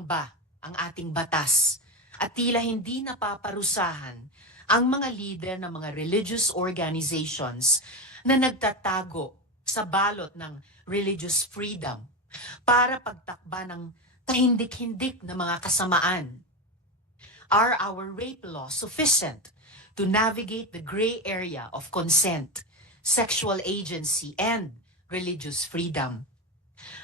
ba ang ating batas at tila hindi napaparusahan ang mga leader ng mga religious organizations na nagtatago sa balot ng religious freedom para pagtakba ng kahindik-hindik na mga kasamaan. Are our rape laws sufficient to navigate the gray area of consent, sexual agency, and religious freedom?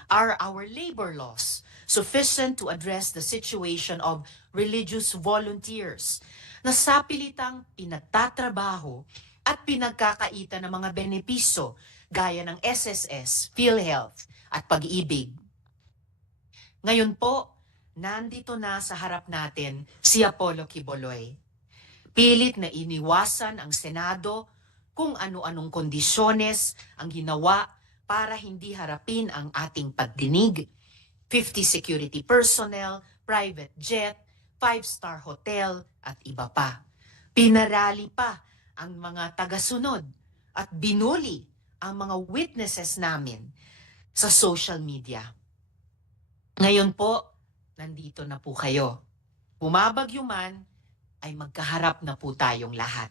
Are our labor laws sufficient to address the situation of religious volunteers na sapilitang pinagtatrabaho at pinagkakaita ng mga benepisyo gaya ng SSS, PhilHealth at Pag-ibig? Ngayon po, nandito na sa harap natin si Apollo Quiboloy. Pilit na iniwasan ang Senado kung ano-anong kondisyones ang ginawa para hindi harapin ang ating pagdinig. 50 security personnel, private jet, 5-star hotel at iba pa. Pinarali pa ang mga tagasunod at binuli ang mga witnesses namin sa social media. Ngayon po, nandito na po kayo. Bumabagyo man, ay magkaharap na po tayong lahat.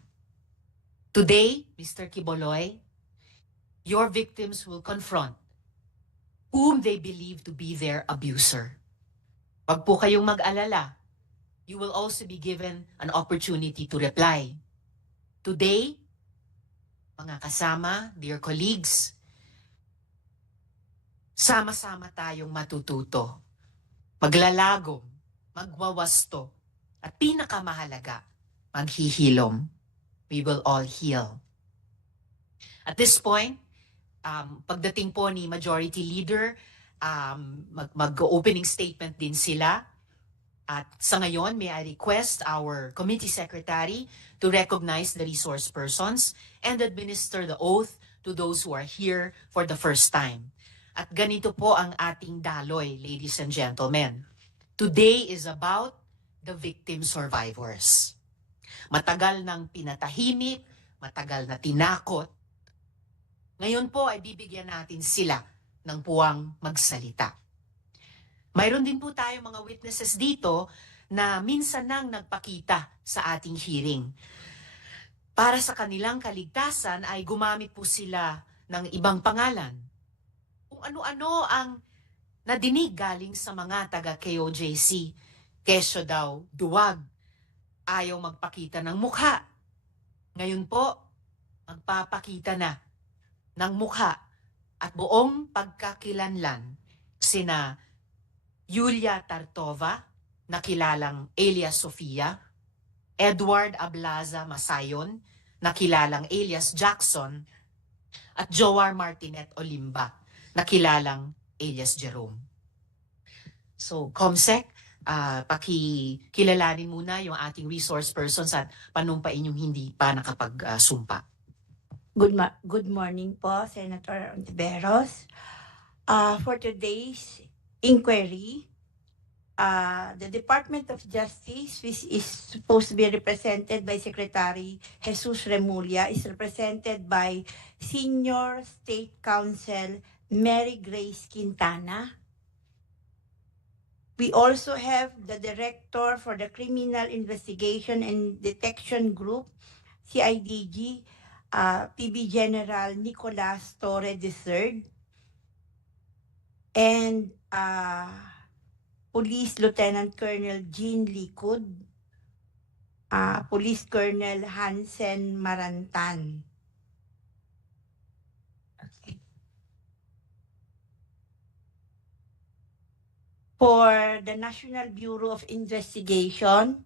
Today, Mr. Quiboloy, your victims will confront whom they believe to be their abuser. Wag po kayong mag-alala. You will also be given an opportunity to reply. Today, mga kasama, dear colleagues, sama-sama tayong matututo, maglalagom, magwawasto, at pinakamahalaga, maghihilom. We will all heal. At this point, pagdating po ni Majority Leader, mag-opening statement din sila. At sa ngayon, may I request our Committee Secretary to recognize the resource persons and administer the oath to those who are here for the first time. At ganito po ang ating daloy, ladies and gentlemen. Today is about the victim survivors. Matagal nang pinatahimik, matagal na tinakot. Ngayon po ay bibigyan natin sila ng puwang magsalita. Mayroon din po tayong mga witnesses dito na minsan nang nagpakita sa ating hearing. Para sa kanilang kaligtasan ay gumamit po sila ng ibang pangalan. Kung ano-ano ang nadinig galing sa mga taga-KOJC. Kesyo daw, duwag, ayaw magpakita ng mukha. Ngayon po, magpapakita na ng mukha at buong pagkakilanlan sina Yulia Tartova, na kilalang alias Sofia, Edward Ablaza Masayon, na kilalang alias Jackson, at Joar Martinet Olimba, na kilalang alias Jerome. So, Comsec, pakikilalanin muna yung ating resource persons at panumpain yung hindi pa nakapag-sumpa. Good morning po, Senator Ontiveros. For today's inquiry, the Department of Justice, which is supposed to be represented by Secretary Jesus Remulla, is represented by Senior State Counsel Mary Grace Quintana. We also have the Director for the Criminal Investigation and Detection Group, CIDG, PB General Nicolas Torre III, and Police Lieutenant Colonel Jean Likud, Police Colonel Hansen Marantan. Okay. For the National Bureau of Investigation,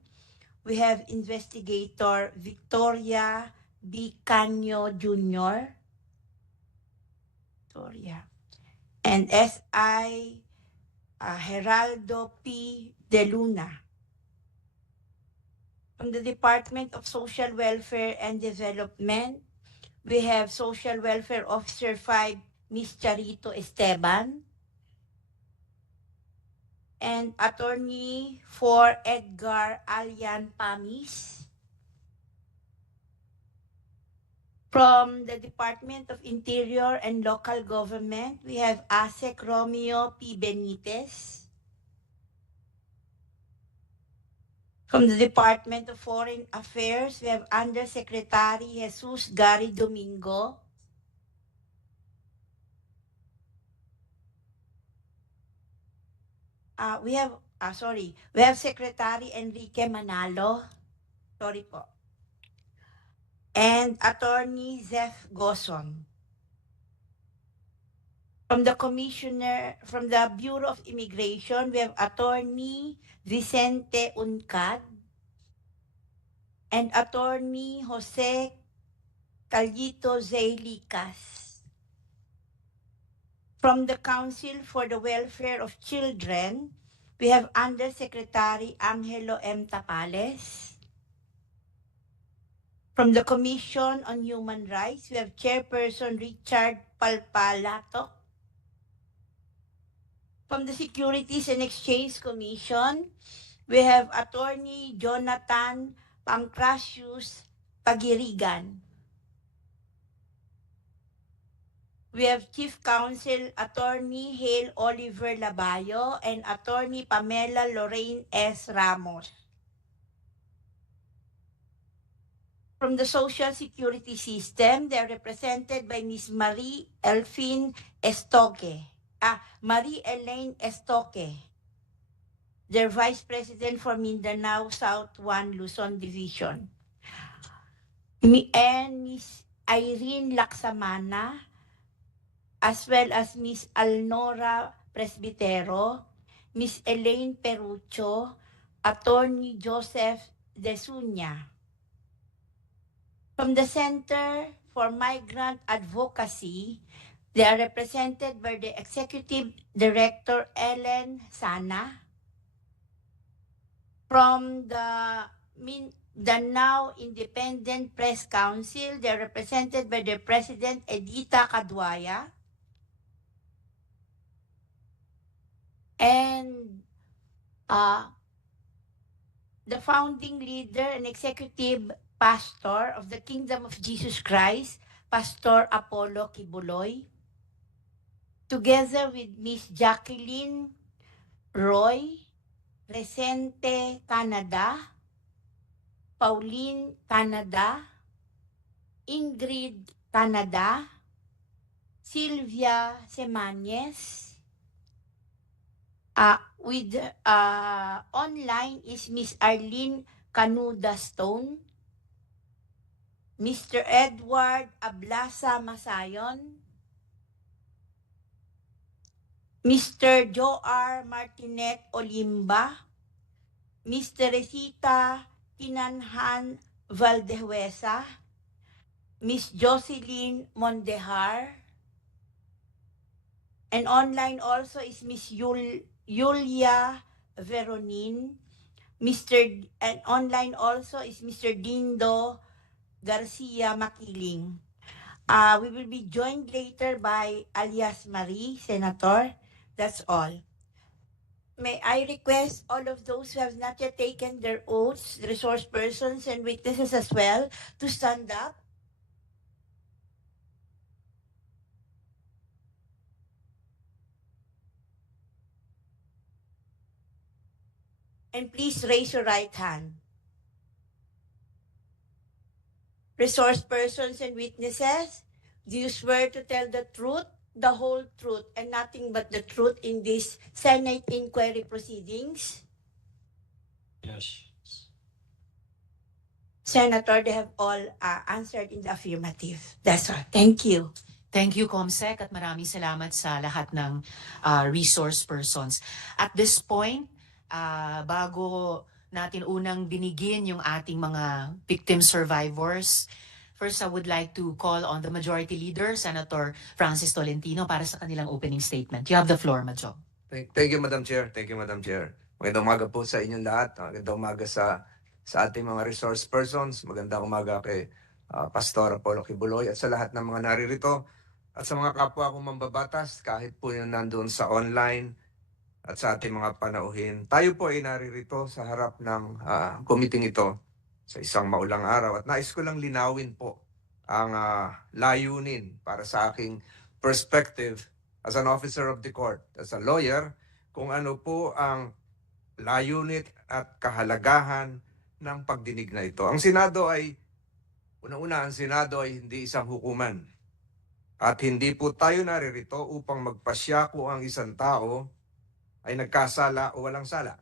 we have Investigator Victoria B. Canyo Jr. Victoria. And S.I. Geraldo P. De Luna. From the Department of Social Welfare and Development, we have Social Welfare Officer 5, Ms. Charito Esteban, and Attorney for Edgar Alian Pamis. From the Department of Interior and Local Government, we have ASEC Romeo P. Benitez. From the Department of Foreign Affairs, we have Undersecretary Jesus Gary Domingo. We have Secretary Enrique Manalo. Sorry po. And Attorney Zeph Goson. From the Bureau of Immigration, we have Attorney Vicente Uncad and Attorney Jose Calito Zeylicas. From the Council for the Welfare of Children, we have Undersecretary Angelo M. Tapales. From the Commission on Human Rights, we have Chairperson Richard Palpalato. From the Securities and Exchange Commission, we have Attorney Jonathan Pancrasius Pagirigan. We have Chief Counsel Attorney Hale Oliver Labayo and Attorney Pamela Lorraine S. Ramos. From the Social Security System, they are represented by Ms. Marie Elaine Estoque, their Vice President for Mindanao South 1 Luzon Division. And Ms. Irene Laksamana, as well as Ms. Alnora Presbitero, Ms. Elaine Perucho, Attorney Joseph Desunya. From the Center for Migrant Advocacy, they are represented by the Executive Director Ellen Sana. From the Now Independent Press Council, they are represented by the President Edita Caduaya. And the founding leader and executive pastor of the Kingdom of Jesus Christ, Pastor Apollo Quiboloy, together with Miss Jacqueline Roy, Resente Canada, Pauline Canada, Ingrid Canada, Sylvia Semañez. Online is Miss Arlene Canuda Stone, Mr. Edward Ablasa Masayon, Mr. Joar Martinet Olimba, Miss Teresita Kinanhan Valdehuesa, Miss Jocelyn Mondejar, and online also is Miss Yulia Veronin, and online also is Mr. Dindo Garcia Makiling. We will be joined later by alias Marie, Senator. That's all. May I request all of those who have not yet taken their oaths, the resource persons and witnesses as well, to stand up. And please raise your right hand. Resource persons and witnesses, do you swear to tell the truth, the whole truth, and nothing but the truth in this Senate inquiry proceedings? Yes. Senator, they have all answered in the affirmative. That's all. Thank you. Thank you, Comsec, at maraming salamat sa lahat ng resource persons. At this point, bago natin unang dinigin yung ating mga victim survivors, first I would like to call on the Majority Leader, Senator Francis Tolentino, para sa kanilang opening statement. You have the floor, Major. Thank you, Madam Chair. Thank you, Madam Chair. Magandang umaga po sa inyong lahat. Magandang umaga sa ating mga resource persons. Magandang umaga kay Pastor Apollo Quiboloy at sa lahat ng mga naririto at sa mga kapwa kong mambabatas, kahit po yung nandoon sa online at sa ating mga panauhin. Tayo po ay naririto sa harap ng committee ito sa isang maulang araw at nais ko lang linawin po ang layunin para sa aking perspective as an officer of the court, as a lawyer, kung ano po ang layunin at kahalagahan ng pagdinig na ito. Ang Senado ay, una-una, ang Senado ay hindi isang hukuman. At hindi po tayo naririto upang magpasya kung ang isang tao ay nagkasala o walang sala.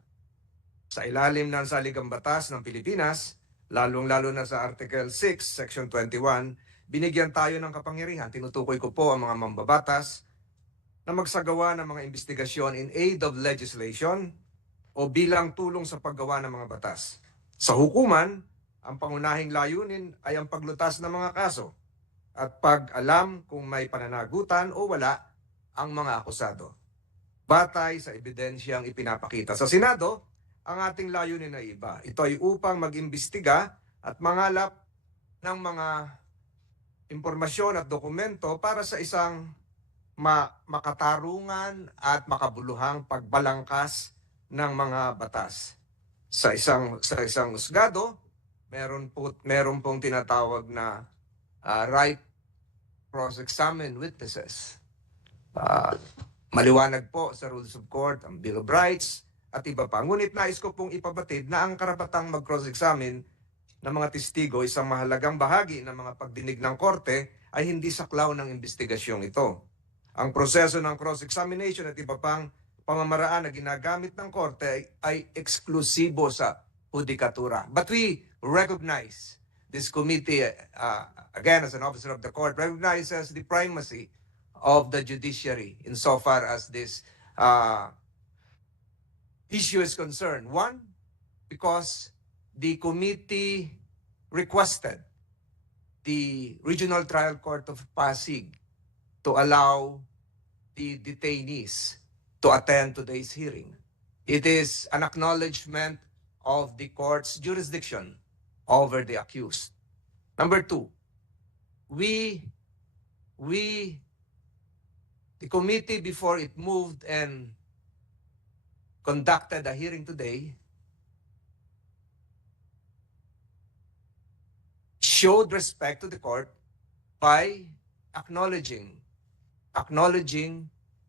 Sa ilalim ng saligang batas ng Pilipinas, lalong-lalo na sa Article 6, Section 21, binigyan tayo ng kapangyarihan. Tinutukoy ko po ang mga mambabatas na magsagawa ng mga investigasyon in aid of legislation o bilang tulong sa paggawa ng mga batas. Sa hukuman, ang pangunahing layunin ay ang paglutas ng mga kaso at pag-alam kung may pananagutan o wala ang mga akusado, batay sa ebidensyang ipinapakita. Sa Senado, ang ating layunin ay iba. Ito ay upang mag-imbestiga at mangalap ng mga impormasyon at dokumento para sa isang makatarungan at makabuluhang pagbalangkas ng mga batas. Sa isang husgado, meron pong tinatawag na right cross-examine witnesses. Maliwanag po sa Rules of Court, ang Bill of Rights, at iba pa. Ngunit nais ko pong ipabatid na ang karapatang mag-cross-examine ng mga testigo, isang mahalagang bahagi ng mga pagdinig ng korte, ay hindi saklaw ng investigasyong ito. Ang proseso ng cross-examination at iba pang pamamaraan na ginagamit ng korte ay eksklusibo sa hudikatura. But we recognize, this committee, again as an officer of the court, recognizes the primacy of the judiciary insofar as this issue is concerned. One, because the committee requested the Regional Trial Court of Pasig to allow the detainees to attend today's hearing. It is an acknowledgement of the court's jurisdiction over the accused. Number two, the committee, before it moved and conducted a hearing today, showed respect to the court by acknowledging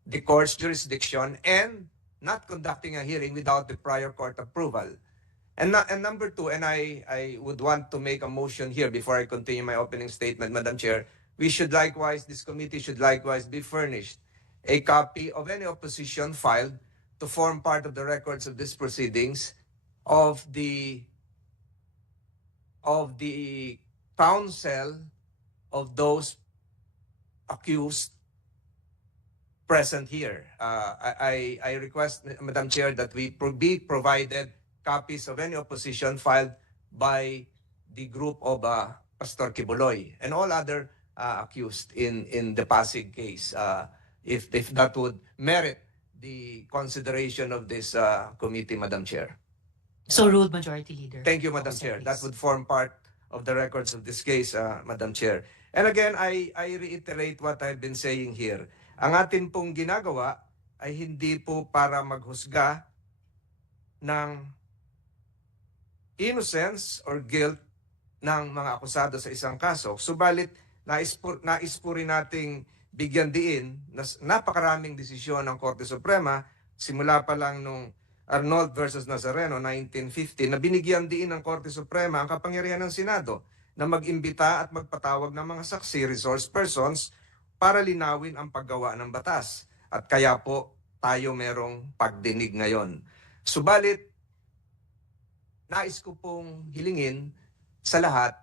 the court's jurisdiction and not conducting a hearing without the prior court approval. And number two, and I would want to make a motion here before I continue my opening statement, Madam Chair, this committee should likewise be furnished a copy of any opposition filed to form part of the records of these proceedings of the counsel of those accused present here. I request, Madam Chair, that we be provided copies of any opposition filed by the group of Pastor Quiboloy and all other accused in the Pasig case, if that would merit the consideration of this committee, Madam Chair. So ruled, Majority Leader. Thank you, Madam Officer, Chair. please. That would form part of the records of this case, Madam Chair. And again, I reiterate what I've been saying here. Ang atin pong ginagawa ay hindi po para maghusga ng innocence or guilt ng mga akusado sa isang kaso. Subalit, nais po rin nating bigyan diin na napakaraming desisyon ng Korte Suprema, simula pa lang nung Arnold versus Nazareno, 1950, na binigyan diin ng Korte Suprema ang kapangyarihan ng Senado na mag-imbita at magpatawag ng mga saksi, resource persons, para linawin ang paggawa ng batas. At kaya po tayo merong pagdinig ngayon. Subalit, nais ko pong hilingin sa lahat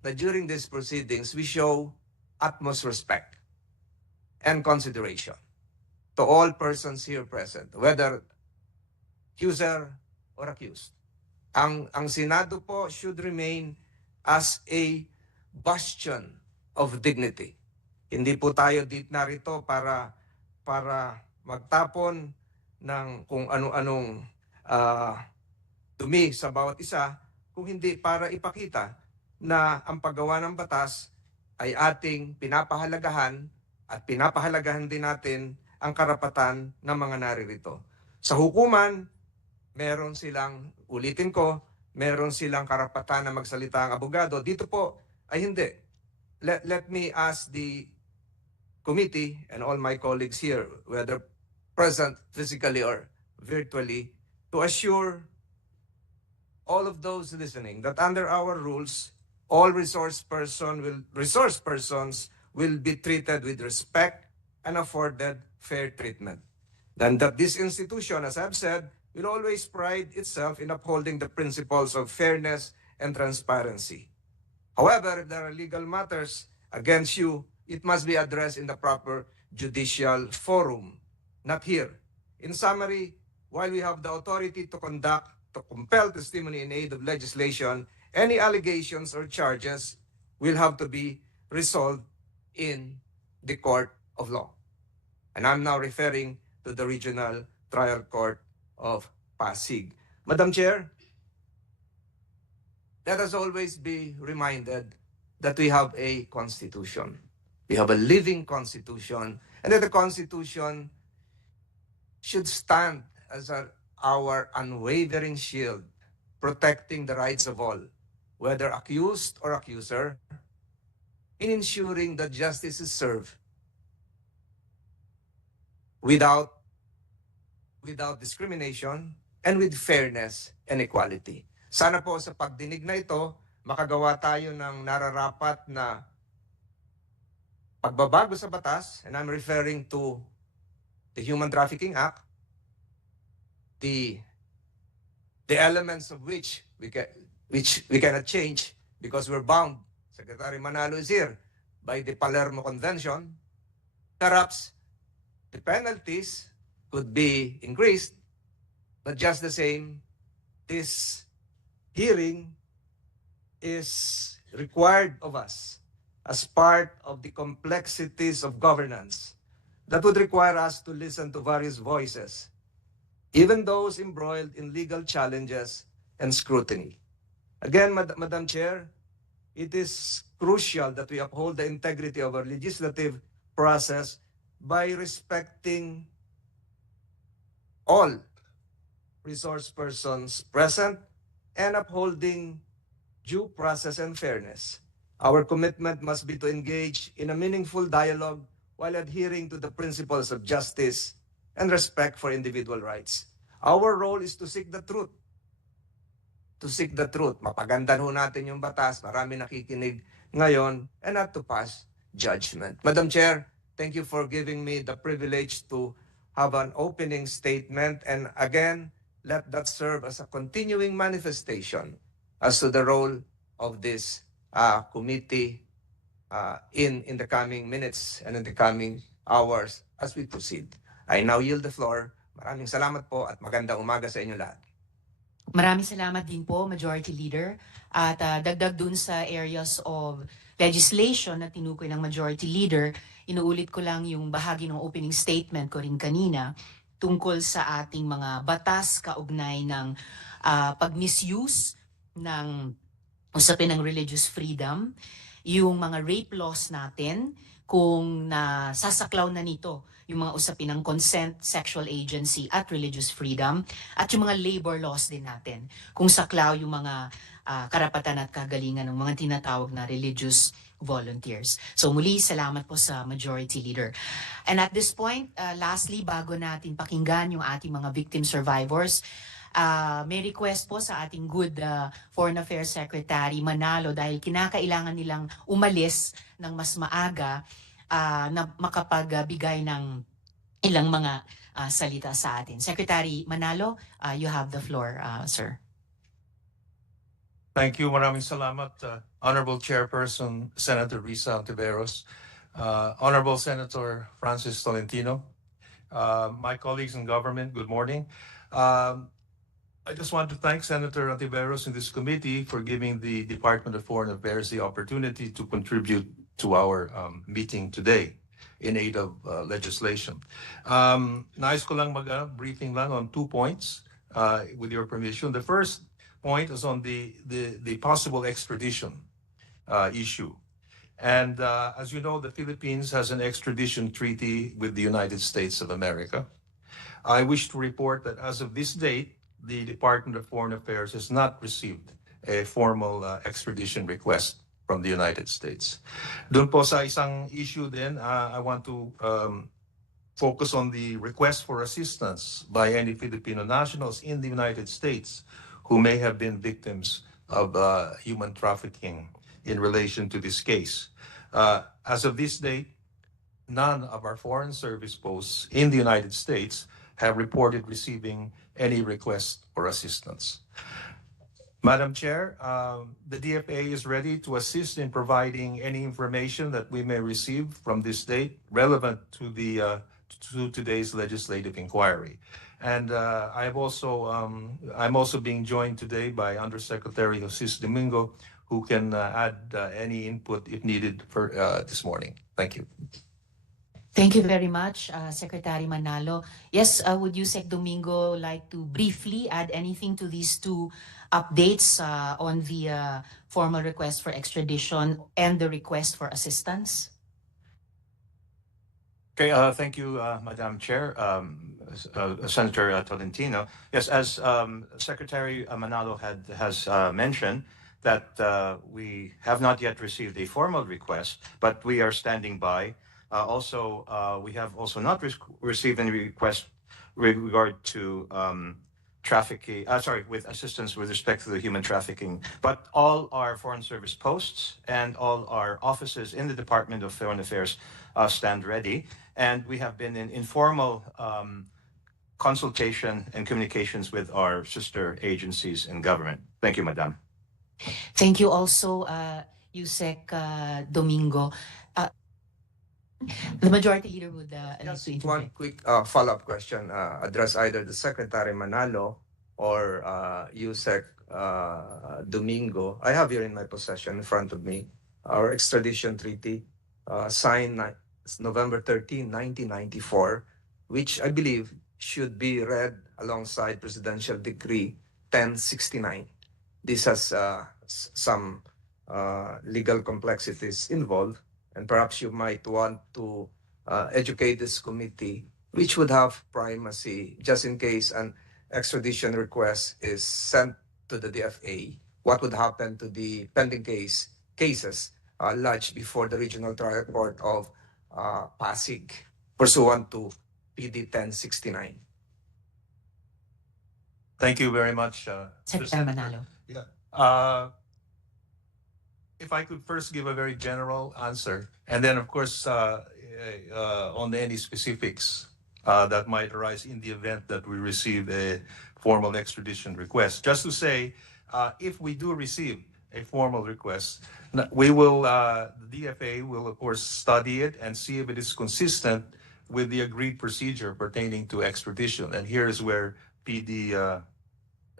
na during these proceedings, we show utmost respect and consideration to all persons here present, whether accuser or accused. Ang Senado po should remain as a bastion of dignity. Hindi po tayo narito para magtapon ng kung ano-anong dumi sa bawat isa, kung hindi para ipakita na ang paggawa ng batas ay ating pinapahalagahan at pinapahalagahan din natin ang karapatan ng mga naririto. Sa hukuman, meron silang, ulitin ko, meron silang karapatan na magsalita ang abogado. Dito po ay hindi. Let me ask the committee and all my colleagues here, whether present physically or virtually, to assure all of those listening that under our rules, all resource persons will be treated with respect and afforded fair treatment. Then that this institution, as I've said, will always pride itself in upholding the principles of fairness and transparency. However, if there are legal matters against you, it must be addressed in the proper judicial forum, not here. In summary, while we have the authority to compel testimony in aid of legislation, any allegations or charges will have to be resolved in the court of law. And I'm now referring to the Regional Trial Court of Pasig. Madam Chair, let us always be reminded that we have a constitution. We have a living constitution, and that the constitution should stand as our unwavering shield, protecting the rights of all, whether accused or accuser, in ensuring that justice is served without discrimination and with fairness and equality. Sana po sa pagdinig na ito, makagawa tayo ng nararapat na pagbabago sa batas, and I'm referring to the Human Trafficking Act, the elements of which we cannot change because we're bound, Secretary Manalo is here, by the Palermo Convention. Perhaps the penalties could be increased, but just the same, this hearing is required of us as part of the complexities of governance that would require us to listen to various voices, even those embroiled in legal challenges and scrutiny. Again, Madam Chair, it is crucial that we uphold the integrity of our legislative process by respecting all resource persons present and upholding due process and fairness. Our commitment must be to engage in a meaningful dialogue while adhering to the principles of justice and respect for individual rights. Our role is to seek the truth. To seek the truth. Mapagandan ho natin yung batas, marami nakikinig ngayon, and not to pass judgment. Madam Chair, thank you for giving me the privilege to have an opening statement, and again, let that serve as a continuing manifestation as to the role of this committee in the coming minutes and in the coming hours as we proceed. I now yield the floor. Maraming salamat po at magandang umaga sa inyo lahat. Maraming salamat din po, Majority Leader. At dagdag dun sa areas of legislation na tinukoy ng Majority Leader, inuulit ko lang yung bahagi ng opening statement ko rin kanina tungkol sa ating mga batas kaugnay ng pag-misuse ng usapin ng religious freedom, yung mga rape laws natin, kung nasasaklaw na nito yung mga usapin ng consent, sexual agency at religious freedom, at yung mga labor laws din natin, kung saklaw yung mga karapatan at kagalingan ng mga tinatawag na religious volunteers. So muli, salamat po sa Majority Leader. And at this point, lastly, bago natin pakinggan yung ating mga victim survivors, may request po sa ating good Foreign Affairs Secretary Manalo dahil kinakailangan nilang umalis ng mas maaga na makapagbigay ng ilang mga salita sa atin. Secretary Manalo, you have the floor, sir. Thank you. Maraming salamat, Honorable Chairperson Senator Risa Ontiveros, Honorable Senator Francis Tolentino, my colleagues in government, good morning. I just want to thank Senator Ontiveros in this committee for giving the Department of Foreign Affairs the opportunity to contribute to our meeting today in aid of legislation. Nais ko lang briefing lang on 2 points with your permission. The first point is on the possible extradition issue. And as you know, the Philippines has an extradition treaty with the United States of America. I wish to report that as of this date, the Department of Foreign Affairs has not received a formal extradition request from the United States. Doon po sa isang issue din, I want to focus on the request for assistance by any Filipino nationals in the United States who may have been victims of human trafficking in relation to this case. As of this date, none of our foreign service posts in the United States have reported receiving any request for assistance. Madam Chair, the DFA is ready to assist in providing any information that we may receive from this date relevant to the to today's legislative inquiry. And I'm also being joined today by Undersecretary Jose Domingo, who can add any input if needed for this morning. Thank you. Thank you very much, Secretary Manalo. Yes, would you, Sec Domingo, like to briefly add anything to these two updates on the formal request for extradition and the request for assistance? Okay, thank you, Madam Chair, Senator Tolentino. Yes, as Secretary Manalo has mentioned, that we have not yet received a formal request, but we are standing by. We have also not received any request with regard to trafficking, with assistance with respect to the human trafficking. But all our foreign service posts and all our offices in the Department of Foreign Affairs stand ready. And we have been in informal consultation and communications with our sister agencies in government. Thank you, Madam. Thank you also, Yusek Domingo. The Majority Leader would like Just to one interject. quick follow-up question, address either the Secretary Manalo or Yusek Domingo. I have here in my possession in front of me our extradition treaty signed November 13, 1994, which I believe should be read alongside Presidential Decree 1069. This has some legal complexities involved, and perhaps you might want to educate this committee, which would have primacy just in case an extradition request is sent to the DFA. What would happen to the pending cases lodged before the Regional Trial Court of Pasig pursuant to PD 1069? Thank you very much, Secretary Senator. Manalo. Yeah. If I could first give a very general answer, and then of course on any specifics that might arise in the event that we receive a formal extradition request. Just to say, if we do receive a formal request, we will, the DFA will of course study it and see if it is consistent with the agreed procedure pertaining to extradition. And here is where PD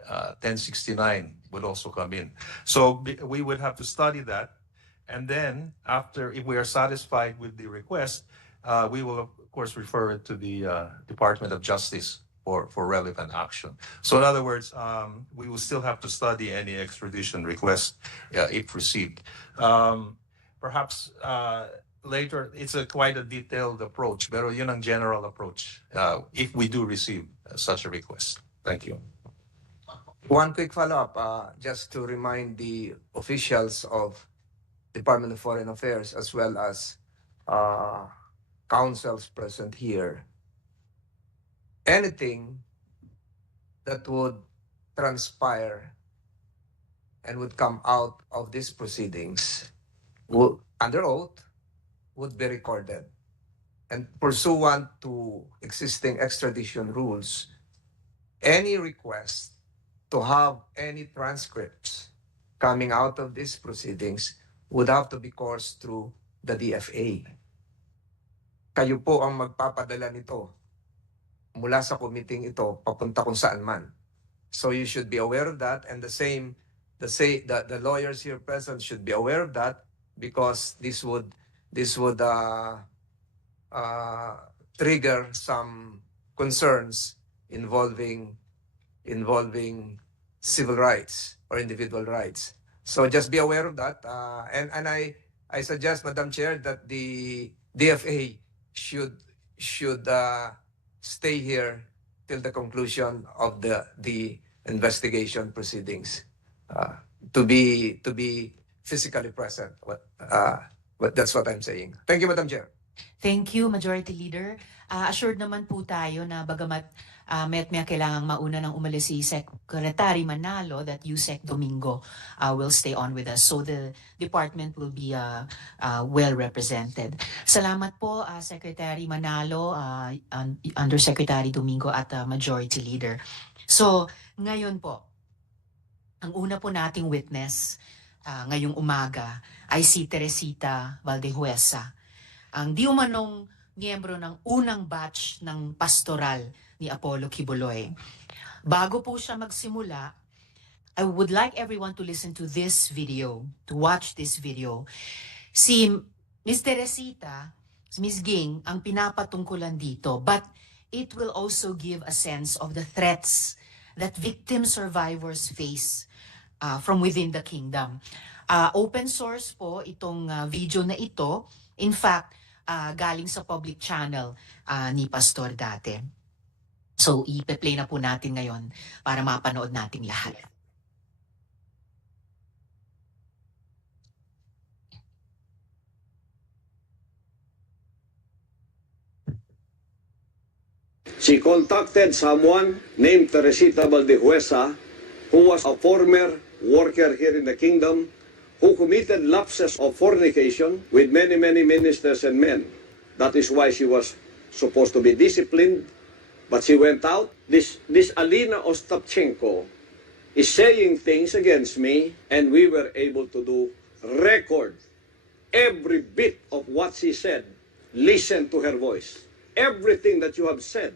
1069 would also come in. So we would have to study that. And then after, if we are satisfied with the request, we will of course refer it to the Department of Justice for relevant action. So in other words, we will still have to study any extradition request if received. Perhaps later, it's quite a detailed approach, pero yun ang general approach if we do receive such a request. Thank you. One quick follow-up, just to remind the officials of Department of Foreign Affairs as well as councils present here, anything that would transpire and would come out of these proceedings under oath would be recorded. And pursuant to existing extradition rules, any request to have any transcripts coming out of these proceedings would have to be coursed through the DFA. Kayo po ang magpapadala nito mula sa committee ito papunta kung saan man. So you should be aware of that, and the lawyers here present should be aware of that, because this would trigger some concerns involving civil rights or individual rights. So just be aware of that. And I suggest, Madam Chair, that the DFA should stay here till the conclusion of the investigation proceedings, to be physically present. But that's what I'm saying. Thank you, Madam Chair. Thank you, Majority Leader. Assured naman po tayo na bagamat may kailangang mauna ng umalis si Secretary Manalo that Yusek Domingo will stay on with us. So the department will be well represented. Salamat po, Secretary Manalo, Undersecretary Domingo at Majority Leader. So ngayon po, ang una po nating witness ngayong umaga ay si Teresita Valdehuesa, ang di umanong miyembro ng unang batch ng pastoral ni Apollo Quiboloy. Bago po siya magsimula, I would like everyone to listen to this video, to watch this video. Si Ms. Teresita, si Ms. Ging, ang pinapatungkulan dito, but it will also give a sense of the threats that victim survivors face from within the kingdom. Open source po itong video na ito. In fact, galing sa public channel ni Pastor dati. So, i-play na po natin ngayon para mapanood natin lahat. She contacted someone named Teresita Valdehuesa, who was a former worker here in the kingdom, who committed lapses of fornication with many ministers and men. That is why she was supposed to be disciplined, but she went out. This Alina Ostapchenko is saying things against me, and we were able to do record every bit of what she said. Listen to her voice. Everything that you have said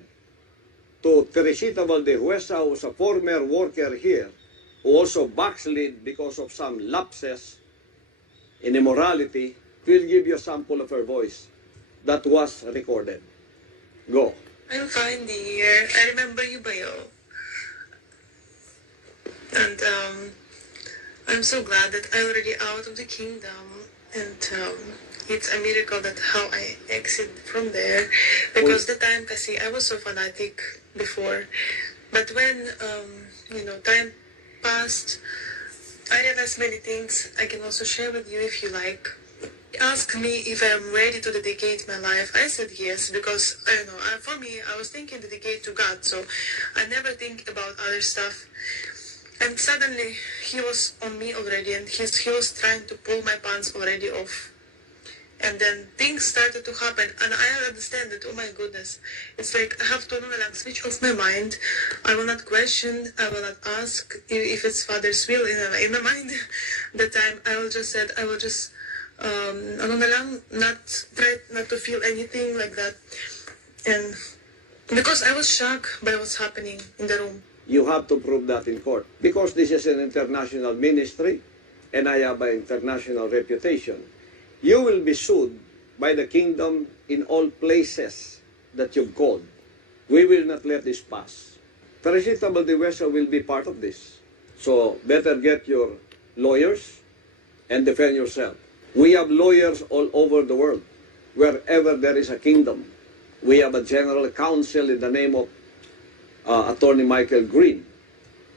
to Teresita Valdehuesa, who was a former worker here, who also backslid because of some lapses in immorality, will give you a sample of her voice that was recorded. Go. I'm fine, dear. I remember you, Bayo. And I'm so glad that I'm already out of the kingdom. And it's a miracle that how I exit from there. Because the time kasi I was so fanatic before. But when, time passed, I realized many things I can also share with you if you like. Ask me if I'm ready to dedicate my life. I said yes, because for me, I was thinking dedicate to God, so I never think about other stuff. And suddenly, he was on me already, and he was trying to pull my pants already off. And then things started to happen, and I understand that, oh my goodness, it's like I have to switch off my mind. I will not question, I will not ask if it's Father's will in my mind. That time, I will just not try not to feel anything like that. And because I was shocked by what's happening in the room. You have to prove that in court, because this is an international ministry, and I have an international reputation. You will be sued by the kingdom in all places that you've called. We will not let this pass. Teresita Valdehuesa will be part of this. So better get your lawyers and defend yourself. We have lawyers all over the world. Wherever there is a kingdom, we have a general counsel in the name of Attorney Michael Green.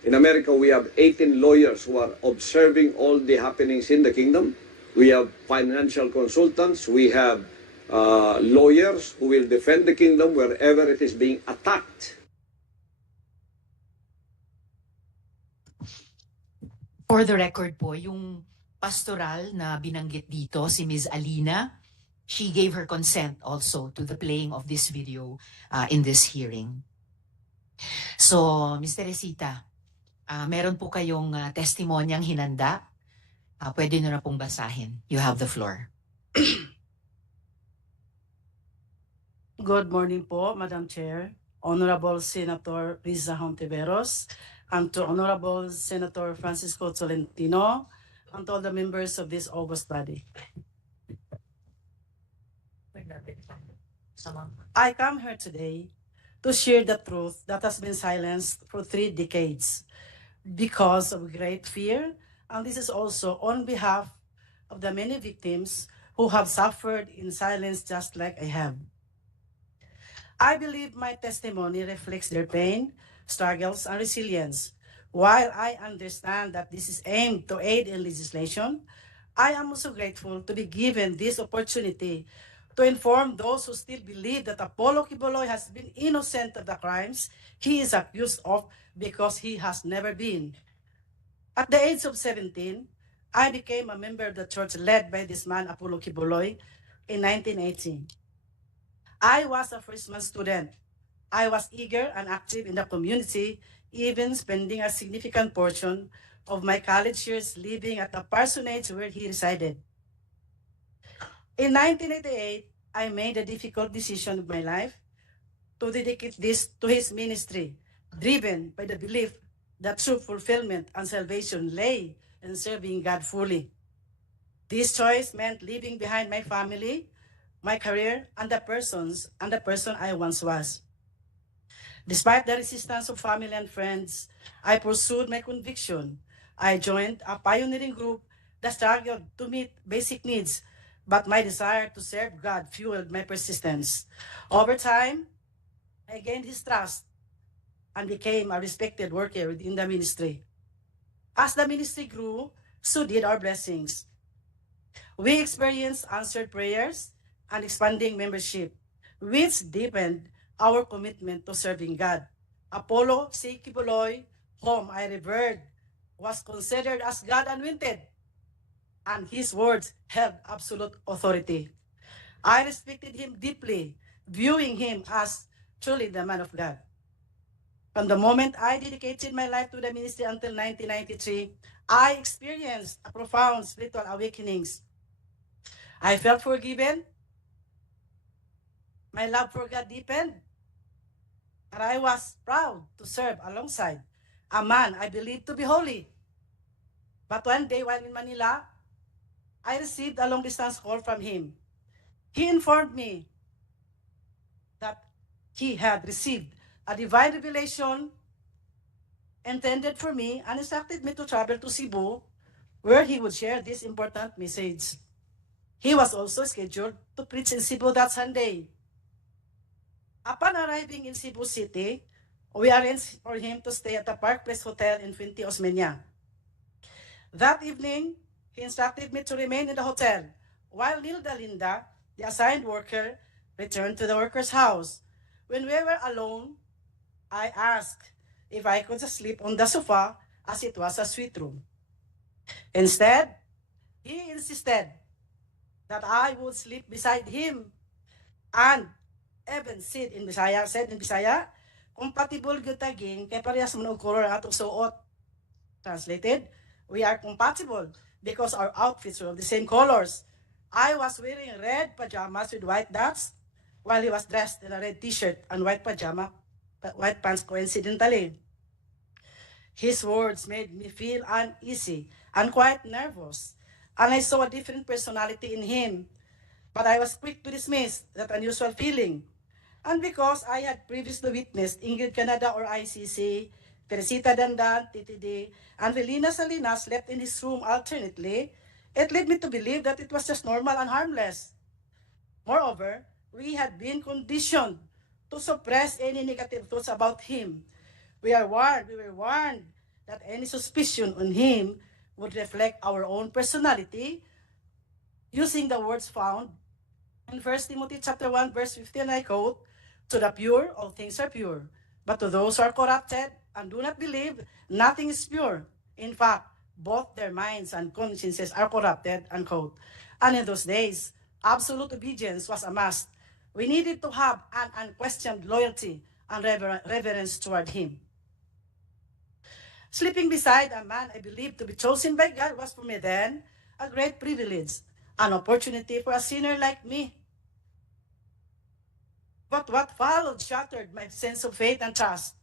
In America, we have 18 lawyers who are observing all the happenings in the kingdom. We have financial consultants. We have lawyers who will defend the kingdom wherever it is being attacked. For the record po, yung pastoral na binanggit dito, si Ms. Alina, she gave her consent also to the playing of this video in this hearing. So, Ms. Teresita, meron po kayong testimonyang hinanda. Pwede nyo na pong basahin. You have the floor. Good morning po, Madam Chair, Honorable Senator Riza Hontiveros, and to Honorable Senator Francisco Tolentino, and to all the members of this august body. I come here today to share the truth that has been silenced for 3 decades because of great fear, and this is also on behalf of the many victims who have suffered in silence just like I have. I believe my testimony reflects their pain, struggles, and resilience. While I understand that this is aimed to aid in legislation, I am also grateful to be given this opportunity to inform those who still believe that Apollo Quiboloy has been innocent of the crimes he is accused of because he has never been. At the age of 17, I became a member of the church led by this man, Apollo Quiboloy, in 1918. I was a freshman student. I was eager and active in the community, even spending a significant portion of my college years living at the parsonage where he resided. In 1988, I made a difficult decision of my life to dedicate this to his ministry, driven by the belief that true fulfillment and salvation lay in serving God fully. This choice meant leaving behind my family, my career, and the person I once was. Despite the resistance of family and friends, I pursued my conviction. I joined a pioneering group that struggled to meet basic needs, but my desire to serve God fueled my persistence. Over time, I gained his trust and became a respected worker within the ministry. As the ministry grew, so did our blessings. We experienced answered prayers and expanding membership, which deepened our commitment to serving God. Apollo C. Quiboloy, whom I revered, was considered as God anointed, and his words held absolute authority. I respected him deeply, viewing him as truly the man of God. From the moment I dedicated my life to the ministry until 1993, I experienced a profound spiritual awakenings. I felt forgiven. My love for God deepened. And I was proud to serve alongside a man I believed to be holy. But one day while in Manila, I received a long-distance call from him. He informed me that he had received a divine revelation intended for me and instructed me to travel to Cebu, where he would share this important message. He was also scheduled to preach in Cebu that Sunday. Upon arriving in Cebu City, we arranged for him to stay at the Park Place Hotel in Fuente Osmeña. That evening, he instructed me to remain in the hotel, while Nilda Linda, the assigned worker, returned to the worker's house. When we were alone, I asked if I could just sleep on the sofa as it was a suite room. Instead, he insisted that I would sleep beside him and even said in Bisaya, compatible gyud taging kay parehas man og color atong suot. Translated, we are compatible because our outfits were of the same colors. I was wearing red pajamas with white dots, while he was dressed in a red t-shirt and white pants coincidentally. His words made me feel uneasy and quite nervous, and I saw a different personality in him. But I was quick to dismiss that unusual feeling. And because I had previously witnessed Ingrid Canada or ICC, Teresita Dandan, TTD, and Relina Salinas slept in his room alternately, it led me to believe that it was just normal and harmless. Moreover, we had been conditioned to suppress any negative thoughts about him. We were warned that any suspicion on him would reflect our own personality, using the words found in 1 Timothy chapter 1, verse 15, I quote, "To the pure, all things are pure. But to those who are corrupted and do not believe, nothing is pure. In fact, both their minds and consciences are corrupted," unquote. And in those days, absolute obedience was a must. We needed to have an unquestioned loyalty and reverence toward him. Sleeping beside a man I believed to be chosen by God was for me then a great privilege, an opportunity for a sinner like me. But what followed shattered my sense of faith and trust.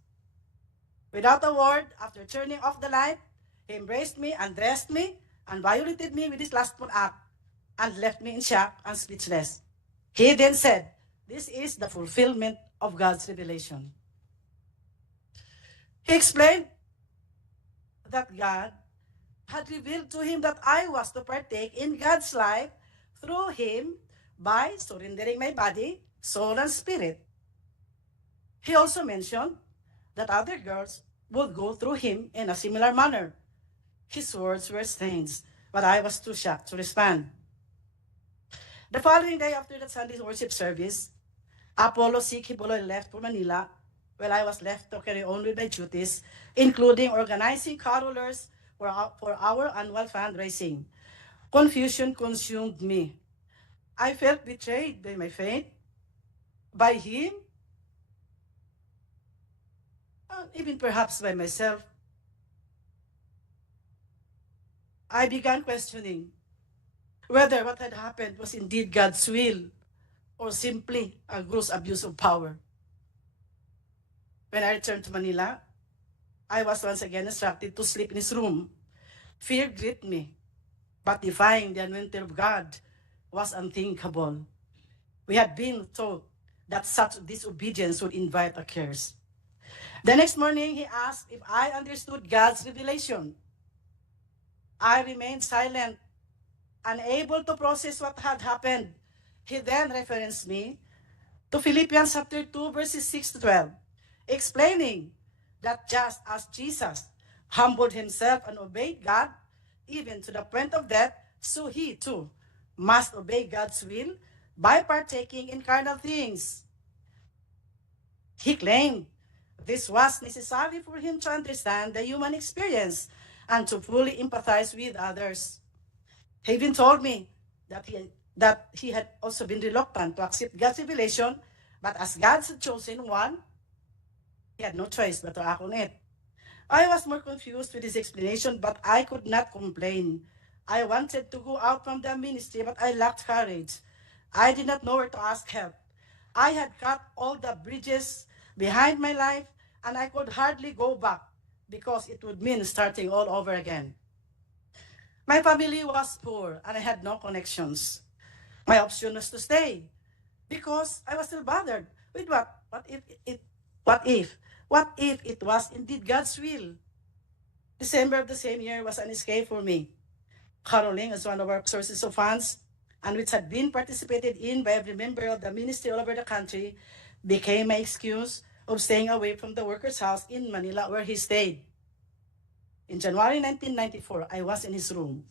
Without a word, after turning off the light, he embraced me, undressed me, and violated me with his lustful act, and left me in shock and speechless. He then said, "This is the fulfillment of God's revelation." He explained that God had revealed to him that I was to partake in God's life through him by surrendering my body, soul, and spirit. He also mentioned that other girls would go through him in a similar manner. His words were strange, but I was too shocked to respond. The following day after that Sunday worship service, Apollo C. Quiboloy left for Manila, while I was left to carry on with my duties, including organizing carolers for our annual fundraising. Confusion consumed me. I felt betrayed by my faith, by him, and even perhaps by myself. I began questioning whether what had happened was indeed God's will or simply a gross abuse of power. When I returned to Manila, I was once again instructed to sleep in his room. Fear gripped me, but defying the anointing of God was unthinkable. We had been taught that such disobedience would invite a curse. The next morning, he asked if I understood God's revelation. I remained silent, unable to process what had happened. He then referenced me to Philippians chapter 2, verses 6 to 12, explaining that just as Jesus humbled himself and obeyed God, even to the point of death, so he too must obey God's will by partaking in carnal things. He claimed this was necessary for him to understand the human experience and to fully empathize with others. He even told me that he had also been reluctant to accept God's revelation, but as God's chosen one, he had no choice but to act on it. I was more confused with his explanation, but I could not complain. I wanted to go out from the ministry, but I lacked courage. I did not know where to ask help. I had cut all the bridges behind my life, and I could hardly go back because it would mean starting all over again. My family was poor, and I had no connections. My option was to stay because I was still bothered with what if it was indeed God's will? December of the same year was an escape for me. Caroling as one of our sources of funds, and which had been participated in by every member of the ministry all over the country, became my excuse of staying away from the worker's house in Manila where he stayed. In January 1994, I was in his room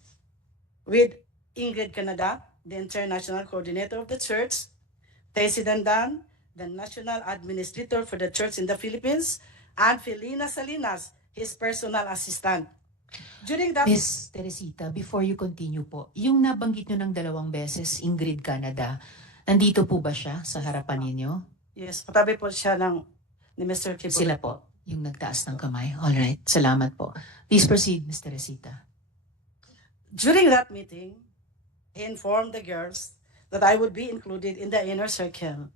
with Ingrid Canada, the international coordinator of the church, Tessie Dandan, the national administrator for the church in the Philippines, and Felina Salinas, his personal assistant. During that... Miss Teresita, before you continue po, yung nabanggit nyo ng 2 beses, Ingrid Canada, nandito po ba siya sa harapan ninyo? Yes, katabi po siya ni Mr. Quiboloy. Sila po, yung nagtaas ng kamay. Alright, salamat po. Please proceed, Miss Teresita. During that meeting, he informed the girls that I would be included in the inner circle.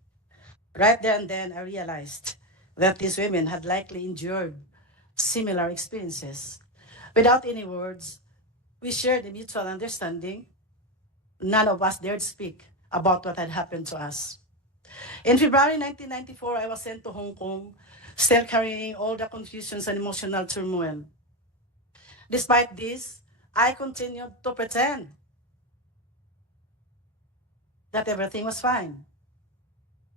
Right there and then, I realized that these women had likely endured similar experiences. Without any words, we shared a mutual understanding. None of us dared speak about what had happened to us. In February 1994, I was sent to Hong Kong, still carrying all the confusions and emotional turmoil. Despite this, I continued to pretend that everything was fine.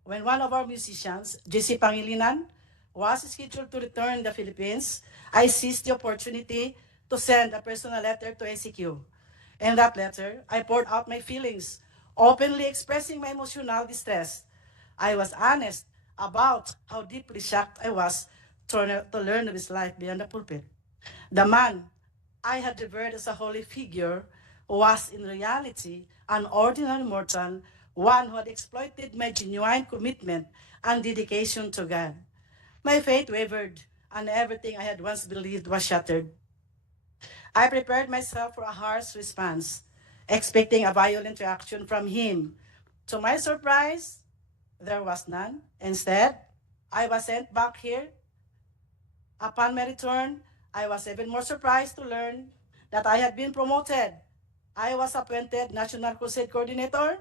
When one of our musicians, JC Pangilinan, was scheduled to return to the Philippines, I seized the opportunity to send a personal letter to ACQ. In that letter, I poured out my feelings, openly expressing my emotional distress. I was honest about how deeply shocked I was to learn of his life beyond the pulpit. The man I had revered as a holy figure was in reality an ordinary mortal, one who had exploited my genuine commitment and dedication to God. My faith wavered, and everything I had once believed was shattered. I prepared myself for a harsh response, expecting a violent reaction from him. To my surprise, there was none. Instead, I was sent back here. Upon my return, I was even more surprised to learn that I had been promoted. I was appointed National Crusade Coordinator,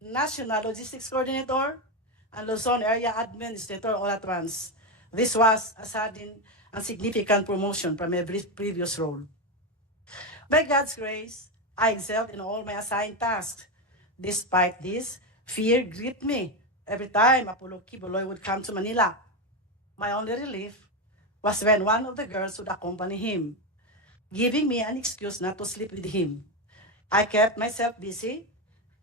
National Logistics Coordinator, and Luzon Area Administrator all at once. This was a sudden and significant promotion from every previous role. By God's grace, I excelled in all my assigned tasks. Despite this, fear gripped me every time Apollo Quiboloy would come to Manila. My only relief was when one of the girls would accompany him, giving me an excuse not to sleep with him. I kept myself busy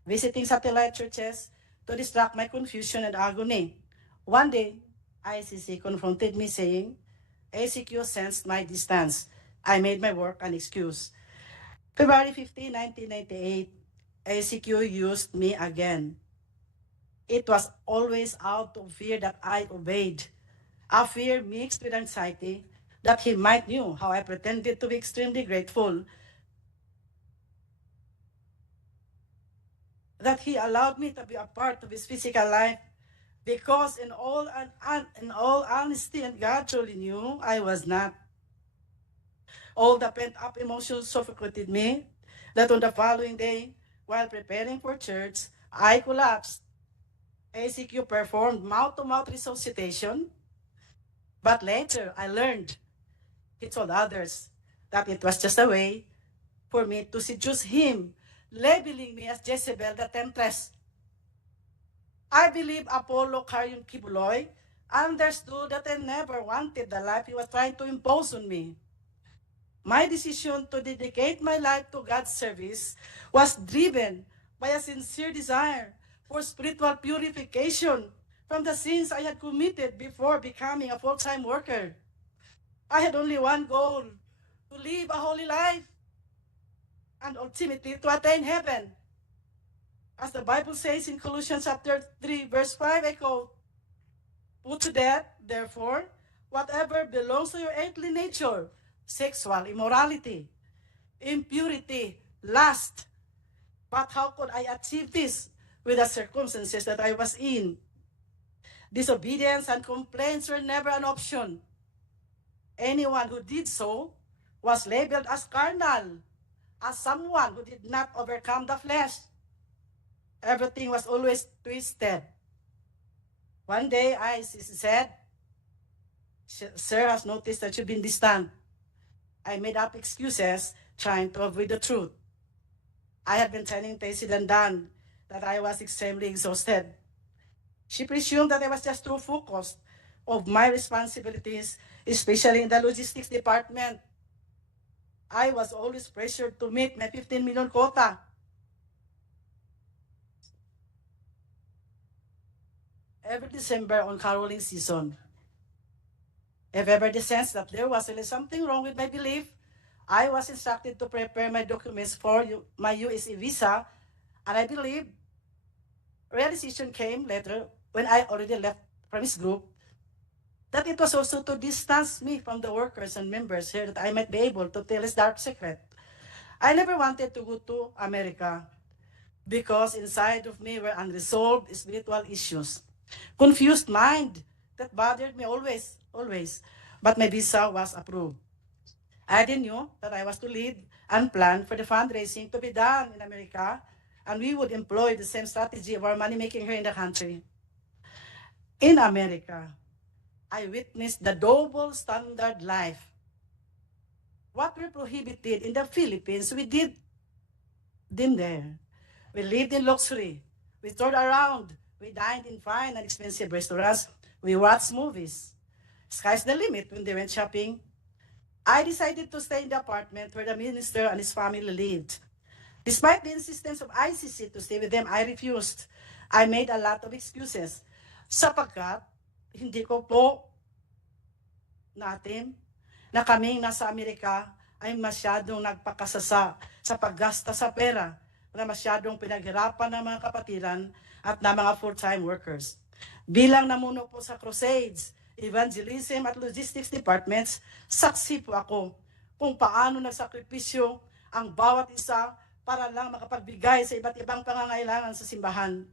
visiting satellite churches to distract my confusion and agony. One day, ICC confronted me saying, ACQ sensed my distance. I made my work an excuse. February 15, 1998, ACQ used me again. It was always out of fear that I obeyed. A fear mixed with anxiety that he might knew how I pretended to be extremely grateful that he allowed me to be a part of his physical life, because in all honesty, and God truly knew I was not. All the pent-up emotions suffocated me that on the following day, while preparing for church, I collapsed. ACQ performed mouth-to-mouth resuscitation, but later I learned he told others that it was just a way for me to seduce him, labeling me as Jezebel the temptress. I believe Apollo Carrion Quiboloy understood that I never wanted the life he was trying to impose on me. My decision to dedicate my life to God's service was driven by a sincere desire for spiritual purification from the sins I had committed before becoming a full-time worker. I had only one goal: to live a holy life and ultimately to attain heaven. As the Bible says in Colossians chapter 3, verse 5, I quote, "Put to death, therefore, whatever belongs to your earthly nature: sexual immorality, impurity, lust." But how could I achieve this with the circumstances that I was in? Disobedience and complaints were never an option. Anyone who did so was labeled as carnal, as someone who did not overcome the flesh. Everything was always twisted. One day, I said, "Sir has noticed that you've been distant." I made up excuses, trying to avoid the truth. I had been telling Tracy Dan that I was extremely exhausted. She presumed that I was just too focused of my responsibilities, especially in the logistics department. I was always pressured to meet my 15 million quota. Every December on caroling season, if ever the sense that there was really something wrong with my belief, I was instructed to prepare my documents for my USA visa, and I believe realization came later when I already left from his group that it was also to distance me from the workers and members here that I might be able to tell his dark secret. I never wanted to go to America because inside of me were unresolved spiritual issues, confused mind that bothered me always. But my visa was approved. I didn't know that I was to lead and plan for the fundraising to be done in America, and we would employ the same strategy of our money making here in the country. In America, I witnessed the double standard life. What we prohibited in the Philippines, we did them there. We lived in luxury. We toured around. We dined in fine and expensive restaurants. We watched movies. Sky's the limit when they went shopping. I decided to stay in the apartment where the minister and his family lived. Despite the insistence of ICC to stay with them, I refused. I made a lot of excuses. Sapagkat, hindi ko po natin na kaming nasa Amerika ay masyadong nagpakasasa sa paggasta sa pera na masyadong pinaghirapan ng mga kapatiran at ng mga full-time workers. Bilang namuno po sa crusades, evangelism at logistics departments, saksi po ako kung paano nagsakripisyo ang bawat isa para lang makapagbigay sa iba't ibang pangangailangan sa simbahan.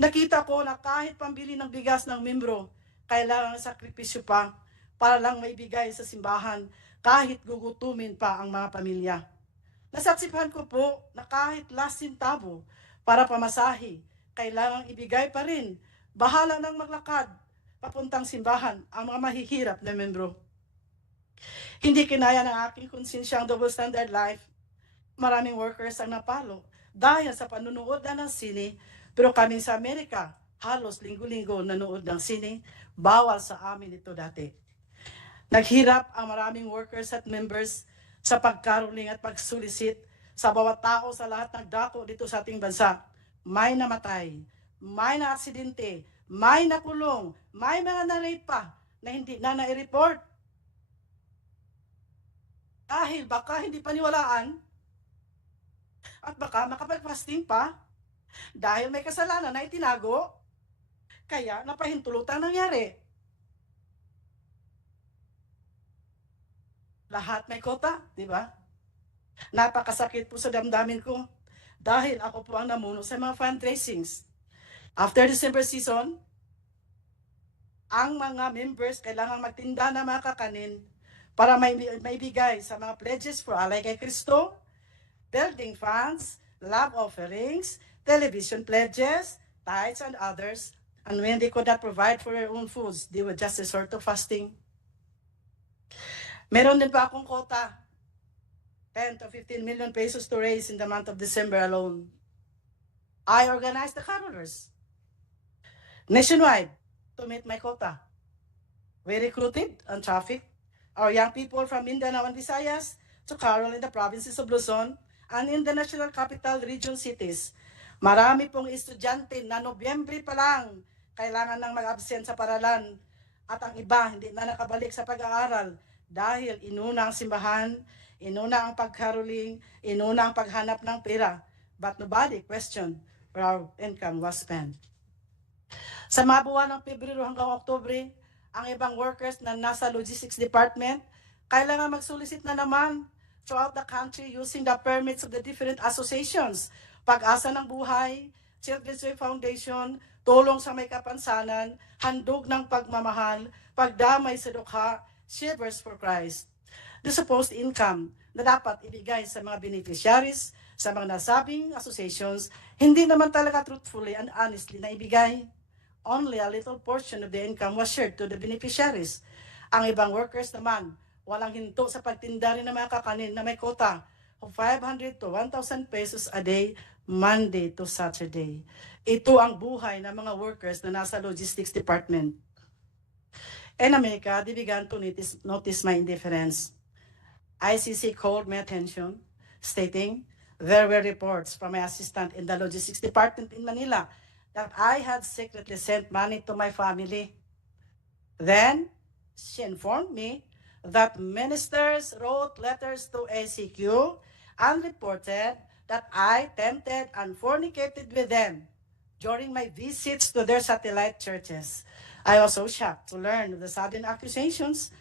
Nakita ko na kahit pambili ng bigas ng membro, kailangan sakripisyo pa para lang maibigay sa simbahan kahit gugutumin pa ang mga pamilya. Nasaksihan ko po na kahit last centavo para pamasahe, kailangang ibigay pa rin. Bahala nang maglakad papuntang simbahan ang mga mahihirap na membro. Hindi kinaya ng aking konsensya ang double standard life. Maraming workers ang napalo dahil sa panunood na ng sine, pero kami sa Amerika, halos linggo-linggo nanood ng sine, bawal sa amin ito dati. Naghirap ang maraming workers at members sa pagkaroling at pagsulisit sa bawat tao sa lahat ng dako dito sa ating bansa may namatay, may na-aksidente, may nakulong, may mga na-rape pa na hindi na na-report. Dahil baka hindi paniwalaan at baka makapag-fasting pa dahil may kasalanan na itinago, kaya napahintulutan nangyari. Lahat may kota, di ba? Napakasakit po sa damdamin ko dahil ako po ang namuno sa mga fundraisings. After December season, ang mga members kailangan magtinda ng mga kakanin para maibigay sa mga pledges for Alay kay Kristo, building funds, love offerings, television pledges, tithes, and others. And when they could not provide for their own foods, they would just resort to fasting. Meron din pa akong quota, 10 to 15 million pesos to raise in the month of December alone. I organized the carolers nationwide to meet my quota. We recruited and trafficked our young people from Mindanao and Visayas to carol in the provinces of Luzon and in the national capital region cities. Marami pong estudyante na Nobyembre pa lang kailangan nang mag-absent sa paralan at ang iba hindi na nakabalik sa pag-aaral dahil inuna ang simbahan, inuna ang pagkaroling, inuna ang paghanap ng pera. But nobody questioned where our income was spent. Sa mga buwan ng Pebrero hanggang Oktubre, ang ibang workers na nasa logistics department kailangan mag-solicit na naman throughout the country using the permits of the different associations. Pag-asa ng buhay, Children's Way Foundation, tulong sa may kapansanan, handog ng pagmamahal, pagdamay sa dukha, Shivers for Christ. The supposed income na dapat ibigay sa mga beneficiaries sa mga nasabing associations, hindi naman talaga truthfully and honestly na ibigay. Only a little portion of the income was shared to the beneficiaries. Ang ibang workers naman, walang hinto sa pagtinda rin ng mga kakanin na may quota of 500 to 1,000 pesos a day, Monday to Saturday. Ito ang buhay ng mga workers na nasa logistics department. In America, they began to notice my indifference. ICC called my attention, stating there were reports from my assistant in the logistics department in Manila that I had secretly sent money to my family. Then, she informed me that ministers wrote letters to ACQ and reported that I tempted and fornicated with them during my visits to their satellite churches. I was so shocked to learn of the sudden accusations.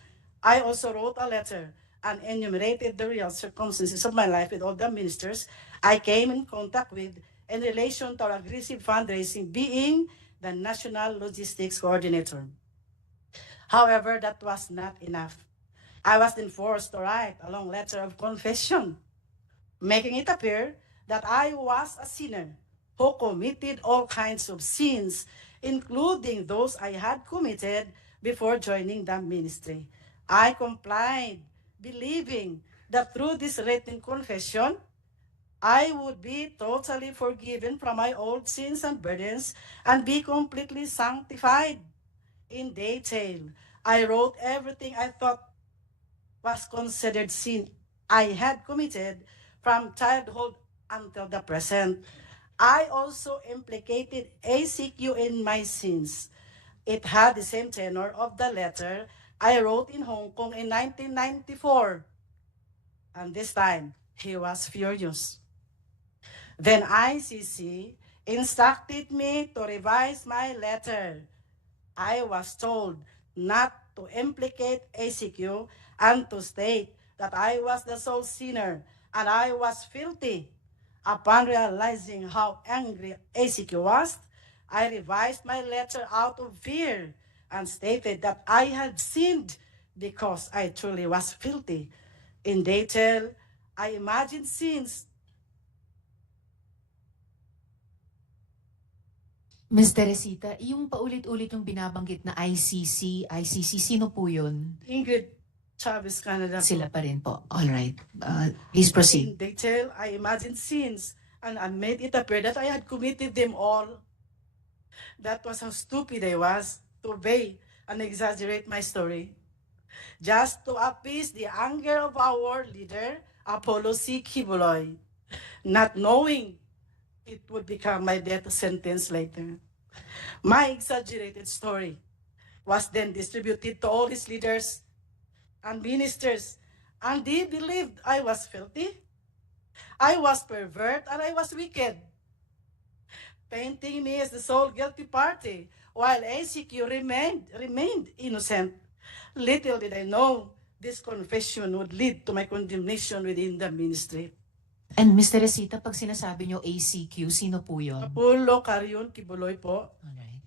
I also wrote a letter and enumerated the real circumstances of my life with all the ministers I came in contact with in relation to our aggressive fundraising, being the National Logistics Coordinator. However, that was not enough. I was then forced to write a long letter of confession, making it appear that I was a sinner who committed all kinds of sins, including those I had committed before joining the ministry. I complied, believing that through this written confession, I would be totally forgiven from my old sins and burdens and be completely sanctified. In detail, I wrote everything I thought was considered sin I had committed from childhood until the present. I also implicated ACQ in my sins. It had the same tenor of the letter I wrote in Hong Kong in 1994. And this time, he was furious. Then ICC instructed me to revise my letter. I was told not to implicate ACQ and to state that I was the sole sinner and I was filthy. Upon realizing how angry ACQ was, I revised my letter out of fear and stated that I had sinned because I truly was filthy. In detail, I imagined sins. Ms. Teresita, yung paulit-ulit yung binabanggit na ICC, sino po yun? Ingrid Chavez Canada. Sila pa rin po. All right. Please proceed. In detail, I imagined sins and I made it appear that I had committed them all. That was how stupid I was to obey and exaggerate my story. Just to appease the anger of our leader, Apollo C. Quiboloy. Not knowing it would become my death sentence later. My exaggerated story was then distributed to all his leaders and ministers, and they believed I was filthy, I was pervert, and I was wicked, painting me as the sole guilty party, while ACQ remained innocent. Little did I know this confession would lead to my condemnation within the ministry. And Mr. Resita, pag sinasabi nyo ACQ, sino po yun? Apollo Carrion Quiboloy po. Alright.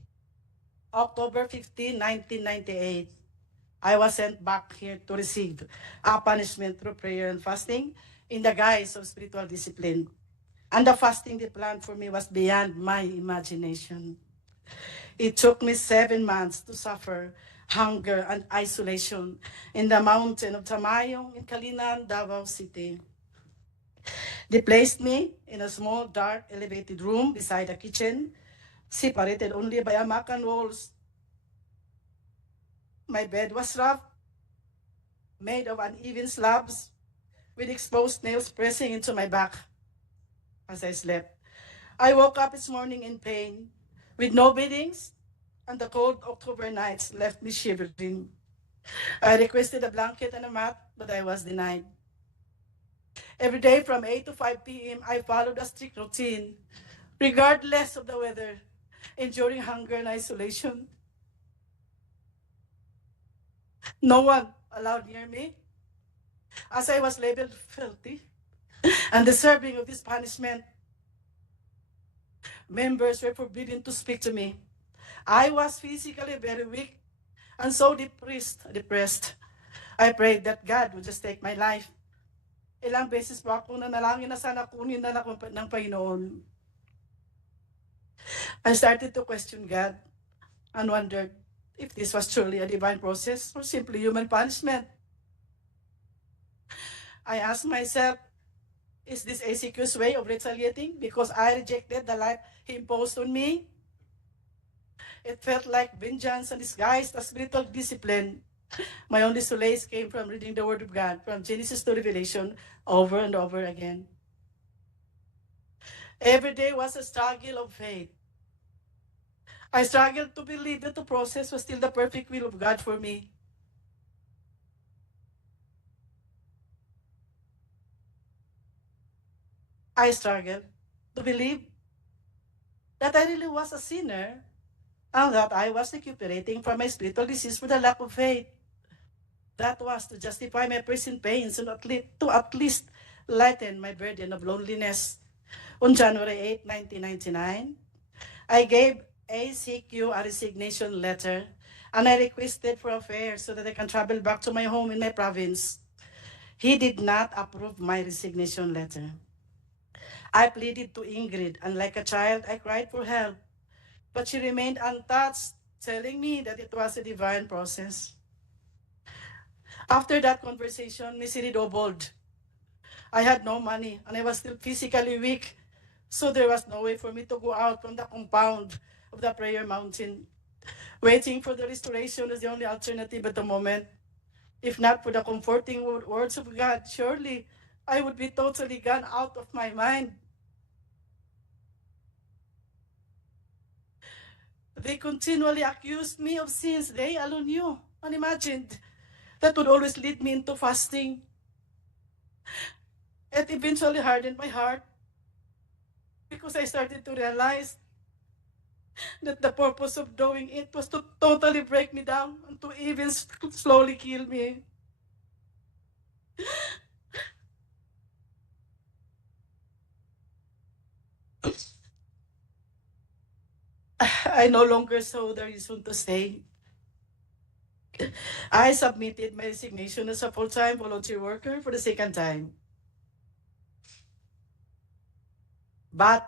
October 15, 1998. I was sent back here to receive a punishment through prayer and fasting in the guise of spiritual discipline. And the fasting they planned for me was beyond my imagination. It took me 7 months to suffer hunger and isolation in the mountain of Tamayong in Kalinan, Davao City. They placed me in a small, dark, elevated room beside a kitchen, separated only by a mat and walls. My bed was rough, made of uneven slabs, with exposed nails pressing into my back as I slept. I woke up this morning in pain, with no beddings, and the cold October nights left me shivering. I requested a blanket and a mat, but I was denied. Every day from 8 to 5 p.m., I followed a strict routine, regardless of the weather, enduring hunger and isolation. No one allowed near me, as I was labeled filthy and deserving of this punishment. Members were forbidden to speak to me. I was physically very weak and so depressed. I prayed that God would just take my life. Ilang beses po ako nanalangin na sana kunin na ako ng Panginoon. I started to question God and wondered if this was truly a divine process or simply human punishment. I asked myself, is this ACQ's way of retaliating because I rejected the life he imposed on me? It felt like vengeance and disguised as spiritual discipline. My only solace came from reading the Word of God from Genesis to Revelation over and over again. Every day was a struggle of faith. I struggled to believe that the process was still the perfect will of God for me. I struggled to believe that I really was a sinner and that I was recuperating from my spiritual disease for the lack of faith. That was to justify my present pains and to at least lighten my burden of loneliness. On January 8, 1999, I gave ACQ a resignation letter and I requested for a fare so that I can travel back to my home in my province. He did not approve my resignation letter. I pleaded to Ingrid, and like a child, I cried for help. But she remained untouched, telling me that it was a divine process. After that conversation, misery doubled. I had no money, and I was still physically weak, so there was no way for me to go out from the compound of the prayer mountain. Waiting for the restoration was the only alternative at the moment. If not for the comforting words of God, surely I would be totally gone out of my mind. They continually accused me of sins they alone knew, unimagined, that would always lead me into fasting. It eventually hardened my heart because I started to realize that the purpose of doing it was to totally break me down and to even slowly kill me. I no longer saw the reason to stay. I submitted my resignation as a full-time volunteer worker for the second time. But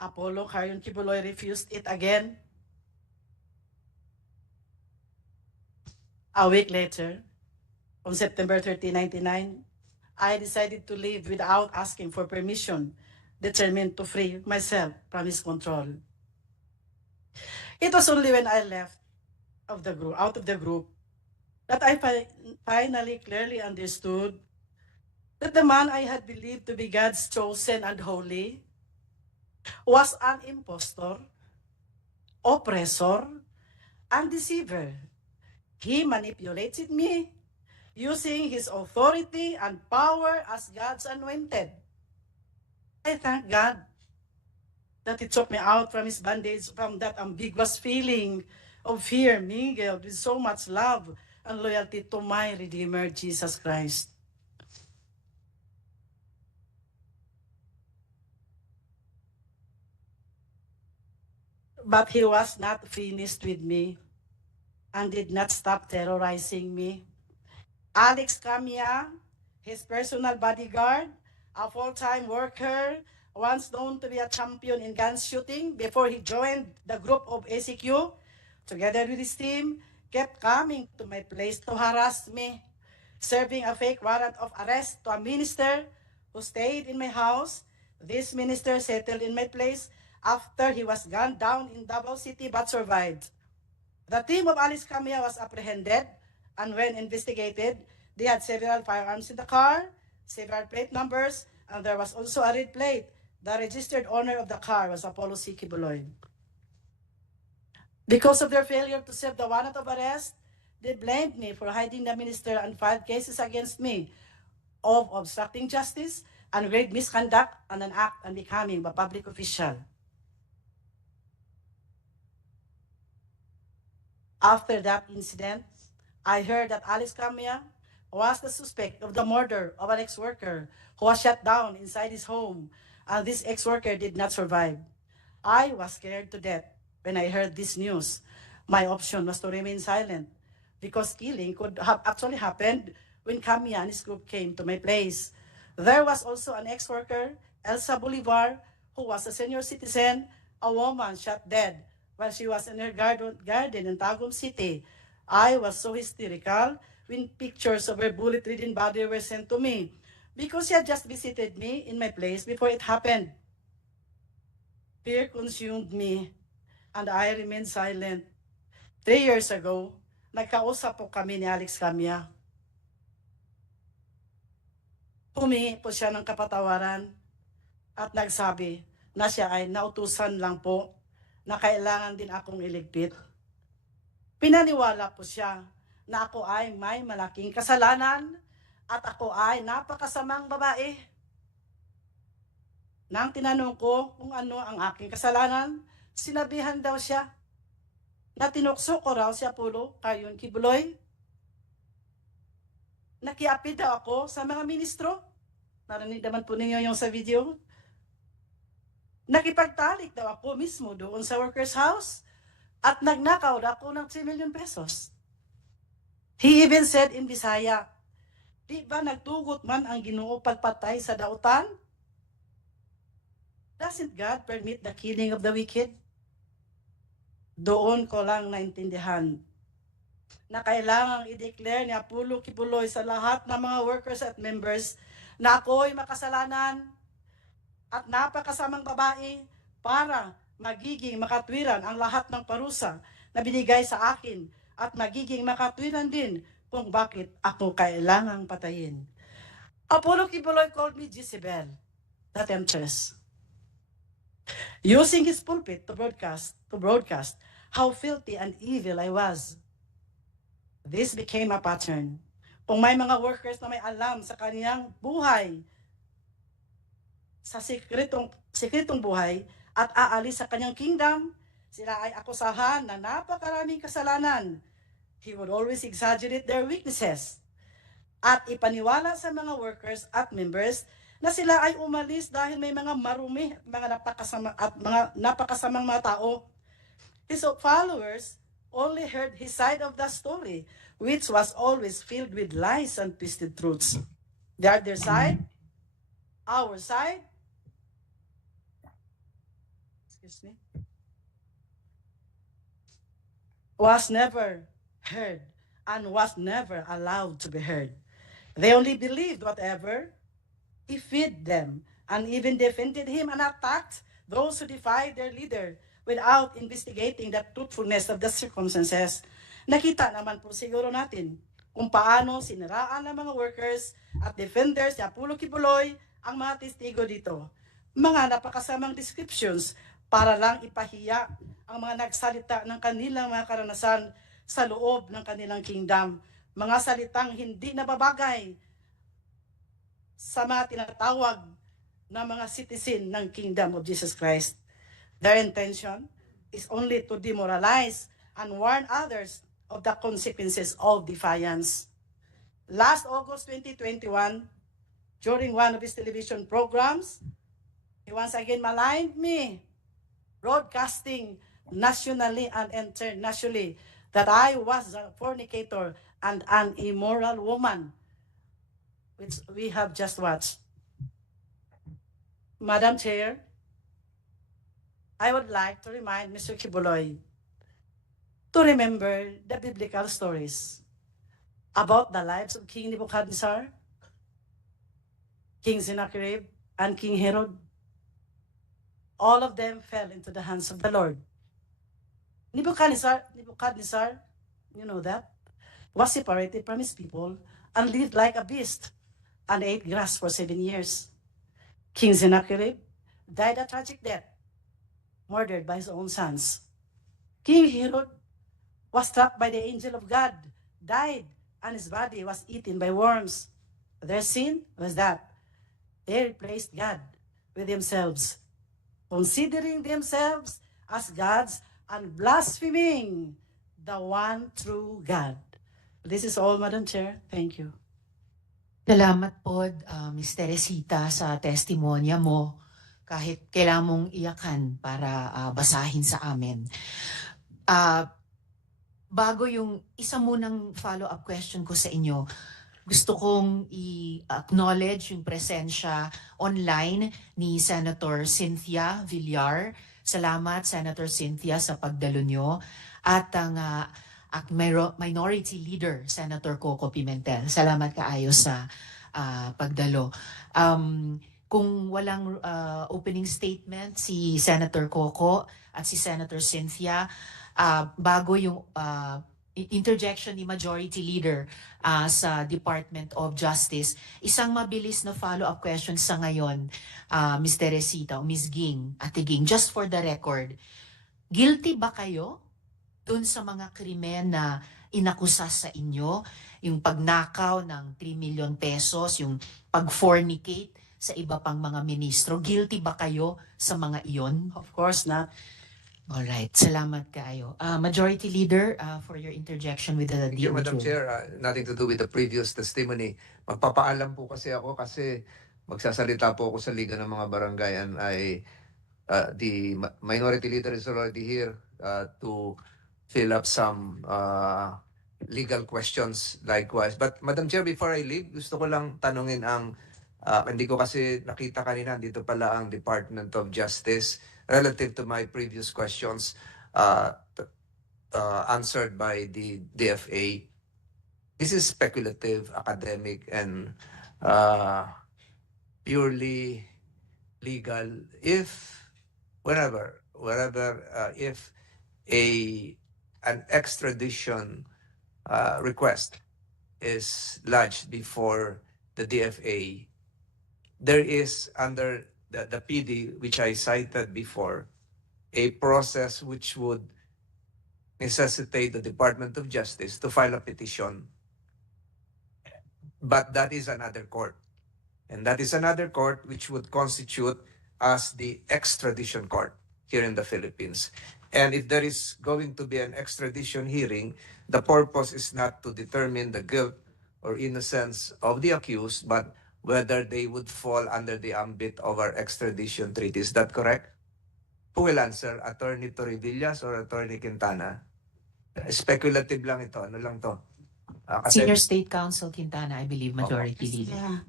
Apollo Carrion Quiboloy refused it again. A week later, on September 30, 1999, I decided to leave without asking for permission, determined to free myself from his control. It was only when I left out of the group, that I finally clearly understood that the man I had believed to be God's chosen and holy was an impostor, oppressor, and deceiver. He manipulated me using his authority and power as God's anointed. I thank God that He took me out from His bondage, from that ambiguous feeling of fear mingled with so much love and loyalty to my Redeemer, Jesus Christ. But He was not finished with me and did not stop terrorizing me. Alex Camia, his personal bodyguard, a full-time worker, once known to be a champion in gun shooting before he joined the group of ACQ, together with his team, kept coming to my place to harass me, serving a fake warrant of arrest to a minister who stayed in my house. This minister settled in my place after he was gunned down in Davao City but survived. The team of Alice Camia was apprehended, and when investigated, they had several firearms in the car, several plate numbers, and there was also a red plate. The registered owner of the car was Apollo C. Quiboloy. Because of their failure to serve the warrant of arrest, they blamed me for hiding the minister and filed cases against me of obstructing justice and grave misconduct and an act unbecoming of a public official. After that incident, I heard that Alice Camia was the suspect of the murder of an ex-worker who was shot down inside his home, and this ex-worker did not survive. I was scared to death when I heard this news. My option was to remain silent because killing could have actually happened when Camia and his group came to my place. There was also an ex-worker, Elsa Bolivar, who was a senior citizen, a woman shot dead while she was in her garden in Tagum City. I was so hysterical when pictures of her bullet-ridden body were sent to me because she had just visited me in my place before it happened. Fear consumed me and I remained silent. 3 years ago, nagkausap po kami ni Alex Camia. Humingi po siya ng kapatawaran at nagsabi na siya ay nautusan lang po na kailangan din akong iligpit. Pinaniwala po siya na ako ay may malaking kasalanan at ako ay napakasamang babae. Nang tinanong ko kung ano ang aking kasalanan, sinabihan daw siya na tinukso ko raw si Apollo Cayon Quiboloy. Nakiapid daw ako sa mga ministro. Narinig naman po ninyo yung sa video. Nakipagtalik daw ako mismo doon sa workers' house at nagnakaw daw ako ng 3 million pesos. He even said in Bisaya, di ba nagtugot man ang Ginoo pagpatay sa dautan? Doesn't God permit the killing of the wicked? Doon ko lang naintindihan na kailangang i-declare ni Apollo Quiboloy sa lahat ng mga workers at members na ako'y makasalanan at napakasamang babae para magiging makatwiran ang lahat ng parusa na binigay sa akin at magiging makatwiran din kung bakit ako kailangang patayin. Apollo Quiboloy called me Jezebel, the temptress, using his pulpit to broadcast how filthy and evil I was. This became a pattern. Kung may mga workers na may alam sa kaniyang buhay, sa sikretong buhay at aalis sa kanyang kingdom, sila ay akusahan na napakaraming kasalanan. He would always exaggerate their weaknesses at ipaniwala sa mga workers at members na sila ay umalis dahil may mga marumi at mga napakasamang mga tao. His followers only heard his side of the story, which was always filled with lies and twisted truths. The other side, our side, was never heard and was never allowed to be heard. They only believed whatever he fed them and even defended him and attacked those who defied their leader without investigating the truthfulness of the circumstances. Nakita naman po siguro natin kung paano siniraan ng mga workers at defenders si Apollo Quiboloy ang mga testigo dito. Mga napakasamang descriptions para lang ipahiya ang mga nagsalita ng kanilang mga karanasan sa loob ng kanilang kingdom. Mga salitang hindi nababagay sa mga tinatawag na mga citizen ng Kingdom of Jesus Christ. Their intention is only to demoralize and warn others of the consequences of defiance. Last August 2021, during one of his television programs, he once again maligned me, broadcasting nationally and internationally that I was a fornicator and an immoral woman, which we have just watched. Madam Chair, I would like to remind Mr. Quiboloy to remember the biblical stories about the lives of King Nebuchadnezzar, King Sennacherib, and King Herod. All of them fell into the hands of the Lord. Nebuchadnezzar, you know that, was separated from his people and lived like a beast and ate grass for 7 years. King Sennacherib died a tragic death, murdered by his own sons. King Herod was struck by the angel of God, died, and his body was eaten by worms. Their sin was that they replaced God with themselves, considering themselves as gods and blaspheming the one true God. This is all, Madam Chair. Thank you. Salamat po, Ms. Teresita, sa testimonya mo. Kahit kailangan mong iyakan para basahin sa amin. Bago yung isa munang follow-up question ko sa inyo, gusto kong i-acknowledge yung presensya online ni Senator Cynthia Villar. Salamat, Senator Cynthia, sa pagdalo nyo. At ang Minority Leader, Senator Coco Pimentel. Salamat kaayo sa pagdalo. Kung walang opening statement si Senator Coco at si Senator Cynthia, bago yung interjection ni Majority Leader sa Department of Justice, isang mabilis na follow-up question sa ngayon, Ms. Teresita o Ms. Ging, Ate Ging, just for the record, guilty ba kayo dun sa mga krimen na inakusa sa inyo, yung pagnakaw ng 3 million pesos, yung pag-fornicate sa iba pang mga ministro? Guilty ba kayo sa mga iyon? Of course not. Alright, salamat kayo. Majority Leader, for your interjection with the Thank you, Madam DOJ. Chair. Nothing to do with the previous testimony. Magpapaalam po kasi ako kasi magsasalita po ako sa Liga ng mga Barangay and the Minority Leader is already here to fill up some legal questions likewise. But Madam Chair, before I leave, gusto ko lang tanungin ang, hindi ko kasi nakita kanina, dito pala ang Department of Justice relative to my previous questions answered by the DFA. This is speculative, academic, and purely legal. If, if an extradition request is lodged before the DFA, there is under the PD, which I cited before, a process which would necessitate the Department of Justice to file a petition. But that is another court. And that is another court which would constitute as the extradition court here in the Philippines. And if there is going to be an extradition hearing, the purpose is not to determine the guilt or innocence of the accused, but whether they would fall under the ambit of our extradition treaty. Is that correct? Who will answer? Attorney Torrivillas or Attorney Quintana? Speculative lang ito. Ano lang to? Senior State Counsel Quintana, I believe, Majority Leader. Yeah.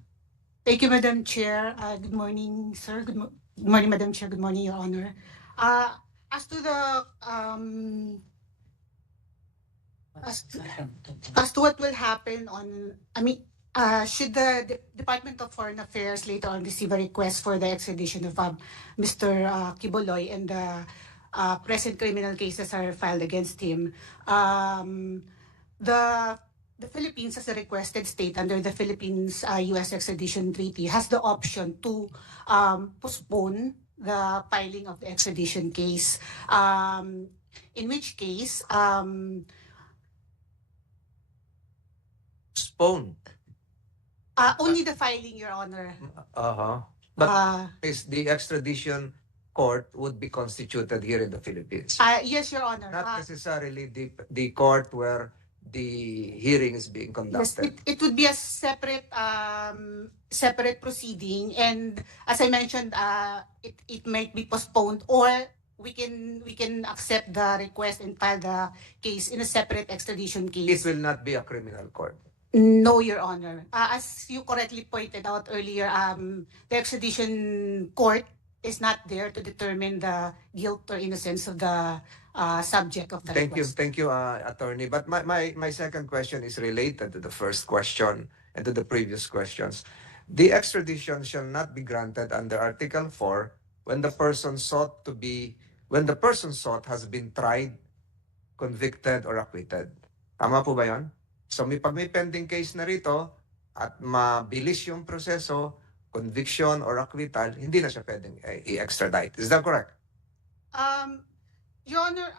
Thank you, Madam Chair. Good morning, sir. Good morning, Madam Chair. Good morning, Your Honor. As to the as to what will happen on, should the Department of Foreign Affairs later on receive a request for the extradition of Mr. Quiboloy and the present criminal cases are filed against him, the the Philippines, as a requested state under the Philippines-U.S. extradition treaty, has the option to postpone the filing of the extradition case. In which case, Postpone. only the filing, Your Honor. But Uh, is the extradition court would be constituted here in the Philippines. yes, Your Honor. Not necessarily the court where the hearing is being Yes, conducted. it would be a separate separate proceeding, and as I mentioned, it might be postponed, or we can accept the request and file the case in a separate extradition It case. will not be a criminal court. No, Your Honor. As you correctly pointed out earlier, the extradition court is not there to determine the guilt or innocence of the subject of the request. Thank you, attorney. But my second question is related to the first question and to the previous questions. The extradition shall not be granted under Article 4 when the person sought has been tried, convicted, or acquitted. Tama po ba yun? So pag may pending case na rito at mabilis yung proseso, conviction or acquittal, hindi na siya pwedeng i-extradite. Is that correct? Your Honor,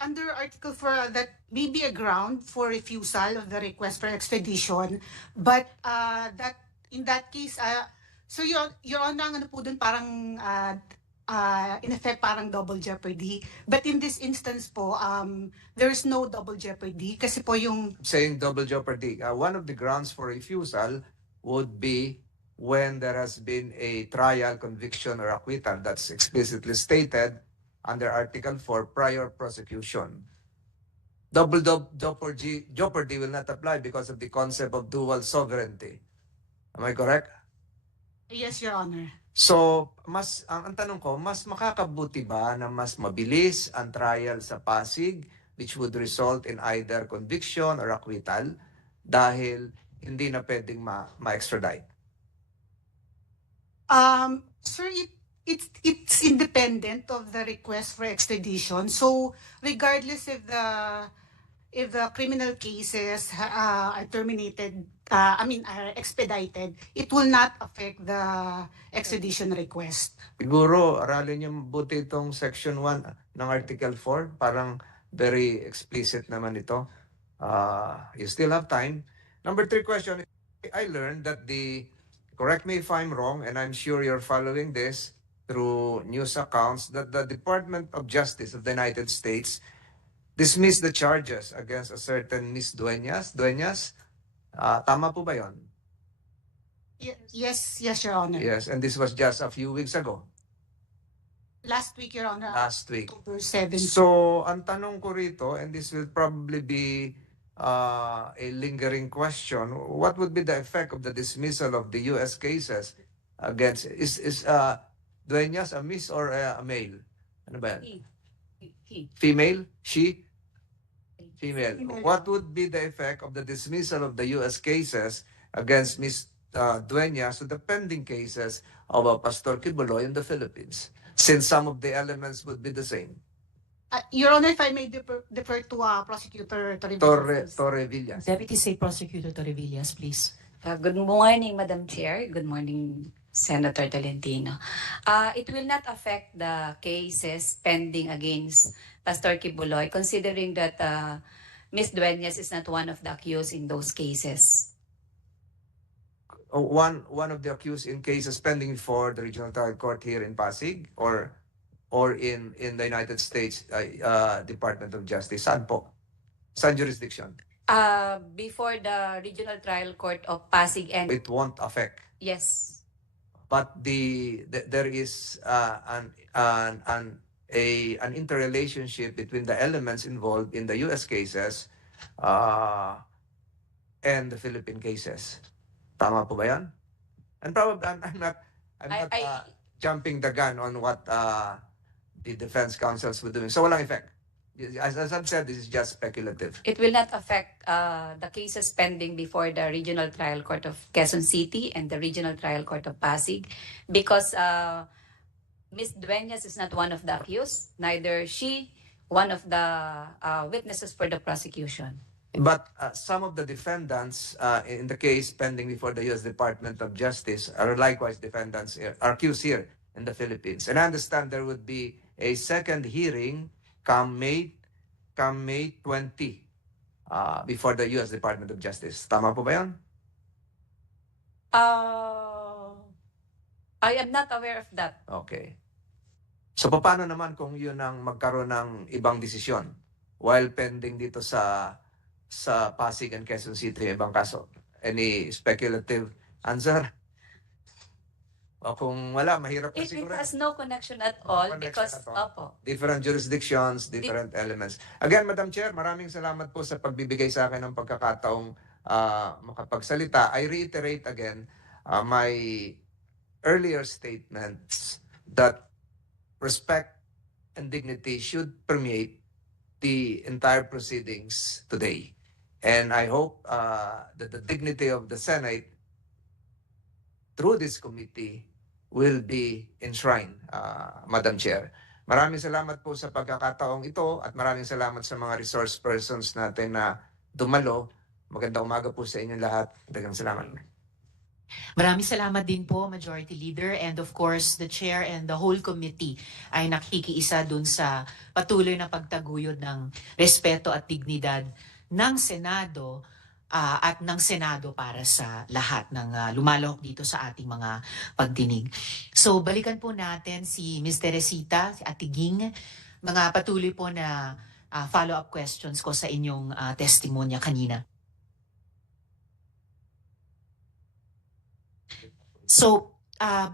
under Article 4, that may be a ground for refusal of the request for extradition, but that in that case, so Your Honor, ang ano po dun parang in effect parang double jeopardy. But in this instance po, there is no double jeopardy kasi po yung Saying double jeopardy. One of the grounds for refusal would be when there has been a trial, conviction, or acquittal that's explicitly stated under Article 4 prior prosecution. Double jeopardy will not apply because of the concept of dual sovereignty. Am I correct? yes, Your Honor. So, ang tanong ko, mas makakabuti ba na mas mabilis ang trial sa Pasig, which would result in either conviction or acquittal, dahil hindi na pwedeng ma-extradite? Sir, it's independent of the request for extradition. So regardless if the criminal cases are terminated, are expedited, it will not affect the extradition request. Siguro, aralin niyo mabuti itong Section 1 ng Article 4. Parang very explicit naman ito. You still have time. Number 3 question. I learned that correct me if I'm wrong, and I'm sure you're following this through news accounts, that the Department of Justice of the United States dismissed the charges against a certain Miss Dueñas. Tama po ba yun? Yes, Your Honor. Yes, and this was just a few weeks ago. Last week, Your Honor. Last week. October 7. So, ang tanong ko rito, and this will probably be a lingering question, what would be the effect of the dismissal of the U.S. cases against, is Dueñas a miss or a male? Ano ba yan? He. Female? She? Female. Female. What would be the effect of the dismissal of the U.S. cases against Ms. Dueñas to the pending cases of Pastor Quiboloy in the Philippines, since some of the elements would be the same? Your Honor, if I may defer to Prosecutor Torrevillas. Deputy State Prosecutor Torrevillas, please. Good morning, Madam Chair. Good morning, Senator Tolentino. It will not affect the cases pending against Pastor Quiboloy, considering that Ms. Dueñas is not one of the accused in those cases. One of the accused in cases pending for the Regional Trial Court here in Pasig or in the United States Department of Justice? Saan po? Saan jurisdiction? Before the Regional Trial Court of Pasig and It won't affect. yes. But there is an interrelationship between the elements involved in the U.S. cases and the Philippine cases. Tama po ba yan? And probably I'm not jumping the gun on what the defense counsels were doing. So walang effect. As I've said, this is just speculative. It will not affect the cases pending before the Regional Trial Court of Quezon City and the Regional Trial Court of Pasig, because Ms. Dueñas is not one of the accused, neither she one of the witnesses for the prosecution. But some of the defendants in the case pending before the U.S. Department of Justice are likewise defendants here, are accused here in the Philippines. And I understand there would be a second hearing come May 20 before the U.S. Department of Justice. Tama po ba yan? I am not aware of that. Okay. So paano naman kung yun ang magkaroon ng ibang desisyon while pending dito sa Pasig and Quezon City yung ibang kaso? Any speculative answer? O kung wala, mahirap na It siguro. has no connection at all connection because, at all. opo. Different jurisdictions, different elements. Again, Madam Chair, maraming salamat po sa pagbibigay sa akin ng pagkakataong makapagsalita. I reiterate again my earlier statements that respect and dignity should permeate the entire proceedings today. And I hope that the dignity of the Senate through this committee will be enshrined, Madam Chair. Maraming salamat po sa pagkakataong ito at maraming salamat sa mga resource persons natin na dumalo. Magandang umaga po sa inyong lahat. Daghang salamat. Maraming salamat din po, Majority Leader, and of course, the Chair and the whole committee ay nakikiisa dun sa patuloy na pagtaguyod ng respeto at dignidad ng Senado at ng Senado para sa lahat ng lumalahok dito sa ating mga pagdinig. So, balikan po natin si Ms. Teresita, si Ate Ging, mga patuloy po na follow-up questions ko sa inyong testimonya kanina. So,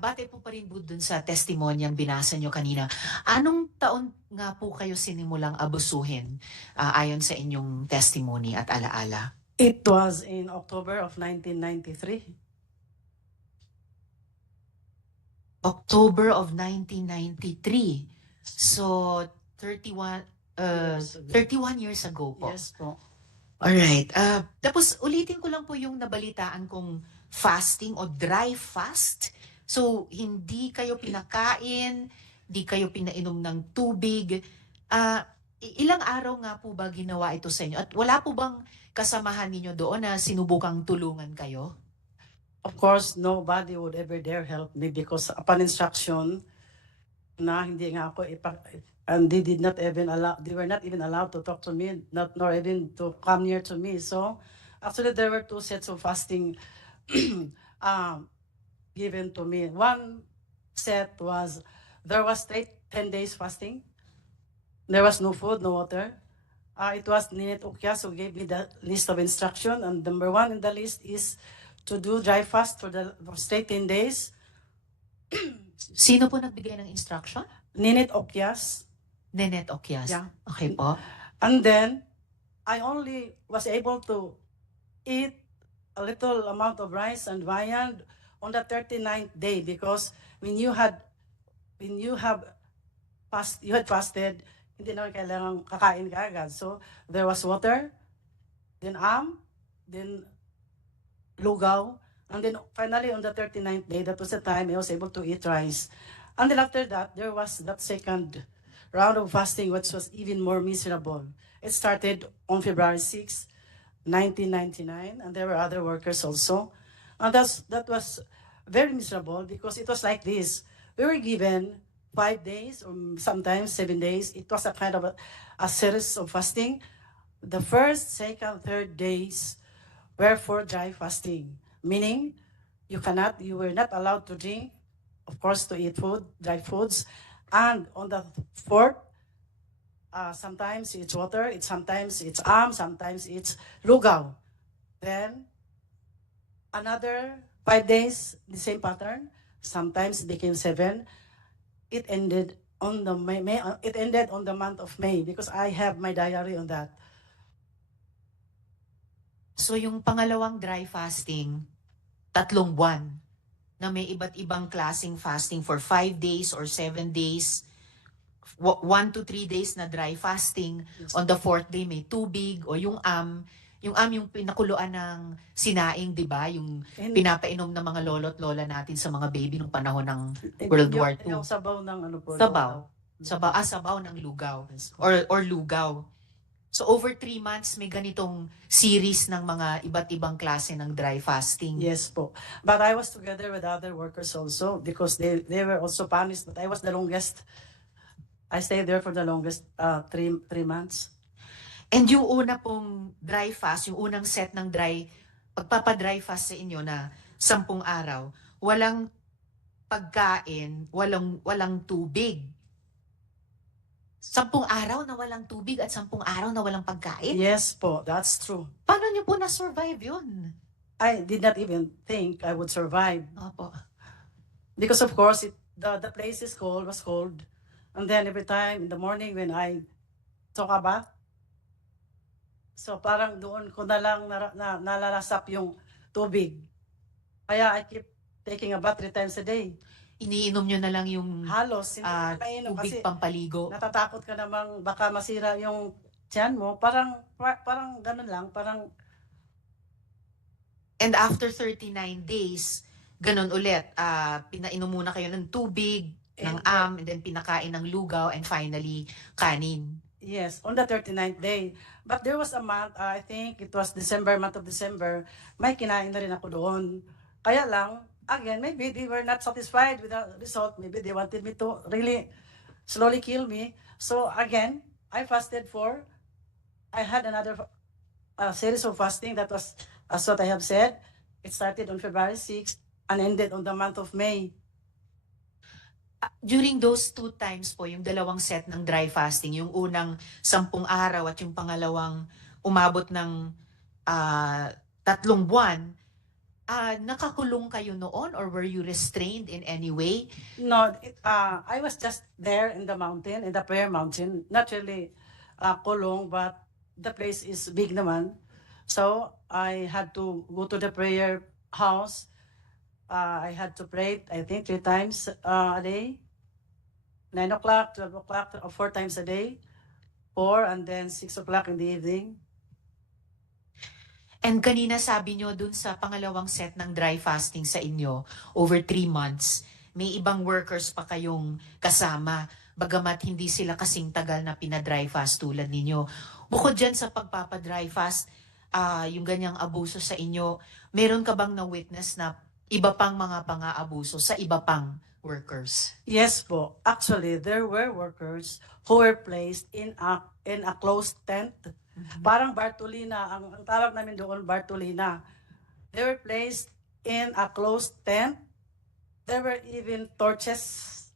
bate po pa rin po dun sa testimonyang binasa nyo kanina. Anong taon nga po kayo sinimulang abusuhin ayon sa inyong testimony at alaala? It was in October of 1993. October of 1993. So, 31 years ago po. Yes po. Alright. Tapos, ulitin ko lang po yung nabalitaan kong fasting o dry fast. So, hindi kayo pinakain, hindi kayo pinainom ng tubig. Ilang araw nga po ba ginawa ito sa inyo? At wala po bang kasamahan ninyo doon na sinubukang tulungan kayo? Of course, nobody would ever dare help me because upon instruction na hindi nga ako and they were not even allowed to talk to me, nor even to come near to me. So, actually, there were two sets of fasting given to me. One set was, there was 10 days fasting. There was no food, no water. It was Ninit Ukyas who gave me the list of instruction. And number one in the list is to do dry fast for straight 10 days. Sino po nagbigay ng instruction? Ninit Ukyas. Nenet Okyas. Yeah. Okay po. And then, I only was able to eat a little amount of rice and viand on the 39th day because when you had fasted, hindi na kailangan kakain ka agad. So there was water, then then lugaw, and then finally on the 39th day, that was the time I was able to eat rice. And then after that, there was that second round of fasting, which was even more miserable. It started on February 6, 1999, and there were other workers also. And that was very miserable because it was like this. We were given 5 days or sometimes 7 days. It was a kind of a series of fasting. The first, second, third days were for dry fasting, meaning you were not allowed to drink, of course, to eat food, dry foods. And on the fourth, sometimes it's water, sometimes it's sometimes it's lugaw. Then another 5 days, the same pattern. Sometimes it became 7. It ended on the it ended on the month of May because I have my diary on that. So yung pangalawang dry fasting, 3 buwan na may iba't ibang klaseng fasting for 5 days or 7 days. 1 to 3 days na dry fasting. Yes. On the 4th day may tubig o yung yung pinakuluan ng sinaing, di ba? Yung pinapainom ng mga lolo't lola natin sa mga baby nung panahon ng World War II. Yung sabaw ng ano po. Sabaw. Sabaw ng lugaw. Or lugaw. So over 3 months, may ganitong series ng mga iba't ibang klase ng dry fasting. Yes po. But I was together with other workers also because they were also punished. But I was the longest. I stayed there for the longest, 3 months. And yung una pong dry fast, yung unang set ng pagpapadry fast sa inyo na 10 araw, walang pagkain, walang tubig. 10 araw na walang tubig at 10 araw na walang pagkain? Yes po, that's true. Paano niyo po na-survive yun? I did not even think I would survive. Opo. Because of course, the place was cold. And then every time in the morning when I took a bath, so parang doon ko na lang nalalasap yung tubig. Kaya I keep taking a bath 3 times a day. Iniinom nyo na lang yung Halos, hindi ko mainom tubig kasi pampaligo. natatakot ka namang baka masira yung tiyan mo. Parang ganun lang, parang. And after 39 days, ganun ulit, pinainom muna kayo ng tubig, ng and then pinakain ng lugaw, and finally, kanin. Yes, on the 39th day. But there was a month, I think it was month of December, may kinain na rin ako doon. Kaya lang, again, maybe they were not satisfied with the result. Maybe they wanted me to really slowly kill me. So again, I had another series of fasting that was, as what I have said, it started on February 6th and ended on the month of May. During those 2 times po, yung dalawang set ng dry fasting, yung unang 10 araw at yung pangalawang umabot ng 3 buwan, nakakulong kayo noon or were you restrained in any way? No, I was just there in the mountain, in the prayer mountain, not really kulong, but the place is big naman. So I had to go to the prayer house. I had to pray, I think, 3 times a day. 9 o'clock, 12 o'clock, 4 times a day. 4 and then 6 o'clock in the evening. And kanina sabi nyo dun sa pangalawang set ng dry fasting sa inyo, over 3 months, may ibang workers pa kayong kasama, bagamat hindi sila kasing tagal na pinadry fast tulad ninyo. Bukod dyan sa pagpapadry fast, yung ganyang abuso sa inyo, meron ka bang na-witness na iba pang mga pang-aabuso sa iba pang workers? Yes po. Actually, there were workers who were placed in a closed tent. Parang Bartolina, ang tawag namin doon, Bartolina. They were placed in a closed tent. There were even torches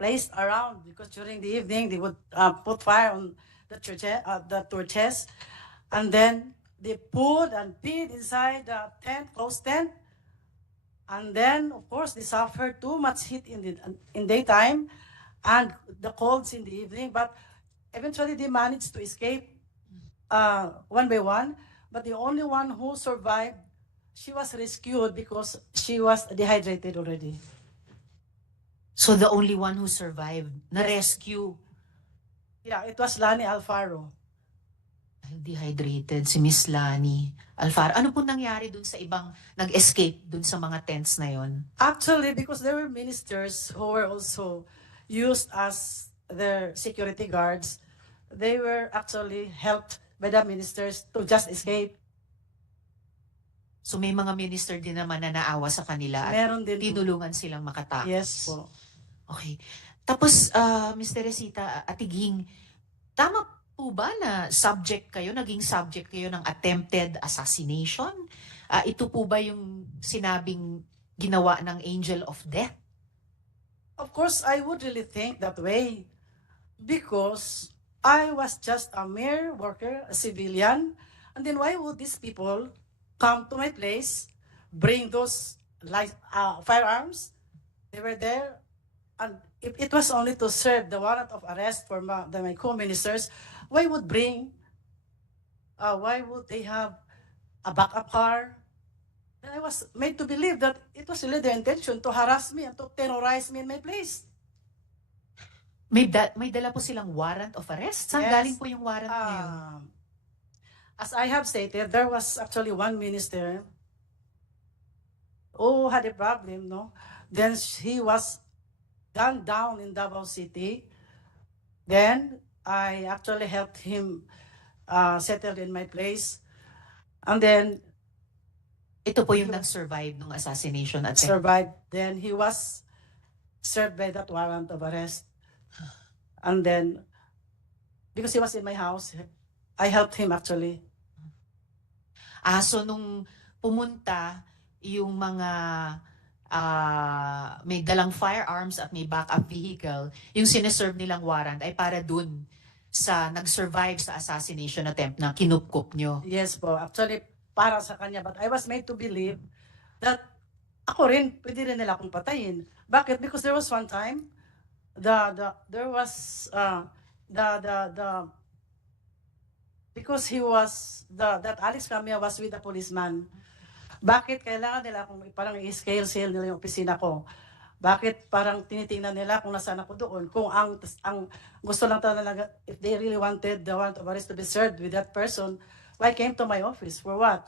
placed around because during the evening they would put fire on the torches, and then they put and peed inside the tent, closed tent. And then, of course, they suffered too much heat in daytime and the colds in the evening. But eventually, they managed to escape one by one. But the only one who survived, she was rescued because she was dehydrated already. So the only one who survived, na-rescue, Yeah, it was Lani Alfaro. dehydrated, si Miss Lani Alfaro. Ano po nangyari dun sa ibang nag-escape dun sa mga tents na yon? Actually, because there were ministers who were also used as their security guards, they were actually helped by the ministers to just escape. So may mga minister din naman na naawa sa kanila at Meron din po. tinulungan silang makatakas. Yes po. Okay. Tapos, Ms. Teresita Atiging, tama po ba na naging subject kayo ng attempted assassination? Ito po ba yung sinabing ginawa ng angel of death? Of course, I would really think that way because I was just a mere worker, a civilian. And then why would these people come to my place, bring those firearms? They were there. And if it was only to serve the warrant of arrest for my co-ministers, why would they have a backup car? And I was made to believe that it was really their intention to harass me and to terrorize me in my place. May dala po silang warrant of arrest? Saan Yes. galing po yung warrant na yun? As I have stated, there was actually one minister who had a problem, no? Then he was gunned down in Davao City. Then I actually helped him settled in my place. And then Ito po yung nag-survive ng assassination attempt. survived. Then he was served by that warrant of arrest. And then, because he was in my house, I helped him actually. So nung pumunta yung mga may dalang firearms at may backup vehicle, yung sineserve nilang warrant ay para dun sa nag-survive sa assassination attempt na kinupkup nyo. Yes po, actually para sa kanya. But I was made to believe that ako rin, pwede rin nila akong patayin. Bakit? Because there was one time, because that Alex Camia was with a policeman. Bakit kailangan nila akong parang i-scale sale nila yung opisina ko? Bakit parang tinitingnan nila kung nasaan ako doon? Kung ang gusto lang talaga, if they really wanted the warrant of arrest to be served with that person, why came to my office? For what?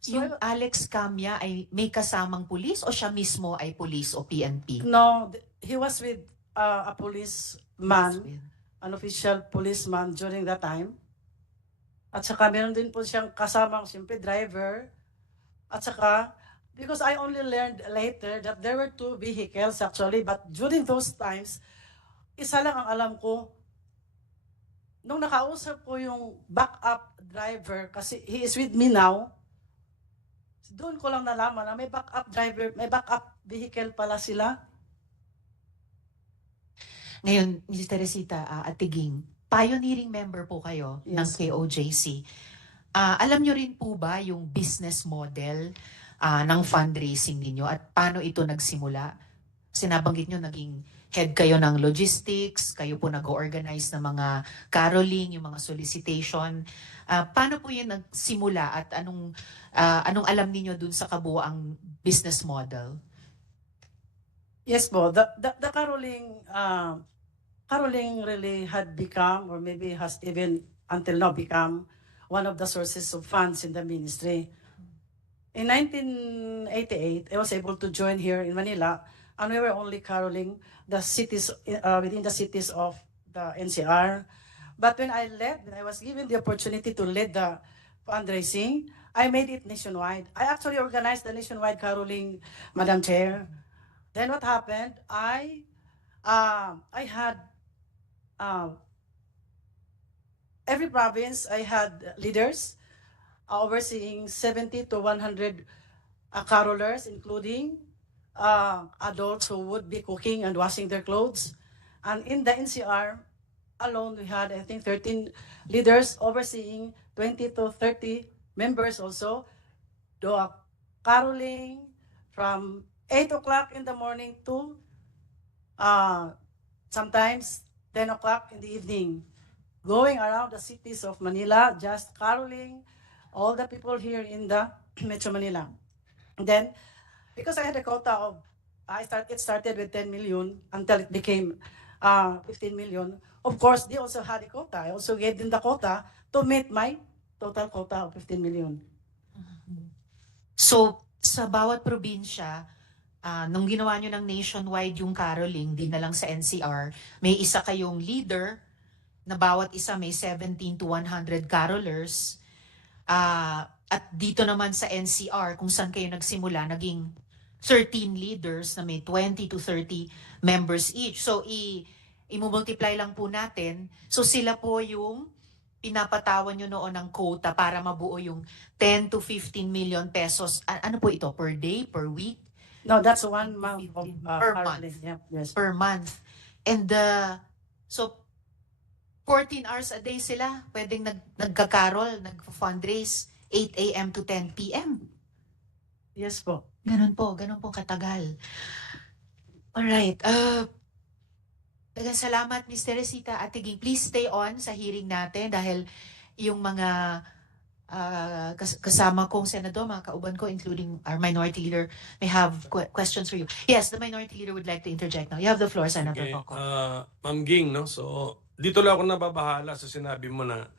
So, Yung Alex Camia ay may kasamang pulis o siya mismo ay pulis o PNP? no, he was with a policeman, an official policeman during that time. At saka meron din po siyang kasamang, siyempre, driver. At saka, because I only learned later that there were 2 vehicles actually, but during those times, isa lang ang alam ko. Nung nakausap ko yung backup driver, kasi he is with me now, doon ko lang nalaman na may backup driver, may backup vehicle pala sila. Ngayon, Ms. Teresita at Tiging, pioneering member po kayo ng Yes. KOJC. Alam nyo rin po ba yung business model ng fundraising ninyo at paano ito nagsimula? Sinabanggit nyo naging head kayo ng logistics, kayo po nag-organize ng mga caroling, yung mga solicitation. Paano po yun nagsimula at anong alam niyo dun sa kabuuang business model? Yes po, the caroling really had become, or maybe has even until now become, one of the sources of funds in the ministry. In 1988, I was able to join here in Manila, and we were only caroling the cities within the cities of the NCR. But when I was given the opportunity to lead the fundraising, I made it nationwide. I actually organized the nationwide caroling, Madam Chair. Then what happened? I had every province. I had leaders overseeing 70 to 100 carolers, including adults who would be cooking and washing their clothes. And in the NCR alone, we had, I think, 13 leaders overseeing 20 to 30 members also, do caroling from 8 o'clock in the morning to sometimes 10 o'clock in the evening, going around the cities of Manila, just caroling all the people here in the Metro Manila. And then, because I had a quota of, it started with 10 million until it became 15 million. Of course, they also had a quota. I also gave them the quota to meet my total quota of 15 million. So, sa bawat probinsya, nung ginawa nyo ng nationwide yung caroling, di na lang sa NCR, may isa kayong leader na bawat isa may 17 to 100 carolers. At dito naman sa NCR, kung saan kayo nagsimula, naging 13 leaders na may 20 to 30 members each. So, i-multiply lang po natin. So, sila po yung pinapatawan nyo noon ng quota para mabuo yung 10 to 15 million pesos. Ano po ito? Per day? Per week? No, that's 1 month of Per caroling. month. Yep, yes. Per month. And so 14 hours a day sila pwedeng nagka-carol, nag-fundraise 8 a.m. to 10 p.m. Yes po. Ganun po katagal. Alright. Dagang salamat, Ms. Teresita at Tiging. Please stay on sa hearing natin dahil yung mga kasama kong senador, mga kauban ko, including our minority leader, may have questions for you. Yes, the minority leader would like to interject now. You have the floor, Senator Okay. Coco. Ma'am Ging, no? So, dito lang ako nababahala sa sinabi mo na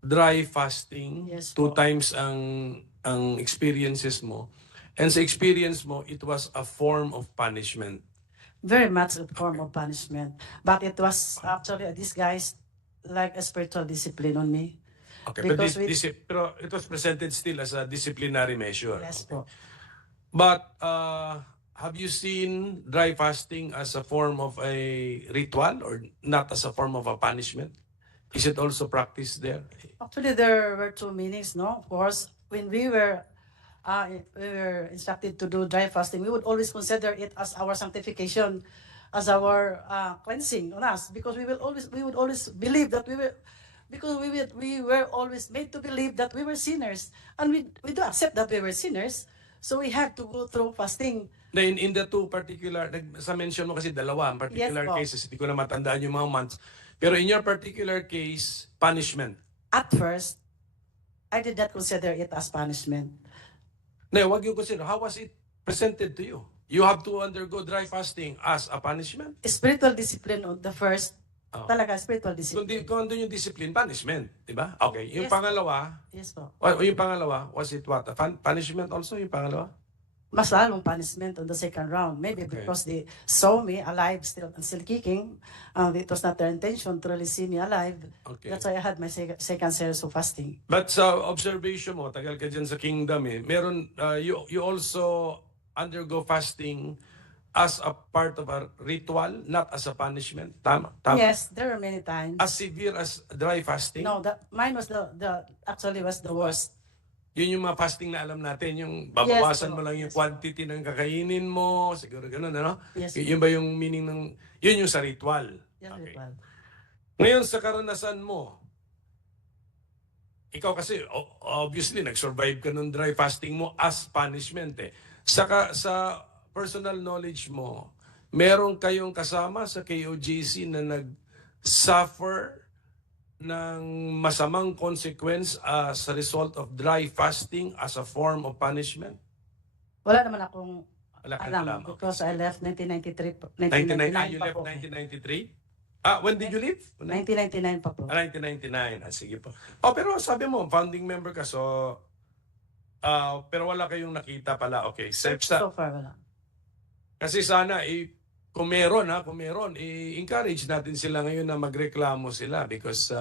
dry fasting, Yes 2 po. times ang experiences mo. And sa experience mo, it was a form of punishment. Very much a form of punishment. But it was actually a disguise like a spiritual discipline on me. Okay, Because pero it was presented still as a disciplinary measure. yes po. But have you seen dry fasting as a form of a ritual or not as a form of a punishment? Is it also practiced there? Actually, there were two meanings, no? Of course, when we were instructed to do dry fasting, we would always consider it as our sanctification, as our cleansing on us, because we would always believe that we were always made to believe that we were sinners, and we do accept that we were sinners, so we had to go through fasting. In the two particular, sa mention mo kasi dalawa, particular Yes, po. cases, hindi ko na matandaan yung mga months. Pero in your particular case, punishment. At first, I did not consider it as punishment. No, wag yung consider. How was it presented to you? You have to undergo dry fasting as a punishment? Spiritual discipline on the first, Oh. talaga spiritual discipline. Kung andun yung discipline, punishment. Diba? Okay. Yung Yes. pangalawa, Yes po. yung pangalawa, was it what? A punishment also yung pangalawa? Mas lalong punishment on the second round. Maybe Okay. because they saw me alive still kicking. It was not their intention to really see me alive. Okay. That's why I had my second series of fasting. But sa observation mo, tagal ka dyan sa kingdom meron, you also undergo fasting as a part of a ritual, not as a punishment. Tama? Yes, there were many times. As severe as dry fasting? No, mine was actually was the worst. Yun yung mga fasting na alam natin, yung babawasan Yes, mo lang yung yes. quantity ng kakainin mo, siguro ganun, ano? Yes. Yun ba yung meaning ng, yun yung sa ritual? Yes, Okay. ritual. Ngayon sa karanasan mo, ikaw kasi obviously nag-survive ka ng dry fasting mo as punishment Sa personal knowledge mo, meron kayong kasama sa KOJC na nag-suffer ng masamang consequence as a result of dry fasting as a form of punishment? Wala naman akong Wala kang alam alam. because I left 1993. 1999, you pa left po. 1993? When did you leave? 1999 pa po. 1999. Sige po. Pero sabi mo, founding member ka, so pero wala kayong nakita pala. Okay. So far, wala. Kasi sana, kung meron, i-encourage natin sila ngayon na magreklamo sila because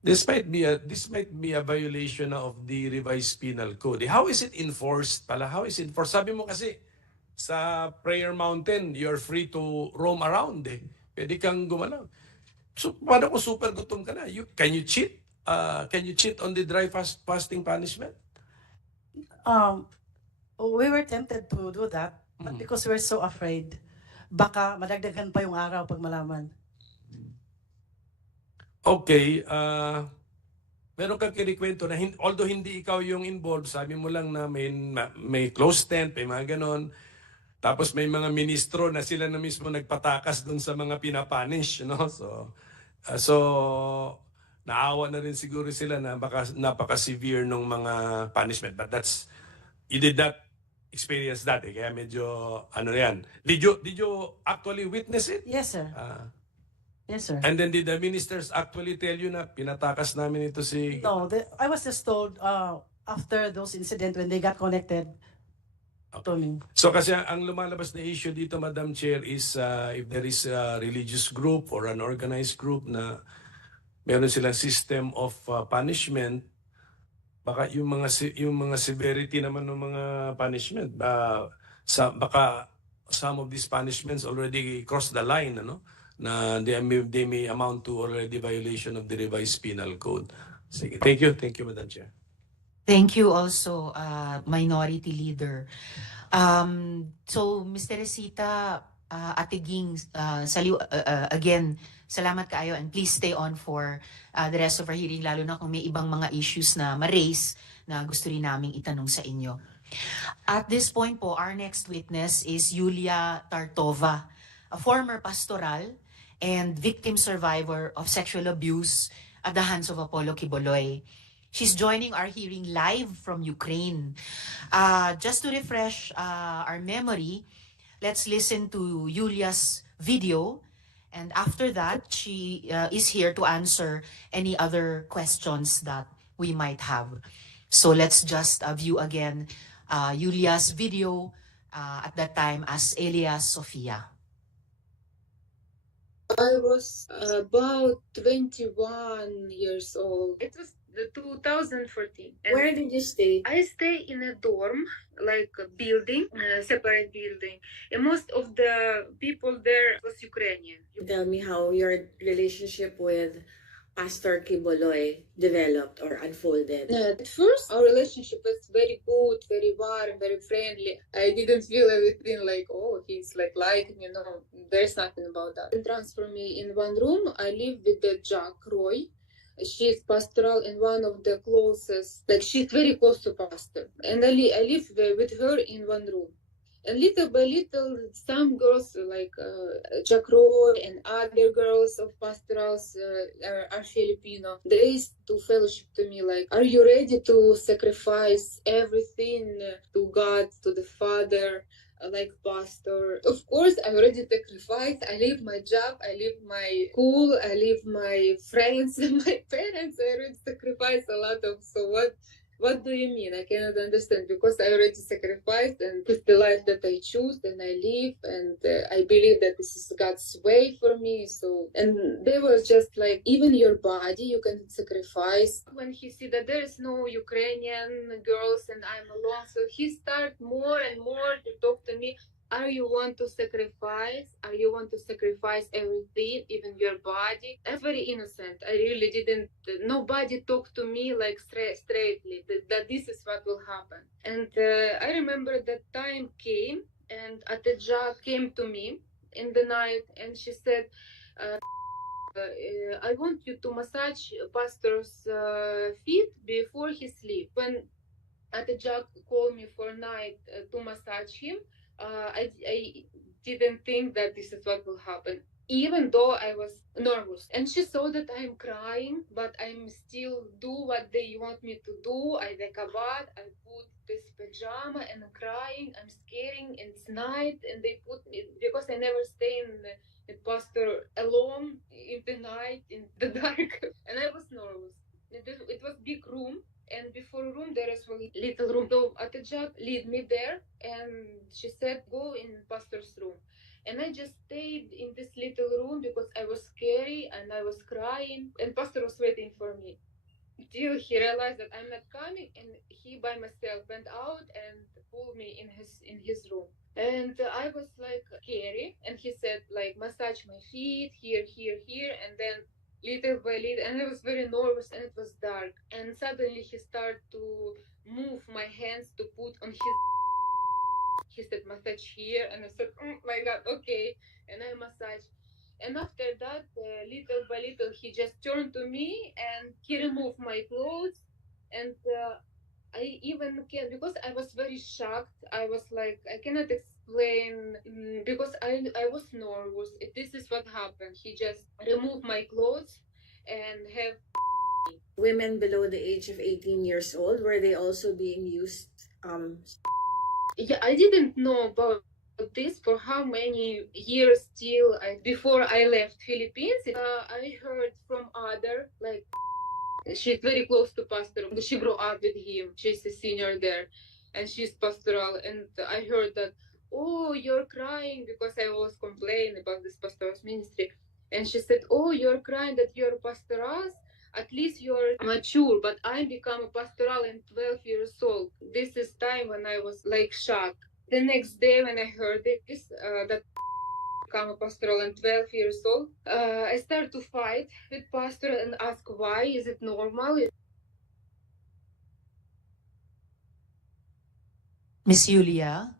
this might be a violation of the revised penal code. How is it enforced pala? How is it enforced? Sabi mo kasi, sa Prayer Mountain, you're free to roam around Pwede kang gumalaw. So, paano kung super gutom ka na? Can you cheat? Can you cheat on the dry fasting punishment? We were tempted to do that, but because we're so afraid, baka madagdagan pa yung araw pag malaman. Okay, meron kang kinikwento na although hindi ikaw yung involved, sabi mo lang na may close tent, may mga ganon. Tapos may mga ministro na sila na mismo nagpatakas dun sa mga pinapanish, no? So naawa na rin siguro sila na napaka-severe nung mga punishment. But you did not experience that kaya medyo yan. Did you actually witness it? Yes, sir. Yes, sir. And then did the ministers actually tell you na pinatakas namin ito si... No, I was just told after those incidents when they got connected to me. So kasi ang lumalabas na issue dito, Madam Chair, is if there is a religious group or an organized group na meron silang system of punishment, baka yung mga severity naman ng mga punishment, baka some of these punishments already cross the line, na they may amount to already violation of the revised penal code. Sige. Thank you, Madam Chair. Thank you also, Minority Leader. So, Mr. Resita, Ate Ging, again, salamat kaayo and please stay on for the rest of our hearing, lalo na kung may ibang mga issues na ma-raise na gusto rin naming itanong sa inyo. At this point po, our next witness is Yulia Tartova, a former pastoral and victim survivor of sexual abuse at the hands of Apollo Quiboloy. She's joining our hearing live from Ukraine. Just to refresh our memory, let's listen to Yulia's video. And after that, she is here to answer any other questions that we might have. So let's just view again Yulia's video at that time as Elias Sofia. I was about 21 years old. It was the 2014. And Where did you stay? I stay in a dorm, like a building, a separate building. And most of the people there was Ukrainian. Tell me how your relationship with Pastor Quiboloy developed or unfolded. At first, our relationship was very good, very warm, very friendly. I didn't feel anything like, oh, he's like me. No, there's nothing about that. They transfer me in one room. I live with the Jack Roy. She's pastoral and one of the closest, like she's very close to pastor. And I live with her in one room. And little by little, some girls like Jack Roy and other girls of pastorals are Filipino. They used to fellowship to me like, are you ready to sacrifice everything to God, to the Father? Like pastor, of course I already sacrificed. I leave my job, I leave my school, I leave my friends and my parents. I already sacrificed a lot of. So what do you mean? I cannot understand, because I already sacrificed, and it's the life that I choose and I live, and I believe that this is God's way for me. So, and they were just like, even your body you can sacrifice. When he see that there is no Ukrainian girls and I'm alone, so he start more and more to talk to me. Are you want to sacrifice? Are you want to sacrifice everything, even your body? I'm very innocent. I really didn't. Nobody talked to me like straightly that this is what will happen. And I remember that time came, and Atejah came to me in the night, and she said, I want you to massage pastor's feet before he sleep. When Atejah called me for night to massage him, I didn't think that this is what will happen, even though I was nervous. And she saw that I'm crying, but I'm still do what they want me to do. I take a bath, I put this pajama, and I'm crying, I'm scaring, and it's night, and they put me, because I never stay in the pastor alone in the night, in the dark, and I was nervous. It was big room, and before room there is a little room. So Atejah lead me there, and she said, go in pastor's room. And I just stayed in this little room because I was scary and I was crying, and pastor was waiting for me till he realized that I'm not coming, and he by myself went out and pulled me in his room. And I was like scary, and he said like, massage my feet here, here, here, and then little by little, and I was very nervous, and it was dark, and suddenly he started to move my hands to put on his. He said massage here, and I said, oh my god, okay, and I massaged. And after that, little by little, he just turned to me and he removed my clothes. And I even can, because I was very shocked. I was like, I cannot explain, because I was nervous. This is what happened. He just removed my clothes and have. Women below the age of 18 years old, were they also being used? Yeah, I didn't know about this for how many years till before I left Philippines. I heard from other, like, she's very close to pastor. She grew up with him. She's a senior there, and she's pastoral. And I heard that, oh, you're crying, because I was complaining about this pastor's ministry. And she said, oh, you're crying that you're pastoral. At least you're mature, but I become a pastoral in 12 years old. This is time when I was like shocked. The next day when I heard this, that become a pastoral and 12 years old, I started to fight with pastor and ask why, is it normal? Miss Yulia?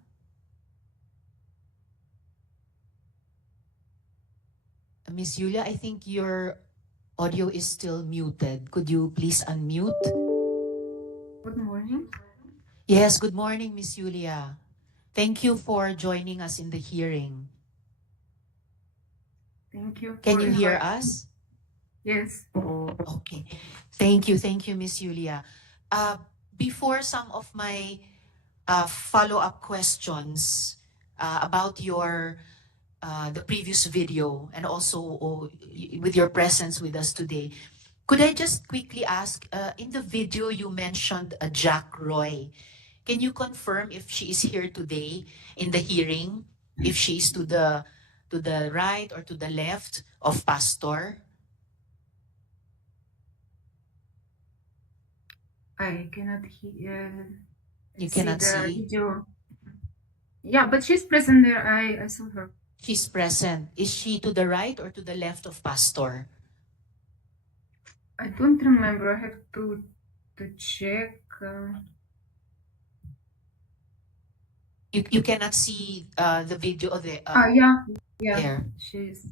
Miss Yulia, I think your audio is still muted. Could you please unmute? Good morning. Yes, good morning, Miss Yulia. Thank you for joining us in the hearing. Thank you. Can you hear us? Yes. Okay. Thank you, Miss Yulia. Before some of my follow-up questions about your the previous video, and also with your presence with us today, could I just quickly ask, in the video you mentioned Jack Roy. Can you confirm if she is here today in the hearing, if she is to To the right or to the left of Pastor? I cannot hear. You cannot the see? video. Yeah, but she's present there. I saw her. She's present. Is she to the right or to the left of Pastor? I don't remember. I have to check. You cannot see the video of the Yeah, there. she's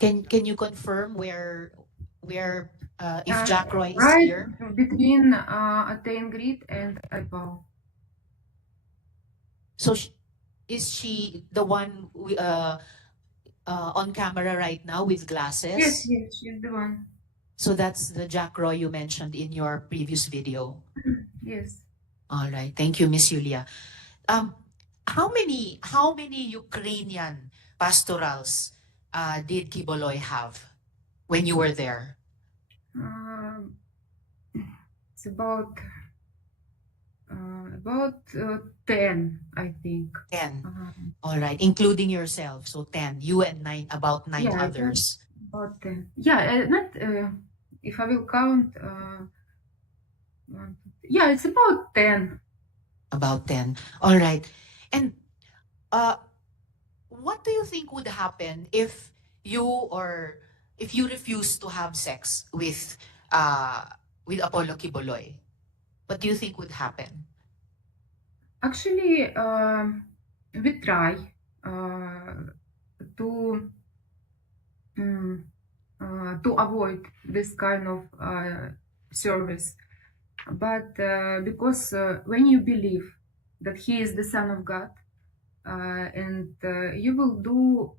Can you confirm where if Jack Roy is right here? between Attain Grid and Ipaw. So is she the one on camera right now with glasses? Yes, she's the one. So that's the Jack Roy you mentioned in your previous video. Yes. All right. Thank you, Miss Julia. How many Ukrainian pastorals did Quiboloy have when you were there? It's about 10, I think. 10. All right, including yourself. So 10. You and about nine Yeah, others. About 10. Yeah, not if I will count. Yeah, it's about 10. About 10. All right. And what do you think would happen if you refuse to have sex with Apollo Quiboloy? What do you think would happen? Actually, we try to avoid this kind of service, but because when you believe that he is the Son of God, and you will do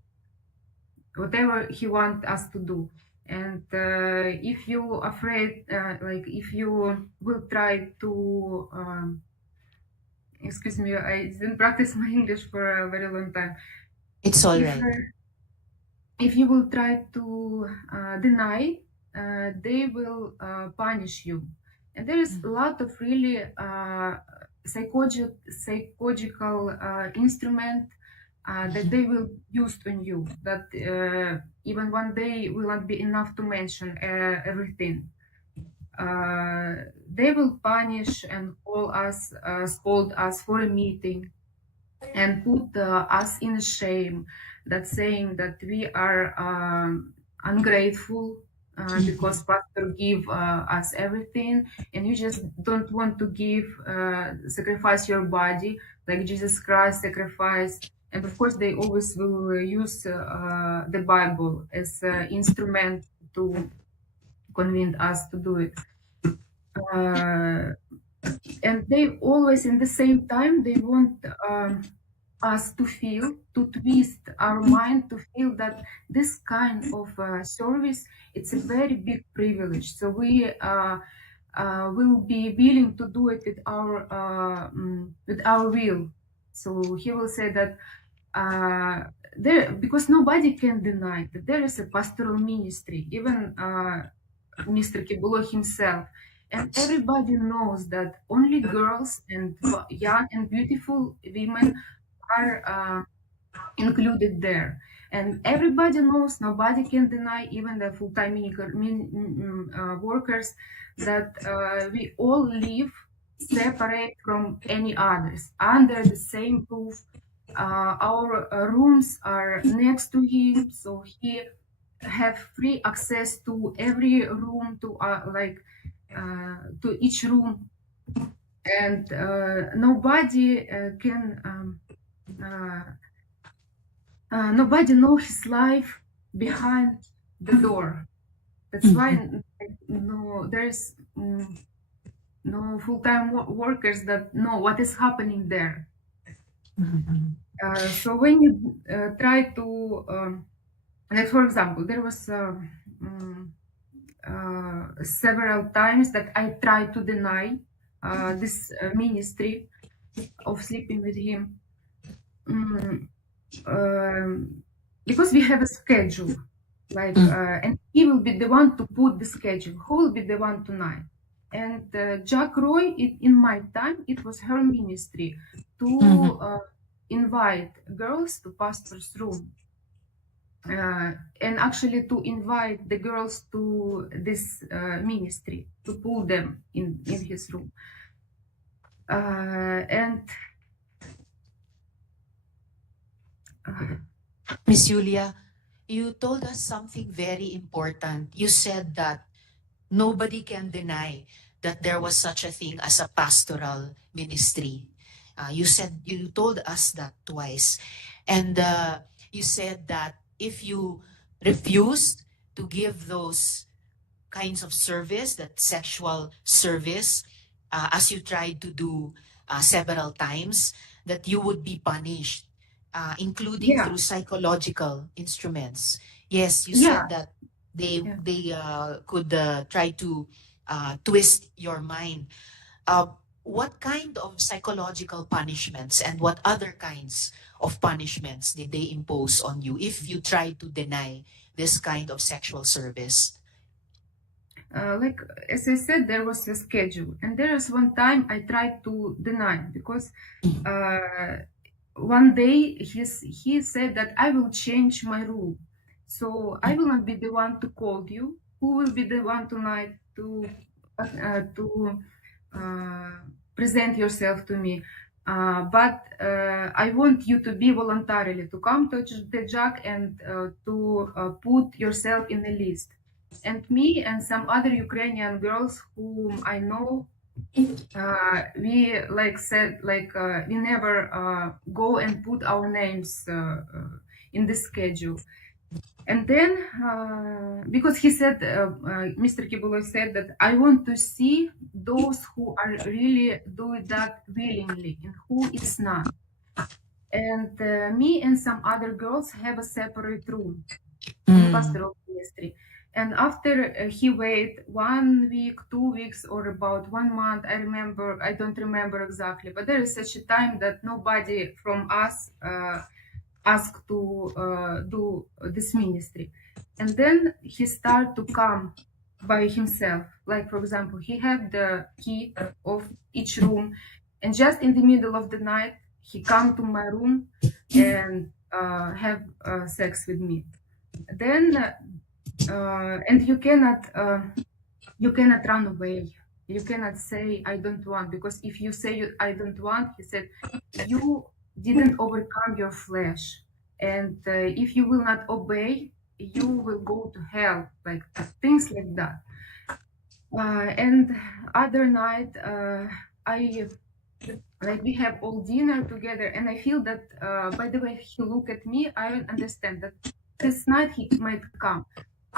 whatever he wants us to do, and if you afraid, like if you will try to excuse me, I didn't practice my English for a very long time. It's all right. If you will try to deny, they will punish you. And there is a lot of really psychological instrument that they will use on you, that even one day will not be enough to mention everything. They will punish and scold us for a meeting and put us in shame, that saying that we are ungrateful because pastor give us everything and you just don't want to sacrifice your body like Jesus Christ sacrificed. And of course they always will use the Bible as an instrument to convince us to do it. And they always, in the same time, they want us to twist our mind to feel that this kind of service, it's a very big privilege. So we will be willing to do it with our will. So he will say that because nobody can deny that there is a pastoral ministry, even Mr. Quiboloy himself. And everybody knows that only girls and young and beautiful women are included there. And everybody knows, nobody can deny, even the full-time workers, that we all live separate from any others, under the same roof. Our rooms are next to him, so he have free access to every room, to each room, and nobody nobody know his life behind the door. That's why there's no full-time workers that know what is happening there. So when you try to like, for example, there was several times that I tried to deny this ministry of sleeping with him, because we have a schedule, like, and he will be the one to put the schedule. Who will be the one tonight? And Jack Roy, in my time, it was her ministry to invite girls to pastor's room, and actually to invite the girls to this ministry, to pull them in his room. And Miss Julia, you told us something very important. You said that nobody can deny that there was such a thing as a pastoral ministry. You told us that twice. And you said that if you refused to give those kinds of service, that sexual service, as you tried to do several times, that you would be punished, including yeah, through psychological instruments. Yes, you yeah, said that they yeah. they could try to twist your mind. Uh, what kind of psychological punishments and what other kinds of punishments did they impose on you if you tried to deny this kind of sexual service? Like as I said, there was a schedule, and there is one time I tried to deny because one day he said that I will change my rule, so I will not be the one to call you. Who will be the one tonight to present yourself to me? But I want you to be voluntarily to come to the judge and to put yourself in the list. And me and some other Ukrainian girls whom I know, we like said we never go and put our names in the schedule. And then because he said, Mr. Quiboloy said that I want to see those who are really doing that willingly and who is not. And me and some other girls have a separate room in pastoral ministry. And after he waited 1 week, 2 weeks, or about 1 month, I don't remember exactly, but there is such a time that nobody from us asked to do this ministry. And then he started to come by himself. Like, for example, he had the key of each room, and just in the middle of the night, he come to my room and have sex with me. Then and you cannot run away. You cannot say I don't want, because if you say I don't want, he said you didn't overcome your flesh, and if you will not obey, you will go to hell, like things like that. And other night I like we have all dinner together, and I feel that by the way he look at me, I understand that this night he might come.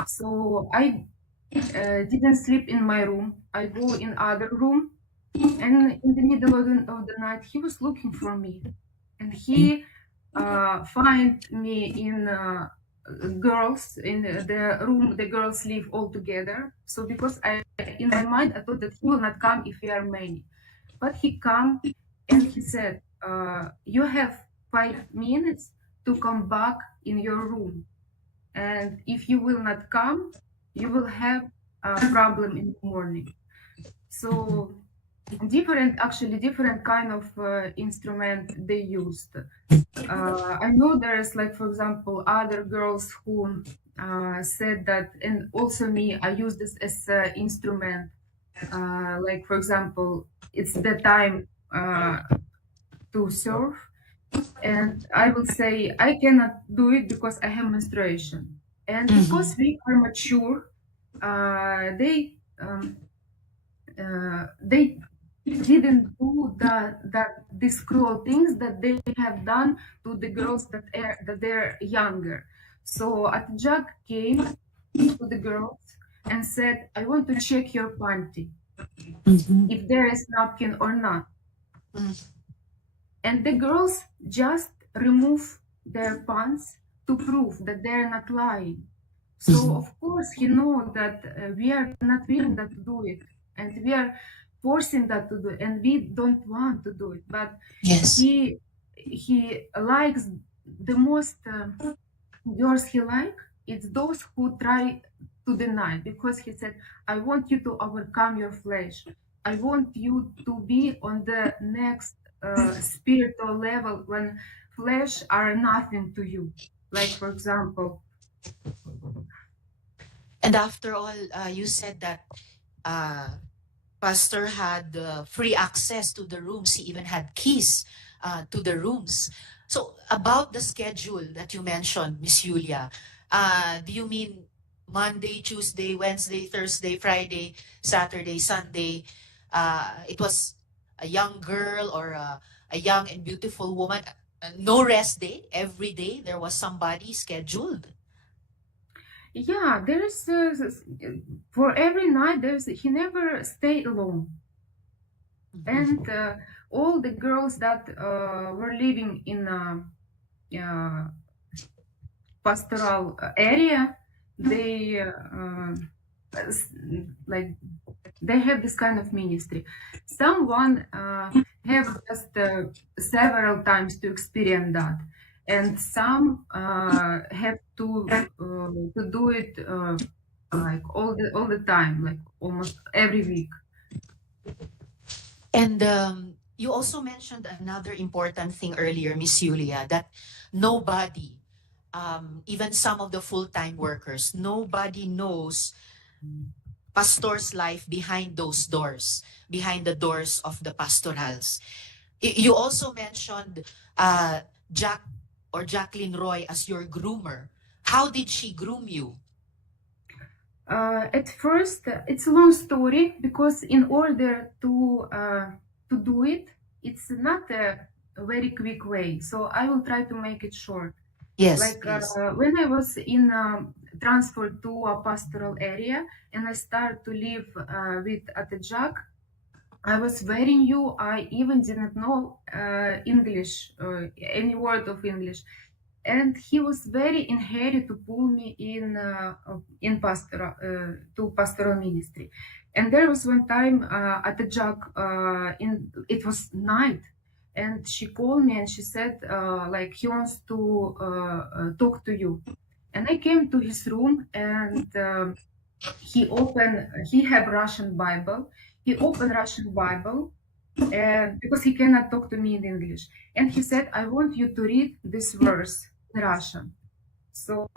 So I didn't sleep in my room. I go in other room, and in the middle of the night, he was looking for me, and he find me in girls in the room. The girls live all together. So because in my mind, I thought that he will not come if we are many, but he come and he said, "You have 5 minutes to come back in your room. And if you will not come, you will have a problem in the morning." So different kind of instrument they used. I know there's like, for example, other girls who said that, and also me, I use this as an instrument. Like, for example, it's the time to serve, and I will say I cannot do it because I have menstruation. And because we are mature, they didn't do these cruel things that they have done to the girls that they're younger. So Atjak came to the girls and said, "I want to check your panty, if there is napkin or not." And the girls just remove their pants to prove that they're not lying. So of course he knows that we are not willing that to do it, and we are forcing that to do it, and we don't want to do it. But Yes. he likes the most girls he like. It's those who try to deny, because he said, "I want you to overcome your flesh. I want you to be on the next spiritual level when flesh are nothing to you. Like, for example, And after all, you said that Pastor had free access to the rooms. He even had keys to the rooms. So about the schedule that you mentioned, Miss Julia, do you mean Monday, Tuesday, Wednesday, Thursday, Friday, Saturday, Sunday? It was a young girl or a young and beautiful woman. No rest day. Every day there was somebody scheduled. yeah, there's for every night he never stay alone. And all the girls that were living in pastoral area, they like they have this kind of ministry. Someone have just several times to experience that, and some have to do it like all the time, like almost every week. And you also mentioned another important thing earlier, Miss Julia, that nobody, even some of the full-time workers, nobody knows pastor's life behind those doors, behind the doors of the pastorals. You also mentioned Jack or Jacqueline Roy as your groomer. How did she groom you? At first, it's a long story because in order to do it, it's not a very quick way. So I will try to make it short. Yes, like please. When I was in transferred to a pastoral area and I started to live with Atejak, I was very new. I even didn't know English, any word of English. And he was very in hurry to pull me in pastoral to pastoral ministry. And there was one time at the jug it was night, and she called me and she said like he wants to talk to you. And I came to his room and he had Russian Bible. He opened Russian Bible and because he cannot talk to me in English. And he said, I want you to read this verse in Russian. So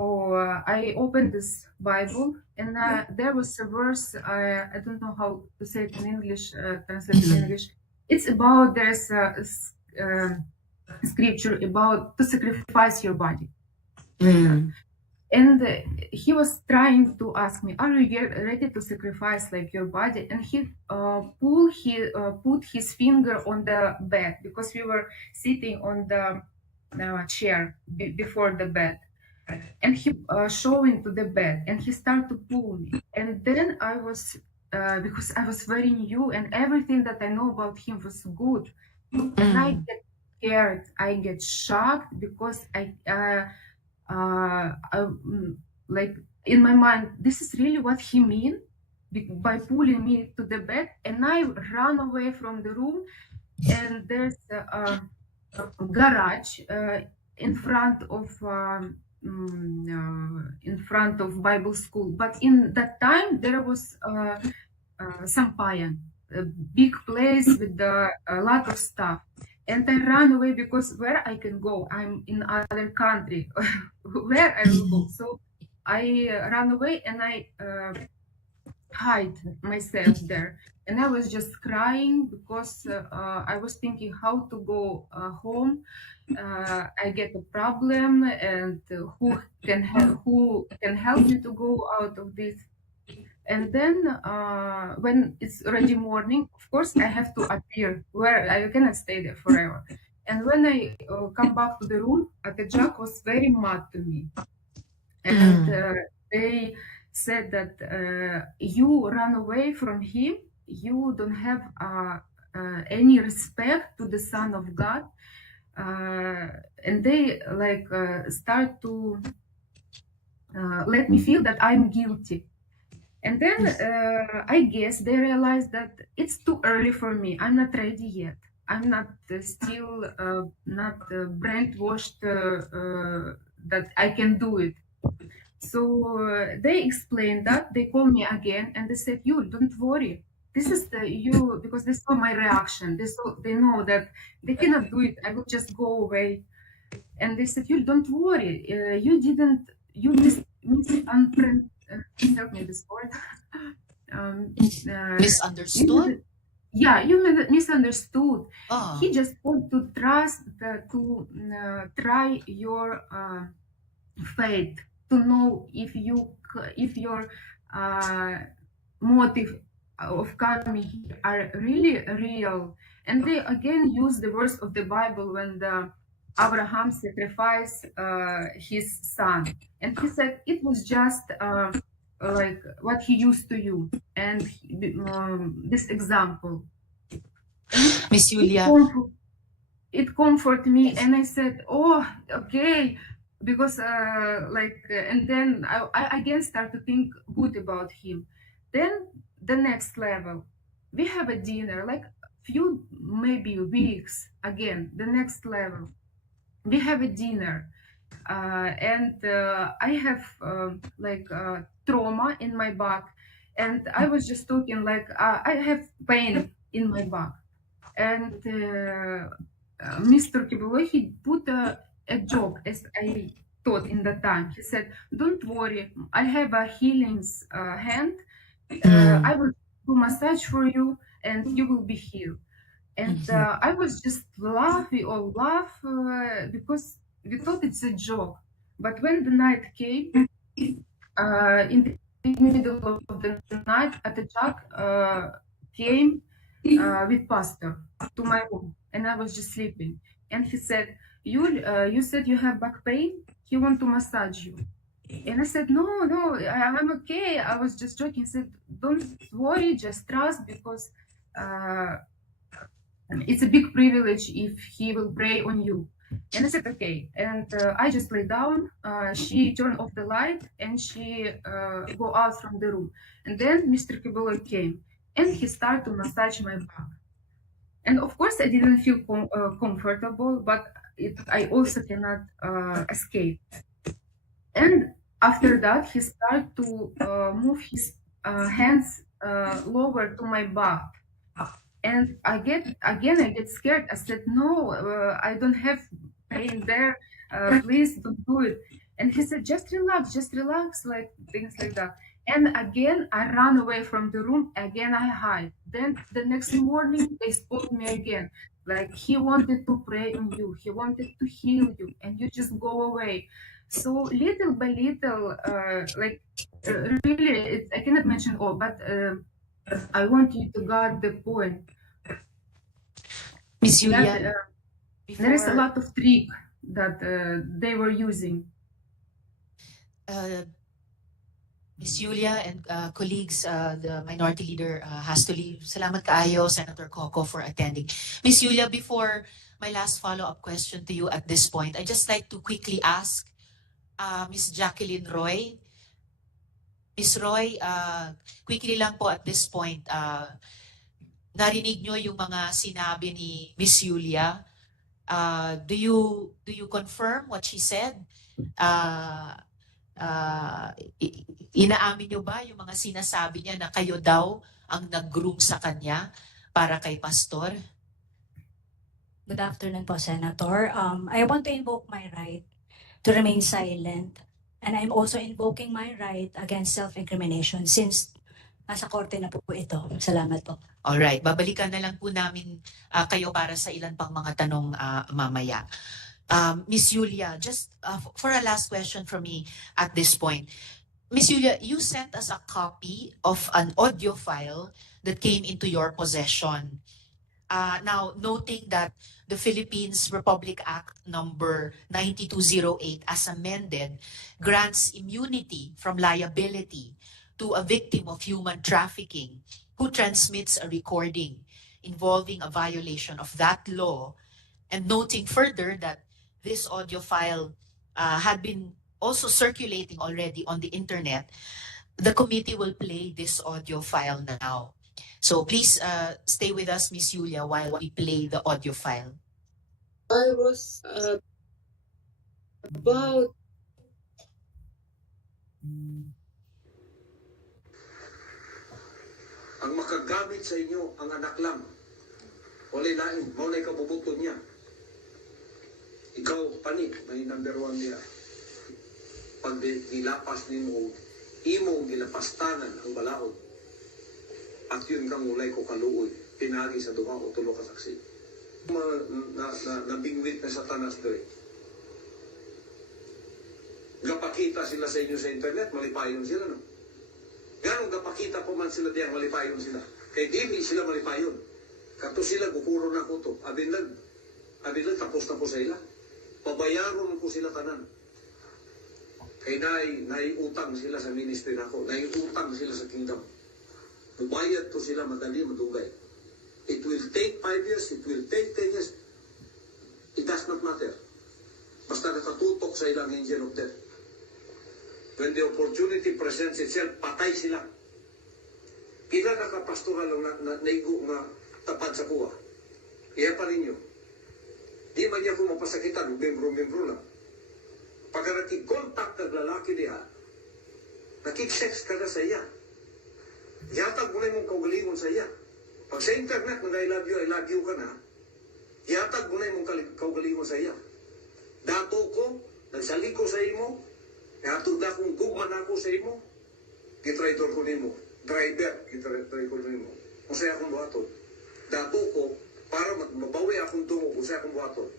I opened this Bible, and there was a verse, I don't know how to say it in English, translate in English. It's about, there's a scripture about to sacrifice your body. And he was trying to ask me, are you ready to sacrifice like your body? And he put his finger on the bed because we were sitting on the chair before the bed. And he showing to the bed and he started to pull me. And then I was, because I was very new and everything that I know about him was good. And I get scared, I get shocked because like in my mind, this is really what he mean by pulling me to the bed. And I run away from the room, and there's a garage in front of Bible school. But in that time there was Sampayan, a big place with a lot of stuff. And I ran away because where I can go? I'm in other country. Where I will go? So I ran away and I hide myself there. And I was just crying because I was thinking how to go home. I get a problem, and who can help me to go out of this? And then when it's already morning, of course, I have to appear where I cannot stay there forever. And when I come back to the room, Atejak was very mad to me. And they said that you run away from him, you don't have any respect to the Son of God. And they like start to let me feel that I'm guilty. And then I guess they realized that it's too early for me. I'm not ready yet. I'm not still not brainwashed that I can do it. So they explained that. They called me again and they said, "You don't worry. this is because they saw my reaction. They know that they cannot do it. I will just go away. And they said, "You don't worry. You help me this word. Misunderstood? You misunderstood. Oh. He just want to trust try your faith to know if your motive of coming here are really real. And they again use the verse of the Bible when Abraham sacrificed his son, and he said it was just like what he used to you, and this example. Miss Julia. It comforted me, and I said, "Oh, okay," because and then I again start to think good about him. Then the next level, we have a dinner, like few maybe weeks. Again, the next level, we have a dinner, and I have trauma in my back, and I was just talking like I have pain in my back, and Mr. Quiboloy, he put a joke, as I thought in that time. He said, "Don't worry, I have a healing hand. I will do massage for you, and you will be healed." And I was just laughing because we thought it's a joke. But when the night came, in the middle of the night, Atachak came with pastor to my room, and I was just sleeping. And he said, you said you have back pain? He want to massage you." And I said, no, I'm okay. I was just joking. He said, "Don't worry, just trust, because it's a big privilege if he will pray on you." And I said, okay. And I just lay down. She turned off the light, and she go out from the room. And then Mr. Quiboloy came, and he started to massage my back. And of course, I didn't feel comfortable, but I also cannot escape. And after that, he started to move his hands lower to my back. And I get scared. I said, "No, I don't have pain there. Please don't do it." And he said, just relax, like things like that. And again, I ran away from the room. Again, I hide. Then the next morning, they spoke me again. Like, he wanted to pray on you. He wanted to heal you, and you just go away. So little by little, really, I cannot mention all, but I want you to get the point. Miss Julia, there is a lot of trick that they were using. Miss Julia and colleagues, the minority leader has to leave. Salamat kaayo, Senator Coco, for attending. Miss Julia, before my last follow-up question to you at this point, I'd just like to quickly ask Miss Jacqueline Roy. Miss Roy, quickly lang po at this point, narinig nyo yung mga sinabi ni Miss Julia. Do you confirm what she said? Inaamin nyo ba yung mga sinasabi niya na kayo daw ang nag-groom sa kanya para kay Pastor? Good afternoon po, Senator. I want to invoke my right to remain silent, and I'm also invoking my right against self-incrimination since nasa korte na po ito. Salamat po. Alright, babalikan na lang po namin kayo para sa ilan pang mga tanong mamaya. Miss Julia, just for a last question from me at this point. Miss Julia, you sent us a copy of an audio file that came into your possession. Now, noting that the Philippines Republic Act number 9208 as amended grants immunity from liability to a victim of human trafficking who transmits a recording involving a violation of that law, and noting further that this audio file had been also circulating already on the internet, the committee will play this audio file now. So please stay with us, Miss Julia, while we play the audio file. I was about Ang makagamit sa inyo, ang anak lang. Wala lain, maunay kabubuto niya. Ikaw, pani, may number 1 niya. Pag nilapas ni mo, imo gilapastanan ang balaod. At yun kang ulay ko kaluoy, pinagi sa duha o tulo ka saksi. Nabingwit na satanas dre. Gapakita sila sa inyo sa internet, malipayon sila, no? Ganong gapakita po man sila diyan, malipayon sila. Kay di sila malipayon. Kato sila, gukuro na ko to. Abilan, tapos na po sa ila. Pabayaron ko sila tanan. Kay naiutang sila sa ministry nako, naiutang sila sa kingdom. Bayad to sila madali, madugay. It will take 5 years, it will take 10 years. It does not matter. Basta nakatutok sa ilang angel of death. When the opportunity presents itself, patay sila. Pila nakapastoral lang naigo nga tapad sa kuha. Iya pa ninyo. Di man niya kung mapasakitan, membro-membro lang. Pagka nakik-contact ng lalaki niya, nakik-sex ka na sa iya. Yatag mo na yung kaugalingon sa iya. Pag sa internet, nag I love you ka na, yatag mo na yung kaugalingon sa iya. Dato ko, nagsali ko sa imo, yatag na akong gugman ako sa imo, gitraidor ko nimo. Driver, gitraidor ko nimo. Kung sa'yo akong buhaton. Dato ko, para mabawi akong tungo kung sa'yo akong buhaton.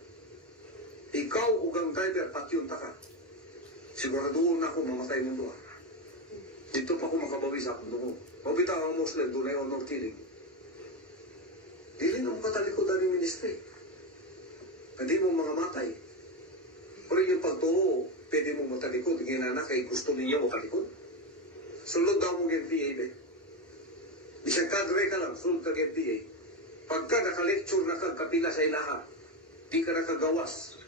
Ikaw ugang driver, patyun ta ka. Siguraduhin na ako mamatay mo doon. Dito pa ako makabawi sa akong tungo. Mabita ang Muslim, doon ay honor killing. Dili na mo katalikod ang ministry. Hindi mo mga matay. Pero yung pagtuo, pwede mo matalikod. Ginana kay gusto ninyo matalikod. Sulod daw mong NPA, be. Bisang kadre ka lang, sulod ka NPA. Pagka naka-lecture na kapila sa ilaha, di ka nakagawas.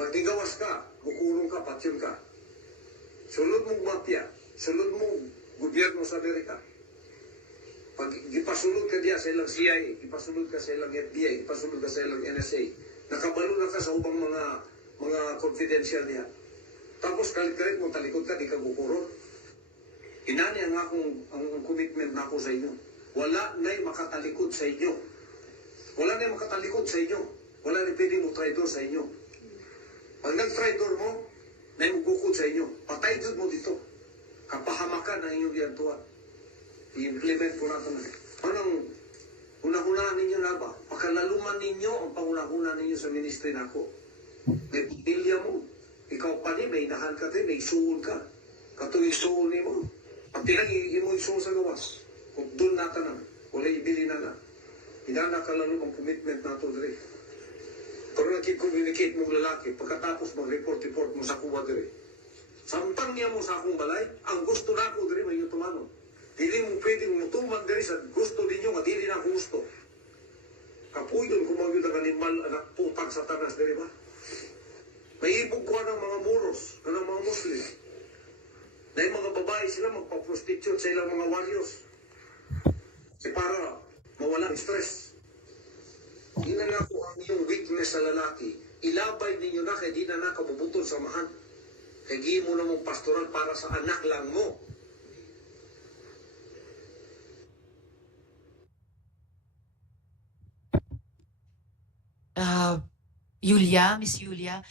Pag di gawas ka, bukurong ka, patsyon ka. Sulod mong mafia, sulod mong gobyerno sa Amerika. Pag ipasulod ka diya sa ilang CIA, ipasulod ka sa ilang FBI, ipasulod ka sa ilang NSA, nakabalo na ka sa ubang mga confidential niya. Tapos kalit-kalit mo talikod ka, di ka bukurong. Inani ang commitment na ako sa inyo. Wala na'y makatalikod sa inyo. Wala na'y makatalikod sa inyo. Wala na'y pwede mo traidor sa inyo. Pag nag-traidor mo, na'y magukod sa inyo. Patay dun mo dito. Kapahamakan ang inyong diyantuan. I-implement ko na ito na. Anong una-una ninyo na ba? Pakalaluman ninyo ang panguna-una ninyo sa ministry na ako. May pamilya mo. Ikaw pa ni, may inahan ka din, may suul ka. Katong isuul ni mo. Pag tinagi mo isuul sa gawas. Kung doon natin na, wala ibili na na. Hinana ka lalo ang commitment na ito, dire. Pero nag-communicate mong lalaki, pagkatapos mag-report mo sa kuwa, dire. Sampang niya mo sa akong balay, ang gusto na ako, dire, may yutumano. Dili mo pwedeng mutuman, dire, sa gusto ninyo, nga dili na ako gusto. Kapuyon, kumawin ang animal, anak putang satanas, dire ba? May ibog ko ng mga muros, ng mga Muslim. Na yung mga babae sila magpa-prostitute sa ilang mga warriors. Para mawala ang stress. Ina na ko ang iyong weakness sa lalaki. Ilabay ninyo na kaya di na nakabubutol sa mahan. Kaya gi mo na mong pastoral para sa anak lang mo. Miss Yulia,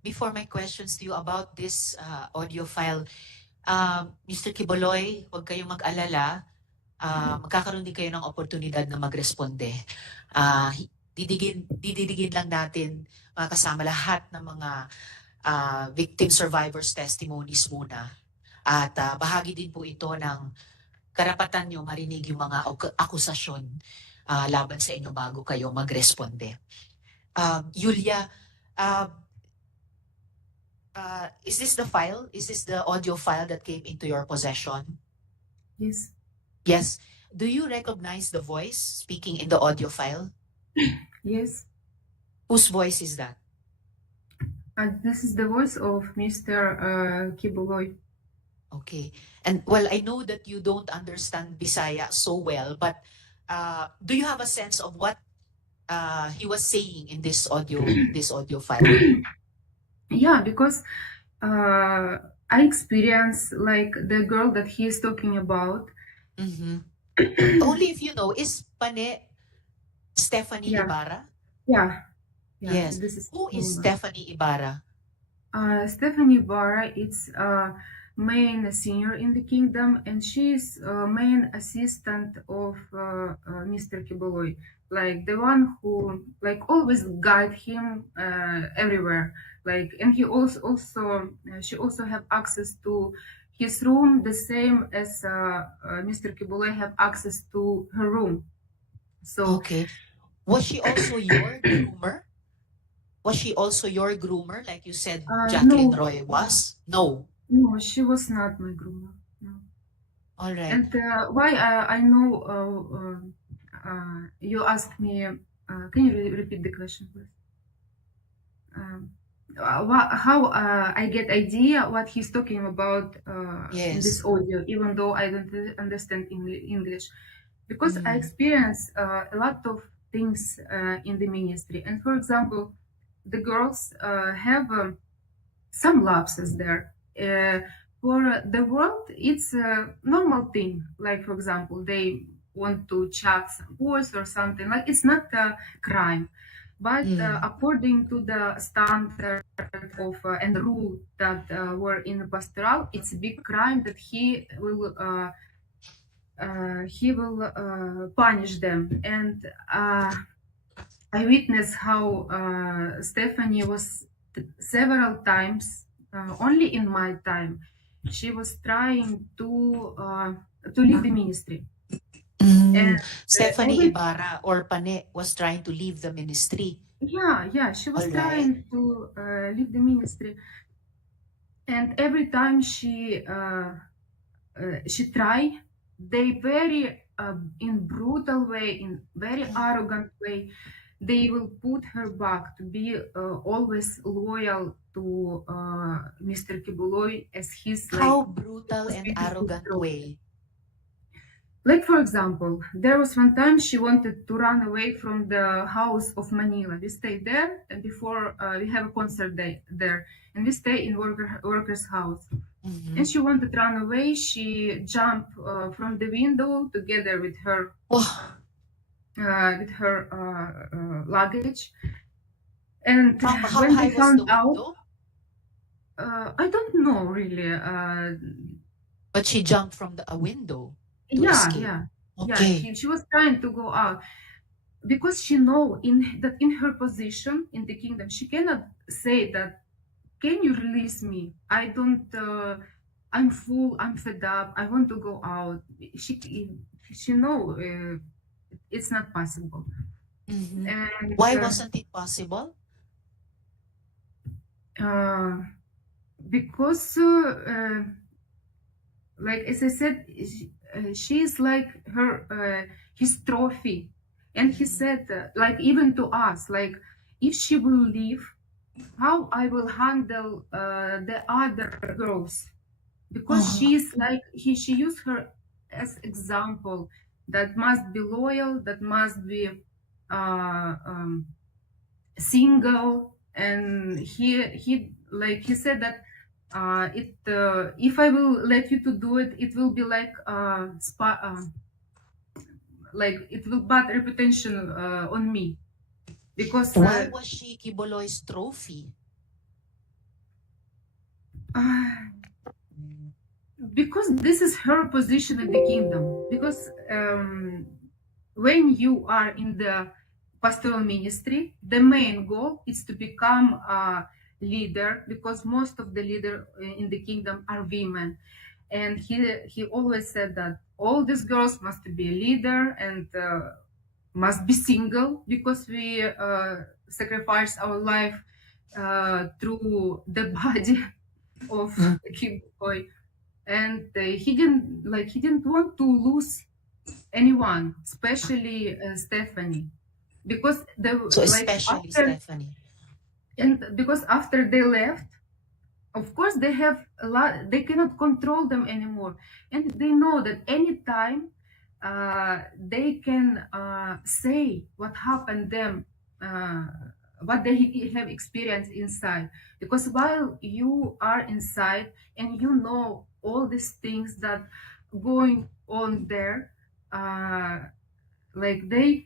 before my questions to you about this audio file, Mr. Quiboloy, huwag kayong mag-alala. Magkakaroon din kayo ng oportunidad na magresponde. Didigin lang natin kasama lahat ng mga victim survivors testimonies muna. At bahagi din po ito ng karapatan nyo marinig yung mga akusasyon laban sa inyo bago kayo magresponde. Yulia, is this the file? Is this the audio file that came into your possession? Yes. Yes. Do you recognize the voice speaking in the audio file? Yes. Whose voice is that? This is the voice of Mr. Quiboloy. Okay. And well, I know that you don't understand Bisaya so well, but do you have a sense of what he was saying in this audio file? Yeah, because I experienced like the girl that he is talking about, Only if you know, is Pane Stephanie Yeah. Ibarra? Yeah. Yes. This is Who is Stephanie Ibarra? Stephanie Barra. It's main senior in the kingdom, and she's main assistant of Mr. Quiboloy, like the one who like always guide him everywhere. Like, and he also she also have access to his room, the same as Mr. Quiboloy have access to her room. So Okay. Was she also your groomer? Was she also your groomer, like you said Jacqueline no, Roy was? No. no, she was not my groomer. No. All right. And why I know you asked me, can you repeat the question, please? How I get idea what he's talking about in this Yes. audio, even though I don't understand English, because I experience a lot of things in the ministry. And for example, the girls have some lapses there. For the world, it's a normal thing. Like, for example, they want to chat some boys or something. Like, it's not a crime. But according to the standard of and rule that were in the pastoral, it's a big crime that he will punish them. And I witnessed how Stephanie was several times, only in my time, she was trying to leave the ministry. And Stephanie Ibarra or Pane was trying to leave the ministry. Yeah, she was trying to leave the ministry, and every time she tried, they very in brutal way, in very arrogant way, they will put her back to be always loyal to Mr. Quiboloy as his like. How brutal and arrogant way? Like, for example, there was one time she wanted to run away from the house of Manila. We stayed there, and before we have a concert day there, and we stay in worker's house. And she wanted to run away. She jumped from the window together with her luggage. And how when high they found was the window? I don't know really. But she jumped from a window. Yeah. She was trying to go out because she know that in her position in the kingdom, she cannot say that, can you release me? I don't, I'm full, I'm fed up, I want to go out. She know it's not possible. And, why wasn't it possible? Because, like as I said, she is like his trophy. And he said, like even to us, like if she will leave, how I will handle the other girls, because she's like she used her as example that must be loyal, that must be single, and he said that if I will let you to do it, it will be like like it will bad reputation on me. Because why was she Quiboloy's trophy? Because this is her position in the kingdom. Because when you are in the pastoral ministry, the main goal is to become a leader, because most of the leaders in the kingdom are women. And he always said that all these girls must be a leader and must be single, because we sacrifice our life through the body of Quiboloy. And he didn't want to lose anyone, especially Stephanie, because especially Stephanie. And because after they left, of course they have a lot. They cannot control them anymore, and they know that anytime they can say what happened them, what they have experienced inside. Because while you are inside and you know all these things that going on there, like they're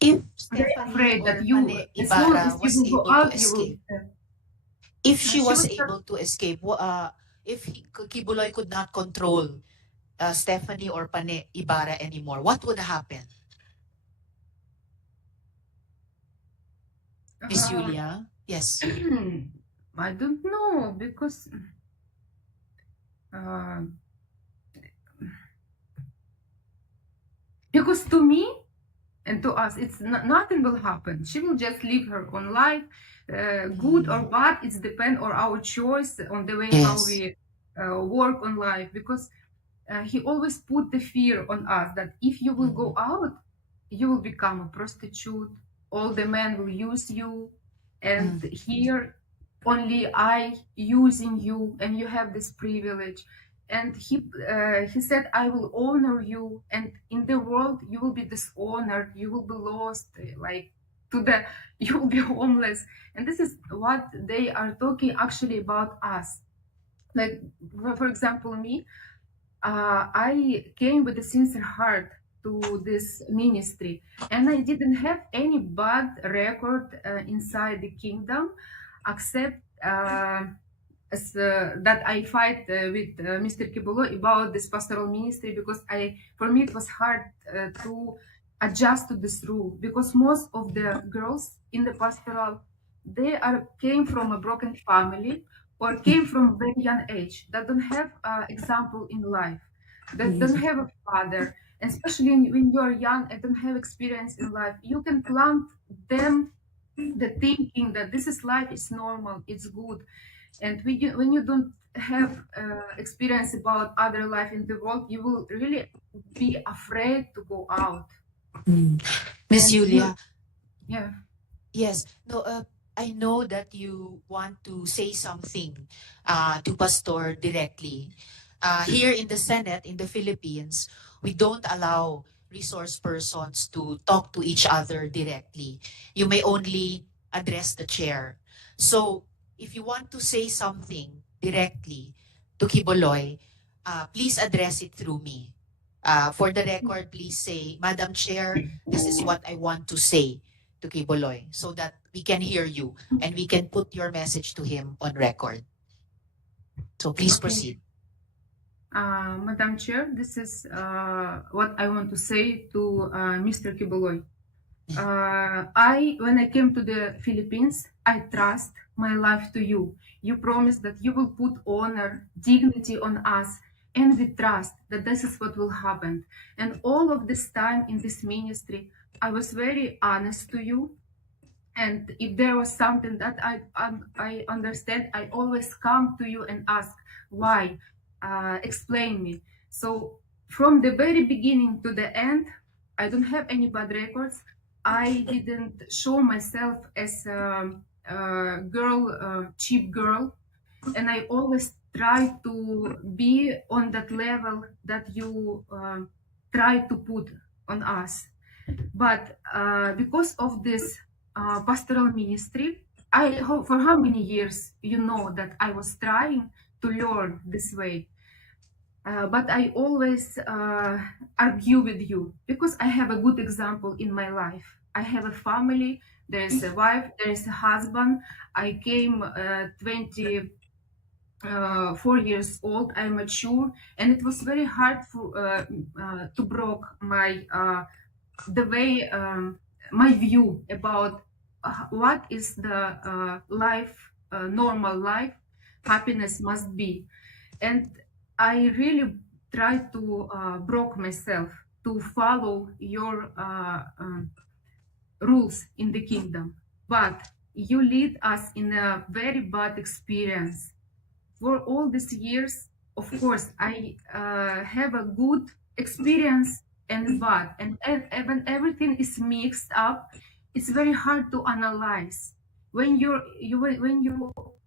If Stephanie afraid or that you, Pane as long Ibarra as you was will go able to out, you will. escape, if she She was was able to escape, if Quiboloy could not control Stephanie or Pane Ibarra anymore, what would happen? Miss Julia? Yes. I don't know because to me and to us, it's nothing will happen. She will just live her own life, good or bad. It's depend on our choice on the way how Yes. we work on life. Because he always put the fear on us that if you will go out, you will become a prostitute. All the men will use you, and here only I using you, and you have this privilege. And he said, I will honor you, and in the world you will be dishonored, you will be lost, like to the you will be homeless. And this is what they are talking actually about us. Like for example, me, I came with a sincere heart to this ministry, and I didn't have any bad record inside the kingdom, except that I fight with Mr. Quiboloy about this pastoral ministry, because for me it was hard to adjust to this rule, because most of the girls in the pastoral, they came from a broken family or came from very young age, that don't have example in life, that don't have a father, and especially when you are young and don't have experience in life, you can plant them the thinking that this is life, is normal, it's good. And when you don't have experience about other life in the world, you will really be afraid to go out. Miss And Julia? Yeah. Yes. No, I know that you want to say something to Pastor directly. Here in the Senate, in the Philippines, we don't allow resource persons to talk to each other directly. You may only address the chair. So, if you want to say something directly to Quiboloy, please address it through me. For the record, please say, Madam Chair, this is what I want to say to Quiboloy, so that we can hear you and we can put your message to him on record. So please proceed. Madam Chair, this is what I want to say to Mr. Quiboloy. When I came to the Philippines, I trust my life to you. You promised that you will put honor, dignity on us, and we trust that this is what will happen. And all of this time in this ministry, I was very honest to you. And if there was something that I understand, I always come to you and ask why, explain me. So from the very beginning to the end, I don't have any bad records. I didn't show myself as a girl, cheap girl, and I always try to be on that level that you try to put on us. But because of this pastoral ministry, for how many years, you know, that I was trying to learn this way. But I always argue with you because I have a good example in my life. I have a family, there is a wife, there is a husband. I came 24 years old, I'm mature, and it was very hard to broke my the way my view about what is the life, normal life, happiness must be. And I really try to broke myself to follow your rules in the kingdom. But you lead us in a very bad experience. For all these years, of course, I have a good experience and bad, and when everything is mixed up, it's very hard to analyze. When you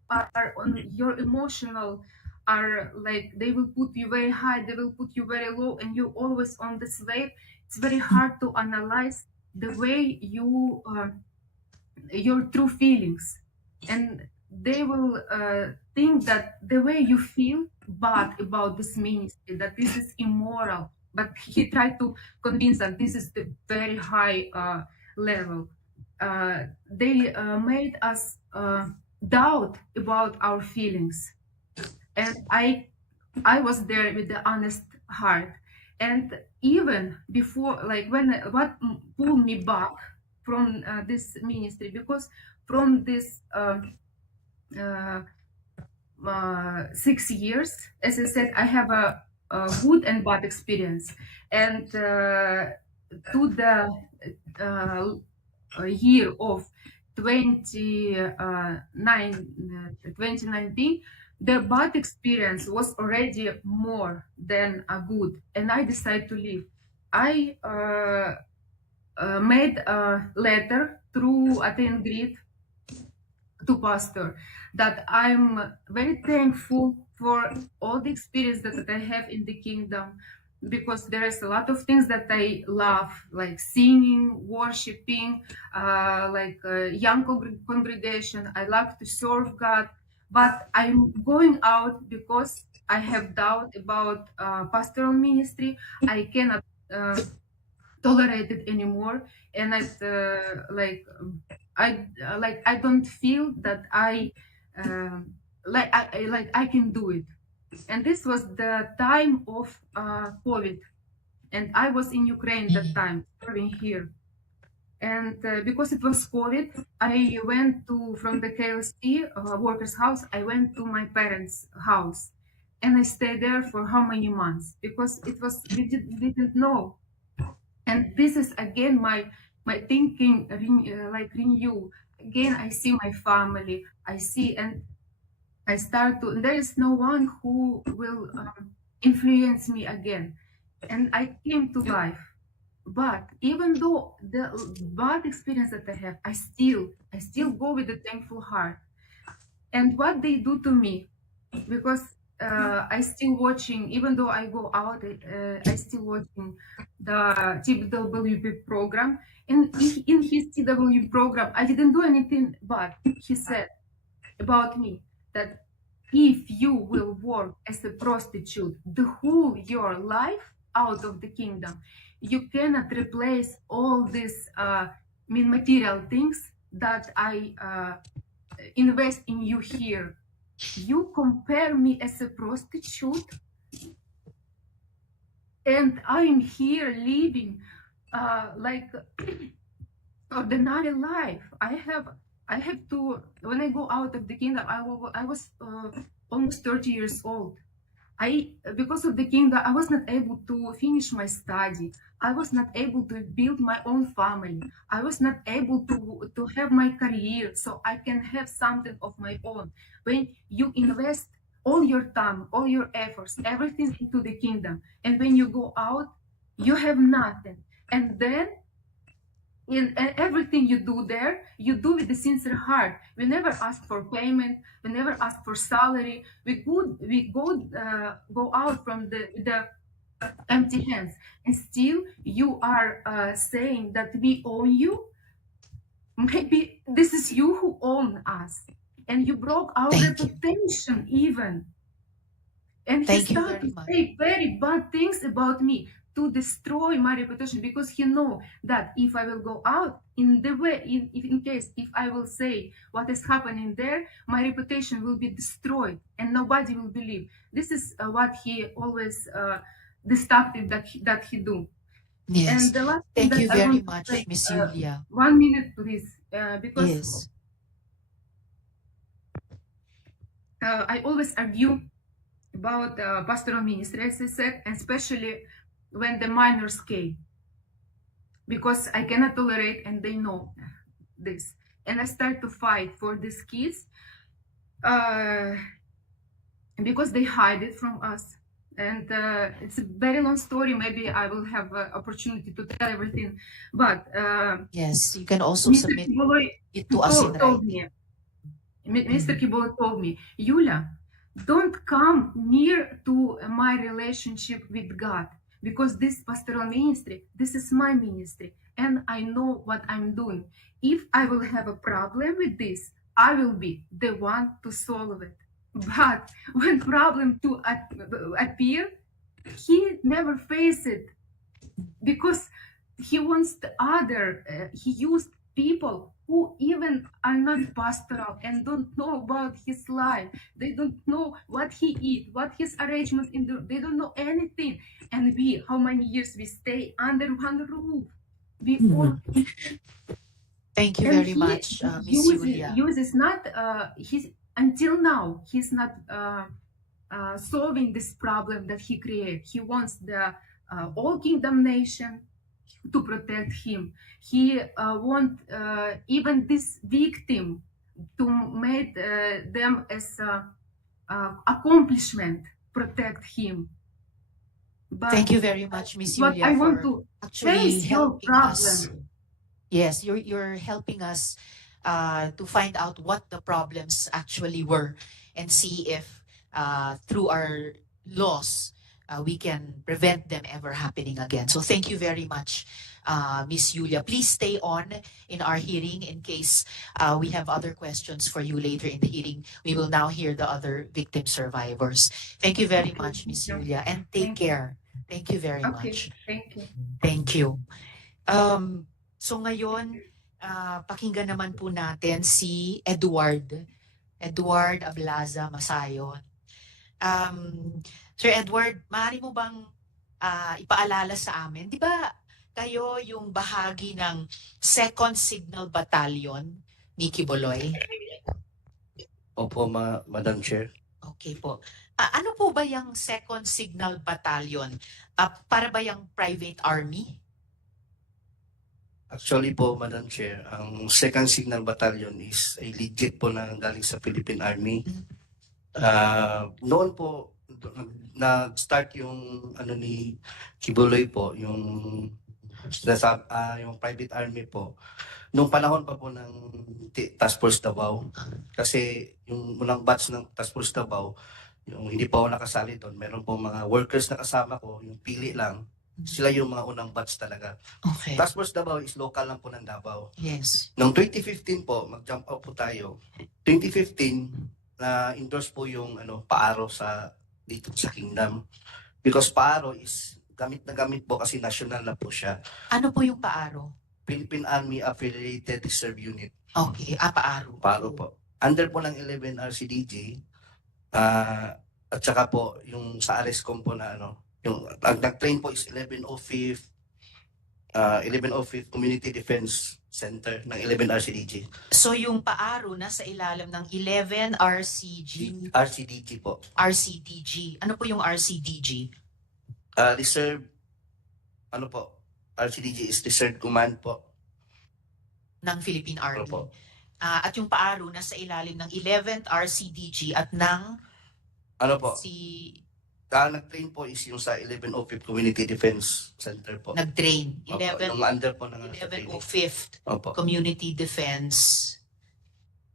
are on your emotional are like, they will put you very high, they will put you very low, and you're always on this wave. It's very hard to analyze the way you your true feelings, and they will think that the way you feel, bad about this ministry, that this is immoral. But he tried to convince us this is the very high level. They made us doubt about our feelings, and I was there with the honest heart. And even before, like what pulled me back from this ministry, because from this 6 years, as I said, I have a good and bad experience. And to the year of 2019, the bad experience was already more than a good, and I decided to leave. I made a letter through Attend Grid to pastor that I'm very thankful for all the experience that I have in the kingdom, because there is a lot of things that I love, like singing, worshiping, young congregation. I love to serve God, but I'm going out because I have doubt about pastoral ministry. I cannot tolerate it anymore, and I don't feel that I can do it. And this was the time of COVID, and I was in Ukraine that time, serving here. And because it was COVID, I went from the KLC workers' house, I went to my parents' house, and I stayed there for how many months, because we didn't know. And this is again my thinking renew. Again, I see my family, I see, and I start to, there is no one who will influence me again. And I came to life. But even though the bad experience that I have, I still go with a thankful heart. And what they do to me, because I still watching, even though I go out, I still watching the TWP program. And in his TWP program, I didn't do anything bad. He said about me that if you will work as a prostitute the whole your life out of the kingdom, you cannot replace all these material things that I invest in you here. You compare me as a prostitute, and I'm here living like ordinary life. I have to, when I go out of the kingdom, I was almost 30 years old. Because of the kingdom, I was not able to finish my study. I was not able to build my own family. I was not able to have my career, so I can have something of my own. When you invest all your time, all your efforts, everything into the kingdom, and when you go out, you have nothing. And then in everything you do there, you do with a sincere heart. We never ask for payment. We never ask for salary. We go out from the empty hands, and still you are saying that we own you. Maybe this is you who own us, and you broke our reputation even. And he started to say very bad things about me, to destroy my reputation, because he know that if I will go out in the way, in case if I will say what is happening there, my reputation will be destroyed and nobody will believe. This is what he always destructive that he do. Yes. And the last thing Thank you that I very want to much, say, Miss Yulia. 1 minute, please, because Yes. I always argue about pastoral ministry, as I said, and especially when the minors came, because I cannot tolerate, and they know this. And I start to fight for these kids because they hide it from us. And it's a very long story. Maybe I will have an opportunity to tell everything. But yes, you can also Mr. submit Quiboloy it to us in told writing. me, Mr. Quiboloy told me, Yulia, don't come near to my relationship with God, because this pastoral ministry, this is my ministry, and I know what I'm doing. If I will have a problem with this, I will be the one to solve it. But when problem to appear, he never face it because he wants the other. He used people who even are not pastoral and don't know about his life. They don't know what he eat, what his arrangement in the. They don't know anything. And we, how many years we stay under one roof? We all. Thank you And very he much, Miss Julia. uses not he's until now he's not solving this problem that he created. He wants the all kingdom nation to protect him. He want even this victim to make them as accomplishment protect him. But Thank you very much, Miss what Julia, I want for to actually face your helping us. problem. Yes, you're helping us to find out what the problems actually were and see if through our laws we can prevent them ever happening again. So thank you very much, Miss Julia. Please stay on in our hearing in case we have other questions for you later in the hearing. We will now hear the other victim survivors. Thank you very much, Miss Julia, and take care. Thank you very Okay, much. thank you. Thank you. So ngayon, pakinggan naman po natin si Edward Ablaza Masayon. Sir Edward, maaari mo bang ipaalala sa amin, di ba kayo yung bahagi ng 2nd Signal Battalion ni Quiboloy? Opo, Madam Chair. Okay po. Ano po ba yung 2nd Signal Battalion? Para ba yung private army? Actually po, Madam Chair, ang 2nd Signal Battalion is a legit po na galing sa Philippine Army. Noon po, nag-start yung ni Quiboloy po, yung private army po. Nung panahon pa po ng Task Force Davao, kasi yung unang batch ng Task Force Davao, yung hindi pa ako nakasali doon, meron po mga workers na kasama ko, yung pili lang, sila yung mga unang batch talaga. Okay. Task Force Davao is local lang po ng Davao. Yes. Noong 2015 po, mag-jump out po tayo. 2015, na-endorse po yung paaro dito sa Kingdom. Because paaro is gamit na gamit po kasi national na po siya. Ano po yung paaro? Philippine Army Affiliated Reserve Unit. Okay, paaro. Paaro po. Under po ng 11 RCDG, at saka po yung sa ARESCOM po na yung nag-train po is 1105 Community Defense Center ng 11 RCDG. So yung paaro nasa ilalim ng 11 RCDG po. RCDG. Ano po yung RCDG? Reserve, RCDG is Reserve Command po. Ng Philippine Army. Po. At yung paaro nasa ilalim ng 11th RCDG at ng nag-train po is yung sa 1105 Community Defense Center po. Nag-train. Yung under po ng 1105th Community Defense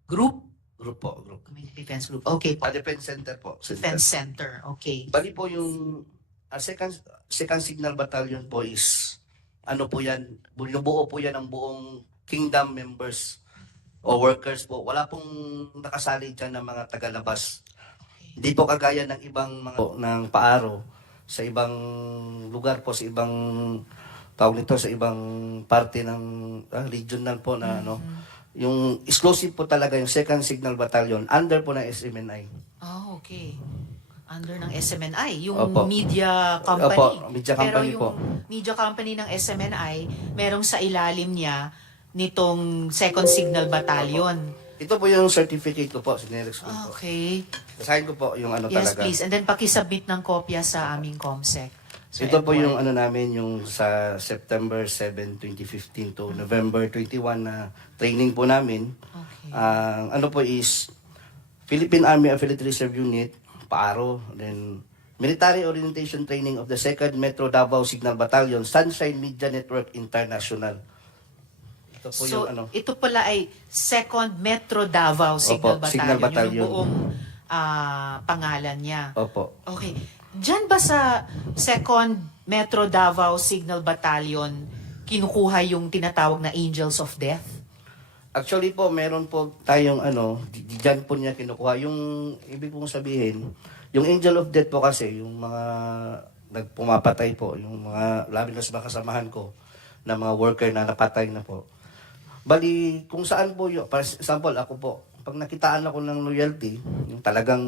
Group? Group po. Group. Community Defense Group. Okay po. Defense Center po. Defense Center. Okay. Bali po yung second Signal Battalion po is po yan, binubuo po yan ng buong Kingdom members o workers po. Wala pong nakasali dyan ng mga tagalabas. Hindi po kagaya ng ibang mga ng paaro sa ibang lugar po, sa ibang tawag nito, sa ibang parte ng regional po na yung exclusive po talaga yung 2nd Signal Battalion under po ng SMNI. Oh, okay. Under ng SMNI, yung Opo. media company. Opo, media company. Pero yung media company ng SMNI, merong sa ilalim niya nitong 2nd Signal Battalion. Ito po yung certificate ko po, sinerex ko po. Okay. Basahin ko po yung Yes, talaga. please. And then pakisubmit ng kopya sa aming COMSEC. Sir Ito po Edward. yung namin, yung sa September 7, 2015 to November 21 na training po namin. Okay. Ang po is Philippine Army Affiliate Reserve Unit, PARO, then Military Orientation Training of the 2nd Metro Davao Signal Battalion, Sunshine Media Network International. Ito po So, yung ito pala ay 2nd Metro Davao Signal Opo, Battalion. Signal Battalion. Yung buong pangalan niya. Opo. Okay. Diyan ba sa 2nd Metro Davao Signal Battalion kinukuha yung tinatawag na Angels of Death? Actually po, meron po tayong diyan po niya kinukuha. Yung ibig kong sabihin, yung angel of death po kasi, yung mga nagpumapatay po, yung mga labi na sa mga kasamahan ko, na mga worker na napatay na po. Bali, kung saan po yun, for example, ako po, pag nakitaan ako ng loyalty, yung talagang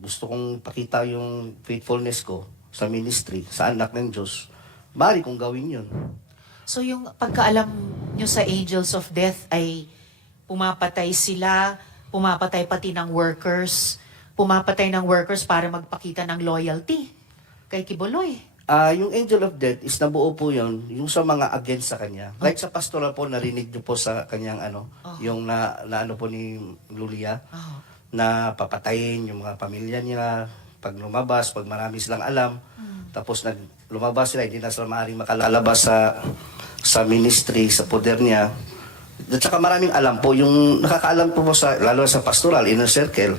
gusto kong pakita yung faithfulness ko sa ministry, sa anak ng Diyos, bali kong gawin yun. So yung pagkaalam nyo sa angels of death ay pumapatay sila, pumapatay pati ng workers, pumapatay ng workers para magpakita ng loyalty kay Quiboloy. Yung angel of death is nabuo po yun, yung sa mga against sa kanya. Like sa pastoral po, narinig nyo po sa kanyang yung na ano po ni Lulia, na papatayin yung mga pamilya nila, pag lumabas, pag marami silang alam, tapos lumabas sila, hindi na sila maaaring makalalabas sa ministry, sa poder niya. At saka maraming alam po, yung nakakaalam po sa, lalo sa pastoral, inner circle,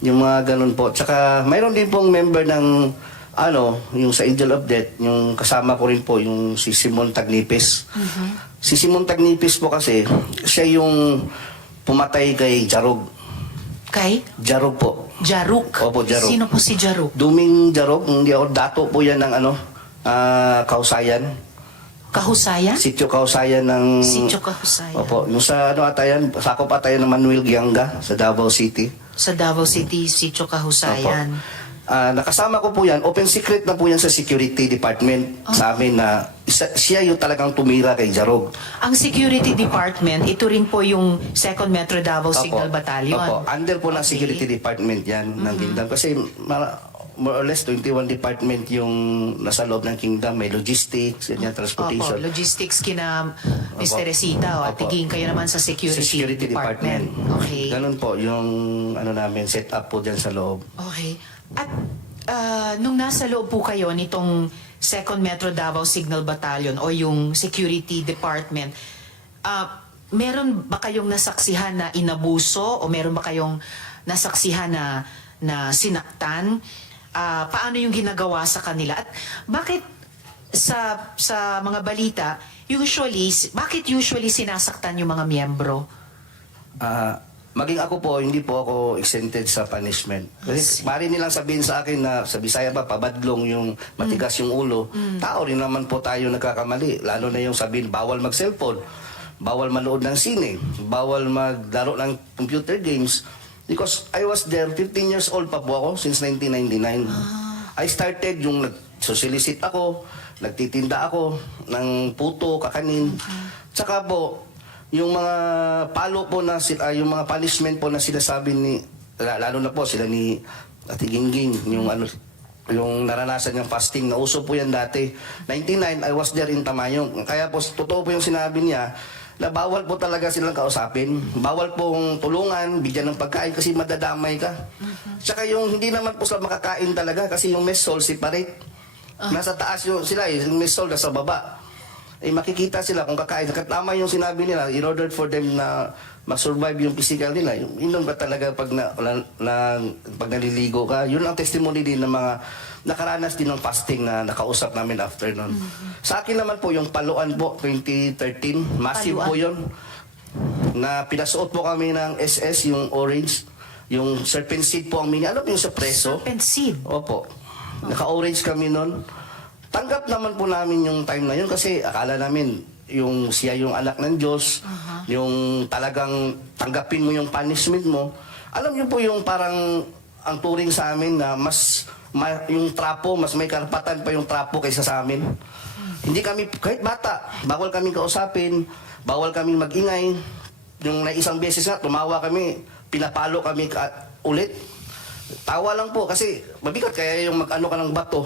yung mga ganun po. At saka mayroon din pong member ng yung sa Angel of Death, yung kasama ko rin po, yung si Simon Tagnipis. Si Simon Tagnipis po kasi, siya yung pumatay kay Jarog. Kay? Jarog po. Jaruk? Opo, Jarog. Sino po si Jaruk? Duming Jarog, hindi ako, dato po yan ng Kausayan. Kahusayan? Sityo Kausayan ng... Sityo Kahusayan. Opo, yung sa atayan, sakop atayan ng Manuel Gianga sa Davao City. Sa Davao City, Sityo Kahusayan. Opo. Nakasama ko po yan, open secret na po yan sa security department sa amin na siya yung talagang tumira kay Jarog. Ang security department, ito rin po yung 2nd Metro Davao Signal Battalion. Opo, under po ng security department yan ng Kingdom. Kasi more or less 21 department yung nasa loob ng Kingdom. May logistics, transportation. Opo, logistics kina Mr. Resita o tiging kayo naman sa security department. Okay. Ganun po yung namin set up po dyan sa loob. Okay. At nung nasa loob po kayo nitong 2nd Metro Davao Signal Battalion o yung security department, meron ba kayong nasaksihan na inabuso o meron ba kayong nasaksihan na sinaktan? Paano yung ginagawa sa kanila? At bakit sa mga balita, bakit usually sinasaktan yung mga miyembro? Maging ako po, hindi po ako exempted sa punishment. Kasi mari nilang sabihin sa akin na sa Bisaya pa, pabadlong yung matigas yung ulo. Tao rin naman po tayo nagkakamali. Lalo na yung sabihin, bawal mag-cellphone, bawal manood ng sine, bawal maglaro ng computer games. Because I was there, 15 years old pa po ako, since 1999. I started yung nag-solicit ako, nagtitinda ako ng puto, kakanin. Tsaka po, yung mga palo po na yung mga punishment po na sinasabi ni lalo na po sila ni Ate Gingging yung naranasan ng fasting na uso po yan dati 99 I was there in Tamayong kaya po totoo po yung sinabi niya na bawal po talaga silang kausapin bawal pong tulungan bigyan ng pagkain kasi madadamay ka tsaka yung hindi naman po sila makakain talaga kasi yung mess hall separate nasa taas yung sila yung mess hall nasa baba makikita sila kung kakain. Tama yung sinabi nila, in order for them na mag-survive yung physical nila, yun ba talaga pag naliligo ka, yun ang testimony din ng mga nakaranas din ng fasting na nakausap namin after nun. Sa akin naman po, yung paluan po, 2013, massive po yun, na pinasuot po kami ng SS, yung orange, yung serpent seed po ang alam yung sa preso? Serpent seed? Opo. Naka-orange kami nun. Tanggap naman po namin yung time na yun kasi akala namin yung siya yung anak ng Diyos, yung talagang tanggapin mo yung punishment mo. Alam niyo po yung parang ang turing sa amin na yung trapo, mas may karapatan pa yung trapo kaysa sa amin. Hindi kami, kahit bata, bawal kami kausapin, bawal kami magingay. Yung na isang beses nga, tumawa kami, pinapalo kami ulit. Tawa lang po kasi mabigat kaya yung mag-ano ka ng bato.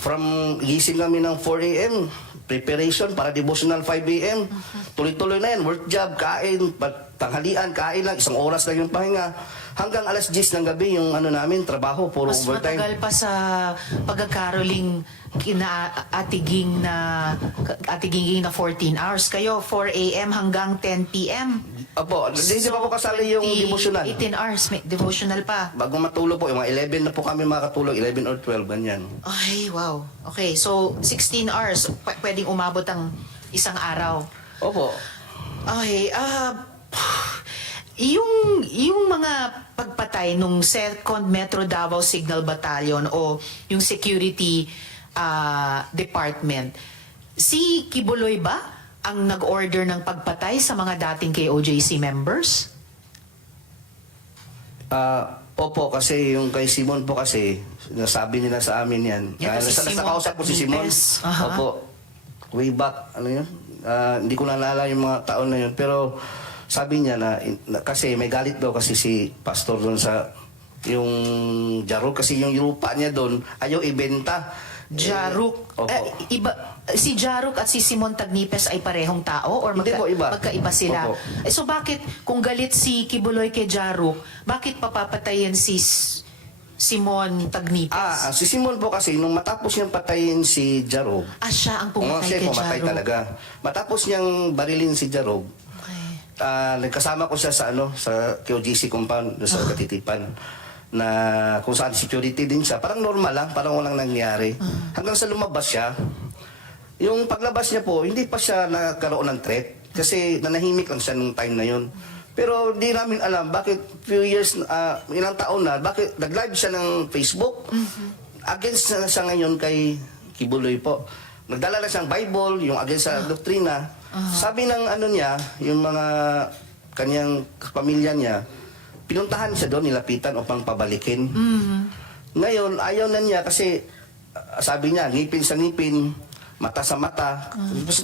From gising kami ng 4 a.m., preparation para devotional 5 a.m. Tuloy-tuloy na yan, work job, kain, tanghalian, kain lang, 1 oras lang yung pahinga. Hanggang alas 10 ng gabi yung namin, trabaho, puro mas overtime. Mas matagal pa sa pagkakaroling atiging na 14 hours. Kayo, 4 a.m. hanggang 10 p.m. Opo, hindi pa po kasali yung devotional. 18 hours, may devotional pa. Bago matulog po, yung mga 11 na po kami makatulog, 11 or 12, ganyan. Ay, wow. Okay, so 16 hours, pwedeng umabot ang isang araw. Opo. Okay, yung mga pagpatay nung 2nd Metro Davao Signal Battalion o yung security department, si Quiboloy ba ang nag-order ng pagpatay sa mga dating KOJC members? Opo, kasi yung kay Simon po kasi, nasabi nila sa amin yan. Nakausap ko si Simon. Opo, way back, ano yun? Hindi ko naalala yung mga taon na yun. Pero sabi niya na kasi may galit daw kasi si pastor doon sa yung Jaruk. Kasi yung lupa niya doon, ayaw ibenta. Jaruk. Si Jaruk at si Simon Tagnipes ay parehong tao or Hindi po, iba. magkaiba sila? Opo. So bakit kung galit si Quiboloy kay Jaruk, bakit papapatayin si Simon Tagnipes? Si Simon po kasi, nung matapos niyang patayin si Jarog, siya ang pumatay kay pumatay Jarog. talaga. Matapos niyang barilin si Jarog, nagkasama ko siya sa KOGC compound, sa Katitipan, na kung saan security din siya. Parang normal lang, parang walang nangyari. Hanggang sa lumabas siya, yung paglabas niya po, hindi pa siya nagkaroon ng threat kasi nanahimik lang siya nung time na yun. Pero di namin alam bakit few years, ilang taon na, bakit nag-live siya ng Facebook. Against na siya ngayon kay Quiboloy po. Nagdala na siyang Bible, yung against sa doktrina. Sabi ng niya, yung mga kanyang pamilya niya, pinuntahan siya doon, nilapitan upang pabalikin. Ngayon, ayaw na niya kasi sabi niya, ngipin sa ngipin, mata sa mata.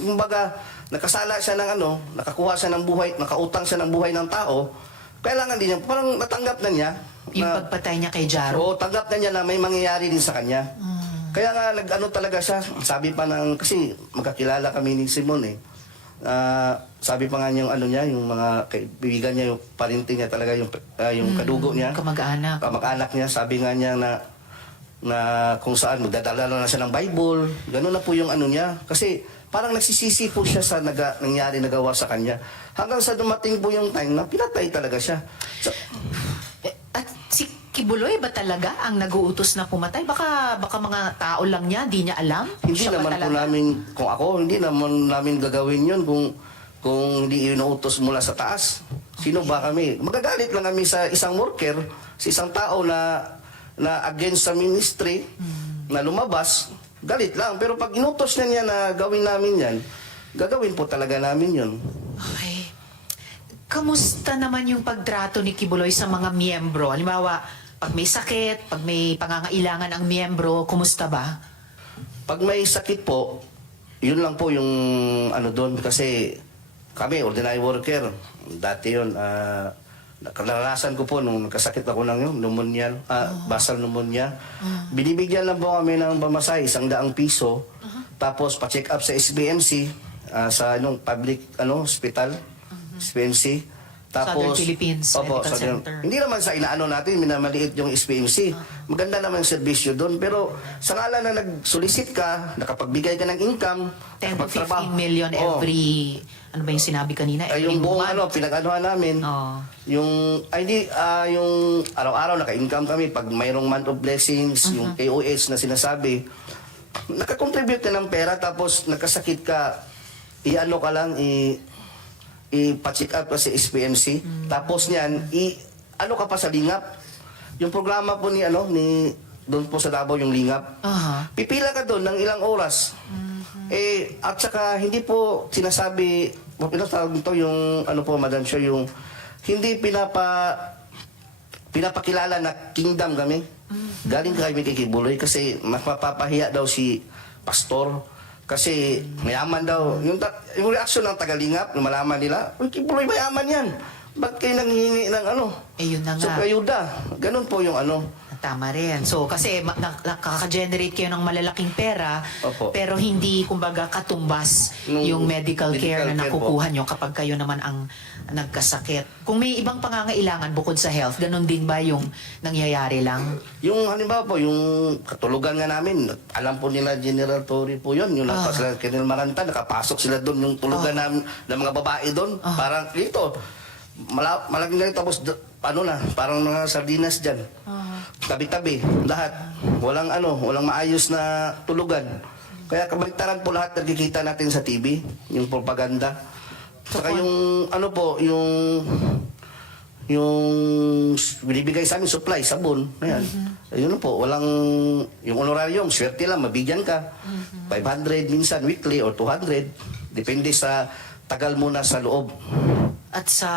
Kumbaga, nakasala siya ng nakakuha siya ng buhay, nakautang siya ng buhay ng tao, kailangan din niya, parang natanggap na niya. Yung pagpatay niya kay Jaro? Oo, tanggap na niya na may mangyayari din sa kanya. Kaya nga, talaga siya, sabi pa kasi magkakilala kami ni Simon sabi pa nga yung yung mga kaibigan niya, yung parinting niya talaga, yung kadugo niya. Kamag-anak. Kamag-anak niya, sabi nga niya na kung saan magdadala na siya ng Bible, gano'n na po yung niya. Kasi parang nagsisisi po siya sa nangyari, nagawa sa kanya. Hanggang sa dumating po yung time na pinatay talaga siya. At si Quiboloy ba talaga ang nag-uutos na pumatay? Baka mga tao lang niya, di niya alam? Hindi Siya naman po namin, kung ako, hindi naman namin gagawin yun kung hindi inuutos mula sa taas. Sino ba kami? Magagalit lang kami sa isang worker, sa isang tao na against sa ministry, na lumabas, galit lang. Pero pag inutos na niya na gawin namin yan, gagawin po talaga namin yun. Okay. Kamusta naman yung pagtrato ni Quiboloy sa mga miyembro? Halimbawa, pag may sakit, pag may pangangailangan ang miyembro, kumusta ba? Pag may sakit po, yun lang po yung doon kasi kami, ordinary worker, dati yun, naranasan ko po nung nagkasakit ako ng pneumonia, basal pneumonia. Binibigyan lang po kami ng pamasahe, 100 piso, tapos pa-check up sa SBMC, sa public hospital, SBMC. Tapos, Southern Philippines Medical Center. Hindi naman sa inaano natin, minamaliit yung SPMC. Maganda naman yung serbisyo doon. Pero sa ngalan na nag-solicit ka, nakapagbigay ka ng income, 10 to 15 million every, ano ba yung sinabi kanina? Yung buong pinag-anuhan namin, yung araw-araw naka-income kami pag mayroong month of blessings, yung KOH na sinasabi, nakakontribute ka ng pera tapos nagkasakit ka, ka lang, ipa-check up ka sa SPMC. Tapos niyan, ka pa sa lingap. Yung programa po ni doon po sa Davao yung lingap. Pipila ka doon ng ilang oras. At saka hindi po sinasabi, pinatawag nito yung po Madam Chair, yung hindi pinapakilala na kingdom kami. Galing kami kay Quiboloy kasi mas mapapahiya daw si pastor. Kasi mayaman daw. Yung reaksyon ng tagalingap, nung malaman nila, Quiboloy mayaman yan. Ba't kayo nanghihingi ng yun na nga. So, ayuda. Ganun po yung Tama rin. So, kasi nakaka-generate kayo ng malalaking pera, pero hindi, kumbaga, katumbas yung medical care na nakukuha nyo kapag kayo naman ang nagkasakit. Kung may ibang pangangailangan bukod sa health, ganun din ba yung nangyayari lang? Yung halimbawa po, yung katulugan nga namin, alam po nila General Torre po yun, yung sila Colonel Maranta, nakapasok sila doon, yung tulugan namin ng mga babae doon, parang dito, malaking ganito, tapos parang mga sardinas dyan. Tabi-tabi, lahat. Walang maayos na tulugan. Kaya kabaliktaran po lahat nagkikita natin sa TV, yung propaganda. Saka yung ano po, yung binibigay sa amin supply, sabon, ayan. Ayun po, walang yung honorarium, swerte lang, mabigyan ka. 500 minsan weekly or 200, depende sa tagal mo na sa loob. At sa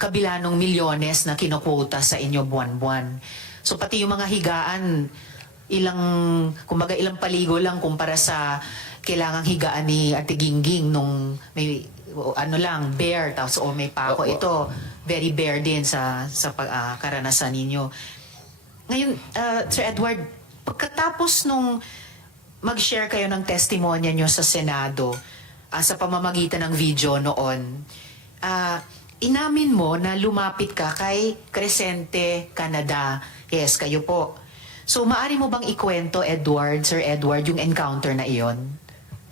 kabila ng milyones na kinukwota sa inyo buwan-buwan. So pati yung mga higaan, kumbaga ilang paligo lang kumpara sa kailangang higaan ni Ate Gingging nung may bare, tapos may pako. Ito, very bare din sa karanasan ninyo. Ngayon, Sir Edward, pagkatapos nung mag-share kayo ng testimonya nyo sa Senado, sa pamamagitan ng video noon, inamin mo na lumapit ka kay Crescente Canada. Yes, kayo po. So, maari mo bang ikwento, Sir Edward, yung encounter na iyon?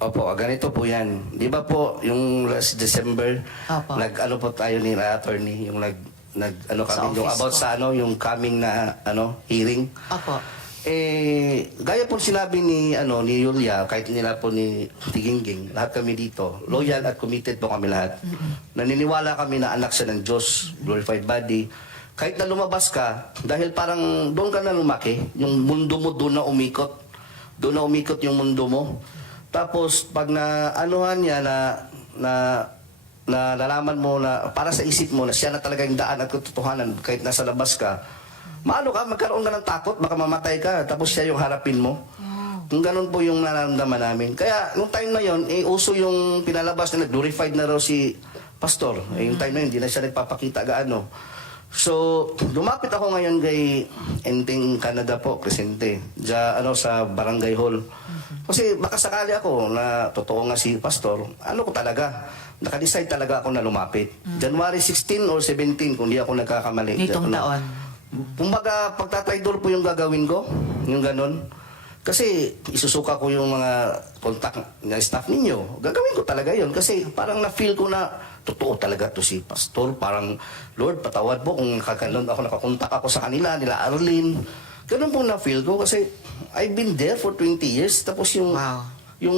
Opo, ganito po yan. Di ba po, yung last December, nag-ano po tayo ni attorney, yung kami, yung about sa yung coming na hearing. Opo. Gaya po sinabi ni Yulia, kahit nila po ni Tiginging, lahat kami dito, loyal at committed po kami lahat. Naniniwala kami na anak siya ng Diyos, glorified body. Kahit na lumabas ka, dahil parang doon ka na lumaki, yung mundo mo doon na umikot. Doon na umikot yung mundo mo. Tapos pag na-anuhan niya na nalaman mo na para sa isip mo na siya na talaga yung daan at katotohanan kahit nasa labas ka, magkaroon ka ng takot, baka mamatay ka, tapos siya yung harapin mo. Yung ganun po yung nararamdaman namin. Kaya nung time na yun, uso yung pinalabas na glorified na raw si Pastor. Yung time na yun, hindi na siya nagpapakita gaano. So, lumapit ako ngayon kay Enteng Canada po, Crescente, sa Barangay Hall. Kasi baka sakali ako na totoo nga si Pastor, ko talaga, naka-decide talaga ako na lumapit. January 16 or 17, kung di ako nagkakamali. Nitong taon. Kumbaga, pagtatraidor po yung gagawin ko, yung ganon. Kasi isusuka ko yung mga contact na staff ninyo. Gagawin ko talaga yun. Kasi parang na-feel ko na totoo talaga to si Pastor. Parang, Lord, patawad po kung nakakontak ako sa kanila, nila Arlene. Ganun po na-feel ko kasi I've been there for 20 years. Tapos yung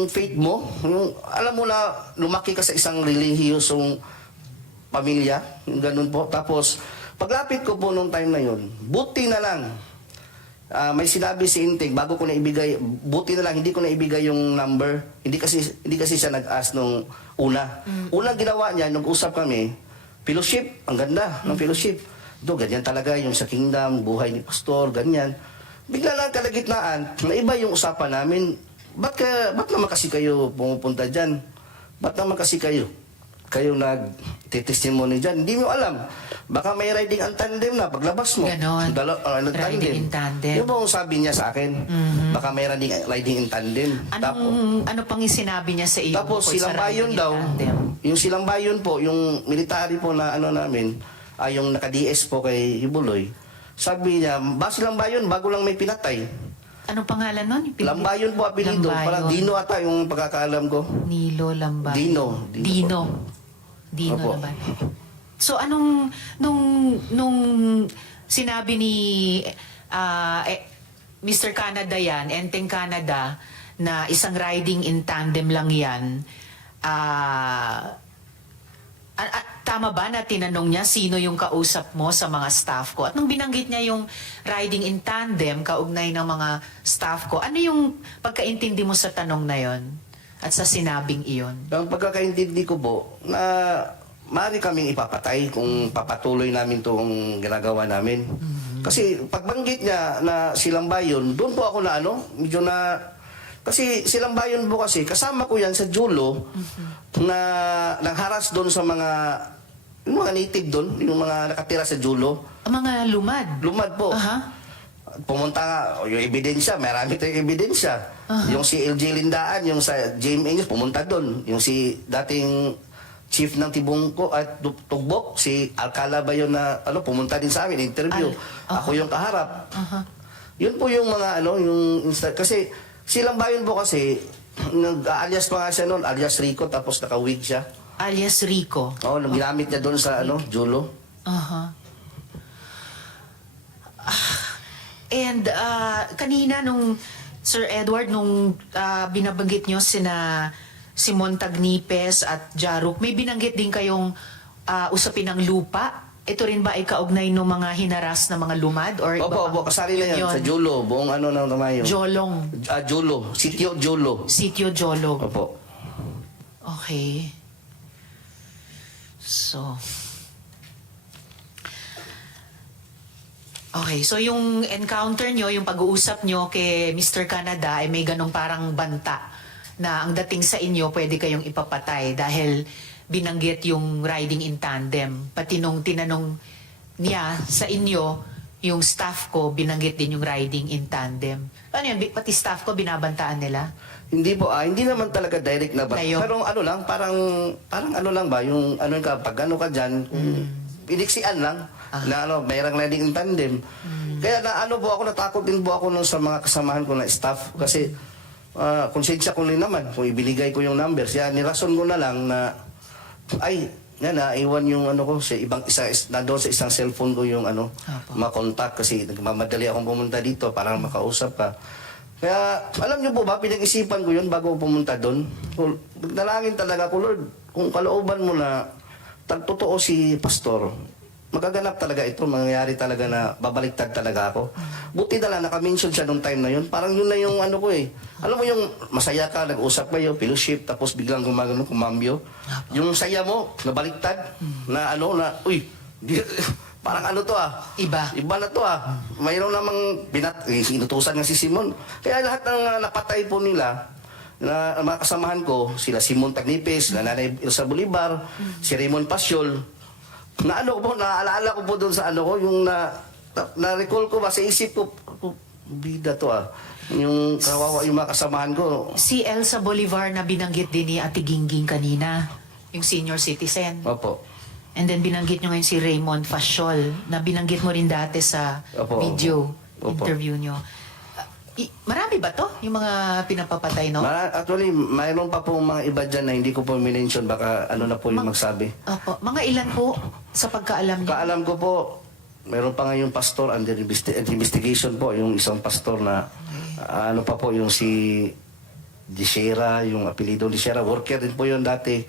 faith mo, alam mo na lumaki ka sa isang relihiyosong pamilya. Yung ganun po. Tapos, paglapit ko po nung time na yun, buti na lang, may sinabi si Integ, bago ko na ibigay, buti na lang, hindi ko na ibigay yung number. Hindi kasi siya nag-ask nung una. Unang ginawa niya, nung usap kami, fellowship, ang ganda ng fellowship. Ganyan talaga yung sa kingdom, buhay ni Pastor, ganyan. Bigla lang kalagitnaan, naiba yung usapan namin. Ba't naman kasi kayo pumupunta dyan? Ba't naman kasi kayo nag-testimony dyan? Hindi mo alam. Baka may riding ang tandem na paglabas mo. Ganon. Riding in tandem. Yung bang sabi niya sa akin, baka may riding in tandem. Ano pang sinabi niya sa iyo? Tapos silang bayon daw, yung silang bayon po, yung military po na namin, yung naka-DS po kay Quiboloy, sabi niya, silang bayon, bago lang may pinatay. Anong pangalan nun? Lambayon po apelido. Parang Dino ata yung pagkakaalam ko. Nilo Lambayon. Dino Lambayon. So nung sinabi ni Mr. Canada yan, Enteng Canada, na isang riding in tandem lang yan, tama ba na tinanong niya sino yung kausap mo sa mga staff ko? At nung binanggit niya yung riding in tandem, kaugnay ng mga staff ko, ano yung pagkaintindi mo sa tanong na yon at sa sinabing iyon? Ang pagkakaintindi ko po, na maaari kaming ipapatay kung papatuloy namin itong ginagawa namin. Kasi pagbanggit niya na silang bayon, doon po ako na medyo na... Kasi silang bayon po kasi, kasama ko yan sa Julo, na nangharas doon sa yung mga native doon, yung mga nakatira sa Julo. Mga lumad? Lumad po. Pumunta nga, yung ebidensya, marami tayong ebidensya. Yung si LJ Lindaan, yung sa JMA, pumunta doon. Yung si dating chief ng Tibungko at Tugbok, si Alcala ba yun na pumunta din sa amin, interview. Ako yung kaharap. Yun po yung mga kasi silang bayon po kasi, nag-alias pa nga siya noon, alias Rico, tapos naka-wig siya. Alias Rico? Oo, ginamit niya doon sa Julo. And kanina nung Sir Edward, nung binabanggit nyo Simon Tagnipes at Jaruk, may binanggit din kayong usapin ng lupa. Ito rin ba ay kaugnay ng mga hinaras na mga lumad? Or Opo, kasali na yan sa Julo, buong ano ng Tamayo. Jolong. Julo, Sitio Julo. Sitio Jolo. Opo. Okay. So, okay, so yung encounter nyo, yung pag-uusap nyo kay Mr. Canada ay may ganong parang banta na ang dating sa inyo pwede kayong ipapatay dahil binanggit yung riding in tandem. Pati nung tinanong niya sa inyo, yung staff ko, binanggit din yung riding in tandem. Ano yan? Pati staff ko, binabantaan nila? Hindi po, hindi naman talaga direct na ba. Layo. Pero ano lang, parang ano lang ba, yung ano ka, pag ano ka dyan, piniksian lang, na ano, mayroong riding in tandem. Kaya na ano po ako, natakot din po ako nung sa mga kasamahan ko na staff, kasi konsensya ko rin naman, kung ibinigay ko yung numbers, yan, nirason ko na lang na, ay, naiwan yung ano ko, sa ibang nandoon sa isang cellphone ko yung ano, makontak, kasi nagmamadali akong pumunta dito para makausap ka. Kaya, alam niyo po ba, pinag-isipan ko yun bago pumunta doon. Nalangin talaga ko, Lord, kung kalooban mo na totoo si Pastor, magaganap talaga ito, mangyayari talaga na babaliktad talaga ako. Buti na lang, naka-mention siya nung time na yun. Parang yun na yung ano ko eh. Alam mo yung masaya ka, nag-usap kayo, fellowship, tapos biglang kumambyo. Yung saya mo, nabaliktad, na ano, na, uy, parang ano to Iba na to Mayroon namang inutusan nga si Simon. Kaya lahat ng napatay po nila, na mga kasamahan ko, sila Simon Tagnipes, Nanay Elsa Bolivar, si Raymond Pasyol, na ano po, naaalala ko po doon sa ano ko, yung na-recall ko ba sa isip ko, bida to yung kawawa yung mga kasamahan ko. Si Elsa Bolivar na binanggit din ni Ate Gingging kanina, yung senior citizen. Opo. And then binanggit nyo ngayon si Raymond Fasiol, na binanggit mo rin dati sa video interview nyo. Marami ba to? Yung mga pinapapatay, no? Actually, mayroon pa po mga iba dyan na hindi ko po minention. Baka ano na po yung magsabi. Opo. Mga ilan po sa pagkaalam niyo? Kaalam ko po, mayroon pa nga yung pastor under investigation po. Yung isang pastor na ano pa po yung si Dishera, yung apelido Dishera. Worker din po yun dati.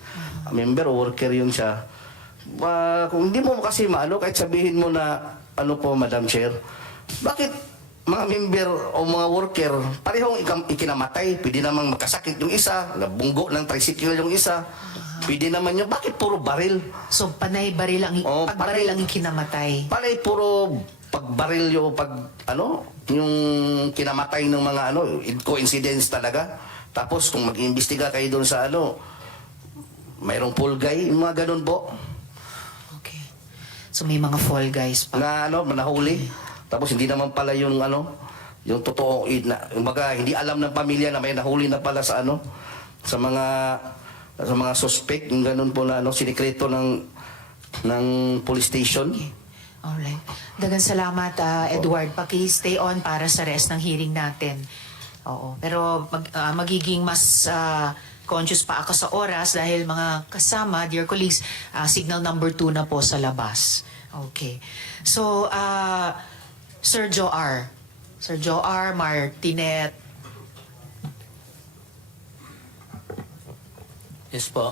Member o worker yun siya. Kung hindi mo kasi maano, kahit sabihin mo na ano po, Madam Chair, bakit mga member o mga worker, parehong ikinamatay, pwede namang magkasakit yung isa, nabunggo ng tricycle yung isa, pwede naman yun, bakit puro baril? So, panay baril ang, pagbaril ang ikinamatay? Panay puro pagbaril yung yung kinamatay ng mga coincidence talaga. Tapos kung mag-iimbestiga kayo doon sa mayroong fall guy, yung mga ganun po. Okay. So, may mga fall guys pa? Na nahuli. Tapos hindi naman pala yung yung totoo, hindi alam ng pamilya na may nahuli na pala sa sa mga suspect, yung ganun po na sinikreto ng police station. Okay. Alright. Dagan salamat, Edward. Paki-stay on para sa rest ng hearing natin. Oo. Pero magiging mas conscious pa ako sa oras dahil mga kasama, dear colleagues, signal number 2 na po sa labas. Okay. So, Sir Joe R. Martinet. Yes po.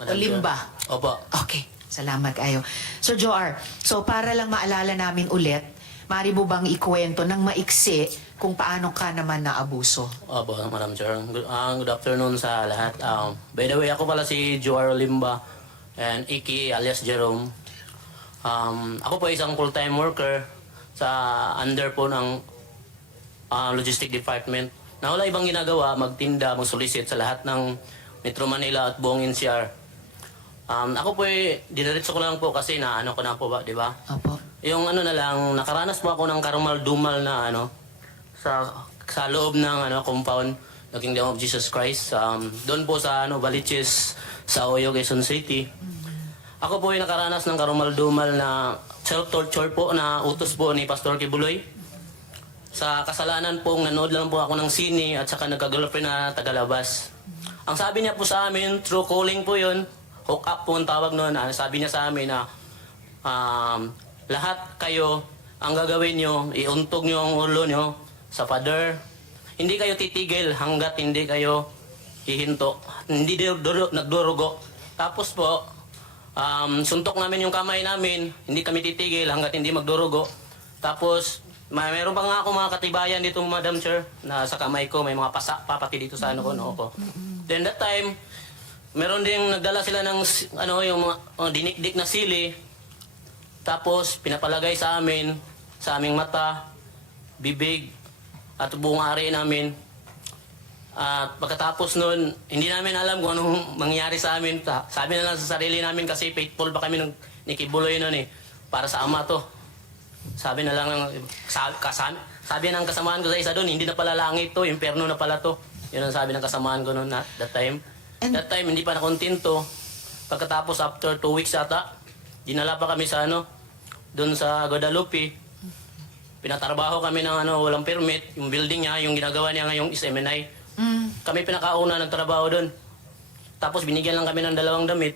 Olimba. Opo. Okay. Salamat kayo. Sir Joe R., so para lang maalala namin ulit, maaari mo bang ikwento ng maiksi kung paano ka naman naabuso? Opo, Madam Chair. Good afternoon sa lahat. By the way, ako pala si Joe R. Olimba and Iki alias Jerome. Ako po isang full-time worker sa under po ng logistic department na wala ibang ginagawa, magtinda, mag-solicit sa lahat ng Metro Manila at buong NCR. Ako po diniretso ko lang po kasi naano ko na po ba, di ba? Opo. Yung na lang, nakaranas po ako ng karumal-dumal na sa loob ng compound ng Kingdom of Jesus Christ. Doon po sa Baliches, sa Oyo, Quezon City. Ako po nakaranas ng karumal-dumal na self-torture po na utos po ni Pastor Quiboloy. Sa kasalanan po, nanood lang po ako ng sine at saka nagka-girlfriend na tagalabas. Ang sabi niya po sa amin, true calling po yun, hook up po ang tawag noon. Sabi niya sa amin na lahat kayo, ang gagawin nyo, iuntog nyo ang ulo nyo sa pader. Hindi kayo titigil hanggat hindi kayo hihinto. Hindi nagdurugo. Tapos po, suntok namin yung kamay namin, hindi kami titigil hanggat hindi magdurugo. Tapos, meron pa nga ako mga katibayan dito, Madam Chair, na sa kamay ko, may mga pasak pa pati dito sa ano ko, noo ko. Then that time, meron ding nagdala sila ng yung mga dinikdik na sili. Tapos, pinapalagay sa aming mata, bibig, at buong ari namin. At pagkatapos nun, hindi namin alam kung anong mangyari sa amin. Sabi na lang sa sarili namin kasi faithful pa kami ni Quiboloy nun eh. Para sa ama to. Sabi na lang, sabi ng kasamaan ko sa isa doon, hindi na pala langit to, impyerno na pala to. Yun ang sabi ng kasamaan ko noon that time. That time, hindi pa nakontento. Pagkatapos, after 2 weeks ata, dinala pa kami sa doon sa Guadalupe. Pinatrabaho kami ng walang permit. Yung building niya, yung ginagawa niya ngayong is MNI. Kami pinakauna nagtrabaho doon. Tapos binigyan lang kami ng 2 damit.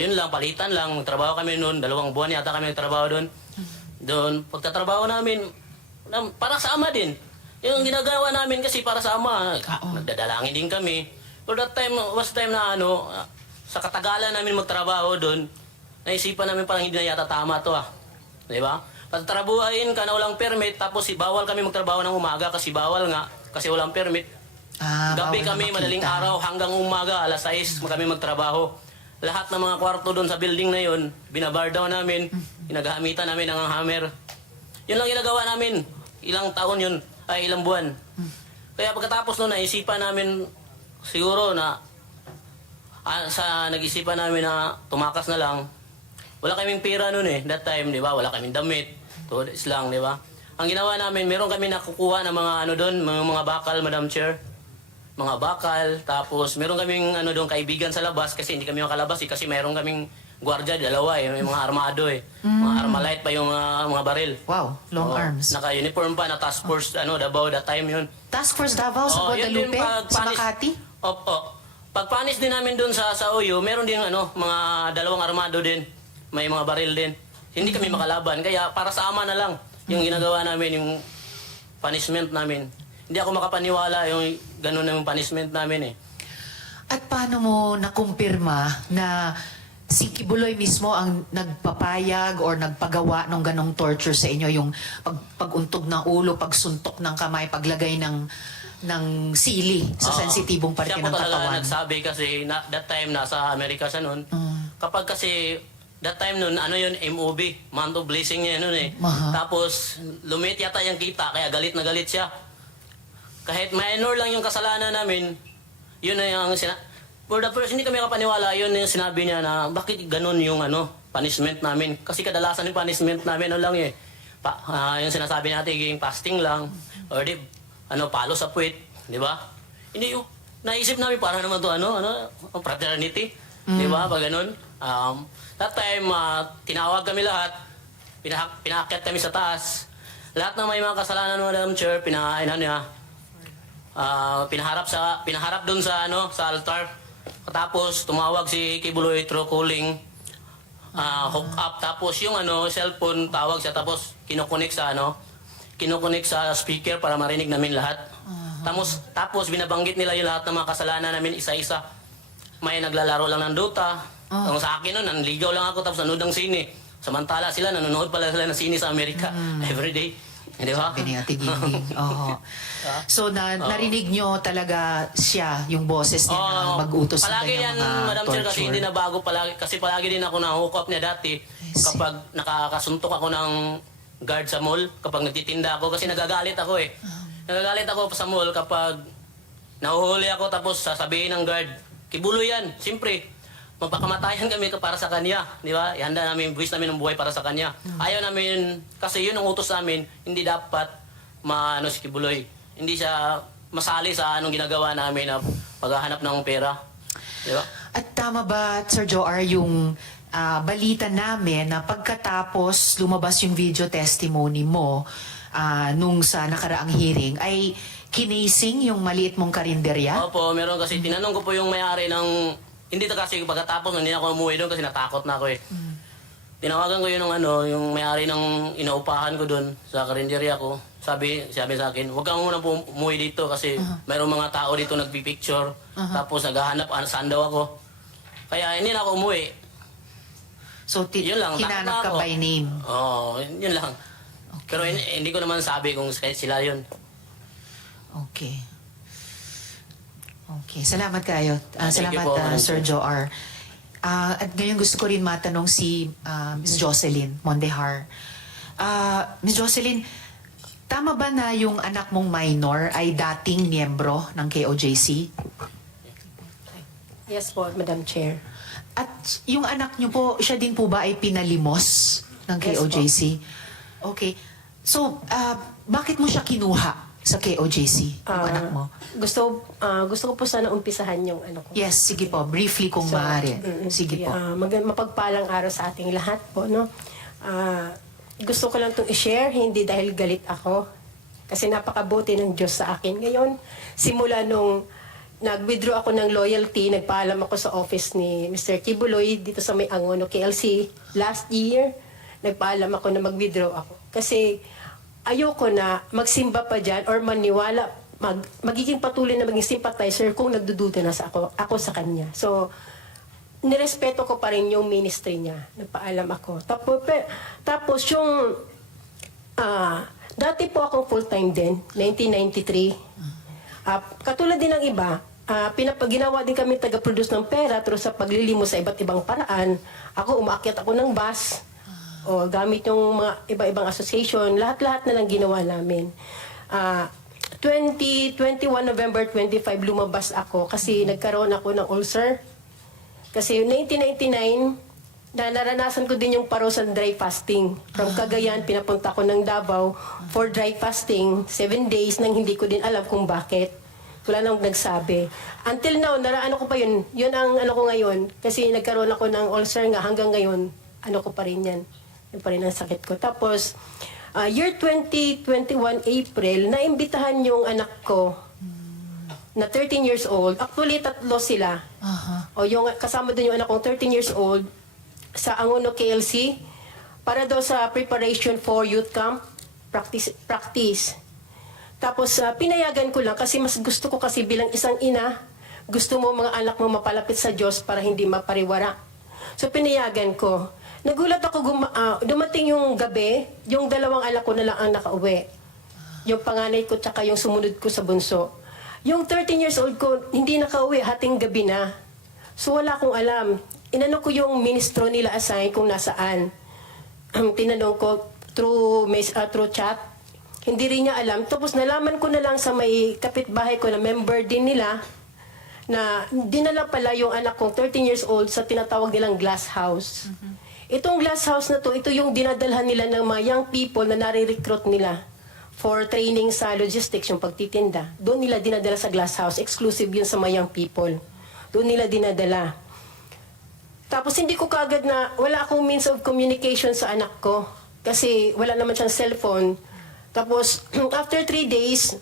Yun lang, palitan lang. Magtrabaho kami noon. 2 buwan yata kami nagtrabaho doon. Doon, pagtatrabaho namin, para sa ama din. Yung ginagawa namin kasi para sa ama. Nagdadalangin din kami. But that time, was time na sa katagalan namin magtrabaho doon, naisipan namin parang hindi na yata tama to Di ba? Pagtrabuhain ka na walang permit, tapos bawal kami magtrabaho ng umaga kasi bawal nga, kasi walang permit. Gabi kami, madaling araw, hanggang umaga, alas 6 kami magtrabaho. Lahat ng mga kwarto doon sa building na yun, binabar down namin, ginagamitan namin ng hammer. Yun lang ginagawa namin. Ilang taon yun, ay ilang buwan. Kaya pagkatapos noon, naisipan namin siguro na nag-isipan namin na tumakas na lang. Wala kaming pera noon that time, di ba? Wala kaming damit. Tudes lang, di ba? Ang ginawa namin, meron kami nakukuha ng mga doon, mga bakal, Madam Chair. Mga bakal, tapos meron kaming doon kaibigan sa labas kasi hindi kami makalabas kasi meron kaming gwardiya, 2 may mga armado Mga armalite pa yung mga baril. Wow, long arms. Naka-uniform pa na task force, Davao, that time yun. Task Force Davao sa Guadalupe? Sa Makati? Opo. Pagpanis din namin doon sa Oyo, meron din mga 2 armado din. May mga baril din. Hindi kami makalaban. Kaya para sa ama na lang yung ginagawa namin, yung punishment namin. Hindi ako makapaniwala yung ganun na yung punishment namin At paano mo nakumpirma na si Quiboloy mismo ang nagpapayag or nagpagawa ng ganong torture sa inyo? Yung paguntog ng ulo, pagsuntok ng kamay, paglagay ng sili sa sensitibong parte ng katawan. Siya po talaga katawan. nagsabi kasi that time nasa Amerika siya noon. Kapag kasi that time noon, yun, MOB, month of blessing niya noon Tapos lumit yata yung kita, kaya galit na galit siya. Kahit minor lang yung kasalanan namin, yun na yung for the first, hindi kami kapaniwala, yun yung sinabi niya na bakit ganun yung punishment namin. Kasi kadalasan yung punishment namin, yung sinasabi natin, yung fasting lang, or palo sa puwit, di ba? Hindi yung, naisip namin para naman to fraternity, di ba? Pag ganun. That time, tinawag kami lahat, pinaakyat kami sa taas. Lahat ng may mga kasalanan ng Madam Chair, pinaharap doon sa altar. Tapos tumawag si Quiboloy through calling, hook up, tapos yung cellphone tawag siya, tapos kinokonek sa speaker para marinig namin lahat. Tapos binabanggit nila yung lahat ng mga kasalanan namin isa-isa. May naglalaro lang ng Dota. Ang sa akin nun, nanligaw lang ako tapos nanood ng sine. Samantala sila, nanonood pala sila ng sine sa Amerika everyday. Di ba? Sabi ni Ate Gingging. So, narinig nyo talaga siya, yung boses niya na mag-utos ng palagi yan, kanyang mga Madam Chair, torture. kasi hindi na bago palagi. Kasi palagi din ako na-hook up niya dati kapag nakakasuntok ako ng guard sa mall, kapag nagtitinda ako, kasi nagagalit ako Nagagalit ako sa mall kapag nahuhuli ako tapos sasabihin ng guard, Quiboloy yan, siyempre. Magpakamatayan kami para sa kanya, di ba? Ihanda namin, buwis namin ng buhay para sa kanya. Ayaw namin, kasi yun ang utos namin, hindi dapat si Quiboloy. Hindi siya masali sa anong ginagawa namin na paghahanap ng pera. Di ba? At tama ba, Sir Joar, yung balita namin na pagkatapos lumabas yung video testimony mo nung sa nakaraang hearing, ay kinasing yung maliit mong karinderya? Opo, meron kasi tinanong ko po yung may-ari ng... Hindi kasi pagkatapos, hindi ako umuwi doon kasi natakot na ako tinawagan ko yun ng yung may-ari ng inaupahan ko doon sa karinderya ko. Sabi sa akin, huwag kang muna umuwi dito kasi mayroong mga tao dito nagpipicture. Tapos naghahanap saan daw ako. Kaya hindi na ako umuwi. So, yun lang, hinanap ka by name? Oo, yun lang. Pero hindi ko naman sabi kung sila yun. Okay. Okay, salamat kayo. Thank you Salamat, po, Madam Sir Chair. Joar. At ngayon gusto ko rin matanong si Ms. Jocelyn Mondehar. Ms. Jocelyn, tama ba na yung anak mong minor ay dating miyembro ng KOJC? Yes po, Madam Chair. At yung anak niyo po, siya din po ba ay pinalimos ng Yes KOJC? Okay. So, bakit mo siya kinuha sa KOJC, yung anak mo? Gusto ko po sana umpisahan yung ano ko. Yes, sige po. Briefly kung maaari. Sige po. Mapagpalang araw sa ating lahat po, no? Gusto ko lang itong i-share, hindi dahil galit ako. Kasi napakabuti ng Diyos sa akin. Ngayon, simula nung nag-withdraw ako ng loyalty, nagpaalam ako sa office ni Mr. Quiboloy dito sa May Angono, KLC. Last year, nagpaalam ako na mag-withdraw ako. Kasi ayoko na magsimba pa dyan or maniwala, magiging patuloy na maging sympathizer kung nagdududa na ako sa kanya. So, nirespeto ko pa rin yung ministry niya. Nagpaalam ako. Tapos yung, dati po akong full-time din, 1993. Katulad din ng iba, ginawa din kami taga-produce ng pera pero sa paglilimo sa iba't ibang paraan. Ako, umaakyat ako ng bus, o gamit yung mga iba-ibang association, lahat-lahat na lang ginawa namin. 21 November 25, lumabas ako kasi nagkaroon ako ng ulcer. Kasi 1999, naranasan ko din yung parusan dry fasting. From Cagayan, pinapunta ko ng Davao for dry fasting, 7 days nang hindi ko din alam kung bakit. Wala nang nagsabi. Until now, naraano ko pa yun. Yun ang ano ko ngayon. Kasi nagkaroon ako ng ulcer nga hanggang ngayon. Ano ko pa rin yan. Yun pa rin ang sakit ko. Tapos, year 2021 April, naimbitahan yung anak ko na 13 years old. Actually, 3 sila. O yung kasama din yung anak kong 13 years old sa Angono KLC para daw sa preparation for youth camp practice. Tapos pinayagan ko lang kasi mas gusto ko kasi bilang isang ina, gusto mo mga anak mo mapalapit sa Diyos para hindi mapariwara. So pinayagan ko. Nagulat ako, dumating yung gabi, yung 2 anak ko na lang ang nakauwi. Yung panganay ko tsaka yung sumunod ko sa bunso. Yung 13 years old ko, hindi nakauwi, hating gabi na. So wala akong alam. Inano ko yung ministro nila assign kung nasaan. Tinanong ko through chat. Hindi rin niya alam. Tapos nalaman ko na lang sa may kapitbahay ko na member din nila na dinala pala yung anak kong 13 years old sa tinatawag nilang glass house. Itong glass house na to, ito yung dinadalhan nila ng mga young people na nare-recruit nila for training sa logistics, yung pagtitinda. Doon nila dinadala sa glass house. Exclusive yun sa mga young people. Doon nila dinadala. Tapos hindi ko kaagad na, wala akong means of communication sa anak ko. Kasi wala naman siyang cellphone. Tapos, after 3 days,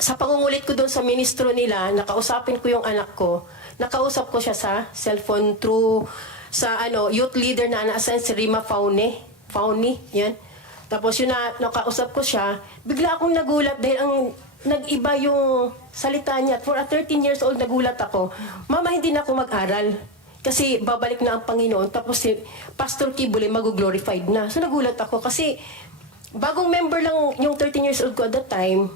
sa pangungulit ko doon sa ministro nila, nakausapin ko yung anak ko. Nakausap ko siya sa cellphone through sa youth leader na na-assign si Rima Fauni, yan. Tapos yun nakausap ko siya, bigla akong nagulat dahil nag-iba yung salita niya. For a 13 years old, nagulat ako. Mama, hindi na ako mag-aral. Kasi babalik na ang Panginoon. Tapos si Pastor Quiboloy mag-glorified na. So nagulat ako kasi bagong member lang yung 13 years old ko at that time.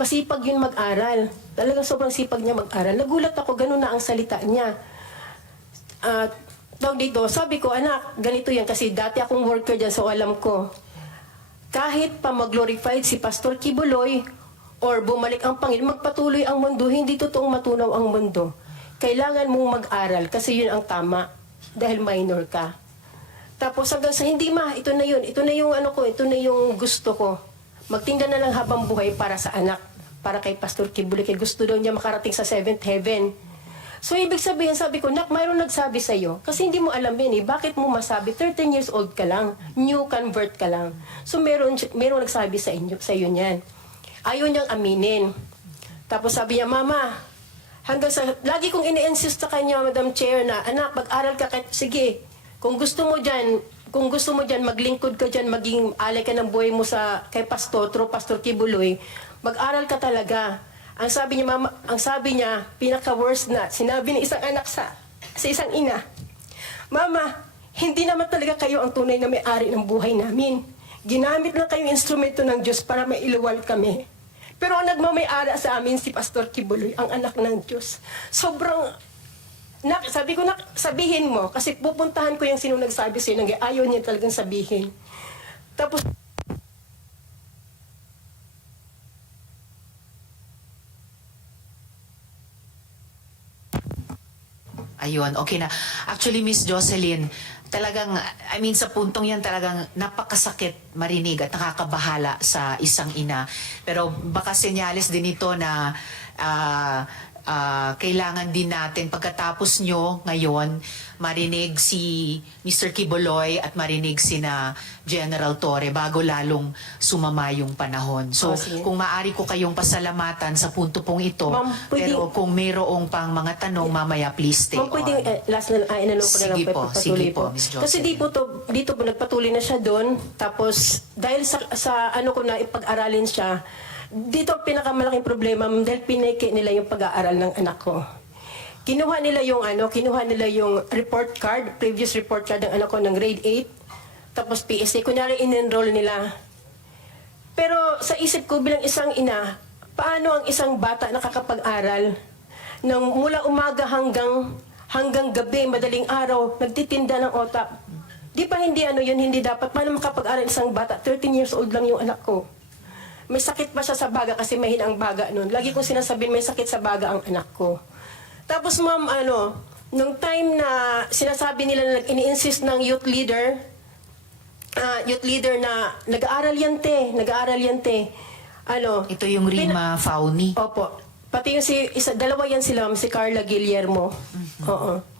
Masipag yun mag-aral. Talagang sobrang sipag niya mag-aral. Nagulat ako, ganun na ang salita niya. Sabi ko, anak, ganito yan kasi dati akong worker dyan so alam ko. Kahit pa mag-glorified si Pastor Quiboloy or bumalik ang Panginoon, magpatuloy ang mundo, hindi totoong matunaw ang mundo. Kailangan mong mag-aral kasi yun ang tama dahil minor ka. Tapos hanggang sa hindi ito na yun, ito na yung ito na yung gusto ko. Magtinda na lang habang buhay para sa anak, para kay Pastor Quiboloy, kay gusto daw niya makarating sa 7th heaven. So, ibig sabihin, sabi ko, mayroong nagsabi sa'yo. Kasi hindi mo alam yan Bakit mo masabi? 13 years old ka lang. New convert ka lang. So, mayroong nagsabi sa'yo niyan. Ayaw niyang aminin. Tapos sabi niya, Mama, lagi kong ini-insist sa kanya, Madam Chair, na, anak, mag-aral ka. Sige, Kung gusto mo dyan, maglingkod ka dyan, maging alay ka ng buhay mo kay Pastor, through Pastor Quiboloy, mag-aral ka talaga. Ang sabi niya, mama, pinaka-worst na, sinabi ng isang anak sa isang ina, Mama, hindi naman talaga kayo ang tunay na may-ari ng buhay namin. Ginamit lang kayong instrumento ng Diyos para mailuwal kami. Pero ang nagmamay-ari sa amin si Pastor Quiboloy, ang anak ng Diyos. Sobrang, sabi ko na, sabihin mo, kasi pupuntahan ko yung sino nagsabi sa'yo, ayaw niya talagang sabihin. Tapos, Ayun, okay na. Actually, Miss Jocelyn, talagang, I mean, sa puntong yan talagang napakasakit marinig at nakakabahala sa isang ina. Pero baka senyales din ito na kailangan din natin pagkatapos nyo ngayon marinig si Mr. Quiboloy at marinig sina General Torre bago lalong sumama yung panahon. So, kung maaari ko kayong pasalamatan sa punto pong ito, pero kung mayroong pang mga tanong, mamaya please stay on. pwedeng last na, inanong ko na lang Sige po, patuloy po. Miss Jocelyn. Kasi dito po nagpatuloy na siya doon, tapos dahil sa ano ko na ipag-aralin siya, dito ang pinakamalaking problema, dahil pineke nila yung pag-aaral ng anak ko. Kinuha nila yung report card, previous report card ng anak ko ng grade 8, tapos PSA, kunyari in-enroll nila. Pero sa isip ko bilang isang ina, paano ang isang bata nakakapag-aral ng mula umaga hanggang gabi, madaling araw, nagtitinda ng otak? Di ba hindi dapat? Paano makapag-aral isang bata? 13 years old lang yung anak ko. May sakit pa siya sa baga kasi mahina ang baga noon. Lagi kong sinasabihin may sakit sa baga ang anak ko. Tapos ma'am, nung time na sinasabi nila na ini-insist ng youth leader na nag-aaral yan te. Ito yung Rima Fauni. Opo. Pati yung dalawa yan sila, si Carla Guillermo. Oo.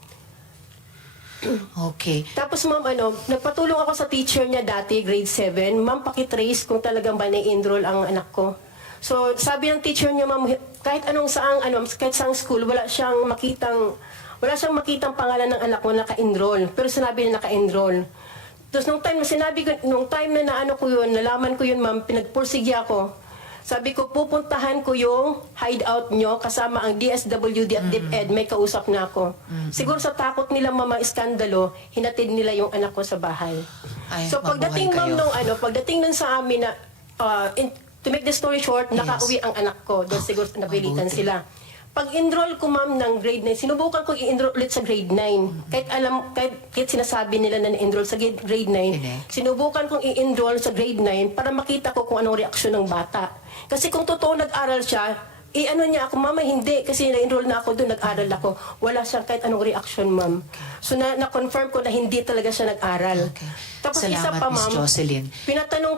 Okay. Tapos ma'am, nagpatulong ako sa teacher niya dati, grade 7. Ma'am, pakitrace kung talagang ba na-enroll ang anak ko. So, sabi ng teacher niya, ma'am, kahit saang school, wala siyang makitang pangalan ng anak ko na naka-enroll. Pero sinabi niya naka-enroll. Tapos nung time na nalaman ko yun, ma'am, pinagpursige ako. Sabi ko, pupuntahan ko yung hideout nyo kasama ang DSWD at DepEd, may kausap na ako. Siguro sa takot nila iskandalo, hinatid nila yung anak ko sa bahay. So pagdating ma'am pagdating nun sa amin na, to make the story short, nakauwi ang anak ko. Doon siguro nabilitan sila. Pag-enroll ko ma'am ng grade 9, sinubukan ko i-enroll ulit sa grade 9. Kahit sinasabi nila na na-enroll sa grade 9, sinubukan kong i-enroll sa grade 9 para makita ko kung anong reaksyon ng bata. Kasi kung totoo nag-aral siya, niya ako, mama, hindi. Kasi na-enroll na ako doon, nag-aral ako. Wala siyang kahit anong reaction, ma'am. So, na-confirm ko na hindi talaga siya nag-aral. Okay. Tapos Salamat, isa pa, ma'am, Miss Jocelyn. pinatanong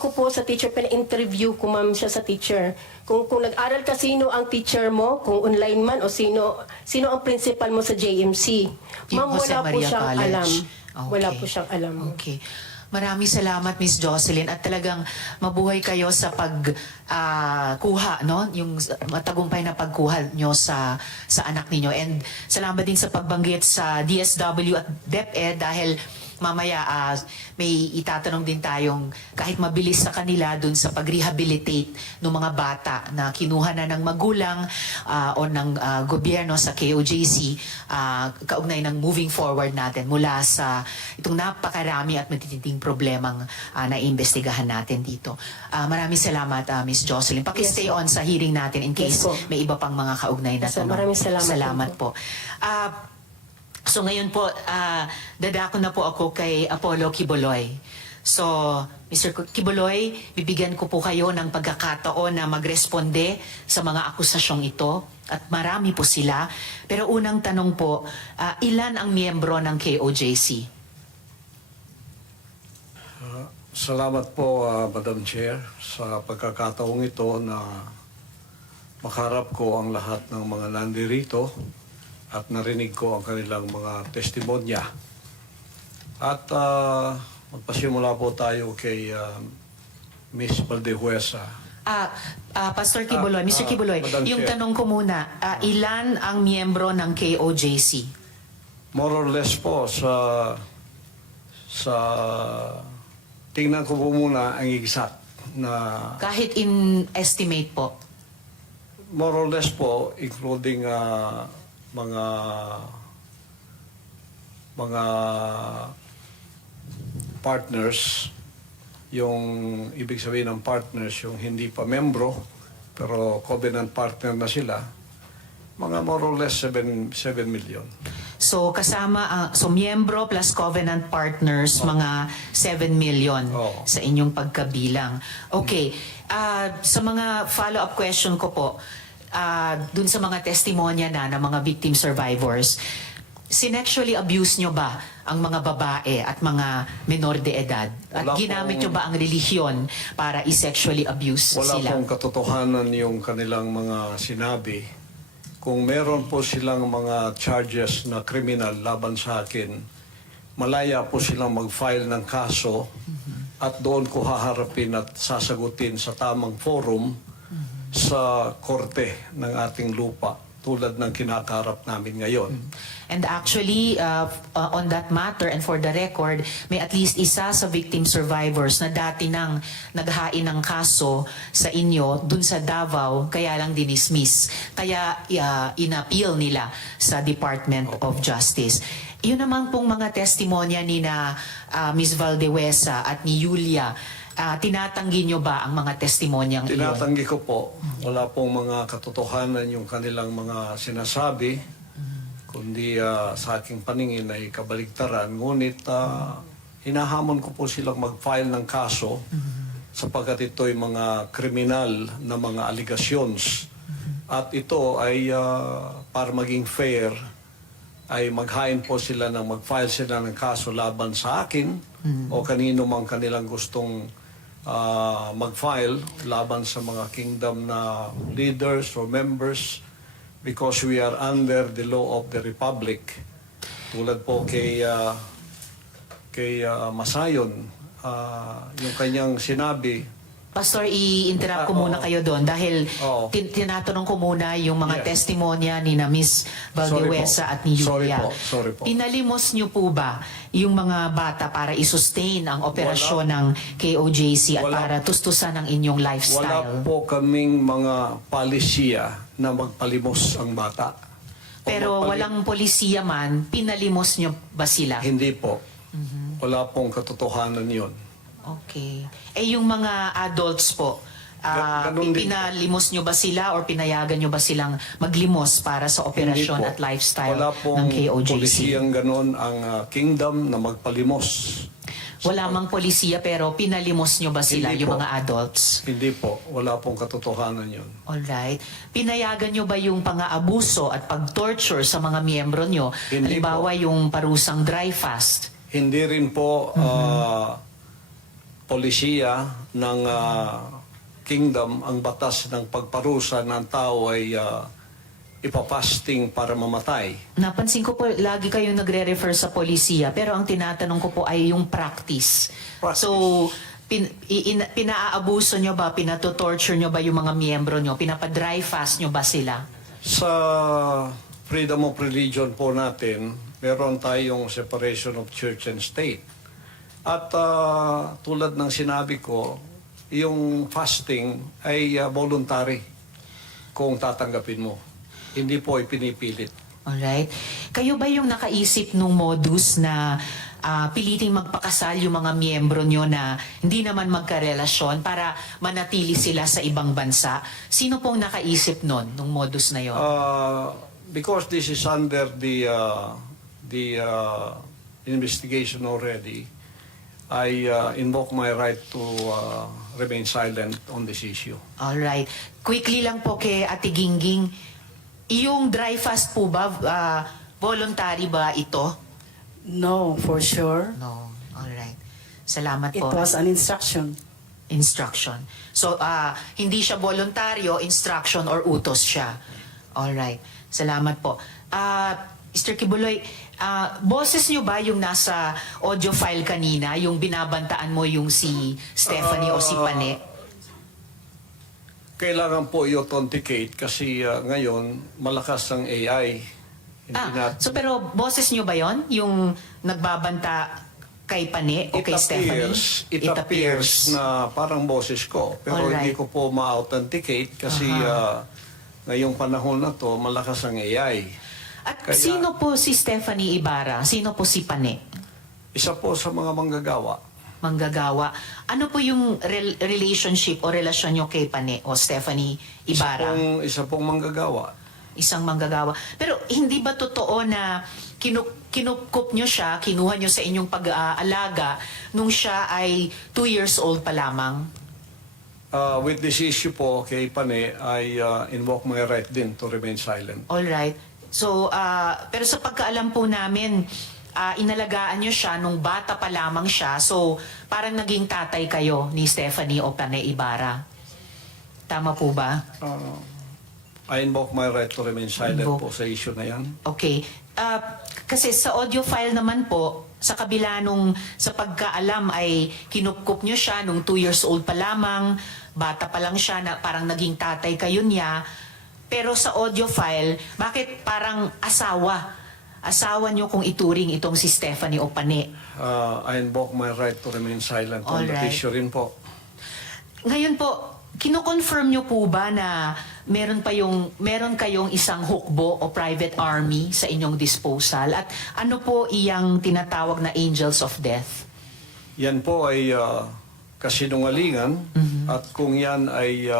ko po sa teacher, pina-interview ko, ma'am, siya sa teacher. Kung nag-aral ka, sino ang teacher mo, kung online man, o sino ang principal mo sa JMC. Ma'am, Jose wala po Maria siyang College. alam. Okay. Wala po siyang alam. Okay. Maraming salamat, Miss Jocelyn, at talagang mabuhay kayo sa pagkuha, yung matagumpay na pagkuha nyo sa anak ninyo. And salamat din sa pagbanggit sa DSW at DepEd dahil mamaya may itatanong din tayong kahit mabilis sa kanila dun sa pag-rehabilitate ng mga bata na kinuha na ng magulang o ng gobyerno sa KOJC kaugnay ng moving forward natin mula sa itong napakarami at matitinding problemang naiimbestigahan natin dito. Maraming salamat, Miss Jocelyn. Paki-stay on sa hearing natin in case may iba pang mga kaugnay na tanong. Maraming salamat. Salamat po. So ngayon po, dadako na po ako kay Apollo Quiboloy. So, Mr. Quiboloy, bibigyan ko po kayo ng pagkakataon na magresponde sa mga akusasyong ito. At marami po sila. Pero unang tanong po, ilan ang miyembro ng KOJC? Salamat po, Madam Chair, sa pagkakataong ito na makaharap ko ang lahat ng mga nandirito at narinig ko ang kanilang mga testimonya. At magpasimula po tayo kay Miss Valdehuesa. Pastor Quiboloy, Mr. Quiboloy, yung tanong ko muna, ilan ang miyembro ng KOJC? More or less po sa tingnan ko po muna ang exact na Kahit in estimate po. more or less po including mga partners, yung ibig sabihin ng partners, yung hindi pa membro, pero covenant partner na sila, mga more or less 7 million. So kasama, so miyembro plus covenant partners, mga 7 million sa inyong pagkabilang. Okay, sa mga follow-up question ko po, dun sa mga testimonya na ng mga victim survivors, sinexually abuse nyo ba ang mga babae at mga menor de edad? At ginamit nyo ba ang relihiyon para i-sexually abuse Wala sila? pong katotohanan yung kanilang mga sinabi. Kung meron po silang mga charges na criminal laban sa akin, malaya po silang mag-file ng kaso at doon ko haharapin at sasagutin sa tamang forum sa korte ng ating lupa tulad ng kinakarap namin ngayon. And actually, on that matter and for the record, may at least isa sa victim survivors na dati nang naghain ng kaso sa inyo dun sa Davao, kaya lang dinismiss. Kaya inappeal nila sa Department of Justice. Yun naman pong mga testimonya ni na Ms. Valdewesa at ni Julia, tinatanggi nyo ba ang mga testimonyang iyon? Tinatanggi ko po. Wala pong mga katotohanan yung kanilang mga sinasabi, kundi sa aking paningin ay kabaligtaran. Ngunit hinahamon ko po silang mag-file ng kaso sapagkat ito'y mga kriminal na mga allegations. At ito ay para maging fair, ay maghain po sila ng mag-file sila ng kaso laban sa akin o kanino mang kanilang gustong mag-file laban sa mga kingdom na leaders or members because we are under the law of the Republic. Tulad po kay Masayon, yung kanyang sinabi. Pastor, i-interrupt ko muna kayo doon dahil tinatanong ko muna yung mga testimonya ni na Ms. Valdewesa at ni Julia. Sorry po. Pinalimos niyo po ba yung mga bata para i-sustain ang operasyon ng KOJC at para tustusan ang inyong lifestyle? Wala po kaming mga palisiya na magpalimos ang bata. Pero walang polisiya man, pinalimos niyo ba sila? Hindi po. Wala pong katotohanan yun. Okay. Eh yung mga adults po, pinalimos nyo ba sila or pinayagan nyo ba silang maglimos para sa operasyon at lifestyle ng KOJC? Polisiyang ganon ang kingdom na magpalimos. Wala mang polisiya pero pinalimos nyo ba sila, yung mga adults? Hindi po. Wala pong katotohanan yun. Alright. Pinayagan nyo ba yung pang-aabuso at pag-torture sa mga miyembro nyo? Halimbawa yung parusang dry fast? Hindi rin po polisiya ng kingdom ang batas ng pagparusa ng tao ay ipapasting para mamatay. Napansin ko po, lagi kayong nagre-refer sa polisiya, pero ang tinatanong ko po ay yung practice. So, pinaabuso nyo ba, pinatotorture nyo ba yung mga miyembro nyo? Pinapa-dry fast nyo ba sila? Sa freedom of religion po natin, meron tayong separation of church and state. At tulad ng sinabi ko, yung fasting ay voluntary kung tatanggapin mo. Hindi po ipinipilit. Alright. Kayo ba yung nakaisip nung modus na piliting magpakasal yung mga miyembro nyo na hindi naman magkarelasyon para manatili sila sa ibang bansa? Sino pong nakaisip nun, nung modus na yon? Because this is under the investigation already, I invoke my right to remain silent on this issue. Alright. Quickly lang po kay Ate Gingging, yung dry fast po ba, voluntary ba ito? No, for sure. No. Alright. Salamat It po. was an instruction. Instruction. So, hindi siya voluntaryo, instruction or utos siya. Alright. Salamat po. Mr. Quiboloy, boses nyo ba yung nasa audio file kanina, yung binabantaan mo yung si Stephanie o si Pane? Kailangan po i-authenticate kasi ngayon malakas ang AI. So pero boses nyo ba yon? Yung nagbabanta kay Pane o kay Stephanie? It appears na parang boses ko. Pero hindi Alright. ko po ma-authenticate kasi ngayong panahon na to, malakas ang AI. At sino po si Stephanie Ibarra? Sino po si Pane? Isa po sa mga manggagawa. Manggagawa. Ano po yung relationship o relasyon nyo kay Pane o Stephanie Ibarra? Isa pong manggagawa. Isang manggagawa. Pero hindi ba totoo na kinukup nyo siya, kinuha nyo sa inyong pag-aalaga nung siya ay 2 years old pa lamang? With this issue po kay Pane, I invoke my right din to remain silent. Alright. So, pero sa pagkaalam po namin, inalagaan nyo siya nung bata pa lamang siya. So, parang naging tatay kayo ni Stephanie o Pane Ibarra. Tama po ba? I invoke my right to remain silent po sa issue na yan. Okay. Kasi sa audio file naman po, sa kabila nung sa pagkaalam ay kinupkup nyo siya nung 2 years old pa lamang, bata pa lang siya, na parang naging tatay kayo niya. Pero sa audio file, bakit parang asawa? Asawa nyo kung ituring itong si Stephanie o Pane. I invoke my right to remain silent on that issue rin po. Ngayon po, kino-confirm nyo po ba na meron kayong isang hukbo o private army sa inyong disposal? At ano po iyang tinatawag na angels of death? Yan po ay kasinungalingan at kung yan ay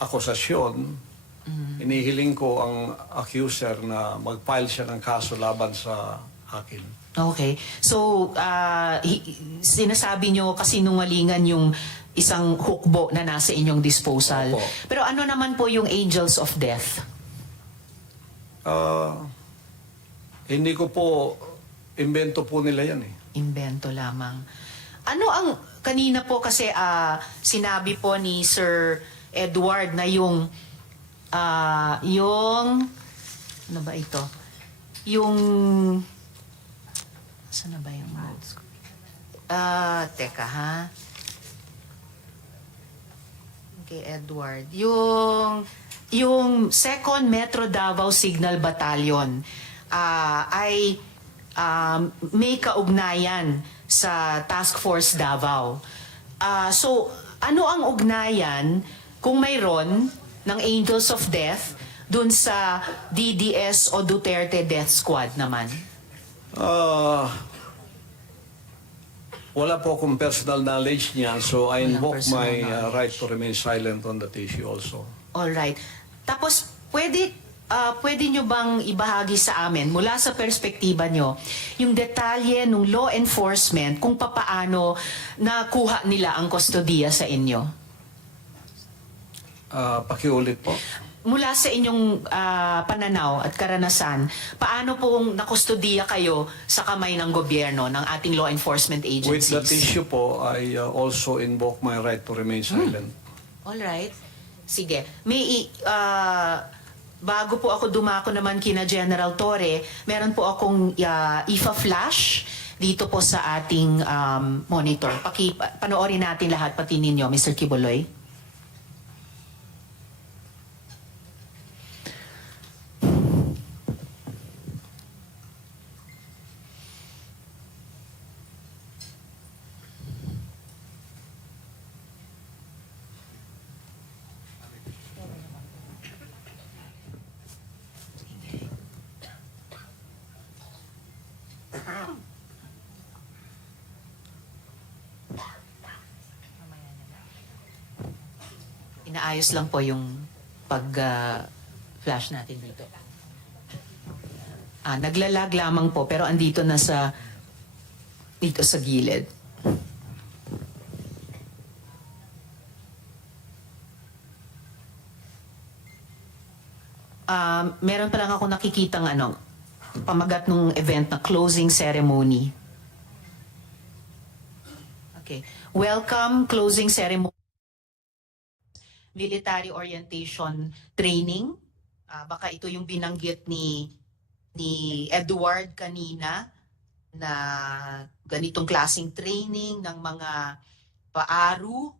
akusasyon, inihiling ko ang accuser na mag-file siya ng kaso laban sa akin. Okay. So, sinasabi nyo kasinungalingan yung isang hukbo na nasa inyong disposal. Opo. Pero ano naman po yung angels of death? Hindi ko po, imbento po nila yan eh. Imbento lamang. Ano ang, kanina po kasi sinabi po ni Sir Edward na yung, ano ba ito? Yung, saan na ba yung notes ko? Teka ha. Okay, Edward. Yung 2nd Metro Davao Signal Battalion ay may kaugnayan sa Task Force Davao. So, ano ang ugnayan kung mayroon ng Angels of Death dun sa DDS o Duterte Death Squad naman? Wala po akong personal knowledge niyan, so I invoke my right to remain silent on that issue also. Alright. Tapos, pwede nyo bang ibahagi sa amin, mula sa perspektiba nyo, yung detalye ng law enforcement kung papaano nakuha nila ang kustodiya sa inyo? Pakiulit po. Mula sa inyong pananaw at karanasan, paano pong nakustodiya kayo sa kamay ng gobyerno, ng ating law enforcement agencies? With that issue po, I also invoke my right to remain silent. Alright. Sige. Bago po ako dumako naman kina General Torre, meron po akong ifa-flash dito po sa ating monitor. Panoorin natin lahat, pati ninyo, Mr. Quiboloy. Inaayos lang po yung pag-flash natin dito. Naglalag lamang po, pero andito na dito sa gilid. Meron pa lang ako nakikitang pamagat ng event na closing ceremony. Okay. Welcome, closing ceremony. Military orientation training. Baka ito yung binanggit ni Edward kanina na ganitong klaseng training ng mga paaru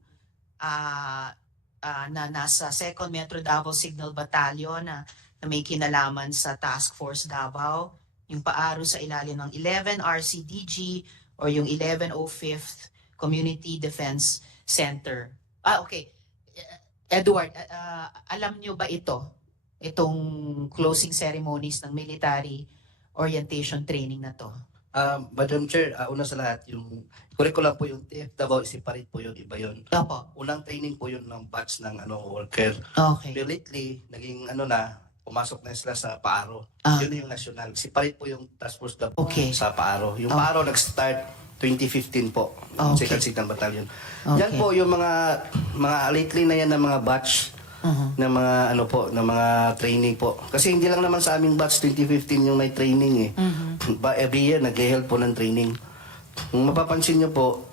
na nasa 2nd Metro Davao Signal Battalion na na may kinalaman sa Task Force Davao, yung paaro sa ilalim ng 11 RCDG or yung 1105th Community Defense Center. Okay. Edward, alam nyo ba itong closing ceremonies ng military orientation training na to? Madam Chair, una sa lahat, yung curriculum po yung TF Davao, separate po yun, iba yun. Opo. Unang training po yun ng batch ng worker. Okay. Pero lately, naging pumasok na sila sa Paaro. Yun yung national. Separate po yung task force Davao sa Paaro. Yung Paaro nag-start 2015 po, Second Signal Battalion. Yan po yung mga lately na yan na mga batch ng mga ng mga training po. Kasi hindi lang naman sa aming batch 2015 yung may training Every year nag-help po ng training. Kung mapapansin niyo po,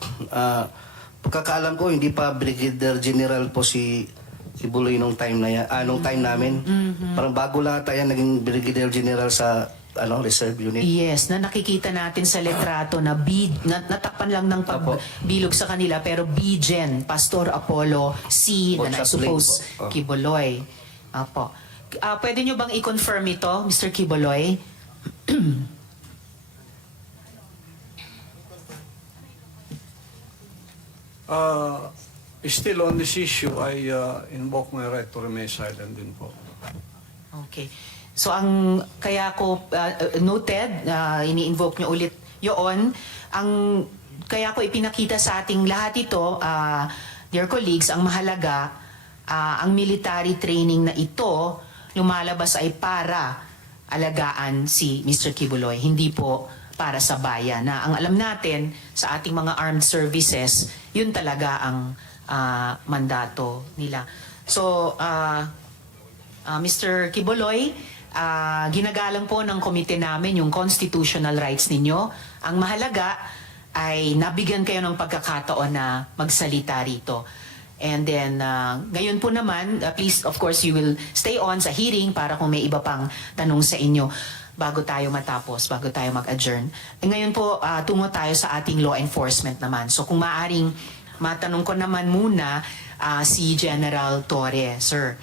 pagkakaalam ko hindi pa Brigadier General po si Buloy nung time na yan, nung time namin. Parang bago lang tayo naging Brigadier General sa reserve unit. Yes, na nakikita natin sa letrato na natakpan lang ng pagbilog sa kanila, pero BGen, Pastor Apollo C, na I suppose Quiboloy. Apo. Pwede nyo bang i-confirm ito, Mr. Quiboloy? Still on this issue, I invoke my right to remain silent din po. Okay. So ang kaya ko noted, ini-invoke nyo ulit yun, kaya ko ipinakita sa ating lahat ito, dear colleagues, ang mahalaga, ang military training na ito, lumalabas ay para alagaan si Mr. Quiboloy, hindi po para sa bayan. Na ang alam natin sa ating mga armed services, yun talaga ang mandato nila. So, Mr. Quiboloy, ginagalang po ng komite namin yung constitutional rights ninyo. Ang mahalaga ay nabigyan kayo ng pagkakataon na magsalita rito. And then, ngayon po naman, please, of course, you will stay on sa hearing para kung may iba pang tanong sa inyo bago tayo matapos, bago tayo mag-adjourn. Ngayon po, tungo tayo sa ating law enforcement naman. So kung maaring matanong ko naman muna si General Torre, sir.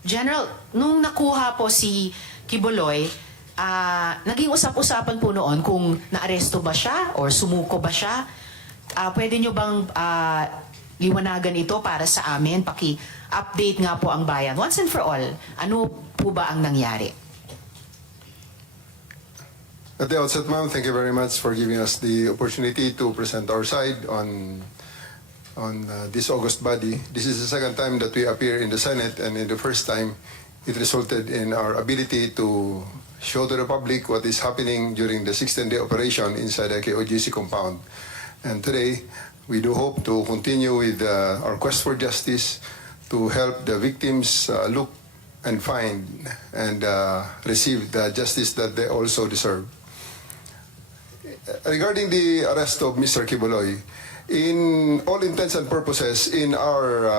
General, nung nakuha po si Quiboloy, naging usap-usapan po noon kung naaresto ba siya or sumuko ba siya. Pwede nyo bang liwanagan ito para sa amin? Paki-update nga po ang bayan. Once and for all, ano po ba ang nangyari? At the outset, ma'am, thank you very much for giving us the opportunity to present our side on this August body. This is the second time that we appear in the Senate, and in the first time, it resulted in our ability to show to the public what is happening during the 16-day operation inside the KOGC compound. And today, we do hope to continue with our quest for justice to help the victims look and find and receive the justice that they also deserve. Regarding the arrest of Mr. Quiboloy, in all intents and purposes, in our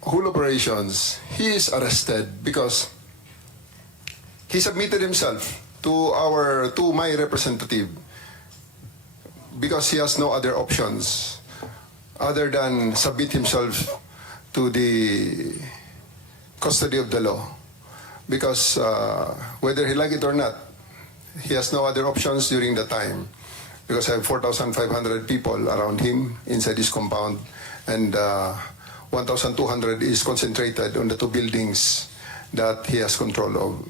whole operations, he is arrested because he submitted himself to my representative because he has no other options other than submit himself to the custody of the law. Because whether he like it or not, he has no other options during the time. Because I have 4,500 people around him inside this compound, and 1,200 is concentrated on the two buildings that he has control of.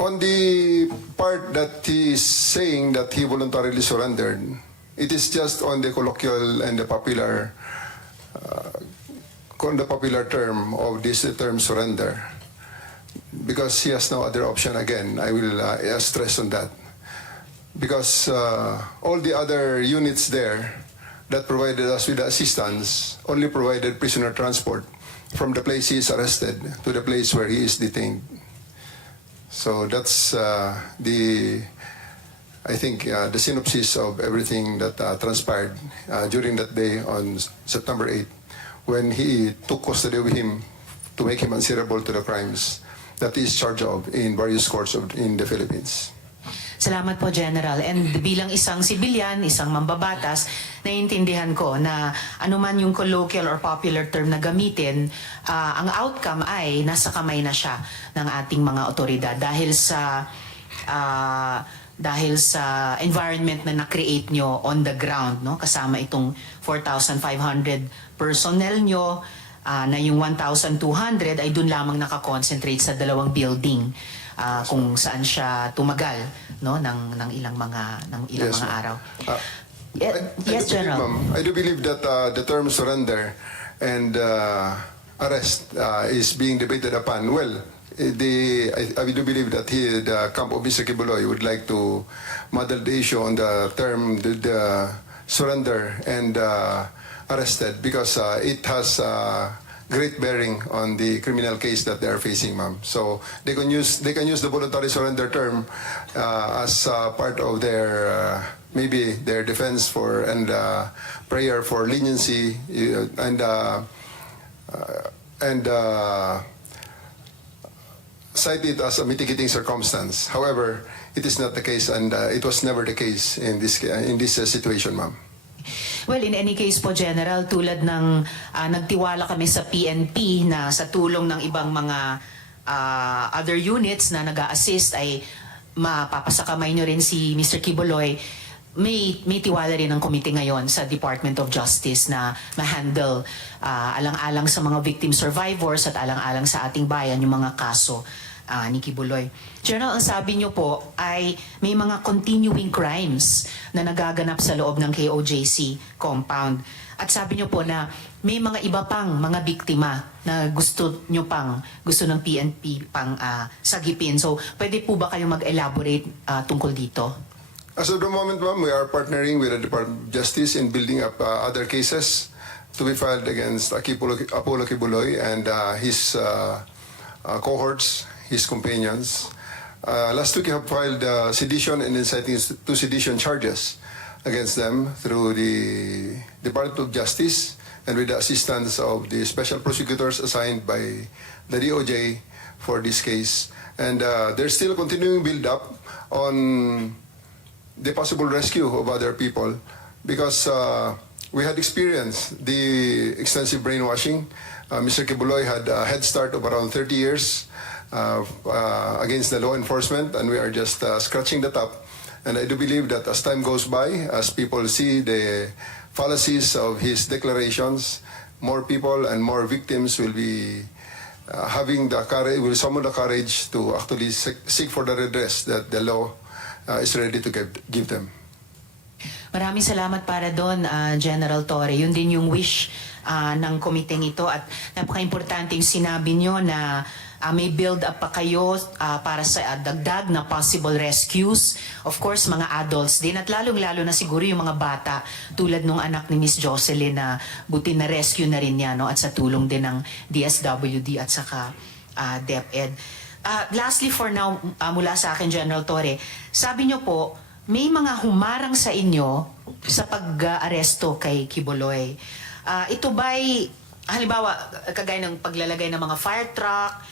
On the part that he is saying that he voluntarily surrendered, it is just on the colloquial and the popular term of this term surrender, because he has no other option. Again, I will stress on that, because all the other units there that provided us with assistance only provided prisoner transport from the place he is arrested to the place where he is detained. So that's I think the synopsis of everything that transpired during that day on September 8th, when he took custody of him to make him answerable to the crimes that he is charged of in various courts in the Philippines. Salamat po, General. And bilang isang sibilyan, isang mambabatas, naiintindihan ko na anuman yung colloquial or popular term na gamitin, ang outcome ay nasa kamay na siya ng ating mga otoridad dahil sa environment na na-create nyo on the ground, no? Kasama itong 4,500 personnel nyo, na yung 1,200 ay dun lamang nakakonsentrate sa dalawang building kung saan siya tumagal, no, ng ilang mga Yes, mga ma'am. araw. I Yes, do believe, General. ma'am, I do believe that the term surrender and arrest is being debated upon. Well, I do believe that the camp of Mr. Quiboloy would like to model the issue on the term the surrender and arrested because it has great bearing on the criminal case that they are facing, ma'am. So they can use the voluntary surrender term as part of their maybe their defense for and prayer for leniency and cite it as a mitigating circumstance. However, it is not the case, and it was never the case in this situation, ma'am. Well, in any case po, General, tulad ng nagtiwala kami sa PNP na sa tulong ng ibang mga other units na nag-a-assist ay mapapasakamay nyo rin si Mr. Quiboloy, may tiwala rin ang komite ngayon sa Department of Justice na ma-handle alang-alang sa mga victim survivors at alang-alang sa ating bayan yung mga kaso ni Quiboloy. General, ang sabi niyo po ay may mga continuing crimes na nagaganap sa loob ng KOJC compound. At sabi niyo po na may mga iba pang mga biktima na gusto ng PNP pang sagipin. So, pwede po ba kayong mag-elaborate tungkol dito? As of the moment, ma'am, we are partnering with the Department of Justice in building up other cases to be filed against Apollo Quiboloy and his cohorts, his companions. Last week, we have filed sedition and inciting to sedition charges against them through the Department of Justice and with the assistance of the special prosecutors assigned by the DOJ for this case. And there's still continuing build-up on the possible rescue of other people because we had experienced the extensive brainwashing. Mr. Quiboloy had a head start of around 30 years against the law enforcement, and we are just scratching the top. And I do believe that as time goes by, as people see the fallacies of his declarations, more people and more victims will be having the courage, will summon the courage to actually seek for the redress that the law is ready to give them. Maraming salamat para doon, General Torre. Yun din yung wish ng komiteng ito at napaka-importante yung sinabi nyo na may build-up pa kayo para sa dagdag na possible rescues. Of course, mga adults din at lalong-lalo na siguro yung mga bata tulad nung anak ni Miss Jocelyn na buti na rescue na rin niya, no? At sa tulong din ng DSWD at saka DepEd. Lastly for now, mula sa akin, General Torre, sabi nyo po, may mga humarang sa inyo sa pag-aresto kay Quiboloy. Ito ba'y, halimbawa, kagaya ng paglalagay ng mga fire truck,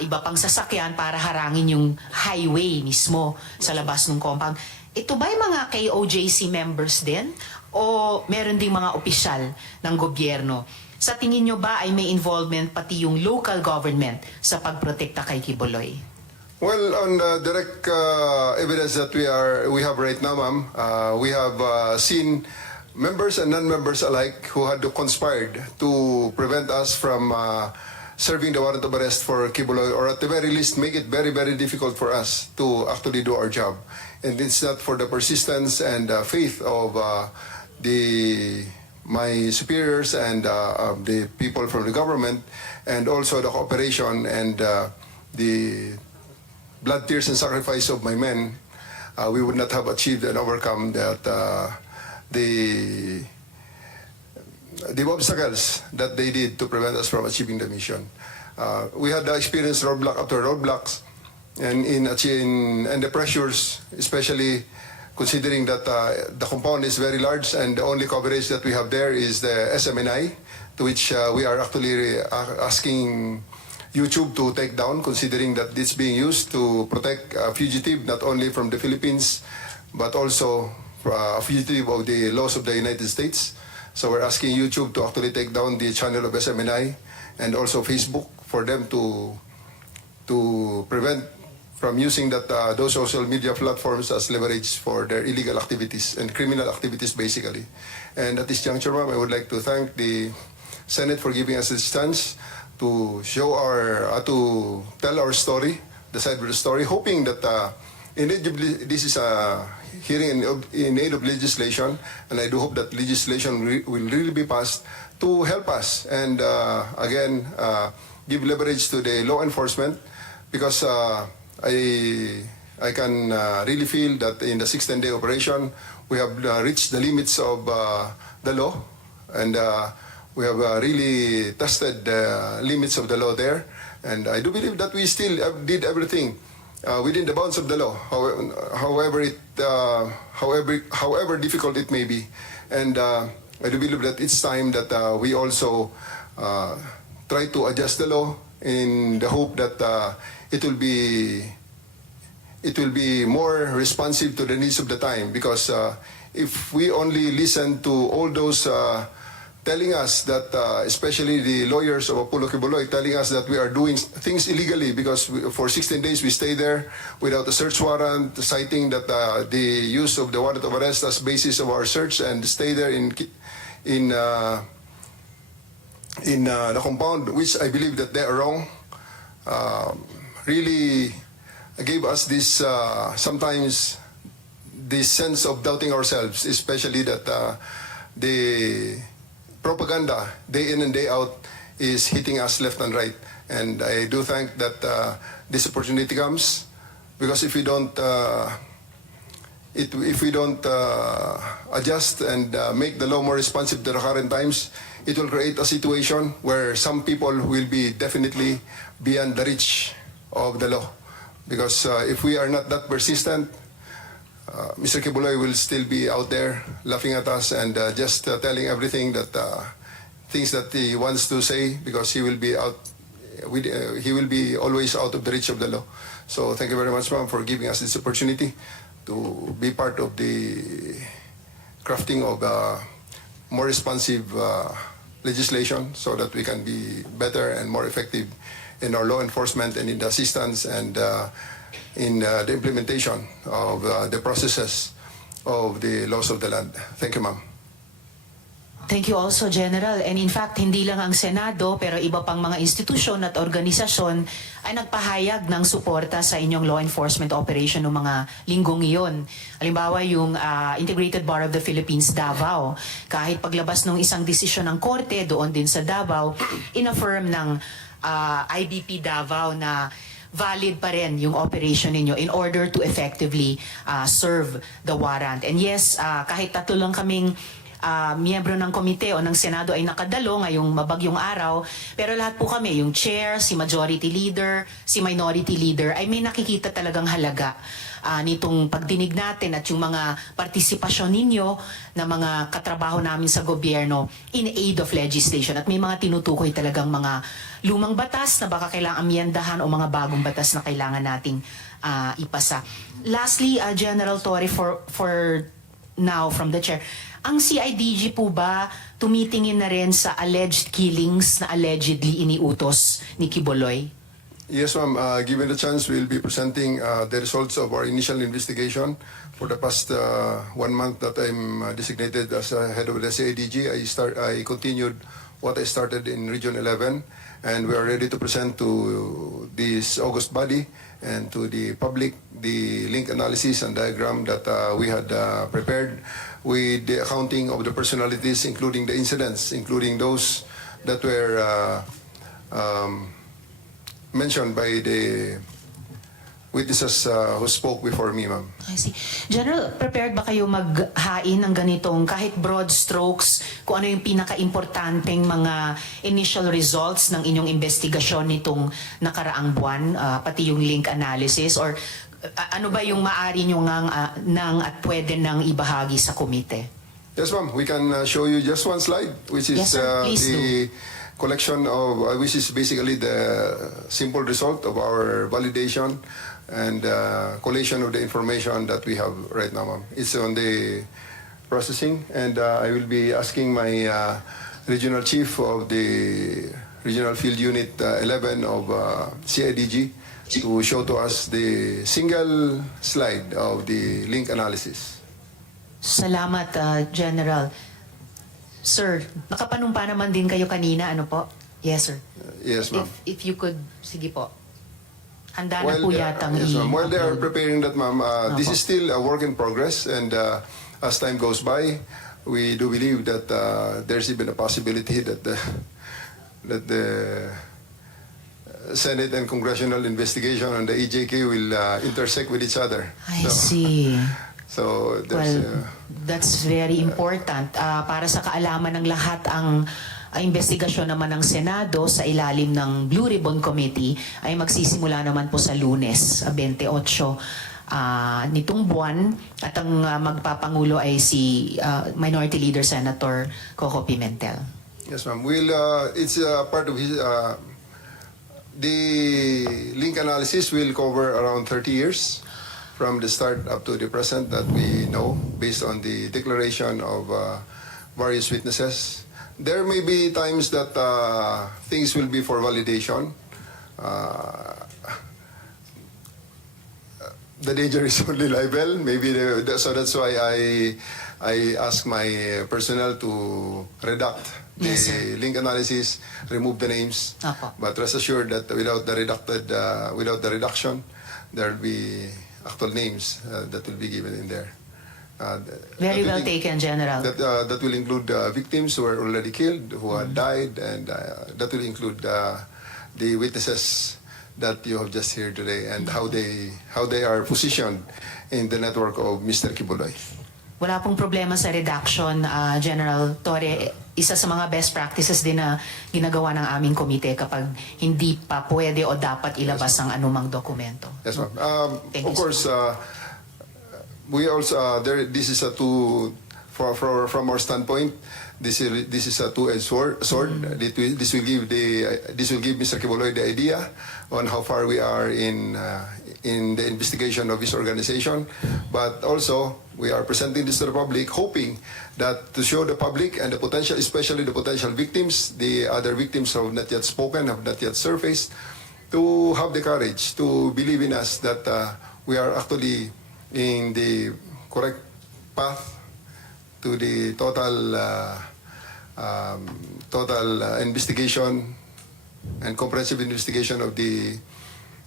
iba pang sasakyan para harangin yung highway mismo sa labas ng compound. Ito ba'y mga KOJC members din? O meron ding mga opisyal ng gobyerno? Sa tingin nyo ba ay may involvement pati yung local government sa pagprotekta kay Quiboloy? Well, on the direct evidence that we have right now, ma'am, we have seen members and non-members alike who had conspired to prevent us from serving the warrant of arrest for Quiboloy, or at the very least make it very, very difficult for us to actually do our job. And it's not for the persistence and faith of my superiors and the people from the government, and also the cooperation and the blood, tears, and sacrifice of my men, we would not have achieved and overcome that the obstacles that they did to prevent us from achieving the mission. We had experienced roadblock after roadblocks, and in the pressures, especially considering that the compound is very large and the only coverage that we have there is the SMNI, to which we are actually asking YouTube to take down, considering that it's being used to protect a fugitive not only from the Philippines, but also a fugitive of the laws of the United States. So we're asking YouTube to actually take down the channel of SMNI and also Facebook for them to prevent from using those social media platforms as leverage for their illegal activities and criminal activities, basically. And at this juncture, ma'am, I would like to thank the Senate for giving us this chance to show to tell our story, the side of the story, hoping that this is a hearing in aid of legislation, and I do hope that legislation will really be passed to help us and again give leverage to the law enforcement, because I can really feel that in the 6-10-day operation we have reached the limits of the law, and we have really tested the limits of the law there, and I do believe that we still did everything within the bounds of the law, however difficult it may be. And I do believe that it's time that we also try to adjust the law in the hope that it will be more responsive to the needs of the time, because if we only listen to all those telling us that, especially the lawyers of Apollo Quiboloy, telling us that we are doing things illegally because for 16 days we stay there without a search warrant, citing that the use of the warrant of arrest as basis of our search, and stay there in the compound, which I believe that they are wrong, really gave us this sometimes this sense of doubting ourselves, especially that the propaganda day in and day out is hitting us left and right. And I do think that this opportunity comes, because if we don't adjust and make the law more responsive to the current times, it will create a situation where some people will be definitely beyond the reach of the law. Because if we are not that persistent, Mr. Quiboloy will still be out there laughing at us and just telling everything that things that he wants to say, because he will be he will be always out of the reach of the law. So thank you very much, ma'am, for giving us this opportunity to be part of the crafting of more responsive legislation, so that we can be better and more effective in our law enforcement and in the assistance and in the implementation of the processes of the laws of the land. Thank you, ma'am. Thank you also, General. And in fact, hindi lang ang Senado, pero iba pang mga institusyon at organisasyon ay nagpahayag ng suporta sa inyong law enforcement operation ng mga linggong iyon. Halimbawa, yung Integrated Bar of the Philippines, Davao. Kahit paglabas ng isang desisyon ng korte doon din sa Davao, in-affirm ng IBP Davao na valid pa rin yung operation ninyo in order to effectively serve the warrant. And yes, kahit tatlo lang kaming miyembro ng komite o ng Senado ay nakadalo ngayong mabagyong araw, pero lahat po kami, yung chair, si majority leader, si minority leader, ay may nakikita talagang halaga nitong pagdinig natin at yung mga partisipasyon ninyo na mga katrabaho namin sa gobyerno in aid of legislation. At may mga tinutukoy talagang mga lumang batas na baka kailangang amyendahan o mga bagong batas na kailangan nating ipasa. Lastly, General Torre, for now from the chair, ang CIDG po ba tumitingin na rin sa alleged killings na allegedly iniutos ni Quiboloy? Yes, ma'am. Given the chance, we'll be presenting the results of our initial investigation. For the past 1 month that I'm designated as head of the CIDG, I continued what I started in Region 11, and we are ready to present to this August body and to the public the link analysis and diagram that we had prepared, with the accounting of the personalities, including the incidents, including those that were mentioned by the witnesses who spoke before me, ma'am. I see. General, prepared ba kayo maghain ng ganitong kahit broad strokes kung ano yung pinaka-importanteng mga initial results ng inyong investigasyon nitong nakaraang buwan, pati yung link analysis, or ano ba yung maari nyo nang at pwede nang ibahagi sa komite? Yes, ma'am. We can show you just one slide, which is Yes, sir. Please do. collection of, which is basically the simple result of our validation and collation of the information that we have right now, ma'am. It's on the processing, and I will be asking my regional chief of the Regional Field Unit 11 of CIDG to show to us the single slide of the link analysis. Salamat, General. Sir, nakapanumpa naman din kayo kanina, ano po? Yes, sir. Yes, ma'am. If you could, sige po. Handa na po yatang yes, ma'am. While they are i-upload. preparing that, ma'am, this is still a work in progress, and as time goes by, we do believe that there's even a possibility that the Senate and congressional investigation on the EJK will intersect with each other. I see. So there's, Well, that's very important. Para sa kaalaman ng lahat, ang investigasyon naman ng Senado sa ilalim ng Blue Ribbon Committee ay magsisimula naman po sa Lunes, 28 nitong buwan, at ang magpapangulo ay si Minority Leader Senator Coco Pimentel. yes, ma'am. It's part of his. The link analysis will cover around 30 years from the start up to the present that we know, based on the declaration of various witnesses. There may be times that things will be for validation. The danger is only libel. Maybe so that's why I ask my personnel to redact the Yes, sir. link analysis, remove the names. Apo. But rest assured that without the reduction, there will be actual names that will be given in there. Very that well will taken, General. That will include victims who were already killed, who had died, and that will include the witnesses that you have just heard today, and how they are positioned in the network of Mr. Quiboloy. Wala pong problema sa redaction, General Torre. Isa sa mga best practices din na ginagawa ng aming komite kapag hindi pa pwede o dapat ilabas ang anumang dokumento. Yes, ma'am. Thank Of you, course, we also this is a from our standpoint. This is a two-edged sword. This will give Mr. Quiboloy the idea on how far we are in the investigation of his organization, but also we are presenting this to the public, hoping that to show the public and the potential, especially the potential victims, the other victims who have not yet spoken, have not yet surfaced, to have the courage to believe in us that we are actually in the correct path to the total investigation and comprehensive investigation of the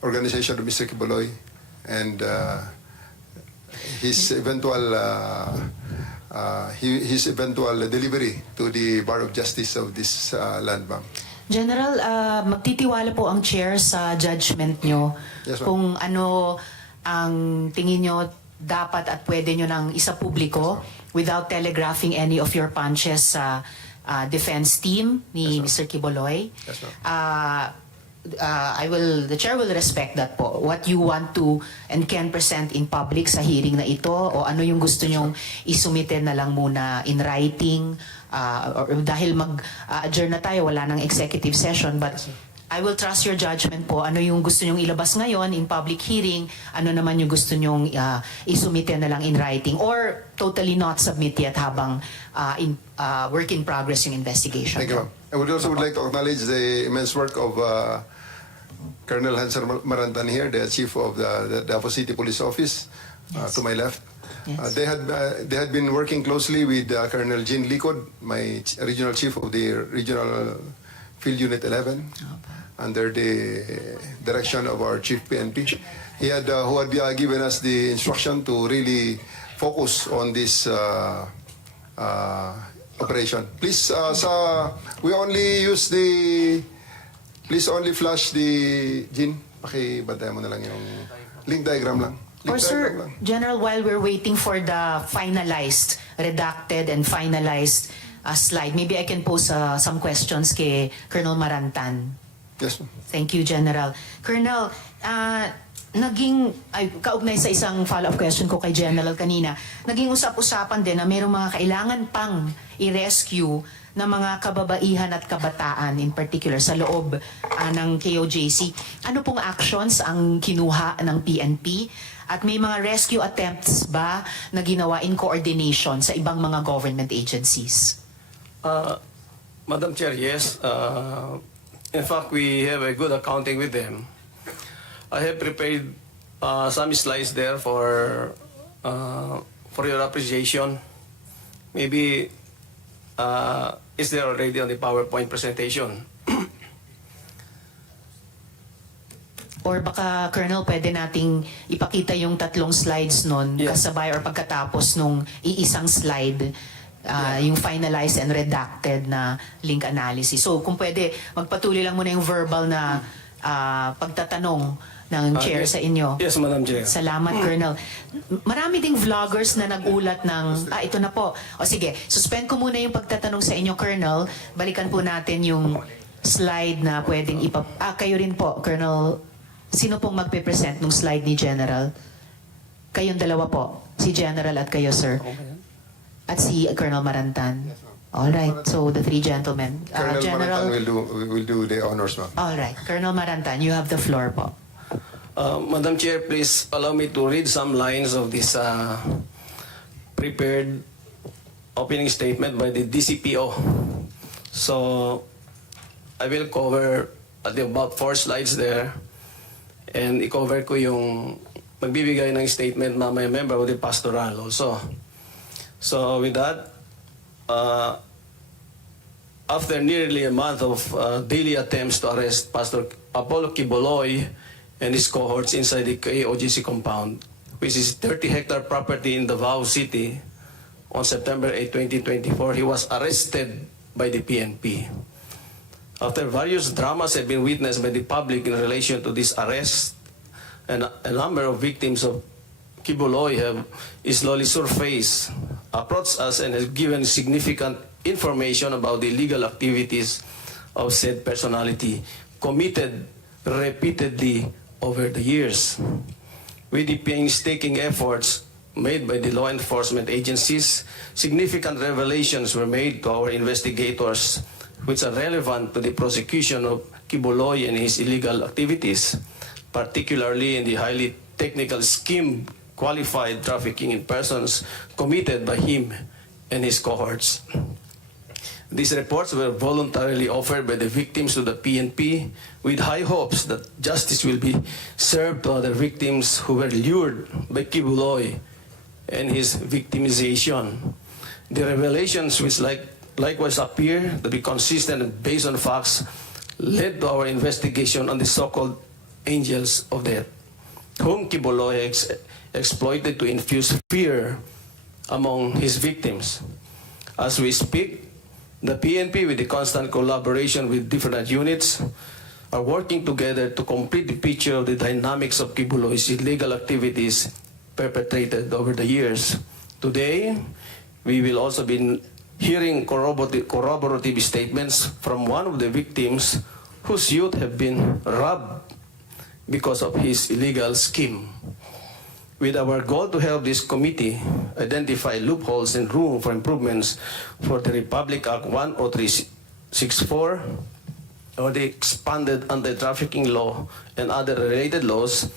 organization of Mr. Quiboloy and his eventual delivery to the Bar of Justice of this land, ma'am. General, magtitiwala po ang chair sa judgment nyo. Yes, ma'am. Kung ano ang tingin nyo dapat at pwede nyo nang isa publiko without telegraphing any of your punches sa defense team ni Mr. Quiboloy. Yes, ma'am. The chair will respect that po. What you want to and can present in public sa hearing na ito, o ano yung gusto nyong isumite na lang muna in writing, or dahil mag-adjourn na tayo, wala nang executive session, but I will trust your judgment po. Ano yung gusto nyong ilabas ngayon in public hearing, ano naman yung gusto nyong isumite na lang in writing, or totally not submit yet habang work in progress yung investigation. Thank you, ma'am. I would also like to acknowledge the immense work of Colonel Hanser Marantan here, the chief of the Davao City Police Office, to my left. Yes. They had been working closely with Colonel Jean Licod, my regional chief of the Regional Field Unit 11, under the direction of our chief PNP. He had who had given us the instruction to really focus on this operation. Please, we only use the. Please only flash the Jean. Pakibantay mo na lang yung link diagram lang. Or sir, General, while we're waiting for the finalized, redacted and finalized slide, maybe I can pose some questions kay Colonel Marantan. Yes, ma'am. Thank you, General. Colonel, kaugnay sa isang follow-up question ko kay General kanina, naging usap-usapan din na mayroong mga kailangan pang i-rescue ng mga kababaihan at kabataan, in particular sa loob ng KOJC. Ano pong actions ang kinuha ng PNP? At may mga rescue attempts ba na ginawa in coordination sa ibang mga government agencies? Madam Chair, yes. In fact, we have a good accounting with them. I have prepared some slides there for your appreciation. Maybe is there already on the PowerPoint presentation? Or baka, Colonel, pwede nating ipakita yung 3 slides nun kasabay or pagkatapos nung iisang slide, yung finalized and redacted na link analysis. So kung pwede, magpatuloy lang muna yung verbal na pagtatanong ng chair sa inyo. Yes, Madam Chair. Salamat, Colonel. Marami ding vloggers na nagulat ng, ito na po. O sige, suspend ko muna yung pagtatanong sa inyo, Colonel. Balikan po natin yung slide na pwedeng kayo rin po, Colonel. Sino pong magpe-present ng slide ni General? Kayong dalawa po. Si General at kayo, sir. At si Colonel Marantan. All right. So the 3 gentlemen. Colonel General Marantan will do the honors, ma'am. All right. Colonel Marantan, you have the floor po. Madam Chair, please allow me to read some lines of this prepared opening statement by the DCPO. So I will cover about 4 slides there. And i-cover ko yung magbibigay ng statement na may member of the pastoral also. So with that, after nearly a month of daily attempts to arrest Pastor Apollo Quiboloy and his cohorts inside the KOGC compound, which is 30-hectare property in Davao City, on September 8, 2024, he was arrested by the PNP. After various dramas have been witnessed by the public in relation to this arrest, and a number of victims of Quiboloy have slowly surfaced, approached us, and have given significant information about the illegal activities of said personality committed repeatedly over the years. With the painstaking efforts made by the law enforcement agencies, significant revelations were made to our investigators which are relevant to the prosecution of Quiboloy and his illegal activities, particularly in the highly technical scheme qualified trafficking in persons committed by him and his cohorts. These reports were voluntarily offered by the victims to the PNP with high hopes that justice will be served to other victims who were lured by Quiboloy and his victimization. The revelations, which likewise appear to be consistent and based on facts, led to our investigation on the so-called angels of death, whom Quiboloy exploited to infuse fear among his victims. As we speak, the PNP, with the constant collaboration with different units, are working together to complete the picture of the dynamics of Quiboloy's illegal activities perpetrated over the years. Today, we will also be hearing corroborative statements from one of the victims whose youth have been robbed because of his illegal scheme. With our goal to help this committee identify loopholes and room for improvements for the Republic Act 10364 or the expanded anti-trafficking law and other related laws,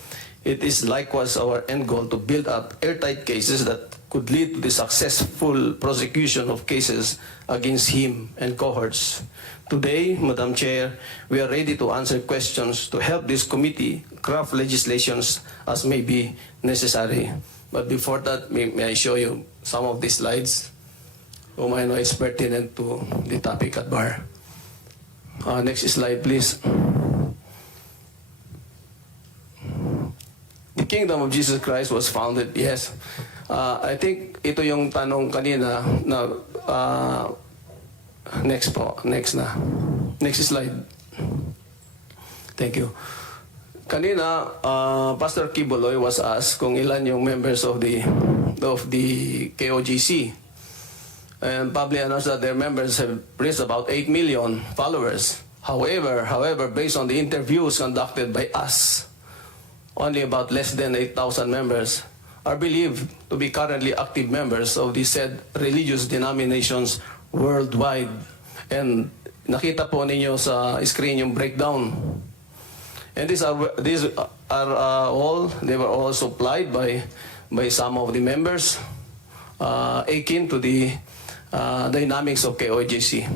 it is likewise our end goal to build up airtight cases that could lead to the successful prosecution of cases against him and cohorts. Today, Madam Chair, we are ready to answer questions to help this committee craft legislations as may be necessary. But before that, may I show you some of these slides whom I know is pertinent to the topic at bar. Next slide, please. The Kingdom of Jesus Christ was founded, yes. I think ito yung tanong kanina na next po, next na. Next slide. Thank you. Kanina, Pastor Quiboloy was asked kung ilan yung members of the KOGC. And publicly announced that their members have reached about 8 million followers. However, based on the interviews conducted by us, only about less than 8,000 members are believed to be currently active members of the said religious denominations worldwide. And nakita po ninyo sa screen yung breakdown. And these are all, they were all supplied by some of the members, akin to the dynamics of KOJC.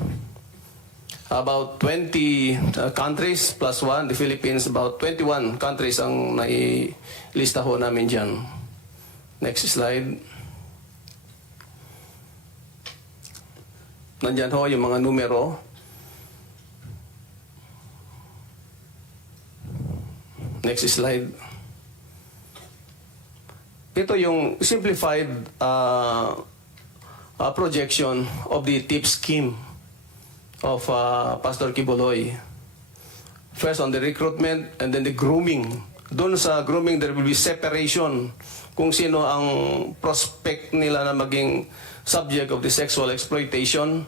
About 20 countries plus one, the Philippines, about 21 countries ang nailista ho namin dyan. Next slide. Nandyan ho yung mga numero. Next slide. Ito yung simplified projection of the tip scheme of Pastor Quiboloy. First on the recruitment and then the grooming. Doon sa grooming, there will be separation kung sino ang prospect nila na maging subject of the sexual exploitation.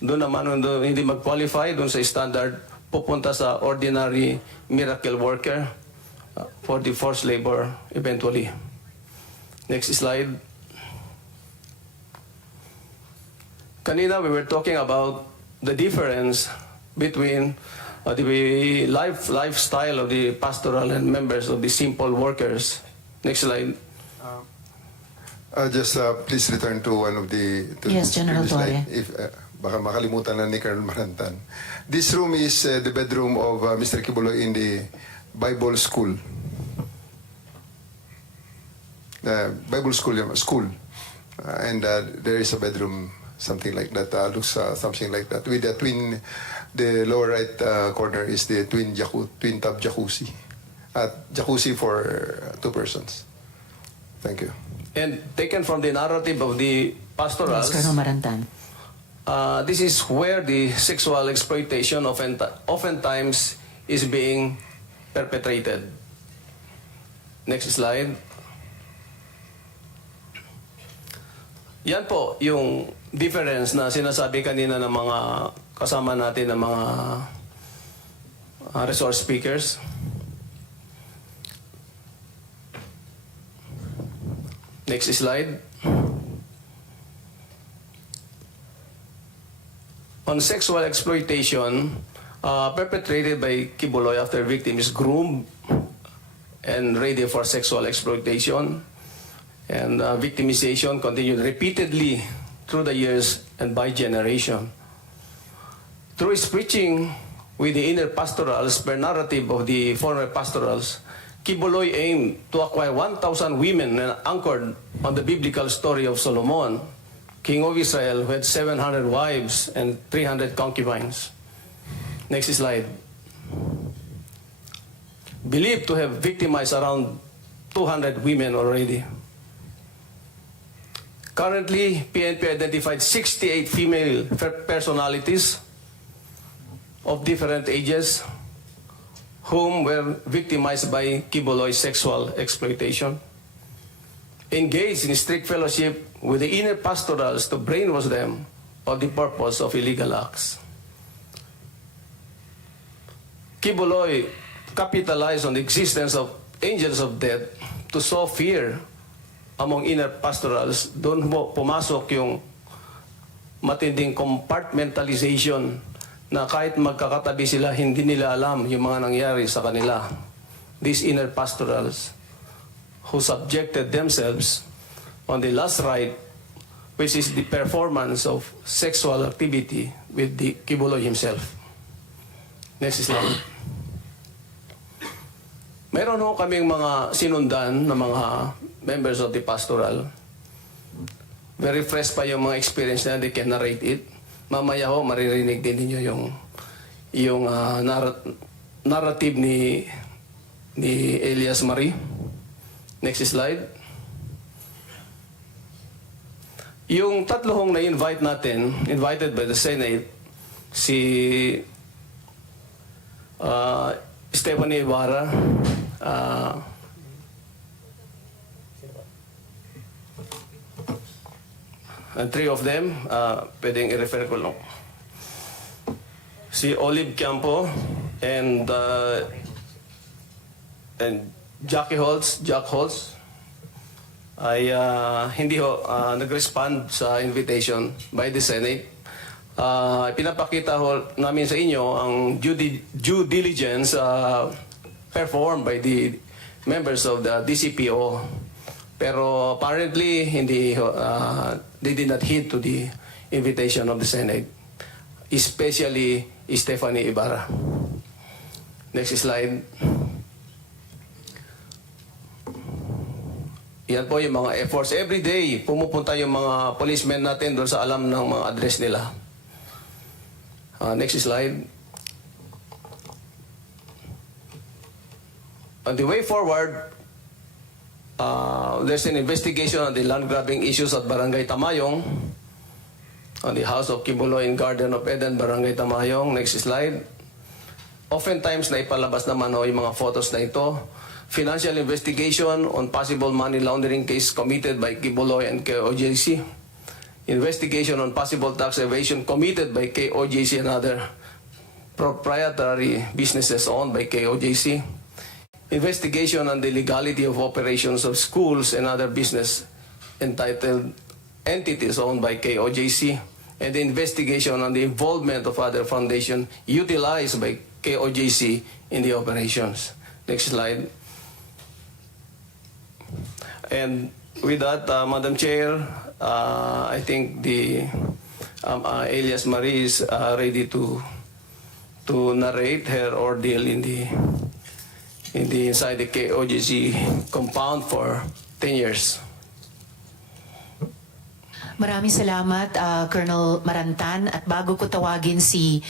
Doon naman, doon hindi mag-qualify, doon sa standard, pupunta sa ordinary miracle worker for the forced labor eventually. Next slide. Kanina, we were talking about the difference between the lifestyle of the pastoral and members of the simple workers. Next slide. Just please return to one of the... Yes, General Torre. If, baka makalimutan na ni Colonel Marantan. This room is the bedroom of Mr. Quiboloy in the Bible school. Bible school. And there is a bedroom, something like that, looks something like that. With the twin, the lower right corner is the twin tub jacuzzi. Jacuzzi for 2 persons. Thank you. And taken from the narrative of the pastorals, Yes, Colonel Marantan. this is where the sexual exploitation oftentimes is being perpetrated. Next slide. Yan po yung difference na sinasabi kanina ng mga kasama natin ng mga resource speakers. Next slide. On sexual exploitation perpetrated by Quiboloy after victim is groomed and ready for sexual exploitation, and victimization continued repeatedly through the years and by generation. Through his preaching with the inner pastorals per narrative of the former pastorals, Quiboloy aimed to acquire 1,000 women anchored on the biblical story of Solomon, king of Israel, who had 700 wives and 300 concubines. Next slide. Believed to have victimized around 200 women already. Currently, PNP identified 68 female personalities of different ages whom were victimized by Quiboloy's sexual exploitation, engaged in strict fellowship with the inner pastorals to brainwash them of the purpose of illegal acts. Quiboloy capitalized on the existence of angels of death to sow fear among inner pastorals. Doon pumasok yung matinding compartmentalization na kahit magkakatabi sila, hindi nila alam yung mga nangyari sa kanila. These inner pastorals who subjected themselves on the last rite, which is the performance of sexual activity with the Quiboloy himself. Next slide. Meron ho kaming mga sinundan na mga members of the pastoral. Very fresh pa yung mga experience na they can narrate it. Mamaya ho, maririnig din ninyo yung narrative ni Elias Marie. Next slide. Yung tatlo hong na-invite natin, invited by the Senate, si Stephanie Ibarra, and 3 of them, pwedeng i-refer ko lang. Si Olive Campo and Jack Holtz, ay hindi ho nag-respond sa invitation by the Senate. pinapakita namin sa inyo ang due diligence performed by the members of the DCPO. Pero apparently, they did not heed to the invitation of the Senate, especially Stephanie Ibarra. Next slide. Yan po yung mga efforts. Every day, pumupunta yung mga policemen natin doon sa alam ng mga address nila. Next slide. On the way forward, there's an investigation on the land grabbing issues at Barangay Tamayong, on the house of Quiboloy in Garden of Eden, Barangay Tamayong. Next slide. Oftentimes, naipalabas naman yung mga photos na ito. Financial investigation on possible money laundering case committed by Quiboloy and KOJC. Investigation on possible tax evasion committed by KOJC and other proprietary businesses owned by KOJC. Investigation on the legality of operations of schools and other business entitled entities owned by KOJC. And the investigation on the involvement of other foundations utilized by KOJC in the operations. Next slide. And with that, Madam Chair, I think the Elias Marie is ready to narrate her ordeal inside the KOJC compound for 10 years. Maraming salamat, Colonel Marantan. At bago ko tawagin si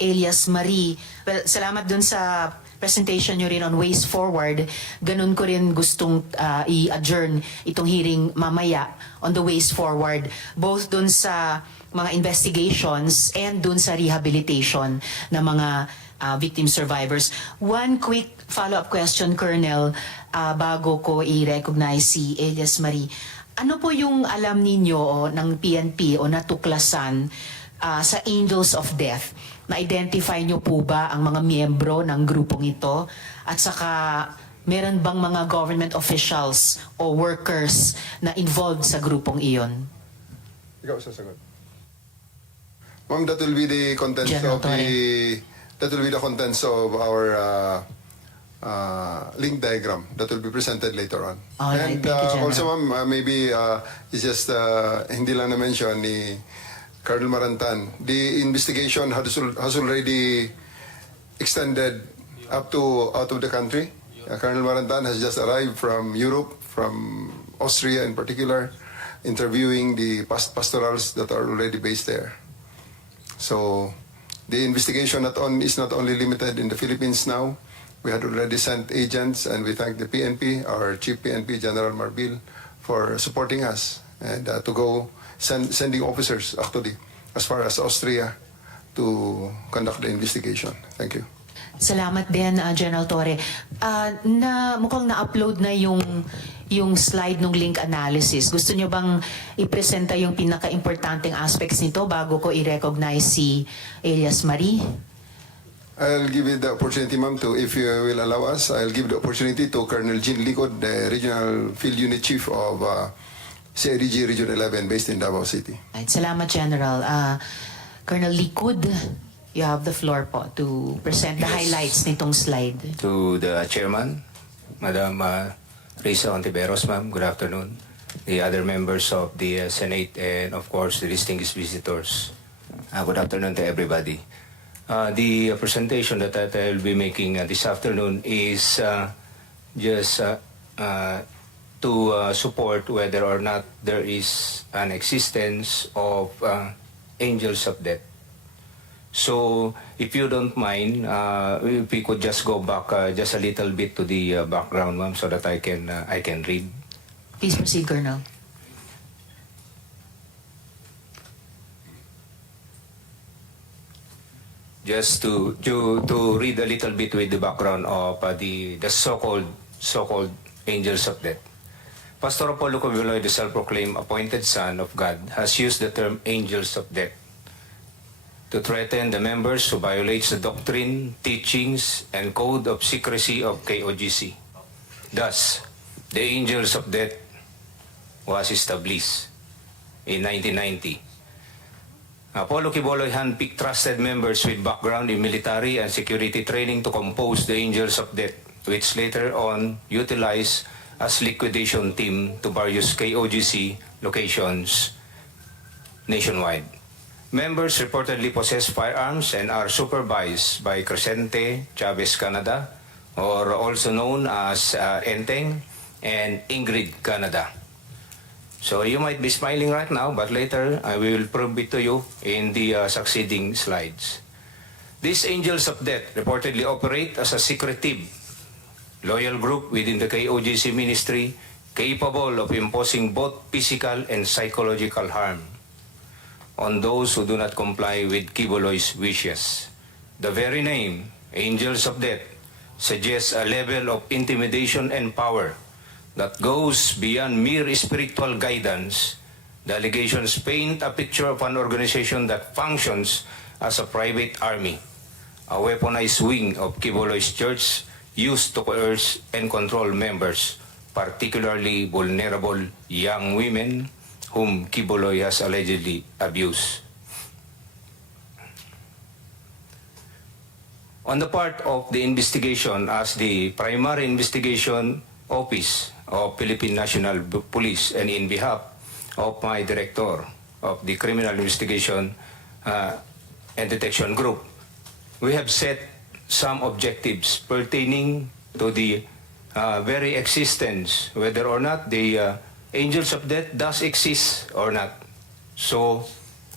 Elias Marie, well, salamat dun sa presentation nyo rin on ways forward. Ganun ko rin gustong i-adjourn itong hearing mamaya on the ways forward, both dun sa mga investigations and dun sa rehabilitation ng mga victim survivors. One quick follow-up question, Colonel, bago ko i-recognize si Elias Marie. Ano po yung alam ninyo ng PNP o natuklasan sa Angels of Death? Na-identify nyo po ba ang mga miyembro ng grupong ito? At saka, meron bang mga government officials o workers na involved sa grupong iyon? Ikaw sasagot. Ma'am, that will be the contents of our link diagram that will be presented later on. Alright, And thank you, also, ma'am, maybe it's just hindi lang na-mention ni Colonel Marantan, the investigation has already extended out of the country. Colonel Marantan has just arrived from Europe, from Austria in particular, interviewing the pastorals that are already based there. So the investigation is not only limited in the Philippines now. We had already sent agents, and we thank the PNP, our Chief PNP, General Marbil, for supporting us and to go sending officers actually as far as Austria to conduct the investigation. Thank you. Salamat din, General Torre. Mukhang na-upload na yung slide ng link analysis. Gusto nyo bang ipresenta yung pinaka-importanting aspects nito bago ko i-recognize si Elias Marie? I'll give you the opportunity, ma'am, if you will allow us, I'll give the opportunity to Colonel Jean Licod, the Regional Field Unit Chief of CIDG Region 11 based in Davao City. Right, salamat, General. Colonel Licod, you have the floor po to present the highlights nitong slide. To the Chairman, Madam Risa Ontiveros, ma'am, good afternoon. The other members of the Senate and, of course, the distinguished visitors. Good afternoon to everybody. The presentation that I will be making this afternoon is just to support whether or not there is an existence of angels of death. So, if you don't mind, if we could just go back just a little bit to the background, ma'am, so that I can read. Please proceed, Colonel. Just to read a little bit with the background of the so-called angels of death. Pastor Apollo Quiboloy, the self-proclaimed appointed son of God, has used the term angels of death to threaten the members who violates the doctrine, teachings, and code of secrecy of KOGC. Thus, the angels of death was established in 1990. Apollo Quiboloy handpicked trusted members with background in military and security training to compose the Angels of Death, which later on utilized as liquidation team to various KOGC locations nationwide. Members reportedly possess firearms and are supervised by Crescente Chavez Canada, or also known as Enteng, and Ingrid Canada. So you might be smiling right now, but later I will prove it to you in the succeeding slides. These Angels of Death reportedly operate as a secretive, loyal group within the KOGC ministry, capable of imposing both physical and psychological harm on those who do not comply with Quiboloy's wishes. The very name, Angels of Death, suggests a level of intimidation and power that goes beyond mere spiritual guidance. The allegations paint a picture of an organization that functions as a private army, a weaponized wing of Quiboloy's church used to coerce and control members, particularly vulnerable young women whom Quiboloy has allegedly abused. On the part of the investigation, as the primary investigation office of Philippine National Police and in behalf of my director of the Criminal Investigation and Detection Group, we have set some objectives pertaining to the very existence, whether or not the Angels of Death does exist or not. So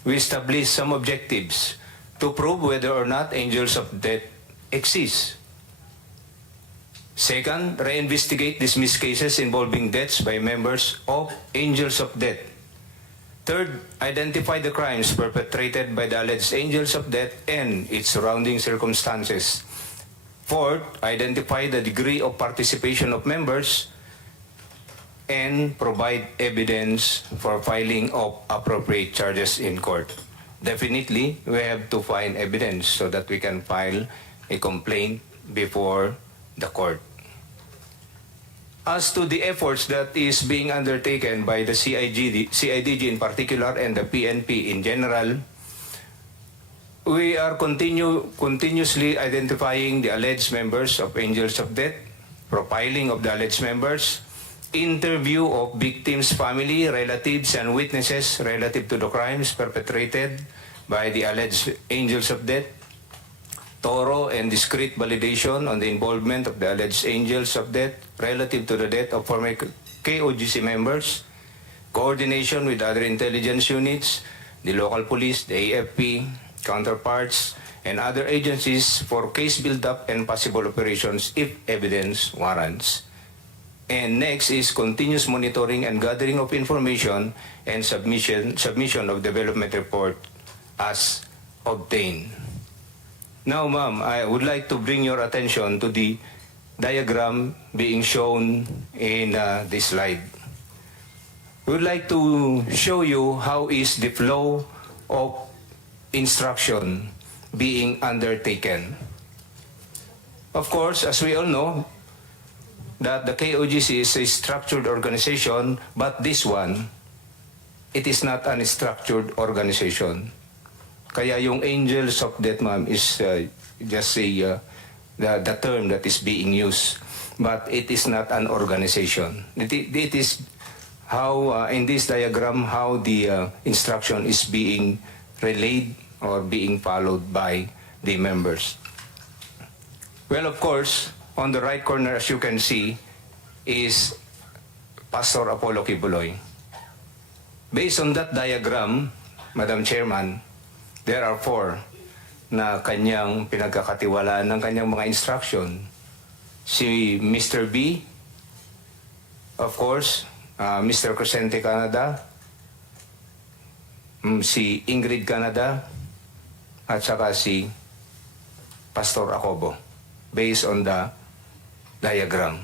we established some objectives to prove whether or not Angels of Death exist. Second, reinvestigate dismissed cases involving deaths by members of Angels of Death. Third, identify the crimes perpetrated by the alleged Angels of Death and its surrounding circumstances. Fourth, identify the degree of participation of members and provide evidence for filing of appropriate charges in court. Definitely, we have to find evidence so that we can file a complaint before the court. As to the efforts that is being undertaken by the CIDG in particular and the PNP in general, we are continuously identifying the alleged members of Angels of Death, profiling of the alleged members, interview of victims' family, relatives, and witnesses relative to the crimes perpetrated by the alleged Angels of Death, thorough and discreet validation on the involvement of the alleged Angels of Death relative to the death of former KOGC members, coordination with other intelligence units, the local police, the AFP, counterparts, and other agencies for case build-up and possible operations if evidence warrants. And next is continuous monitoring and gathering of information and submission of development report as obtained. Now, ma'am, I would like to bring your attention to the diagram being shown in this slide. We would like to show you how is the flow of instruction being undertaken. Of course, as we all know, that the KOGC is a structured organization, but this one, it is not a structured organization. Kaya yung Angels of Death, ma'am, is just the term that is being used. But it is not an organization. It is how, in this diagram, how the instruction is being relayed or being followed by the members. Well, of course, on the right corner, as you can see, is Pastor Apollo Quiboloy. Based on that diagram, Madam Chairman, there are 4 na kanyang pinagkakatiwalaan ng kanyang mga instruction. Si Mr. B, of course, Mr. Crescente Canada, si Ingrid Canada, at saka si Pastor Acobo, based on the diagram.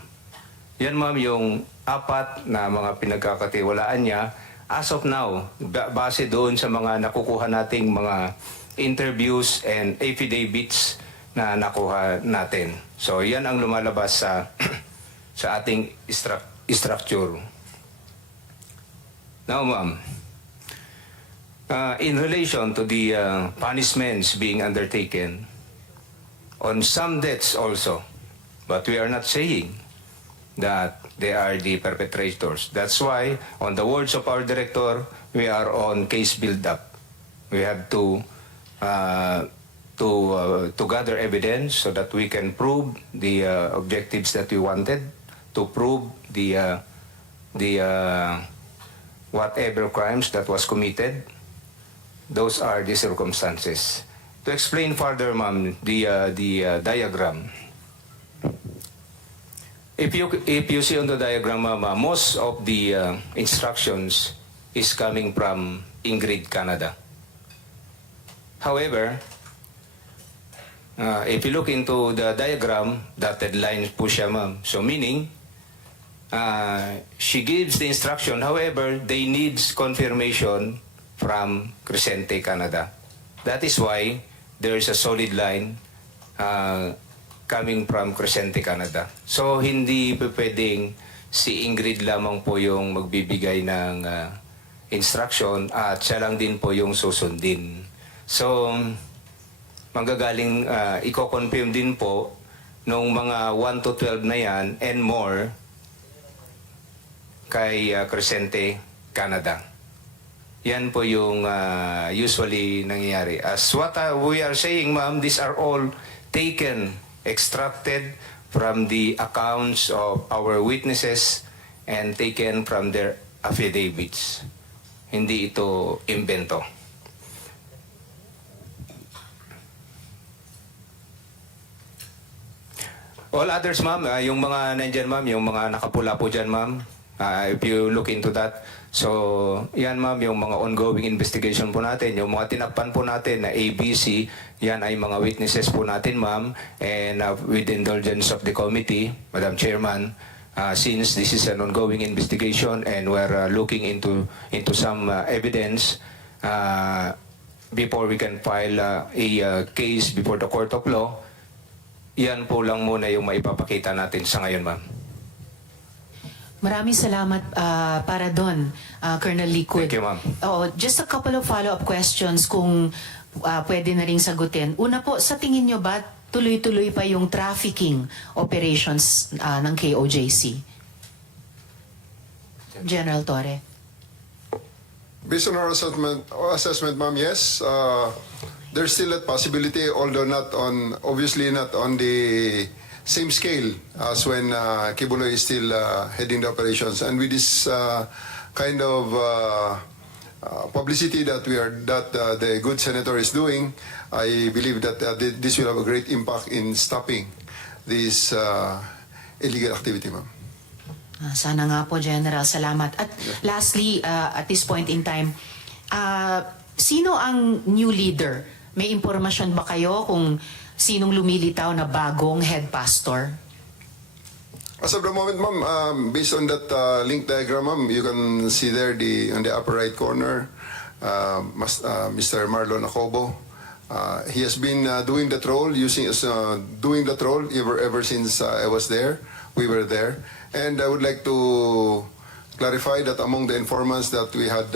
Yan, ma'am, yung 4 na mga pinagkakatiwalaan niya as of now, base doon sa mga nakukuha nating mga interviews and affidavits na nakuha natin. So, yan ang lumalabas sa sa ating structure. Now, ma'am, in relation to the punishments being undertaken on some deaths also, but we are not saying that they are the perpetrators. That's why, on the words of our director, we are on case build-up. We have to gather evidence so that we can prove the objectives that we wanted, to prove the whatever crimes that was committed. Those are the circumstances. To explain further, ma'am, the diagram. If you see on the diagram, ma'am, most of the instructions is coming from Ingrid, Canada. However, if you look into the diagram, dotted lines po siya, ma'am. So meaning, she gives the instruction, however, they need confirmation from Crescente, Canada. That is why there is a solid line coming from Crescente, Canada. So hindi pwedeng si Ingrid lamang po yung magbibigay ng instruction at siya lang din po yung susundin. So manggagaling, i-confirm din po nung mga 1 to 12 na yan and more kay Crescente, Canada. Yan po yung usually nangyayari. As what we are saying, ma'am, these are all taken, extracted from the accounts of our witnesses and taken from their affidavits. Hindi ito invento. All others, ma'am, yung mga nandyan, ma'am, yung mga nakapula po dyan, ma'am, if you look into that. So, yan, ma'am, yung mga ongoing investigation po natin, yung mga tinakpan po natin na ABC, yan ay mga witnesses po natin, ma'am, and with the indulgence of the committee, Madam Chairman, since this is an ongoing investigation and we're looking into some evidence before we can file a case before the court of law, yan po lang muna yung maipapakita natin sa ngayon, ma'am. Maraming salamat para doon, Colonel Liquid. Thank you, ma'am. Just a couple of follow-up questions kung pwede na ring sagutin. Una po, sa tingin nyo ba tuloy-tuloy pa yung trafficking operations ng KOJC? General Torre. Based on our assessment, ma'am, yes. There's still that possibility, although obviously not on the same scale as when Quiboloy is still heading the operations. And with this kind of publicity that the good senator is doing, I believe that this will have a great impact in stopping this illegal activity, ma'am. Sana nga po, General. Salamat. At lastly, at this point in time, sino ang new leader? May impormasyon ba kayo kung sinong lumilitaw na bagong head pastor? As of the moment, ma'am, based on that link diagram, ma'am, you can see there on the upper right corner, Mr. Marlon Acobo. He has been doing that role, ever since I was there. We were there. And I would like to clarify that among the informants that we had,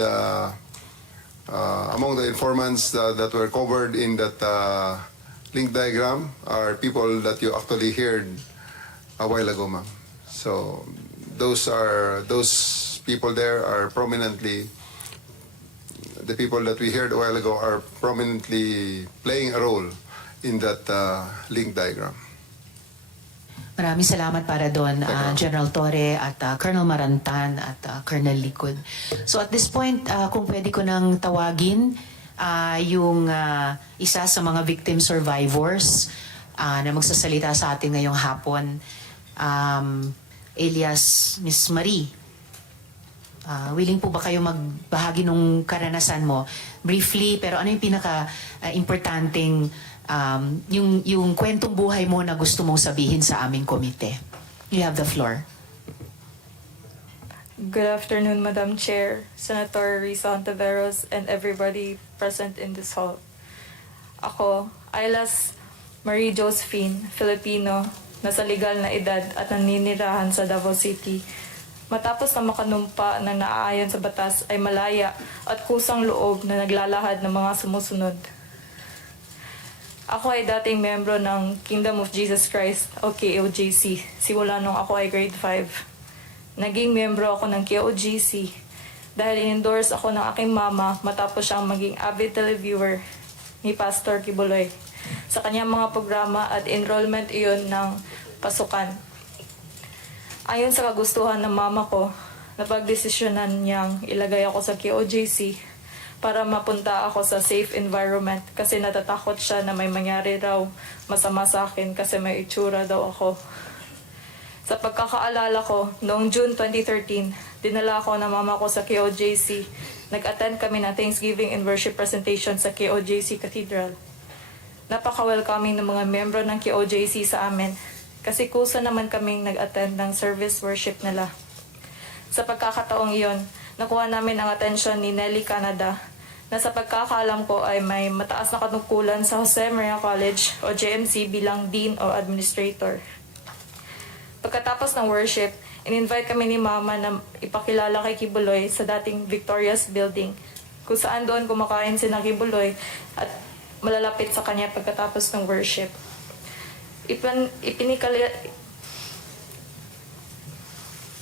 that were covered in that link diagram are people that you actually heard a while ago, ma'am. So those people there are prominently, the people that we heard a while ago are prominently playing a role in that link diagram. Maraming salamat para doon, General Torre at Colonel Marantan at Colonel Liquid. So at this point, kung pwede ko nang tawagin yung isa sa mga victim survivors na magsasalita sa atin ngayong hapon, alias Miss Marie. Willing po ba kayo magbahagi ng karanasan mo? Briefly, pero ano yung pinaka-importanteng yung kwentong buhay mo na gusto mong sabihin sa aming komite? You have the floor. Good afternoon, Madam Chair, Senator Risa Ontiveros, and everybody present in this hall. Ako, alias Marie Josephine, Filipino, nasa legal na edad at naninirahan sa Davao City. matapos na makanumpa na naaayon sa batas ay malaya at kusang loob na naglalahad ng mga sumusunod. Ako ay dating membro ng Kingdom of Jesus Christ o KOJC simula nung ako ay grade 5. Naging membro ako ng KOJC dahil in-endorse ako ng aking mama matapos siyang maging avid televiewer ni Pastor Quiboloy sa kanyang mga programa at enrollment iyon ng pasukan. Ayon sa kagustuhan ng mama ko, napagdesisyonan niyang ilagay ako sa KOJC para mapunta ako sa safe environment kasi natatakot siya na may mangyari raw masama sa akin kasi may itsura daw ako. Sa pagkakaalala ko, noong June 2013, dinala ako ng mama ko sa KOJC. Nag-attend kami ng Thanksgiving and Worship presentation sa KOJC Cathedral. Napaka-welcoming ng mga membro ng KOJC sa amin kasi kusa naman kaming nag-attend ng service worship nila. Sa pagkakataong iyon, nakuha namin ang atensyon ni Nelly Canada na sa pagkakaalam ko ay may mataas na katungkulan sa Jose Maria College o JMC bilang Dean o Administrator. Pagkatapos ng worship, in-invite kami ni Mama na ipakilala kay Quiboloy sa dating Victoria's Building kung saan doon kumakain si Quiboloy at malalapit sa kanya pagkatapos ng worship.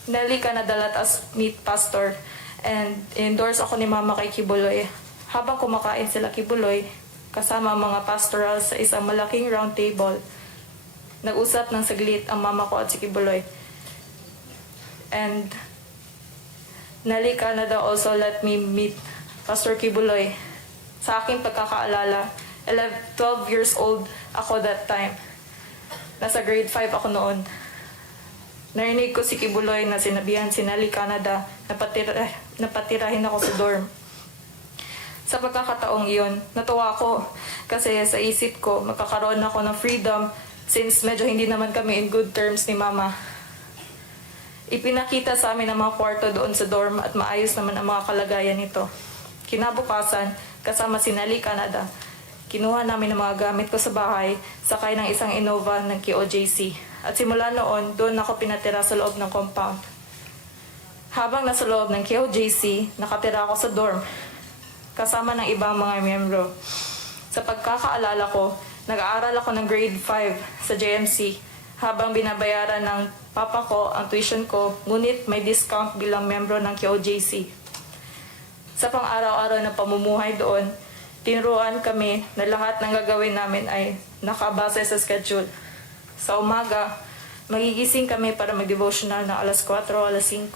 Nelly Canada let us meet Pastor and endorse ako ni Mama kay Quiboloy. Habang kumakain sila Quiboloy, kasama ang mga pastoral sa isang malaking round table, nag-usap ng saglit ang mama ko at si Quiboloy. And Nelly Canada also let me meet Pastor Quiboloy. Sa aking pagkakaalala, 12 years old ako that time. Nasa grade 5 ako noon. Narinig ko si Quiboloy na sinabihan si Nelly Canada na patirahin ako sa dorm. Sa pagkakataong iyon, natuwa ako kasi sa isip ko magkakaroon ako ng freedom since medyo hindi naman kami in good terms ni Mama. Ipinakita sa amin ang mga kwarto doon sa dorm at maayos naman ang mga kalagayan nito. Kinabukasan, kasama si Nelly Canada, kinuha namin ang mga gamit ko sa bahay, sakay ng isang Innova ng KOJC. At simula noon, doon ako pinatira sa loob ng compound. Habang nasa loob ng KOJC, nakatira ako sa dorm, kasama ng ibang mga miyembro. Sa pagkakaalala ko, nag-aaral ako ng grade 5 sa JMC, habang binabayaran ng papa ko ang tuition ko, ngunit may discount bilang miyembro ng KOJC. Sa pang-araw-araw na pamumuhay doon, tinuruan kami na lahat ng gagawin namin ay nakabase sa schedule. Sa umaga, magigising kami para mag-devotional na alas 4 o alas 5.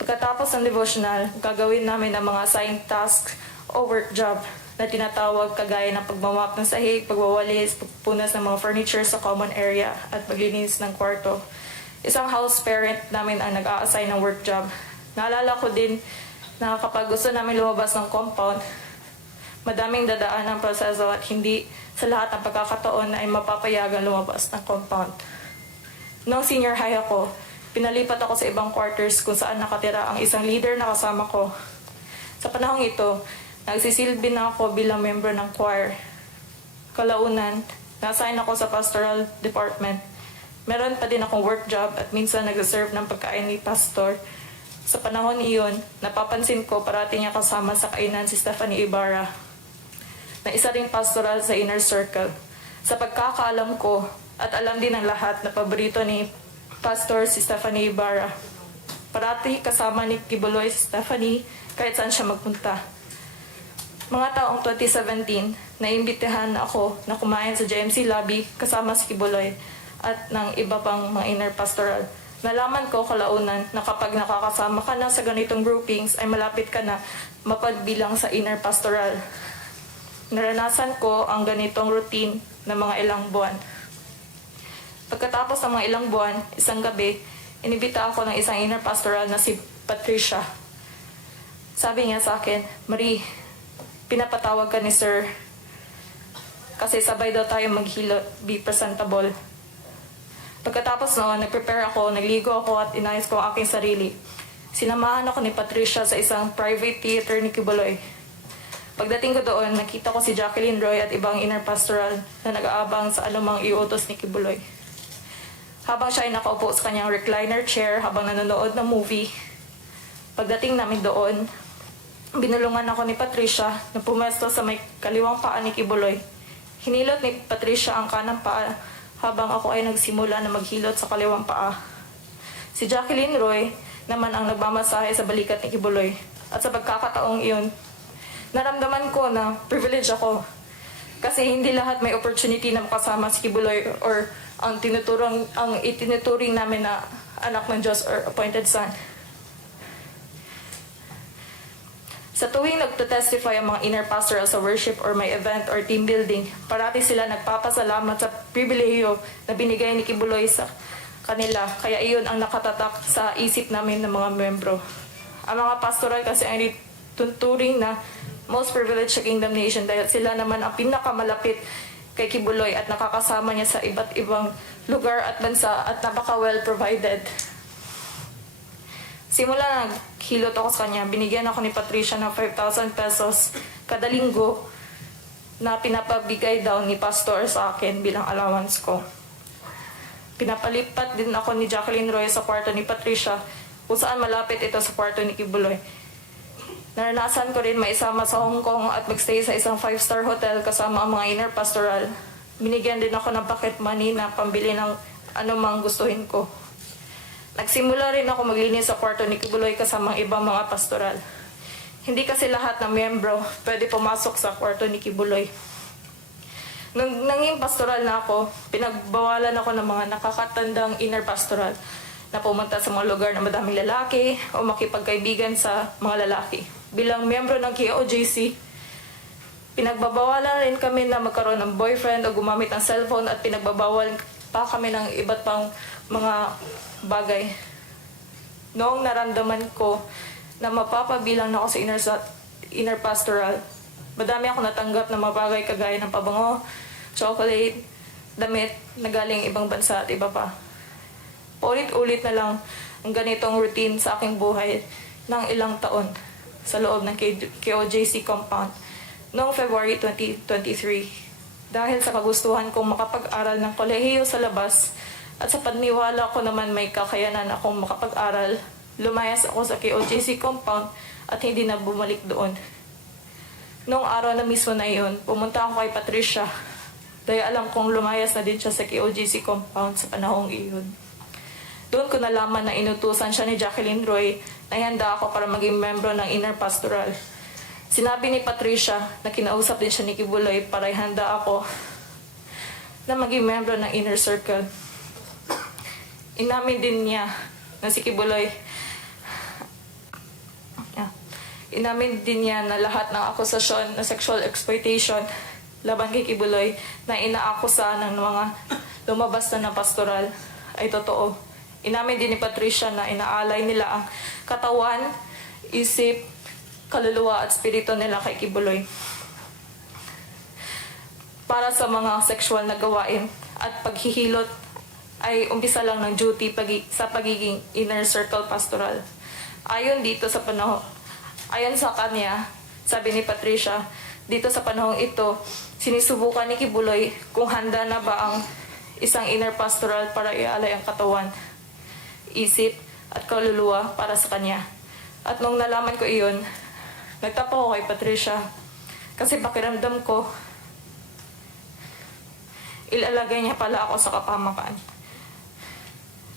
Pagkatapos ng devotional, gagawin namin ang mga assigned tasks o work job na tinatawag kagaya ng pagmamap ng sahig, pagwawalis, pagpunas ng mga furniture sa common area at paglinis ng kwarto. Isang house parent namin ang nag-a-assign ng work job. Naalala ko din na kapag gusto namin lumabas ng compound, madaming dadaan ang proseso at hindi sa lahat ng pagkakataon ay mapapayagan lumabas ng compound. Noong senior high ako, pinalipat ako sa ibang quarters kung saan nakatira ang isang leader na kasama ko. Sa panahong ito, nagsisilbi na ako bilang member ng choir. Kalaunan, na-assign ako sa pastoral department. Meron pa din akong work job at minsan nag-serve ng pagkain ni pastor. Sa panahon iyon, napapansin ko parati niya kasama sa kainan si Stephanie Ibarra, na isa ring pastoral sa inner circle. Sa pagkakaalam ko, at alam din ng lahat na paborito ni Pastor si Stephanie Ibarra. Parati kasama ni Quiboloy si Stephanie kahit saan siya magpunta. Mga taong 2017, naimbitahan ako na kumain sa JMC lobby kasama si Quiboloy at ng iba pang mga inner pastoral. Nalaman ko kalaunan na kapag nakakasama ka na sa ganitong groupings ay malapit ka na mapagbilang sa inner pastoral. Naranasan ko ang ganitong routine ng mga ilang buwan. Pagkatapos ng mga ilang buwan, isang gabi, inibita ako ng isang inner pastoral na si Patricia. Sabi niya sa akin, Marie, pinapatawag ka ni Sir kasi sabay daw tayo maghilo, be presentable. Pagkatapos noon, nag-prepare ako, nagligo ako at inayos ko ang aking sarili. Sinamahan ako ni Patricia sa isang private theater ni Quiboloy. Pagdating ko doon, nakita ko si Jacqueline Roy at ibang inner pastoral na nag-aabang sa anumang iutos ni Quiboloy. habang siya ay nakaupo sa kanyang recliner chair habang nanonood ng movie. Pagdating namin doon, binulungan ako ni Patricia na pumesto sa may kaliwang paa ni Quiboloy. Hinilot ni Patricia ang kanang paa habang ako ay nagsimula na maghilot sa kaliwang paa. Si Jacqueline Roy naman ang nagmamasahe sa balikat ni Quiboloy. At sa pagkakataong iyon, naramdaman ko na privilege ako. Kasi hindi lahat may opportunity na makasama si Quiboloy or ang itinuturing namin na anak ng Diyos or appointed son. Sa tuwing nagtotestify ang mga inner pastoral sa worship or may event or team building, parati sila nagpapasalamat sa pribilehiyo na binigay ni Quiboloy sa kanila. Kaya iyon ang nakatatak sa isip namin ng mga membro. Ang mga pastoral kasi ay tuturing na most privileged sa Kingdom Nation dahil sila naman ang pinakamalapit kay Quiboloy at nakakasama niya sa iba't ibang lugar at bansa at napaka-well provided. Simula na naghilot ako sa kanya, binigyan ako ni Patricia ng 5,000 pesos kada linggo na pinapabigay daw ni Pastor sa akin bilang allowance ko. Pinapalipat din ako ni Jacqueline Roy sa kwarto ni Patricia kung saan malapit ito sa kwarto ni Quiboloy. Naranasan ko rin maisama sa Hong Kong at magstay sa isang 5-star hotel kasama ang mga inner pastoral. Binigyan din ako ng pocket money na pambili ng anumang gustuhin ko. Nagsimula rin ako maglinis sa kwarto ni Quiboloy kasama ang ibang mga pastoral. Hindi kasi lahat ng miyembro pwede pumasok sa kwarto ni Quiboloy. Nung nanging pastoral na ako, pinagbawalan ako ng mga nakakatandang inner pastoral na pumunta sa mga lugar na madaming lalaki o makipagkaibigan sa mga lalaki. Bilang miyembro ng KOJC, pinagbabawalan rin kami na magkaroon ng boyfriend o gumamit ng cellphone at pinagbabawal pa kami ng iba't pang mga bagay. Noong naramdaman ko na mapapabilang na ako sa inner pastoral, madami ako natanggap na mga bagay kagaya ng pabango, chocolate, damit na galing ibang bansa at iba pa. Paulit-ulit na lang ang ganitong routine sa aking buhay ng ilang taon sa loob ng KOJC compound noong February 2023. Dahil sa kagustuhan kong makapag-aral ng kolehiyo sa labas at sa paniniwala ko naman may kakayanan akong makapag-aral, lumayas ako sa KOJC compound at hindi na bumalik doon. Noong araw na mismo na iyon, pumunta ako kay Patricia dahil alam kong lumayas na din siya sa KOJC compound sa panahong iyon. Doon ko nalaman na inutusan siya ni Jacqueline Roy na ihanda ako para maging membro ng inner pastoral. Sinabi ni Patricia na kinausap din siya ni Quiboloy para ihanda ako na maging membro ng inner circle. Inamin din niya na si Quiboloy Inamin din niya na lahat ng akusasyon na sexual exploitation laban kay Quiboloy na inaakusa ng mga lumabas na ng pastoral ay totoo. Inamin din ni Patricia na inaalay nila ang katawan, isip, kaluluwa at spirito nila kay Quiboloy para sa mga sexual na gawain at paghihilot ay umpisa lang ng duty sa pagiging inner circle pastoral. Ayon sa kanya, sabi ni Patricia, dito sa panahong ito, sinisubukan ni Quiboloy kung handa na ba ang isang inner pastoral para ialay ang katawan, isip at kaluluwa para sa kanya. At nung nalaman ko iyon, nagtapa ko kay Patricia kasi pakiramdam ko ilalagay niya pala ako sa kapamakan.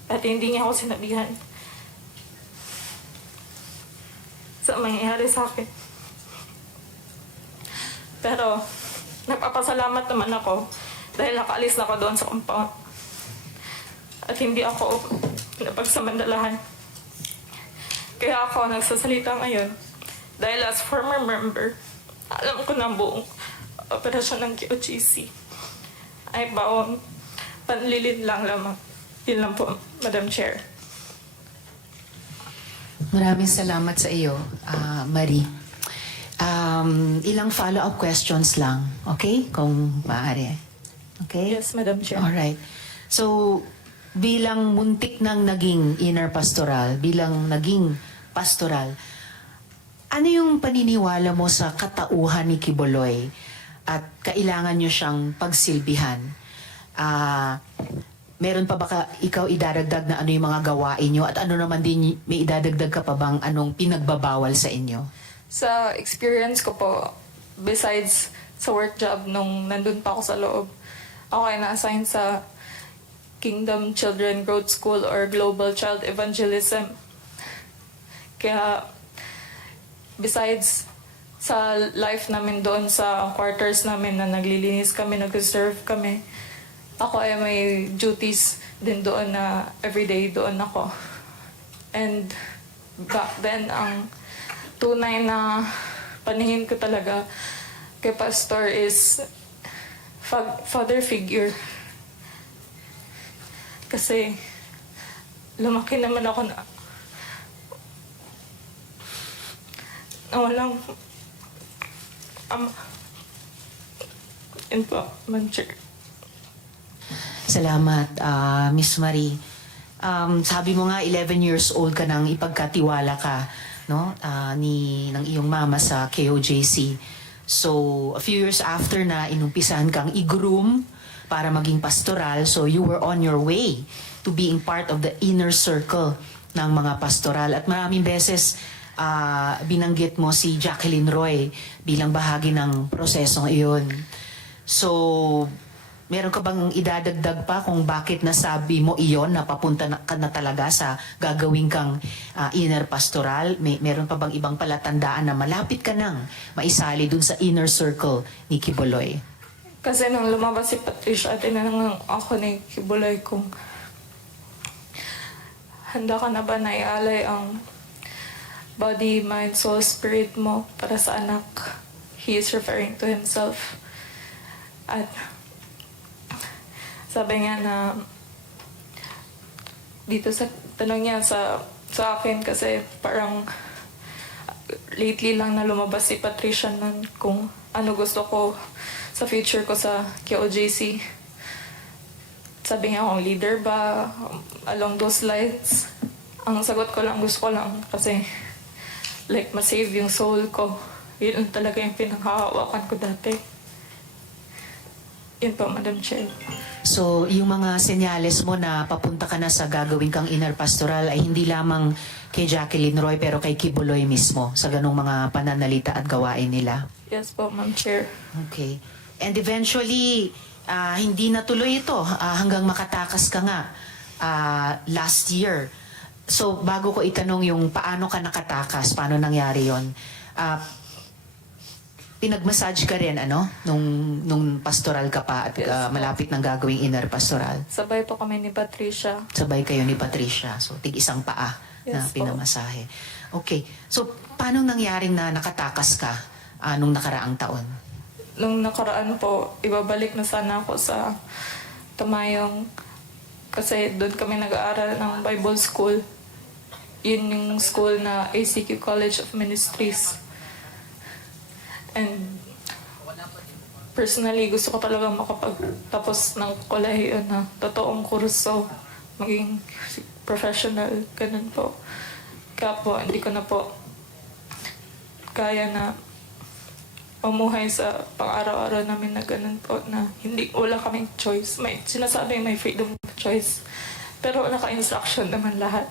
At hindi niya ako sinabihan sa mangyayari sa akin. Pero nagpapasalamat naman ako dahil nakaalis na ako doon sa compound. At hindi ako napagsamandalahan. Kaya ako nagsasalita ngayon dahil as former member, alam ko na ang buong operasyon ng KOJC ay baon panlilin lang lamang. Yun lang po, Madam Chair. Maraming salamat sa iyo, Marie. Ilang follow-up questions lang, okay? Kung maaari. Okay? Yes, Madam Chair. Alright. So, bilang muntik nang naging inner pastoral, bilang naging pastoral, ano yung paniniwala mo sa katauhan ni Quiboloy at kailangan nyo siyang pagsilbihan? meron pa ba ikaw idadagdag na ano yung mga gawain nyo at ano naman din may idadagdag ka pa bang anong pinagbabawal sa inyo? Sa experience ko po, besides sa work job nung nandun pa ako sa loob, ako ay na-assign sa Kingdom Children Growth School or Global Child Evangelism. Kaya, besides sa life namin doon sa quarters namin na naglilinis kami, nag-serve kami, ako ay may duties din doon na everyday doon ako. And back then, ang tunay na paningin ko talaga kay Pastor is father figure. Kasi lumaki naman ako na walang Chair. Salamat, Miss Marie. Sabi mo nga 11 years old ka nang ipagkatiwala ka, no? Ng iyong mama sa KOJC. So, a few years after na inumpisahan kang i-groom para maging pastoral, so you were on your way to being part of the inner circle ng mga pastoral. At maraming beses binanggit mo si Jacqueline Roy bilang bahagi ng prosesong iyon. So, meron ka bang idadagdag pa kung bakit nasabi mo iyon na papunta ka na talaga sa gagawin kang inner pastoral? Meron pa bang ibang palatandaan na malapit ka nang maisali dun sa inner circle ni Quiboloy? Kasi nung lumabas si Patricia, tinanong ako ni Quiboloy kung handa ka na ba na ialay ang body, mind, soul, spirit mo para sa anak. He is referring to himself. At sabi niya na dito sa tanong niya sa akin kasi parang lately lang na lumabas si Patricia nun kung ano gusto ko sa future ko sa KOJC. Sabi niya kung leader ba, along those lines. Ang sagot ko lang, gusto ko lang kasi like masave yung soul ko. Yun talaga yung pinanghahawakan ko dati. Yun po, Madam Chair. So, yung mga senyales mo na papunta ka na sa gagawin kang inner pastoral ay hindi lamang kay Jacqueline Roy pero kay Quiboloy mismo sa ganong mga pananalita at gawain nila? Yes po, Ma'am Chair. Okay. And eventually, hindi natuloy ito hanggang makatakas ka nga last year. So, bago ko itanong yung paano ka nakatakas, paano nangyari yon, pinag-massage ka rin, ano? Nung pastoral ka pa at malapit ng gagawing inner pastoral. Sabay po kami ni Patricia. Sabay kayo ni Patricia. So, tig-isang paa na Yes, pinamasahe. Okay. So, paano nangyaring na nakatakas ka nung nakaraang taon? Nung nakaraan po, ibabalik na sana ako sa Tamayong kasi doon kami nag-aaral ng Bible School. Yun yung school na ACQ College of Ministries. And personally, gusto ko talaga makapagtapos ng kolehiyo na totoong kurso, maging professional, ganun po. Kaya po, hindi ko na po kaya na mamuhay sa pang-araw-araw namin na ganun po, na wala kaming choice. Sinasabi may freedom of choice, pero naka-instruction naman lahat.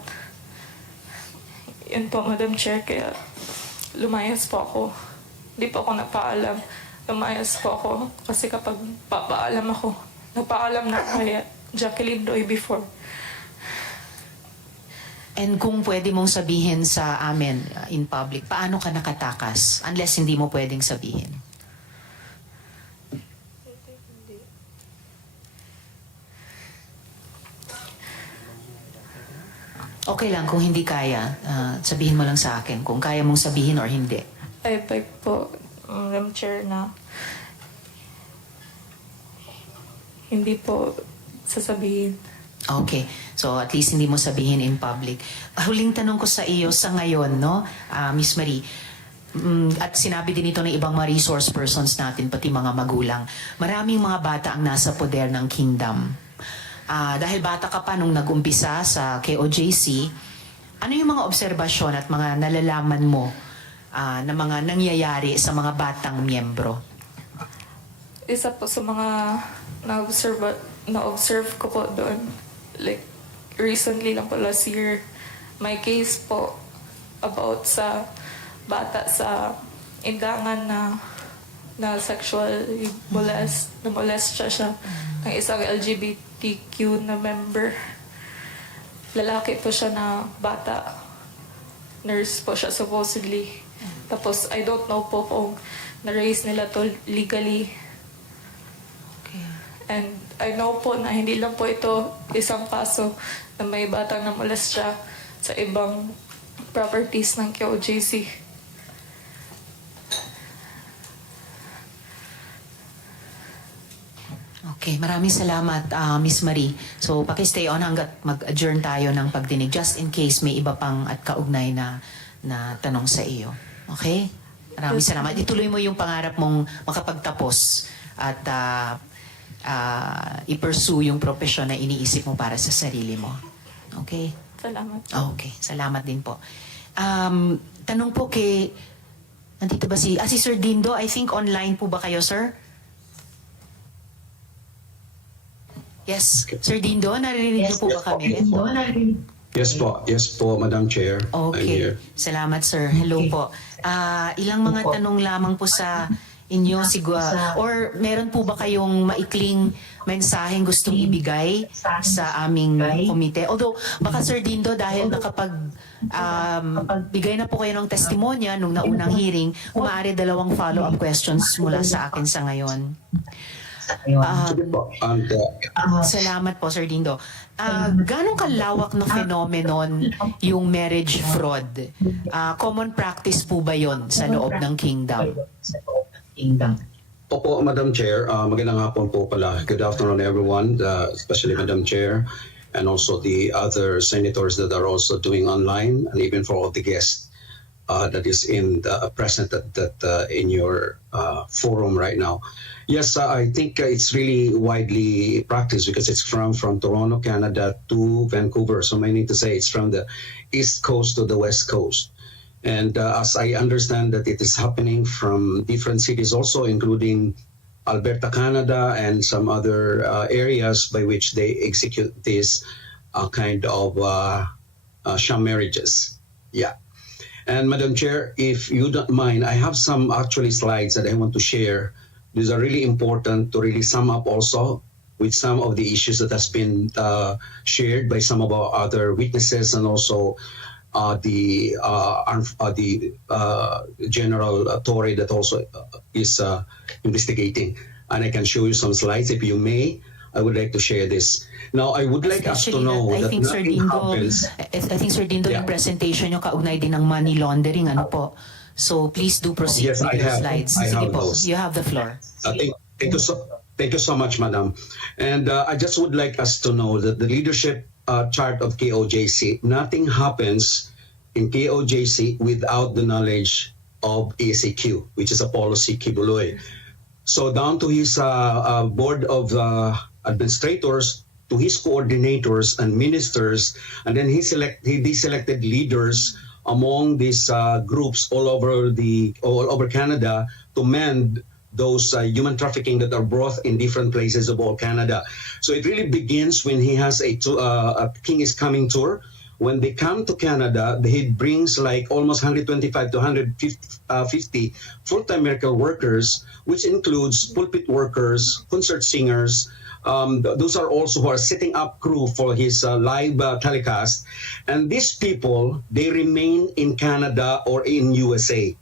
Yan po, Madam Chair, kaya lumayas po ako. Hindi po ako nagpaalam. Lumayas po ako kasi kapag papaalam ako, nagpaalam na kaya Jacqueline Roy before. And kung pwede mong sabihin sa amin in public, paano ka nakatakas? Unless hindi mo pwedeng sabihin. Okay lang, kung hindi kaya, sabihin mo lang sa akin kung kaya mong sabihin or hindi. I beg po, Madam Chair, na hindi po sasabihin. Okay. So, at least hindi mo sabihin in public. Huling tanong ko sa iyo sa ngayon, no, Miss Marie, at sinabi din ito ng ibang mga resource persons natin, pati mga magulang. Maraming mga bata ang nasa poder ng kingdom. Dahil bata ka pa nung nag-umpisa sa KOJC, ano yung mga obserbasyon at mga nalalaman mo na mga nangyayari sa mga batang miyembro? Isa po sa mga na-observe ko po doon, like recently lang po last year, may case po about sa bata sa indangan na sexually molest siya ng isang LGBTQ na member. Lalaki po siya na bata. Nurse po siya supposedly. Tapos I don't know po kung na-raise nila to legally. And I know po na hindi lang po ito isang kaso na may batang namolest siya sa ibang properties ng QOJC. Okay, maraming salamat, Miss Marie. So, paki-stay on hanggat mag-adjourn tayo ng pagdinig just in case may iba pang at kaugnay na tanong sa iyo. Okay? Maraming salamat. Ituloy mo yung pangarap mong makapagtapos at i-pursue yung profesyon na iniisip mo para sa sarili mo. Okay? Salamat. Okay, salamat din po. Tanong po kay... Nandito ba si Sir Dindo? I think online po ba kayo, sir? Yes, Sir Dindo, narinig niyo po ba kami? Yes po, Madam Chair. I'm Okay, here. salamat sir. Hello po. Ilang mga tanong lamang po sa inyo siguro, or meron po ba kayong maikling mensaheng gustong ibigay sa aming komite? Although, baka Sir Dindo, dahil bigay na po kayo ng testimonya nung naunang hearing, maaari 2 follow-up questions mula sa akin sa ngayon. Salamat po, Sir Dindo. Ganong kalawak na phenomenon yung marriage fraud? Common practice po ba yon sa loob ng kingdom? Opo, Madam Chair. Magandang hapon po pala. Good afternoon, everyone, especially Madam Chair, and also the other senators that are also doing online, and even for all the guests that is present in your forum right now. Yes, I think it's really widely practiced because it's from Toronto, Canada to Vancouver. So I need to say it's from the East Coast to the West Coast. And as I understand that it is happening from different cities also, including Alberta, Canada, and some other areas by which they execute this kind of sham marriages. Yeah. And Madam Chair, if you don't mind, I have some actually slides that I want to share. These are really important to really sum up also with some of the issues that has been shared by some of our other witnesses and also the General Torre that also is investigating. And I can show you some slides if you may. I would like to share this. Now, I would like us to know that nothing happens. I think, Sir Dindo, yung presentation nyo kaugnay din ng money laundering, ano po? So please do proceed Yes, with I your have. slides. I Sige have po, those. you have the floor. Thank you so much, Madam. And I just would like us to know that the leadership chart of KOJC, nothing happens in KOJC without the knowledge of ASAQ, which is Apollo C. Quiboloy. So down to his board of administrators, to his coordinators and ministers, and then he deselected leaders among these groups all over Canada to mend those human trafficking that are brought in different places of all Canada. So it really begins when he has a King is Coming tour. When they come to Canada, he brings like almost 125 to 150 full-time miracle workers, which includes pulpit workers, concert singers. Those are also who are setting up crew for his live telecast. And these people, they remain in Canada or in USA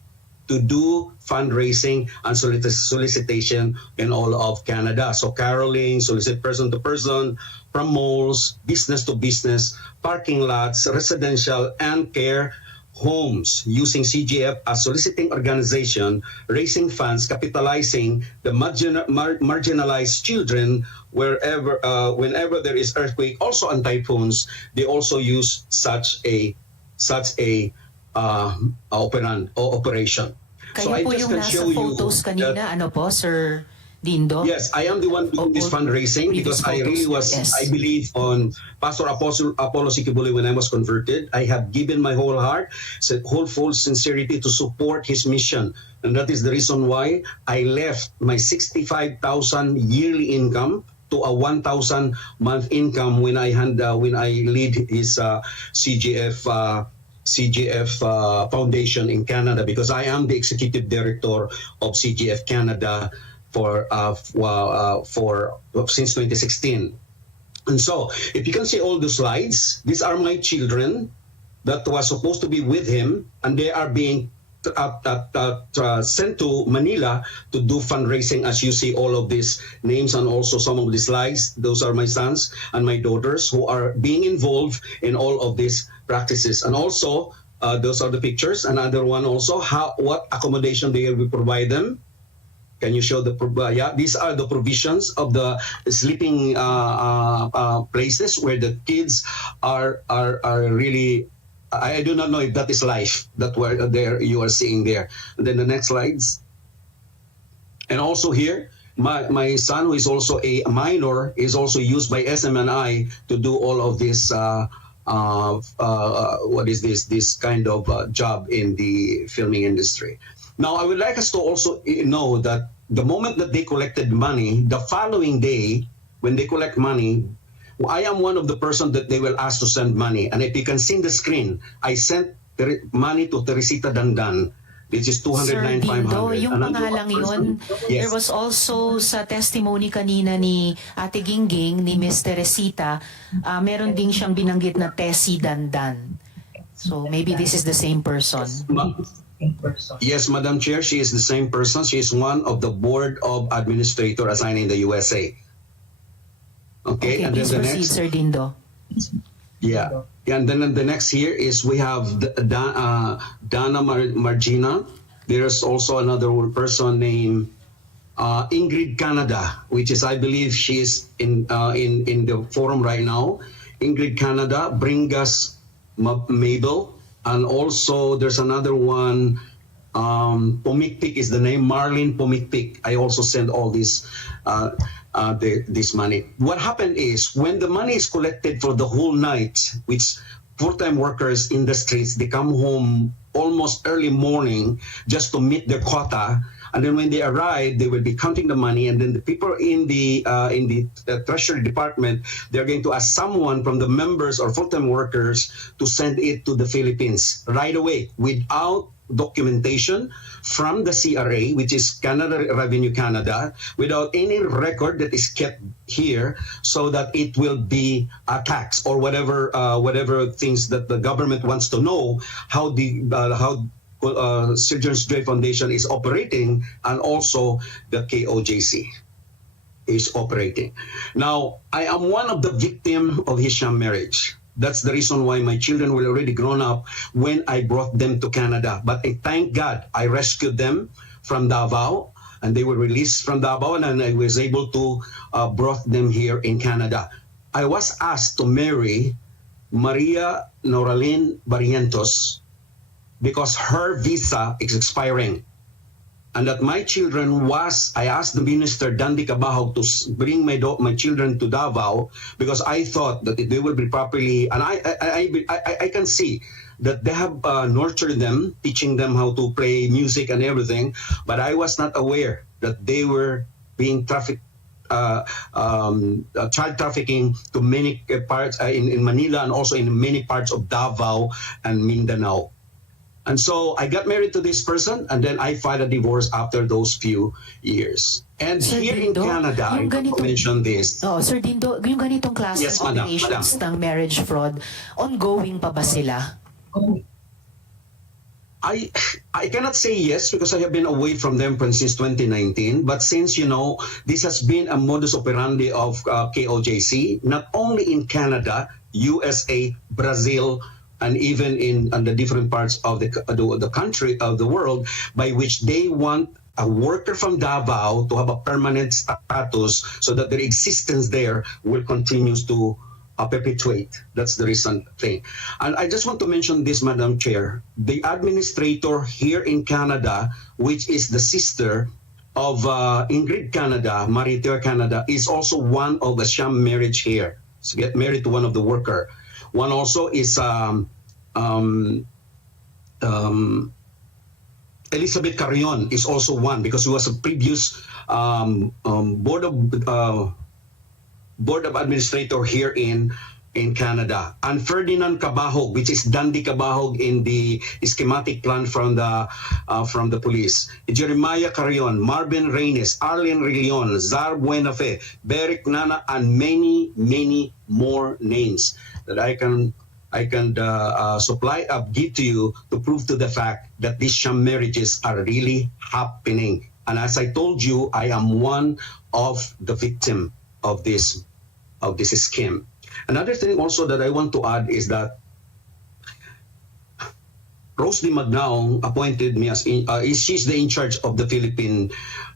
to do fundraising and solicitation in all of Canada. So caroling, solicit person to person, from malls, business to business, parking lots, residential and care homes, using CGF as soliciting organization, raising funds, capitalizing the marginalized children whenever there is earthquake, also on typhoons. They also use such a operation. Kayo So I po just yung can nasa show you photos kanina, that- ano po, Sir Dindo? Yes, I am the one doing this fundraising because I really was, I believe on Pastor Apollo C. Quiboloy when I was converted. I have given my whole heart, whole full sincerity to support his mission. And that is the reason why I left my 65,000 yearly income to a 1,000 month income when I lead his CGF Foundation in Canada, because I am the executive director of CGF Canada for since 2016. And so, if you can see all the slides, these are my children that was supposed to be with him, and they are being sent to Manila to do fundraising. As you see all of these names and also some of the slides, those are my sons and my daughters who are being involved in all of these practices. And also, those are the pictures. Another one also, what accommodation they will provide them. Can you show the, yeah, these are the provisions of the sleeping places where the kids are really, I do not know if that is life that were there you are seeing there. And then the next slides. And also here, my son, who is also a minor, is also used by SMNI to do all of this, what is this kind of job in the filming industry. Now, I would like us to also know that the moment that they collected money, the following day, when they collect money, I am one of the person that they will ask to send money. And if you can see in the screen, I sent money to Teresita Dandan. This is 209,500. Sir Dindo, yung pangalang yun, yes. There was also sa testimony kanina ni Ate Gingging, ni Miss Teresita, meron din siyang binanggit na Tessie Dandan. So maybe this is the same person. Yes, Madam Chair, she is the same person. She is one of the board of administrator assigned in the USA. Okay, and then please the proceed, next, Sir Dindo. yeah, and then the next here is we have Dana Margina. There's also another person named Ingrid Canada, which is, I believe, she is in the forum right now. Ingrid Canada, Bringas Mabel, and also there's another one. Pomikpik is the name, Marlene Pomikpik. I also send all this money. What happened is when the money is collected for the whole night, which full-time workers in the streets, they come home almost early morning just to meet their quota. And then when they arrive, they will be counting the money, and then the people in the Treasury Department, they're going to ask someone from the members or full-time workers to send it to the Philippines right away without documentation from the CRA, which is Canada Revenue Canada, without any record that is kept here, so that it will be a tax or whatever things that the government wants to know how Children's Day Foundation is operating, and also the KOJC is operating. Now, I am one of the victims of his sham marriage. That's the reason why my children were already grown up when I brought them to Canada. But I thank God I rescued them from Davao, and they were released from Davao, and I was able to brought them here in Canada. I was asked to marry Maria Noraline Barrientos because her visa is expiring. And that my children I asked the minister, Dandy Cabaho, to bring my children to Davao, because I thought that they will be properly, and I can see that they have nurtured them, teaching them how to play music and everything, but I was not aware that they were being trafficked, child trafficking to many parts in Manila, and also in many parts of Davao and Mindanao. And so I got married to this person, and then I filed a divorce after those few years. And Sir here Dindo, in Canada, I mentioned this. Oh, Sir Dindo, yung ganitong klase Yes, ng madam, operations ng marriage fraud, ongoing pa ba sila? I cannot say yes because I have been away from them since 2019. But since, this has been a modus operandi of KOJC, not only in Canada, USA, Brazil, and even in the different parts of the country, of the world, by which they want a worker from Davao to have a permanent status so that their existence there will continue to perpetuate. That's the recent thing. And I just want to mention this, Madam Chair. The administrator here in Canada, which is the sister of Ingrid Canada, Mariteur Canada, is also one of a sham marriage here. So get married to one of the worker. One also is Elizabeth Carrion is also one, because he was a previous board of Board of Administrator here in Canada, and Ferdinand Cabahog, which is Dandy Cabahog in the schematic plan from the police. Jeremiah Carrion, Marvin Reynes, Arlen Rillion, Zar Buenafe, Beric Nana, and many more names that I can supply give to you to prove to the fact that these sham marriages are really happening. And as I told you, I am one of the victim of this scheme. Another thing also that I want to add is that Rose de Magnaong appointed me as she's the in charge of the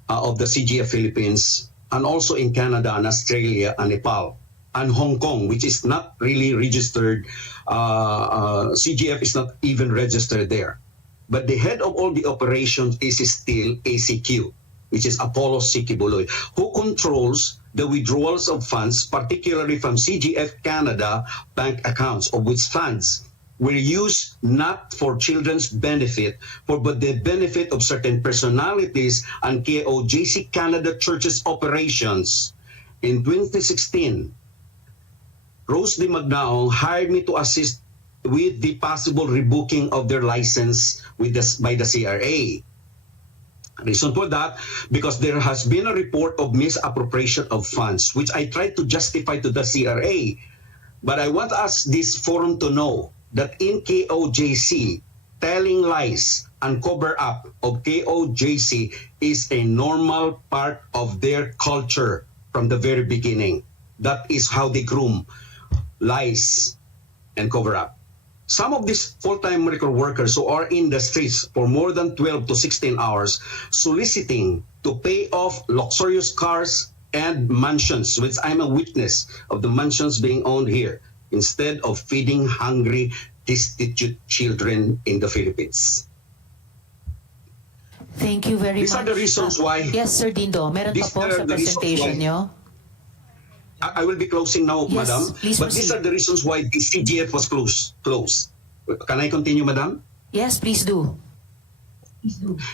of the CGF Philippines, and also in Canada and Australia and Nepal and Hong Kong, which is not really registered. CGF is not even registered there. But the head of all the operations is still ACQ, which is Apollo C. Quiboloy, who controls the withdrawals of funds, particularly from CGF Canada bank accounts, of which funds were used not for children's benefit, but the benefit of certain personalities and KOJC Canada Church's operations. In 2016, Rose de Magnaong hired me to assist with the possible rebooking of their license by the CRA. Reason for that, because there has been a report of misappropriation of funds, which I tried to justify to the CRA. But I want us, this forum, to know that in KOJC, telling lies and cover up of KOJC is a normal part of their culture from the very beginning. That is how they groom lies and cover up. Some of these full-time miracle workers who are in the streets for more than 12 to 16 hours soliciting to pay off luxurious cars and mansions, which I'm a witness of the mansions being owned here, instead of feeding hungry, destitute children in the Philippines. Thank you very much. These are the reasons why... Yes, Sir Dindo. Meron pa po sa presentation nyo. I will be closing now, Yes, Madam. please But these proceed. are the reasons why the CGF was closed. Can I continue, Madam? Yes, please do.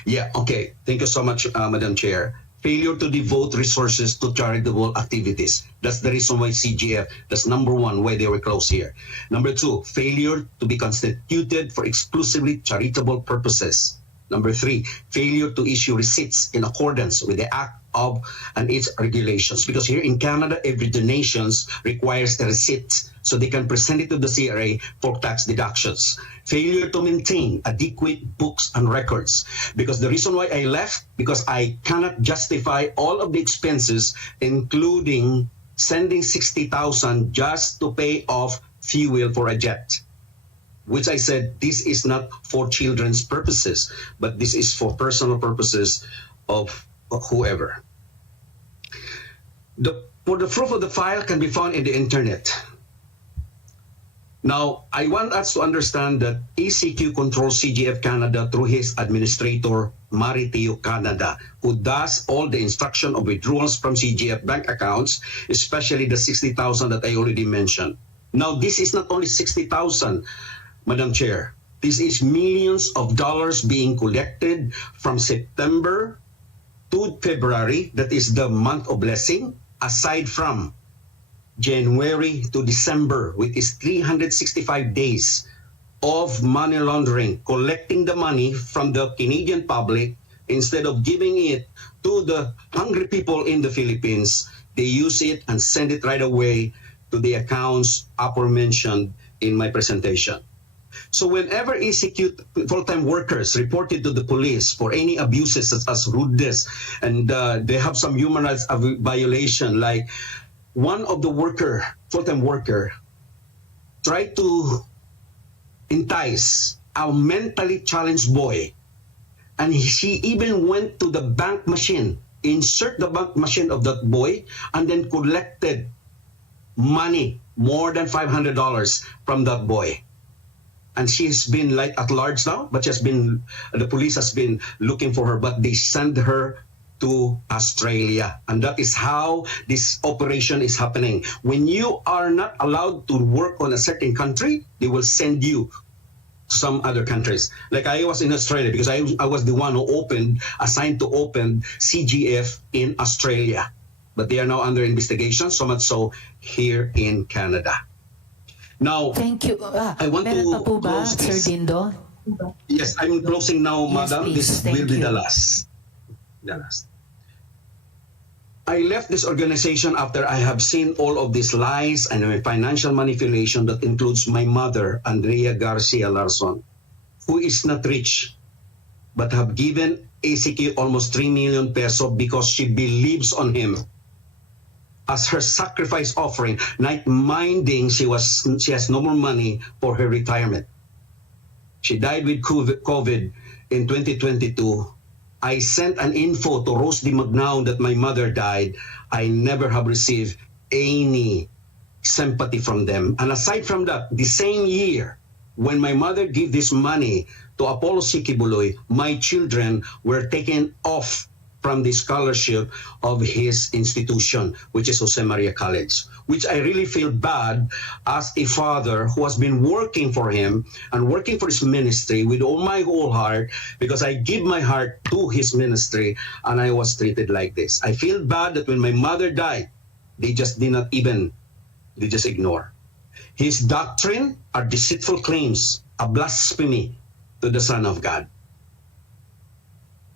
Yeah, okay. Thank you so much, Madam Chair. Failure to devote resources to charitable activities. That's the reason why CGF, that's number one, why they were closed here. Number two, failure to be constituted for exclusively charitable purposes. Number three, failure to issue receipts in accordance with the Act of and its regulations. Because here in Canada, every donations requires a receipt so they can present it to the CRA for tax deductions. Failure to maintain adequate books and records. Because the reason why I left, because I cannot justify all of the expenses, including sending 60,000 just to pay off fuel for a jet. Which I said, this is not for children's purposes, but this is for personal purposes of whoever. The proof of the file can be found in the internet. Now, I want us to understand that ACQ controls CGF Canada through his administrator, Mariteo Canada, who does all the instruction of withdrawals from CGF bank accounts, especially the 60,000 that I already mentioned. Now, this is not only 60,000, Madam Chair. This is millions of dollars being collected from September to February, that is the month of blessing, aside from January to December, which is 365 days of money laundering, collecting the money from the Canadian public. Instead of giving it to the hungry people in the Philippines, they use it and send it right away to the accounts aforementioned in my presentation. So whenever ECQ full-time workers reported to the police for any abuses such as rudeness, and they have some human rights violation, like one of the full-time worker, tried to entice a mentally challenged boy, and she even went to the bank machine, insert the bank machine of that boy, and then collected money, more than $500 from that boy. And she has been like at large now, but the police has been looking for her, but they send her to Australia. And that is how this operation is happening. When you are not allowed to work on a certain country, they will send you to some other countries. Like I was in Australia because I was the one who assigned to open CGF in Australia. but they are now under investigation, so much so here in Canada. Now, Thank you. I want meron to pa po ba, close Sir this. Dindo? Yes, I'm closing now, Yes, Madam. please. This Thank will be you. the last. The last. I left this organization after I have seen all of these lies and financial manipulation that includes my mother, Andrea Garcia Larson, who is not rich, but have given ACQ almost 3 million peso because she believes on him as her sacrifice offering, not minding she has no more money for her retirement. She died with COVID in 2022. I sent an info to Rose Di Magnao that my mother died. I never have received any sympathy from them. And aside from that, the same year, when my mother gave this money to Apollo C. Quiboloy, my children were taken off from the scholarship of his institution, which is Jose Maria College, which I really feel bad as a father who has been working for him and working for his ministry with all my whole heart, because I give my heart to his ministry and I was treated like this. I feel bad that when my mother died, they just ignore. His doctrine are deceitful claims, a blasphemy to the Son of God.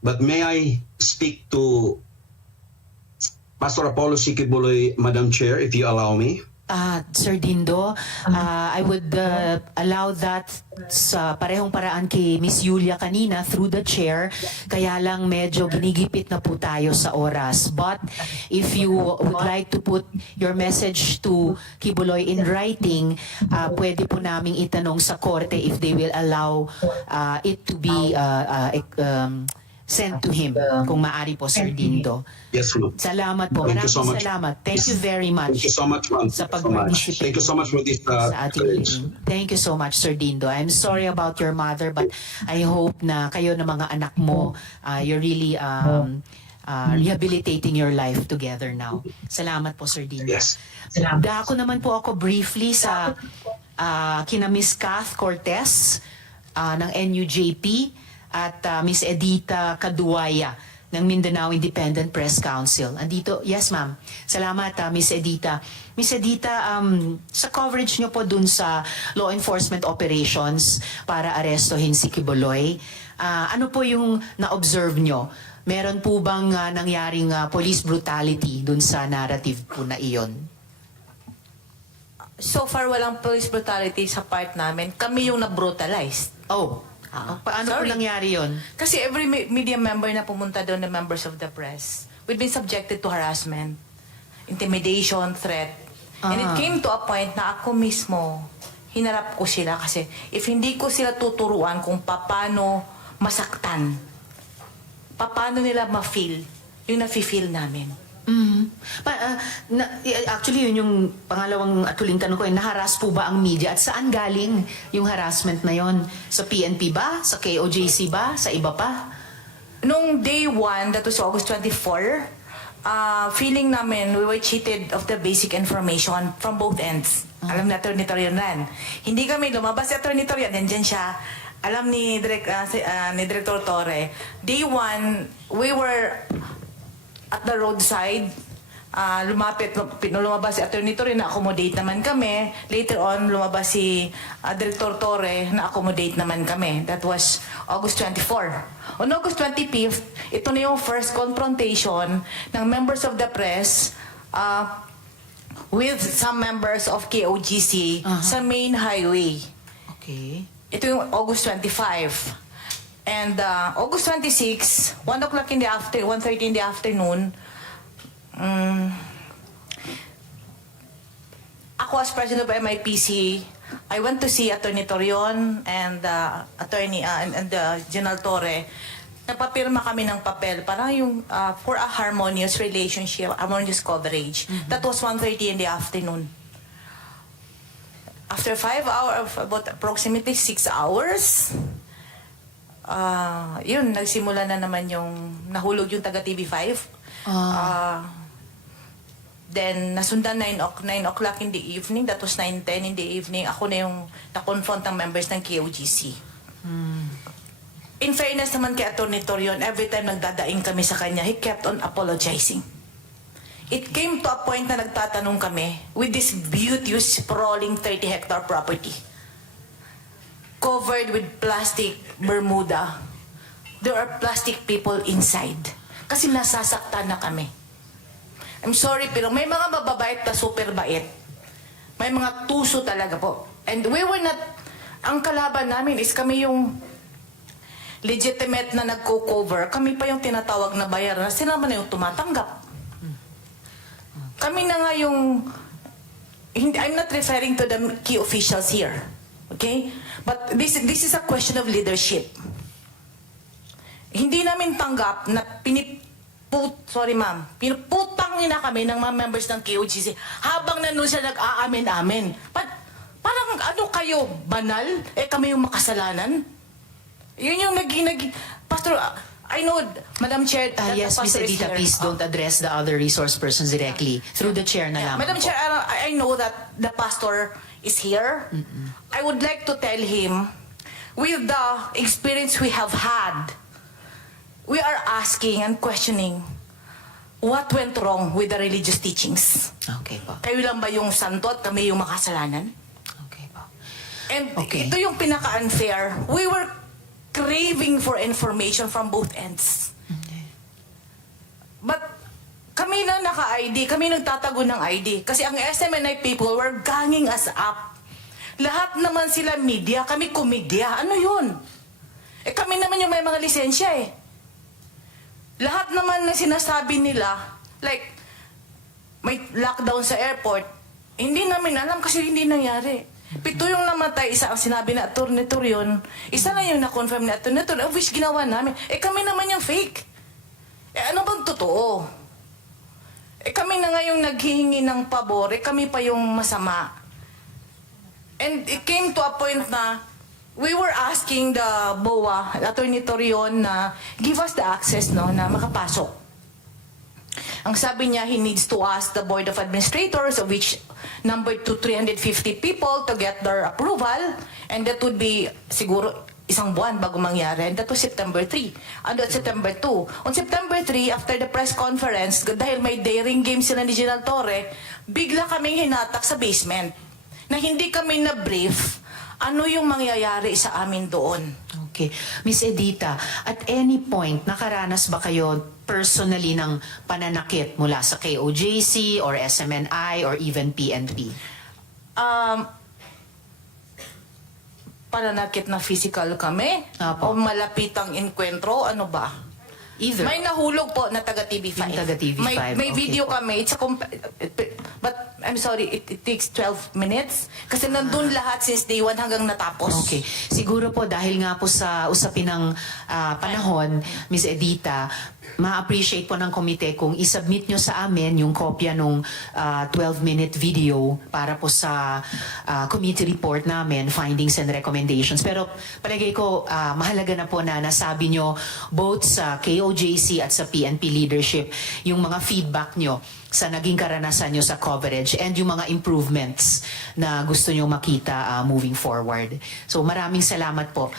But may I speak to Pastor Apollo C. Quiboloy, Madam Chair, if you allow me? Sir Dindo, I would allow that sa parehong paraan kay Miss Yulia kanina through the chair, kaya lang medyo ginigipit na po tayo sa oras. But if you would like to put your message to Quiboloy in writing, pwede po naming itanong sa korte if they will allow it to be sent to him, kung maaari po, Sir Dindo. Yes, ma'am. Salamat po. Thank you so Maraming much. salamat. Thank you very much. Thank you so much, ma'am. Sa Thank you so much. pag-participate Thank you so much for this sa ating courage. hearing. Thank you so much, Sir Dindo. I'm sorry about your mother, but I hope na kayo na mga anak mo, you're really rehabilitating your life together now. Salamat po, Sir Dindo. Yes. Dako naman po ako briefly sa kina Miss Kath Cortez ng NUJP at Miss Edita Caduaya ng Mindanao Independent Press Council. Andito, yes ma'am. Salamat Miss Edita. Miss Edita, sa coverage nyo po dun sa law enforcement operations para arestohin si Quiboloy, ano po yung na-observe nyo? Meron po bang nangyaring police brutality dun sa narrative po na iyon? So far, walang police brutality sa part namin. Kami yung na-brutalized. Oh. Paano po nangyari yun? Kasi every media member na pumunta doon, the members of the press, we've been subjected to harassment, intimidation, threat. And it came to a point na ako mismo, hinarap ko sila kasi if hindi ko sila tuturuan kung paano masaktan, paano nila ma-feel yung nafe-feel namin. Actually, yun yung pangalawang at huling tanong ko, naharas po ba ang media at saan galing yung harassment na yon? Sa PNP ba? Sa KOJC ba? Sa iba pa? Nung day 1, that was August 24, feeling namin we were cheated of the basic information from both ends. Alam ni Atty. Torion ran. Hindi kami lumabas si Atty. Torion, nandiyan siya. Alam ni Director Torre. Day 1, we were at the roadside, lumabas si Atty. Torre, na-accommodate naman kami. Later on, lumabas si Director Torre, na-accommodate naman kami. That was August 24. On August 25th, ito na yung first confrontation ng members of the press with some members of KOGC sa main highway. Okay. Ito yung August 25. And August 26, 1 o'clock in the afternoon, 1:30 in the afternoon, ako as president of MIPC, I went to see Atty. Torion and General Torre. Nagpapirma kami ng papel para yung for a harmonious relationship, harmonious coverage. That was 1:30 in the afternoon. After 5 hours, about approximately 6 hours, yun, nagsimula na naman yung nahulog yung taga TV5. Then, nasundan 9 o'clock in the evening. That was 9:10 in the evening. Ako na yung na-confront ng members ng KOGC. In fairness naman kay Atty. Torion, every time nagdadaing kami sa kanya, he kept on apologizing. it came to a point na nagtatanong kami with this beauteous, sprawling 30-hectare property covered with plastic Bermuda. There are plastic people inside. Kasi nasasaktan na kami. I'm sorry, pero may mga mababait na super bait. May mga tuso talaga po. And we were not, ang kalaban namin is kami yung legitimate na nagko-cover. Kami pa yung tinatawag na bayaran. Sila man na yung tumatanggap. Kami na nga yung, I'm not referring to the key officials here. Okay? But this is a question of leadership. Hindi namin tanggap na pinuputang na kami ng mga members ng KOGC habang nandun siya nag-aamin-amin. Parang ano kayo, banal? Kami yung makasalanan? Yun yung Pastor, I know, Madam Chair, that yes, the Ms. pastor is Edita, here. please don't address the other resource persons directly. Through the chair na lamang Madam po. Chair, I know that the pastor is here. I would like to tell him, with the experience we have had, we are asking and questioning what went wrong with the religious teachings. Okay po. Kayo lang ba yung santo at kami yung makasalanan? Okay po. And Okay. ito yung pinaka-unfair. We were craving for information from both ends. But kami na naka-ID, kami nagtatago ng ID. Kasi ang SMNI people were ganging us up. Lahat naman sila media, kami komedya. Ano yun? Kami naman yung may mga lisensya Lahat naman na sinasabi nila, like, may lockdown sa airport, hindi namin alam kasi hindi nangyari. 7 yung namatay, isa ang sinabi na attorney yun, isa lang yung na-confirm na attorney, which ginawa namin. Kami naman yung fake. Ano bang totoo? Kami na nga yung naghihingi ng pabor, kami pa yung masama. And it came to a point na we were asking the BOA, Attorney Torion, na give us the access na makapasok. Ang sabi niya, he needs to ask the Board of Administrators, of which numbered to 350 people to get their approval, and that would be siguro isang buwan bago mangyari. And that was September 3. And that's September 2. On September 3, after the press conference, dahil may daring game sila ni General Torre, bigla kaming hinatak sa basement na hindi kami na-brief ano yung mangyayari sa amin doon. Okay. Miss Edita, at any point, nakaranas ba kayo personally ng pananakit mula sa KOJC or SMNI or even PNP? Pananakit na physical kami? O malapitang enkwentro? Ano ba? Either. May nahulog po na taga TV5. Yung taga TV5. May Okay video po. kami. But I'm sorry, it takes 12 minutes. Kasi nandun lahat since day 1 hanggang natapos. Okay. Siguro po dahil nga po sa usapin ng panahon, Ms. Edita, ma-appreciate po ng komite kung isubmit nyo sa amin yung kopya nung 12-minute video para po sa committee report namin, findings and recommendations. Pero palagay ko, mahalaga na po na nasabi nyo both sa KOJC at sa PNP leadership yung mga feedback nyo sa naging karanasan nyo sa coverage and yung mga improvements na gusto nyo makita moving forward. So maraming salamat po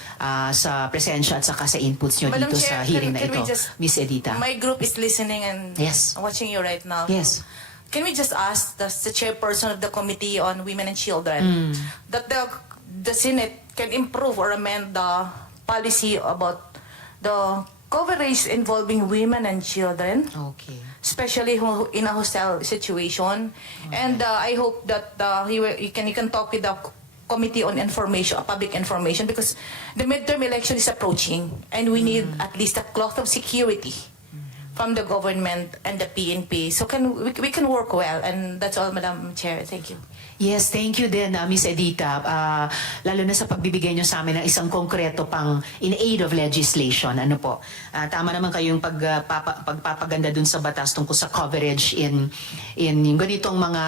sa presensya at saka sa inputs nyo Madam dito Chair, sa hearing na can we ito. just- Miss Edita. My group is listening and Yes. watching you right now. Yes. Can we just ask the chairperson of the Committee on Women and Children that the Senate can improve or amend the policy about the coverage involving women and children, Okay. especially in a hostile situation. And I hope that you can talk with the Committee on Information, Public Information, because the midterm election is approaching, and we need at least a cloth of security from the government and the PNP. So we can work well, and that's all, Madam Chair. Thank you. Yes, thank you din, Miss Edita. Lalo na sa pagbibigay nyo sa amin ng isang konkreto pang in aid of legislation. Ano po? Tama naman kayong pagpapaganda dun sa batas tungkol sa coverage in yung ganitong mga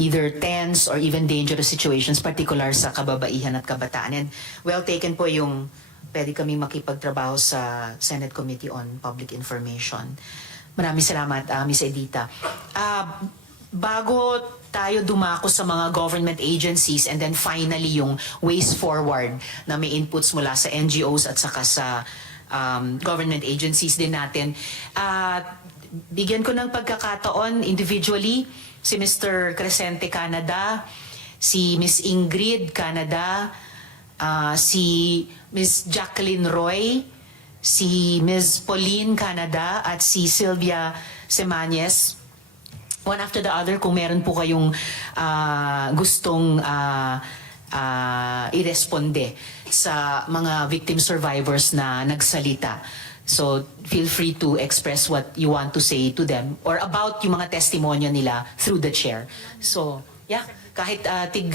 either tense or even dangerous situations, particular sa kababaihan at kabataan. And well taken po yung pwede kami makipagtrabaho sa Senate Committee on Public Information. Maraming salamat, Miss Edita. Bago tayo dumako sa mga government agencies and then finally yung ways forward na may inputs mula sa NGOs at saka sa government agencies din natin, bigyan ko ng pagkakataon individually si Mr. Crescente Canada, si Miss Ingrid Canada, si Miss Jacqueline Roy, si Miss Pauline Canada, at si Sylvia Semanes. One after the other, kung meron po kayong gustong iresponde sa mga victim survivors na nagsalita. So, feel free to express what you want to say to them or about yung mga testimonya nila through the chair. So, yeah, kahit tig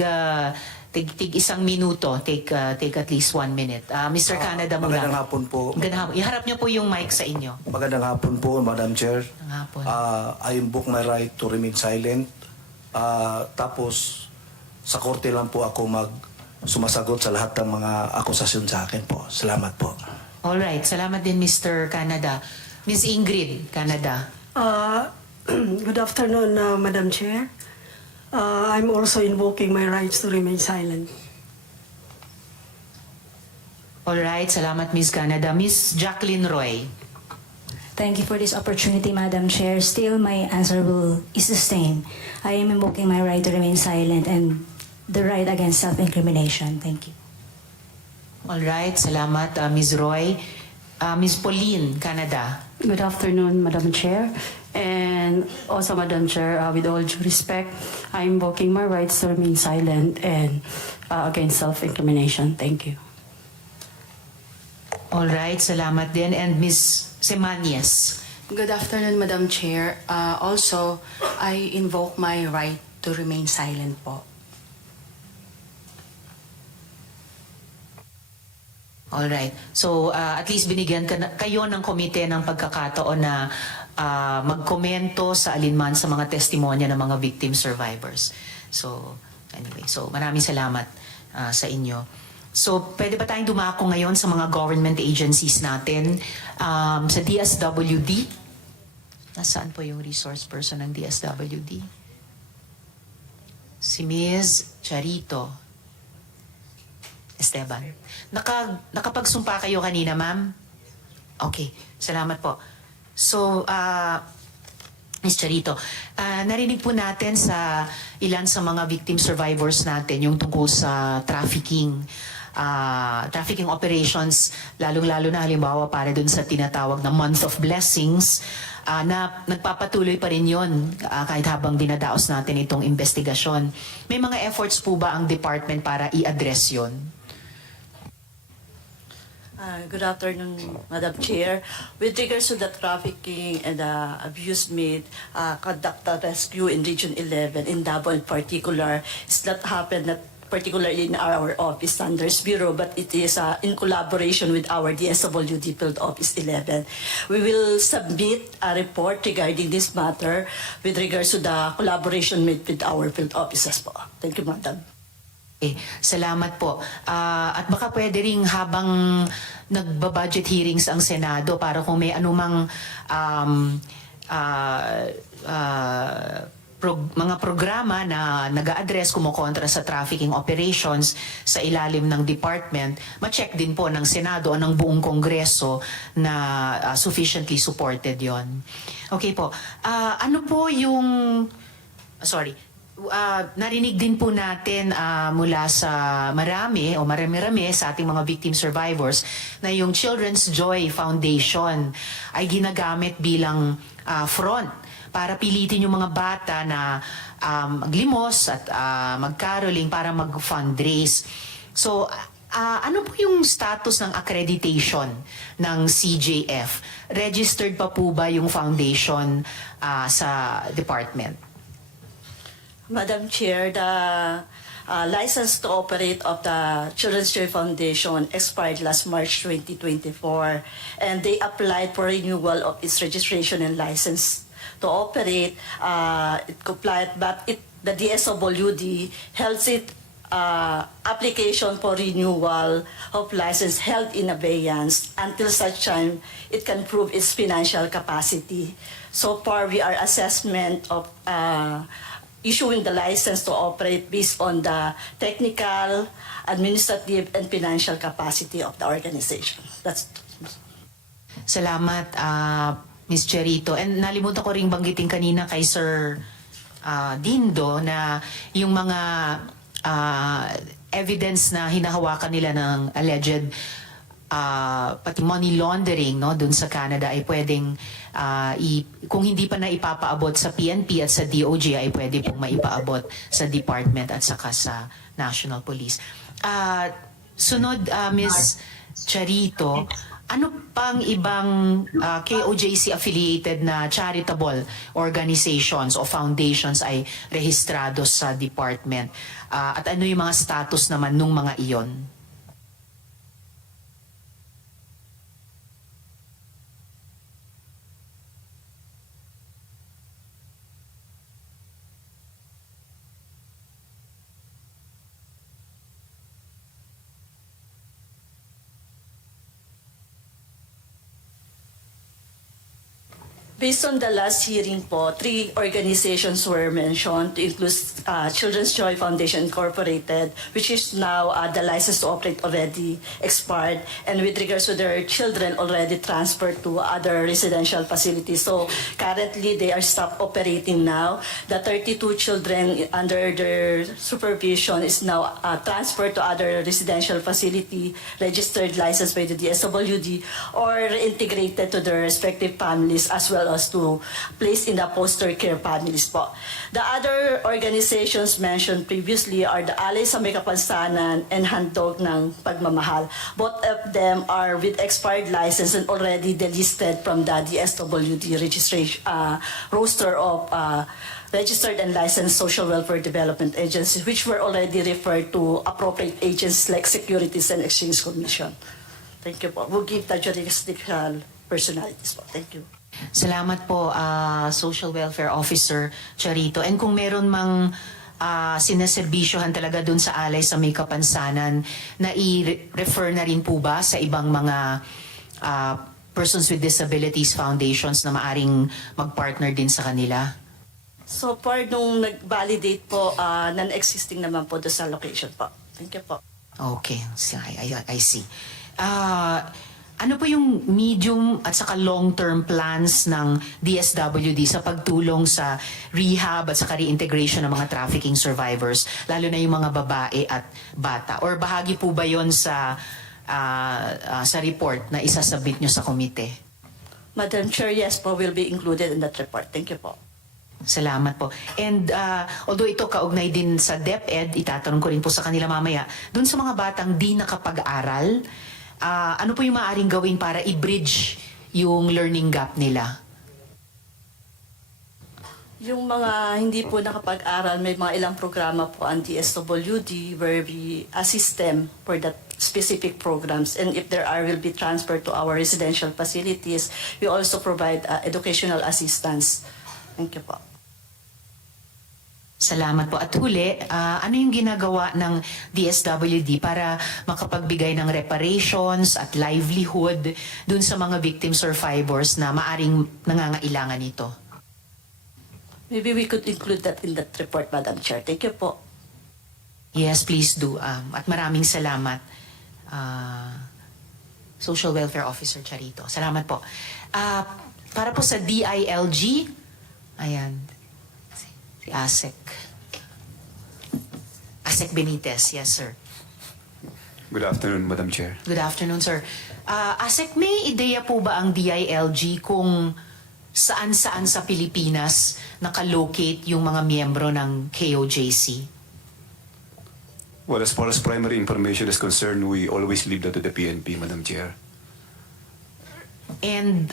isang minuto, take at least 1 minute. Mr. Canada muna. Magandang hapon po. Magandang hapon. Iharap niyo po yung mic sa inyo. Magandang hapon po, Madam Chair. Magandang hapon. I invoke my right to remain silent. Tapos, sa korte lang po ako sumasagot sa lahat ng mga akusasyon sa akin po. Salamat po. Alright, salamat din Mr. Canada. Miss Ingrid Canada. Good afternoon, Madam Chair. I'm also invoking my rights to remain silent. Alright, salamat Miss Canada. Miss Jacqueline Roy. Thank you for this opportunity, Madam Chair. Still, my answer is the same. I am invoking my right to remain silent and the right against self-incrimination. Thank you. Alright, salamat Ms. Roy. Ms. Pauline, Canada. Good afternoon, Madam Chair. And also, Madam Chair, with all due respect, I'm invoking my rights to remain silent and against self-incrimination. Thank you. Alright, salamat din. And Ms. Semanias. Good afternoon, Madam Chair. Also, I invoke my right to remain silent po. Alright. So, at least binigyan kayo ng komite ng pagkakataon na magkomento sa alinman sa mga testimonya ng mga victim survivors. So, anyway. So, maraming salamat sa inyo. So, pwede ba tayong dumako ngayon sa mga government agencies natin? Sa DSWD. Nasaan po yung resource person ng DSWD? Si Ms. Charito Esteban. Nakapagsumpa kayo kanina, ma'am? Okay, salamat po. So, Ms. Charito, narinig po natin sa ilan sa mga victim survivors natin yung tungkol sa trafficking operations, lalong-lalo na halimbawa para dun sa tinatawag na Month of Blessings, na nagpapatuloy pa rin yun kahit habang dinadaos natin itong investigasyon. May mga efforts po ba ang department para i-address yun? Good afternoon, Madam Chair. With regards to the trafficking and abuse made, conduct a rescue in Region 11 in Davao in particular, it's not happened not particularly in our office, Standards Bureau, but it is in collaboration with our DSWD Field Office 11. We will submit a report regarding this matter with regards to the collaboration made with our field offices po. Thank you, Madam. Salamat po. At baka pwede rin habang nagbabudget hearings ang Senado para kung may anumang mga programa na nag-a-address kumokontra sa trafficking operations sa ilalim ng department, ma-check din po ng Senado o ng buong Kongreso na sufficiently supported yon. Okay po. Ano po yung... narinig din po natin mula sa marami sa ating mga victim survivors na yung Children's Joy Foundation ay ginagamit bilang front para pilitin yung mga bata na maglimos at magcaroling para mag-fundraise. So, ano po yung status ng accreditation ng CJF? Registered pa po ba yung foundation sa department? Madam Chair, the license to operate of the Children's Joy Foundation expired last March 2024, and they applied for renewal of its registration and license to operate. It complied, but the DSWD held it application for renewal of license held in abeyance until such time it can prove its financial capacity. So far, we are assessment of issuing the license to operate based on the technical, administrative, and financial capacity of the organization. That's... Salamat. Ms. Cherito. And nalimutan ko ring banggitin kanina kay Sir Dindo na yung mga evidence na hinahawakan nila ng alleged pati money laundering no dun sa Canada ay pwedeng kung hindi pa na ipapaabot sa PNP at sa DOJ ay pwede pong maipaabot sa department at saka sa National Police. Sunod, Ms. Charito, ano pang ibang KOJC affiliated na charitable organizations o foundations ay rehistrado sa department? At ano yung mga status naman nung mga iyon? Based on the last hearing po, 3 organizations were mentioned to include Children's Joy Foundation Incorporated, which is now the license to operate already expired, and with regards to their children already transferred to other residential facilities. So currently they are stopped operating now. The 32 children under their supervision is now transferred to other residential facility registered licensed by the DSWD or integrated to their respective families as well as to place in the foster care families po. The other organizations mentioned previously are the Alay sa May Kapansanan and Handog ng Pagmamahal. Both of them are with expired license and already delisted from the DSWD registration roster of registered and licensed social welfare development agencies, which were already referred to appropriate agencies like Securities and Exchange Commission. Thank you po. We'll give the jurisdictional personalities po. Thank you. Salamat po, Social Welfare Officer Charito. And kung meron mang sinaserbisyohan talaga dun sa Alay sa May Kapansanan, na i-refer na rin po ba sa ibang mga Persons with Disabilities Foundations na maaring mag-partner din sa kanila? So far, nung nag-validate po, non-existing naman po doon sa location po. Thank you po. Okay, I see. Ano po yung medium at saka long-term plans ng DSWD sa pagtulong sa rehab at saka reintegration ng mga trafficking survivors, lalo na yung mga babae at bata? Or bahagi po ba yon sa report na isasubmit nyo sa komite? Madam Chair, yes po, will be included in that report. Thank you po. Salamat po. And although ito kaugnay din sa DepEd, itatanong ko rin po sa kanila mamaya, dun sa mga batang di nakapag-aral, ano po yung maaaring gawin para i-bridge yung learning gap nila? Yung mga hindi po nakapag-aral, may mga ilang programa po ang DSWD where we assist them for that specific programs. And if there are, will be transferred to our residential facilities. We also provide educational assistance. Thank you po. Salamat po. At huli, ano yung ginagawa ng DSWD para makapagbigay ng reparations at livelihood dun sa mga victim survivors na maaring nangangailangan nito? Maybe we could include that in that report, Madam Chair. Thank you po. Yes, please do. At maraming salamat, Social Welfare Officer Charito. Salamat po. Para po sa DILG, ayan, si Asek Benitez. Yes, sir. Good afternoon, Madam Chair. Good afternoon, sir. Asek, may ideya po ba ang DILG kung saan-saan sa Pilipinas nakalocate yung mga miyembro ng KOJC? Well, as far as primary information is concerned, we always leave that to the PNP, Madam Chair. And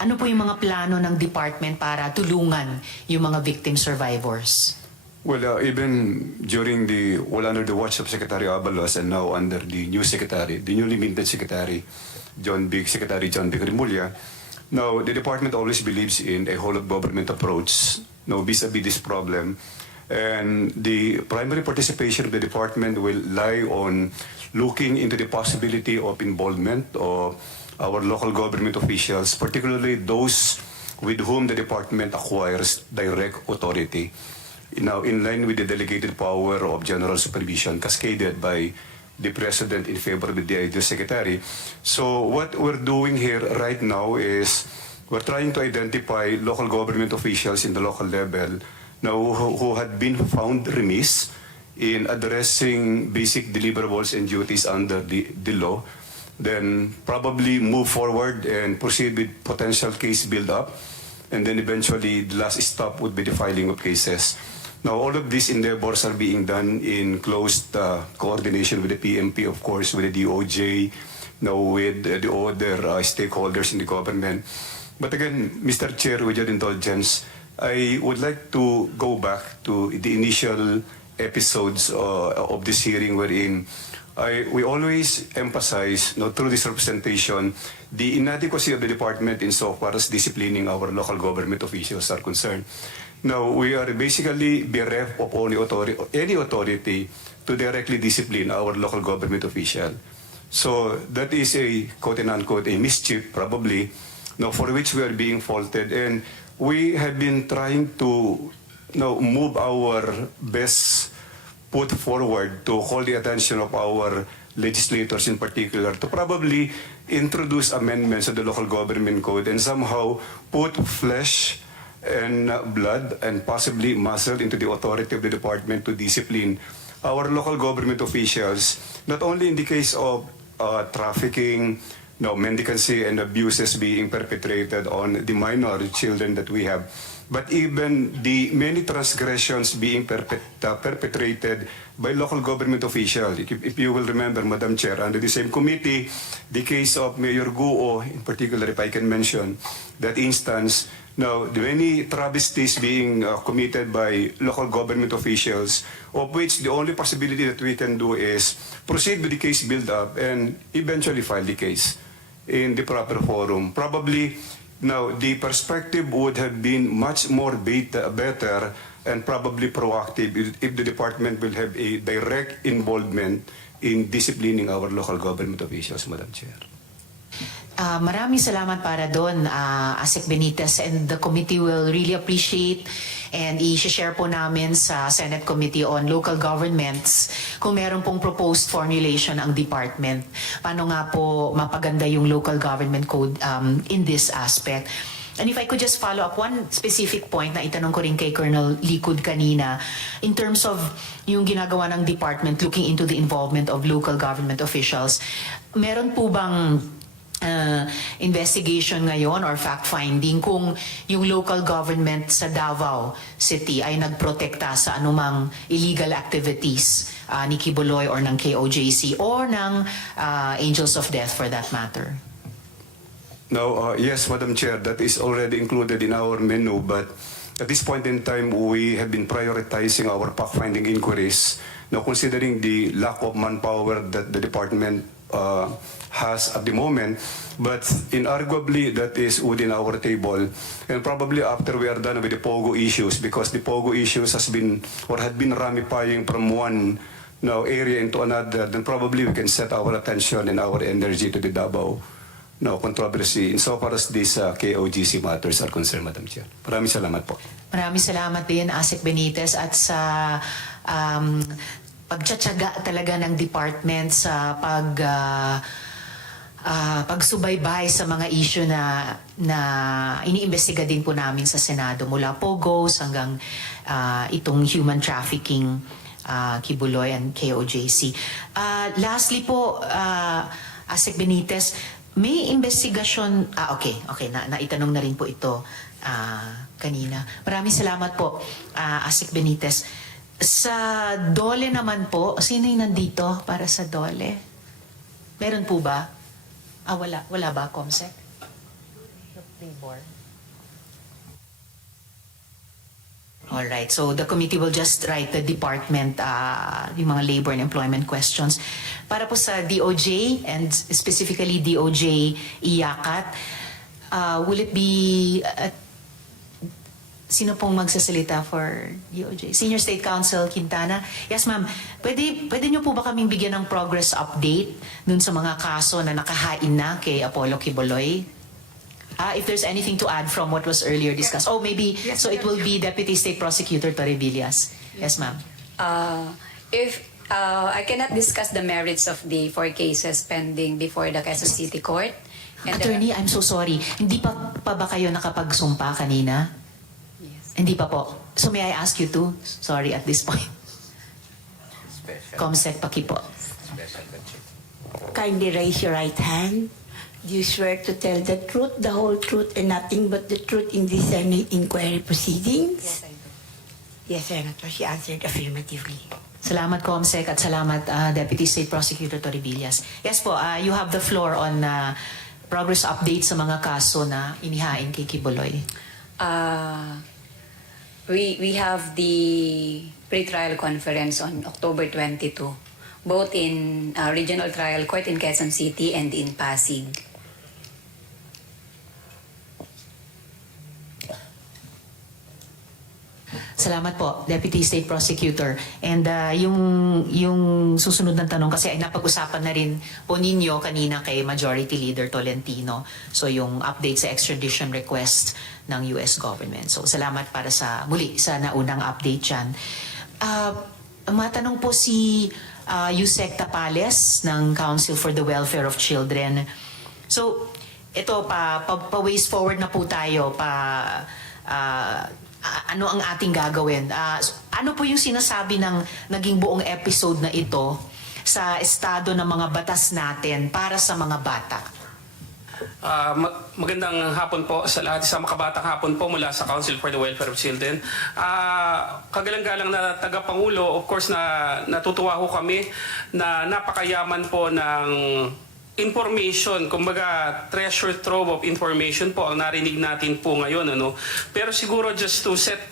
ano po yung mga plano ng department para tulungan yung mga victim survivors? Well, even during under the watch of Secretary Abalos and now under the new secretary, the newly minted secretary, Secretary John Big Rimulya, now the department always believes in a whole of government approach, vis-a-vis this problem. And the primary participation of the department will lie on looking into the possibility of involvement of our local government officials, particularly those with whom the department acquires direct authority. Now, in line with the delegated power of general supervision cascaded by the President in favor of the DILG Secretary. So what we're doing here right now is we're trying to identify local government officials in the local level now who had been found remiss in addressing basic deliverables and duties under the law, then probably move forward and proceed with potential case build-up, and then eventually the last stop would be the filing of cases. Now, all of these endeavors are being done in close coordination with the PMP, of course, with the DOJ, now with the other stakeholders in the government. But again, Mr. Chair, with your indulgence, I would like to go back to the initial episodes of this hearing wherein we always emphasize, through this representation, the inadequacy of the department insofar as disciplining our local government officials are concerned. Now, we are basically bereft of any authority to directly discipline our local government official. So that is a quote-unquote a mischief, probably, for which we are being faulted. And we have been trying to move our best foot forward to call the attention of our legislators in particular to probably introduce amendments to the local government code and somehow put flesh and blood and possibly muscle into the authority of the department to discipline our local government officials, not only in the case of trafficking, mendicancy and abuses being perpetrated on the minor children that we have, but even the many transgressions being perpetrated by local government officials. If you will remember, Madam Chair, under the same committee, the case of Mayor Guo, in particular, if I can mention that instance. Now, the many travesties being committed by local government officials, of which the only possibility that we can do is proceed with the case build-up and eventually file the case in the proper forum. Probably, now, the perspective would have been much more better and probably proactive if the department will have a direct involvement in disciplining our local government officials, Madam Chair. Maraming salamat para doon, Asek Benitez, and the committee will really appreciate and i-share po namin sa Senate Committee on Local Governments kung meron pong proposed formulation ang department. Paano nga po mapaganda yung local government code in this aspect. And if I could just follow up one specific point na itanong ko rin kay Colonel Likud kanina, in terms of yung ginagawa ng department looking into the involvement of local government officials, meron po bang investigation ngayon or fact-finding kung yung local government sa Davao City ay nagprotekta sa anumang illegal activities ni Quiboloy or ng KOJC or ng Angels of Death for that matter? Now, yes, Madam Chair, that is already included in our menu, but at this point in time, we have been prioritizing our fact-finding inquiries. Now, considering the lack of manpower that the department has at the moment, but inarguably that is within our table. And probably after we are done with the POGO issues, because the POGO issues has been or had been ramifying from one area into another, then probably we can set our attention and our energy to the Davao controversy insofar as these KOGC matters are concerned, Madam Chair. Maraming salamat po. Maraming salamat din, Asek Benitez, at sa pagtsatsaga talaga ng department sa pagsubaybay sa mga issue na iniimbestiga din po namin sa Senado mula POGOs hanggang itong human trafficking, Quiboloy and KOJC. Lastly po, Asek Benitez, may investigasyon, okay, naitanong na rin po ito kanina. Maraming salamat po, Asek Benitez. Sa DOLE naman po, sino yung nandito para sa DOLE? Meron po ba? Wala ba, Comsec? Alright, so the committee will just write the department, yung mga labor and employment questions. Para po sa DOJ, and specifically DOJ Iyakat, will it be... Sino pong magsasalita for DOJ? Senior State Counsel Quintana. Yes, ma'am. Pwede niyo po ba kaming bigyan ng progress update dun sa mga kaso na nakahain na kay Apollo Quiboloy? If there's anything to add from what was earlier discussed. Oh, maybe. Yes, so it will be Deputy State Prosecutor Torrevillas. Yes, ma'am. I cannot discuss the merits of the 4 cases pending before the Quezon City Court. Attorney, I'm so sorry. Hindi pa ba kayo nakapagsumpa kanina? Yes. Hindi pa po. So may I ask you to? Sorry at this point. Comsec Paki po. Kindly raise your right hand. Do you swear to tell the truth, the whole truth, and nothing but the truth in this Senate inquiry proceedings? Yes, I do. Yes, Senator. She answered affirmatively. Salamat Comsec at salamat Deputy State Prosecutor Torribillas. Yes po, you have the floor on progress update sa mga kaso na inihain kay Quiboloy. We have the pre-trial conference on October 22, both in Regional Trial Court in Quezon City and in Pasig. Salamat po, Deputy State Prosecutor. And yung susunod ng tanong, kasi ay napag-usapan na rin po ninyo kanina kay Majority Leader Tolentino. So yung update sa extradition request ng US government. So salamat para sa muli sa naunang update dyan. Matanong po si Yusek Tapales ng Council for the Welfare of Children. So ito pa-ways forward na po tayo ano ang ating gagawin? Ano po yung sinasabi ng naging buong episode na ito sa estado ng mga batas natin para sa mga bata? Magandang hapon po sa lahat. Sa makabatang hapon po mula sa Council for the Welfare of Children. Kagalang-galang na tagapangulo, of course na natutuwa ho kami na napakayaman po ng information, kumbaga treasure trove of information po ang narinig natin po ngayon, ano. Pero siguro just to set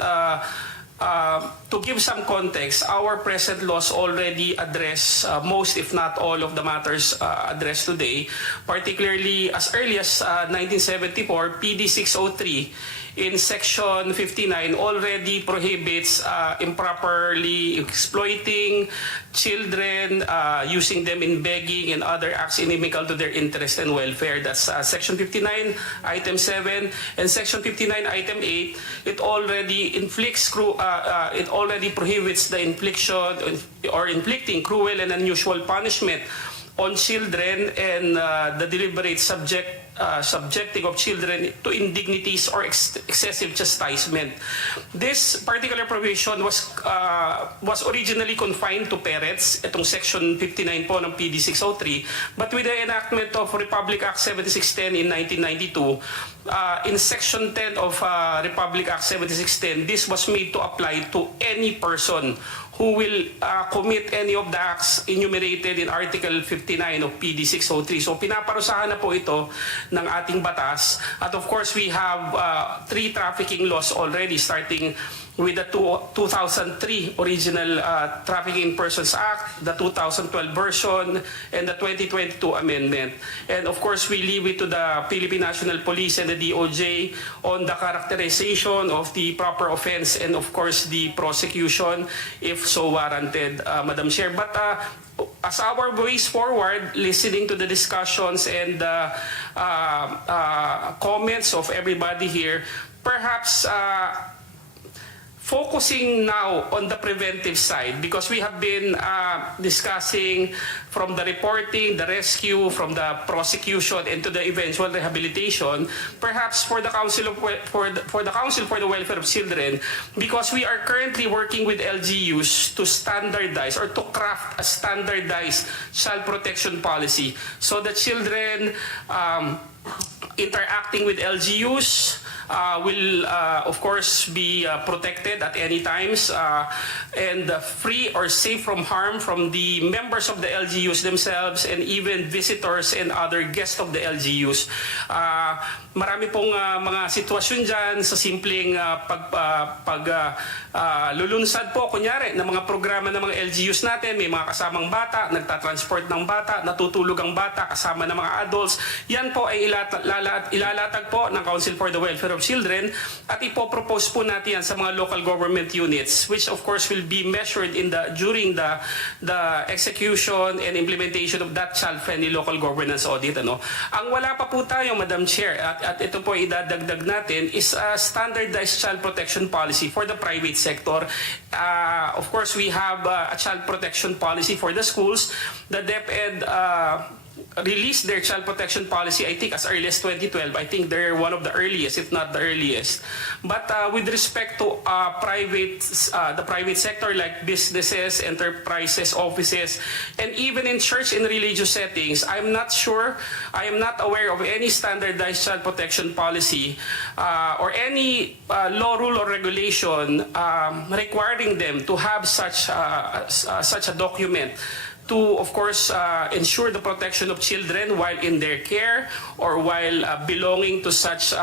to give some context, our present laws already address most if not all of the matters addressed today, particularly as early as 1974 PD 603 in section 59 already prohibits improperly exploiting children, using them in begging and other acts inimical to their interest and welfare. That's section 59 item 7, and section 59 item 8. It already it already prohibits the infliction or inflicting cruel and unusual punishment on children and the deliberate subjecting of children to indignities or excessive chastisement. This particular provision was originally confined to parents, itong section 59 po ng PD 603, but with the enactment of Republic Act 7610 in 1992, in section 10 of Republic Act 7610, this was made to apply to any person who will commit any of the acts enumerated in Article 59 of PD 603. So pinaparusahan na po ito ng ating batas. At of course, we have 3 trafficking laws already, starting with the 2003 original Trafficking in Persons Act, the 2012 version, and the 2022 amendment. And of course, we leave it to the Philippine National Police and the DOJ on the characterization of the proper offense and of course the prosecution if so warranted, Madam Chair. But as our ways forward, listening to the discussions and the comments of everybody here, perhaps focusing now on the preventive side, because we have been discussing from the reporting, the rescue, from the prosecution, and to the eventual rehabilitation. Perhaps for the Council for the Welfare of Children, because we are currently working with LGUs to standardize or to craft a standardized child protection policy, so the children interacting with LGUs will of course be protected at any times and free or safe from harm from the members of the LGUs themselves and even visitors and other guests of the LGUs. Marami pong mga sitwasyon dyan sa simpleng lulunsad po, kunyari, ng mga programa ng mga LGUs natin, may mga kasamang bata, nagtatransport ng bata, natutulog ang bata kasama ng mga adults. Yan po ay ilalatag po ng Council for the Welfare of Children at ipopropose po natin yan sa mga local government units, which of course will be measured during the execution and implementation of that child-friendly local governance audit. Ano? Ang wala pa po tayo, Madam Chair, at ito po idadagdag natin, is a standardized child protection policy for the private sector. Of course, we have a child protection policy for the schools. The DepEd released their child protection policy, I think, as early as 2012. I think they're one of the earliest, if not the earliest. But with respect to the private sector, like businesses, enterprises, offices, and even in church and religious settings, I'm not sure, I am not aware of any standardized child protection policy or any law, rule, or regulation requiring them to have such a document to, of course, ensure the protection of children while in their care or while belonging to such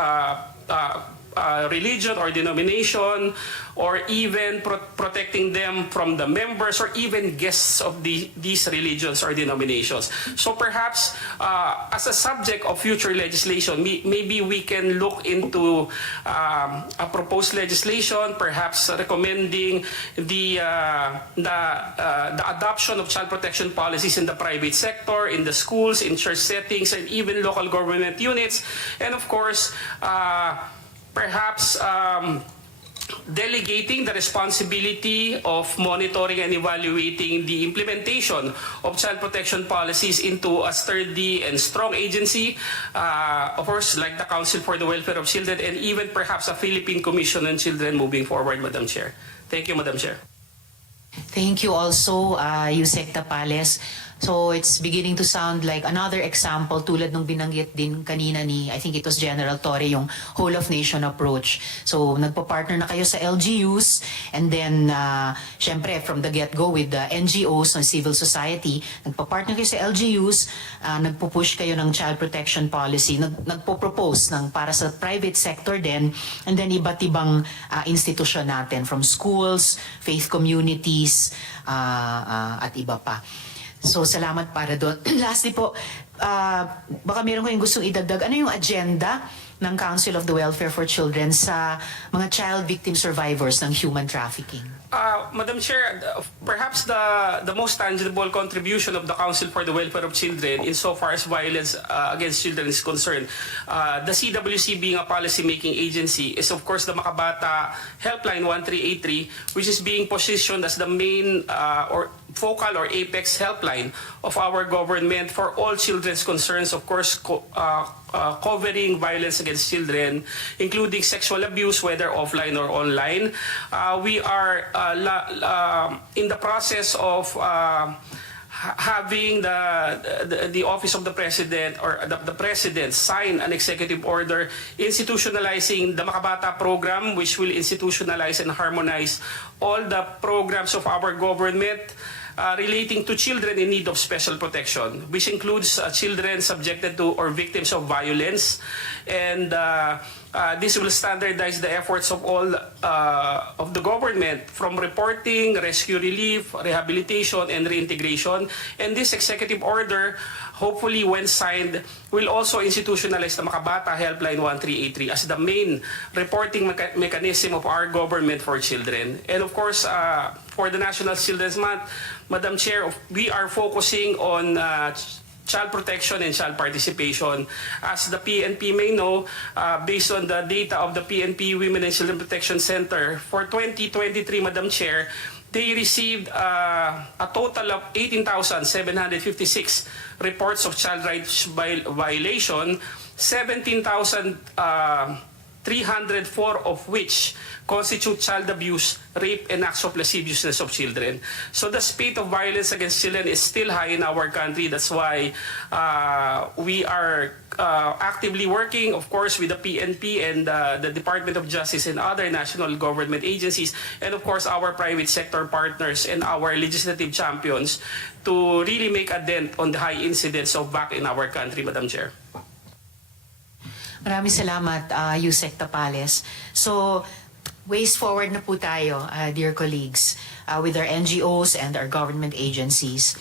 religion or denomination, or even protecting them from the members or even guests of these religions or denominations. So perhaps as a subject of future legislation, maybe we can look into a proposed legislation, perhaps recommending the adoption of child protection policies in the private sector, in the schools, in church settings, and even local government units. And of course, perhaps delegating the responsibility of monitoring and evaluating the implementation of child protection policies into a sturdy and strong agency, of course, like the Council for the Welfare of Children, and even perhaps a Philippine Commission on Children moving forward, Madam Chair. Thank you, Madam Chair. Thank you also, Yusek Tapales. So it's beginning to sound like another example tulad nung binanggit din kanina ni, I think it was General Torre, yung whole of nation approach. So nagpa-partner na kayo sa LGUs, and then syempre from the get-go with the NGOs and civil society, nagpa-partner kayo sa LGUs, nagpo-push kayo ng child protection policy, nagpo-propose ng para sa private sector din, and then iba't ibang institusyon natin from schools, faith communities, at iba pa. So, salamat para doon. Lastly po, baka meron kayong gustong idagdag. Ano yung agenda ng Council of the Welfare for Children sa mga child victim survivors ng human trafficking? Madam Chair, perhaps the most tangible contribution of the Council for the Welfare of Children insofar as violence against children is concerned, the CWC being a policy-making agency, is of course the Makabata Helpline 1383, which is being positioned as the main or focal or apex helpline of our government for all children's concerns, of course, covering violence against children, including sexual abuse, whether offline or online. We are in the process of having the Office of the President or the President sign an executive order institutionalizing the Makabata program, which will institutionalize and harmonize all the programs of our government relating to children in need of special protection, which includes children subjected to or victims of violence. And this will standardize the efforts of all of the government, from reporting, rescue relief, rehabilitation, and reintegration. And this executive order, hopefully when signed, will also institutionalize the Makabata Helpline 1383 as the main reporting mechanism of our government for children. And of course, for the National Children's Month, Madam Chair, we are focusing on child protection and child participation. As the PNP may know, based on the data of the PNP Women and Children Protection Center, for 2023, Madam Chair, they received a total of 18,756 reports of child rights violation, 17,304 of which constitute child abuse, rape, and acts of lasciviousness of children. So the spate of violence against children is still high in our country. That's why we are actively working, of course, with the PNP and the Department of Justice and other national government agencies, and of course our private sector partners and our legislative champions to really make a dent on the high incidence of BAC in our country, Madam Chair. Maraming salamat, Yusek Tapales. So, ways forward na po tayo, dear colleagues, with our NGOs and our government agencies.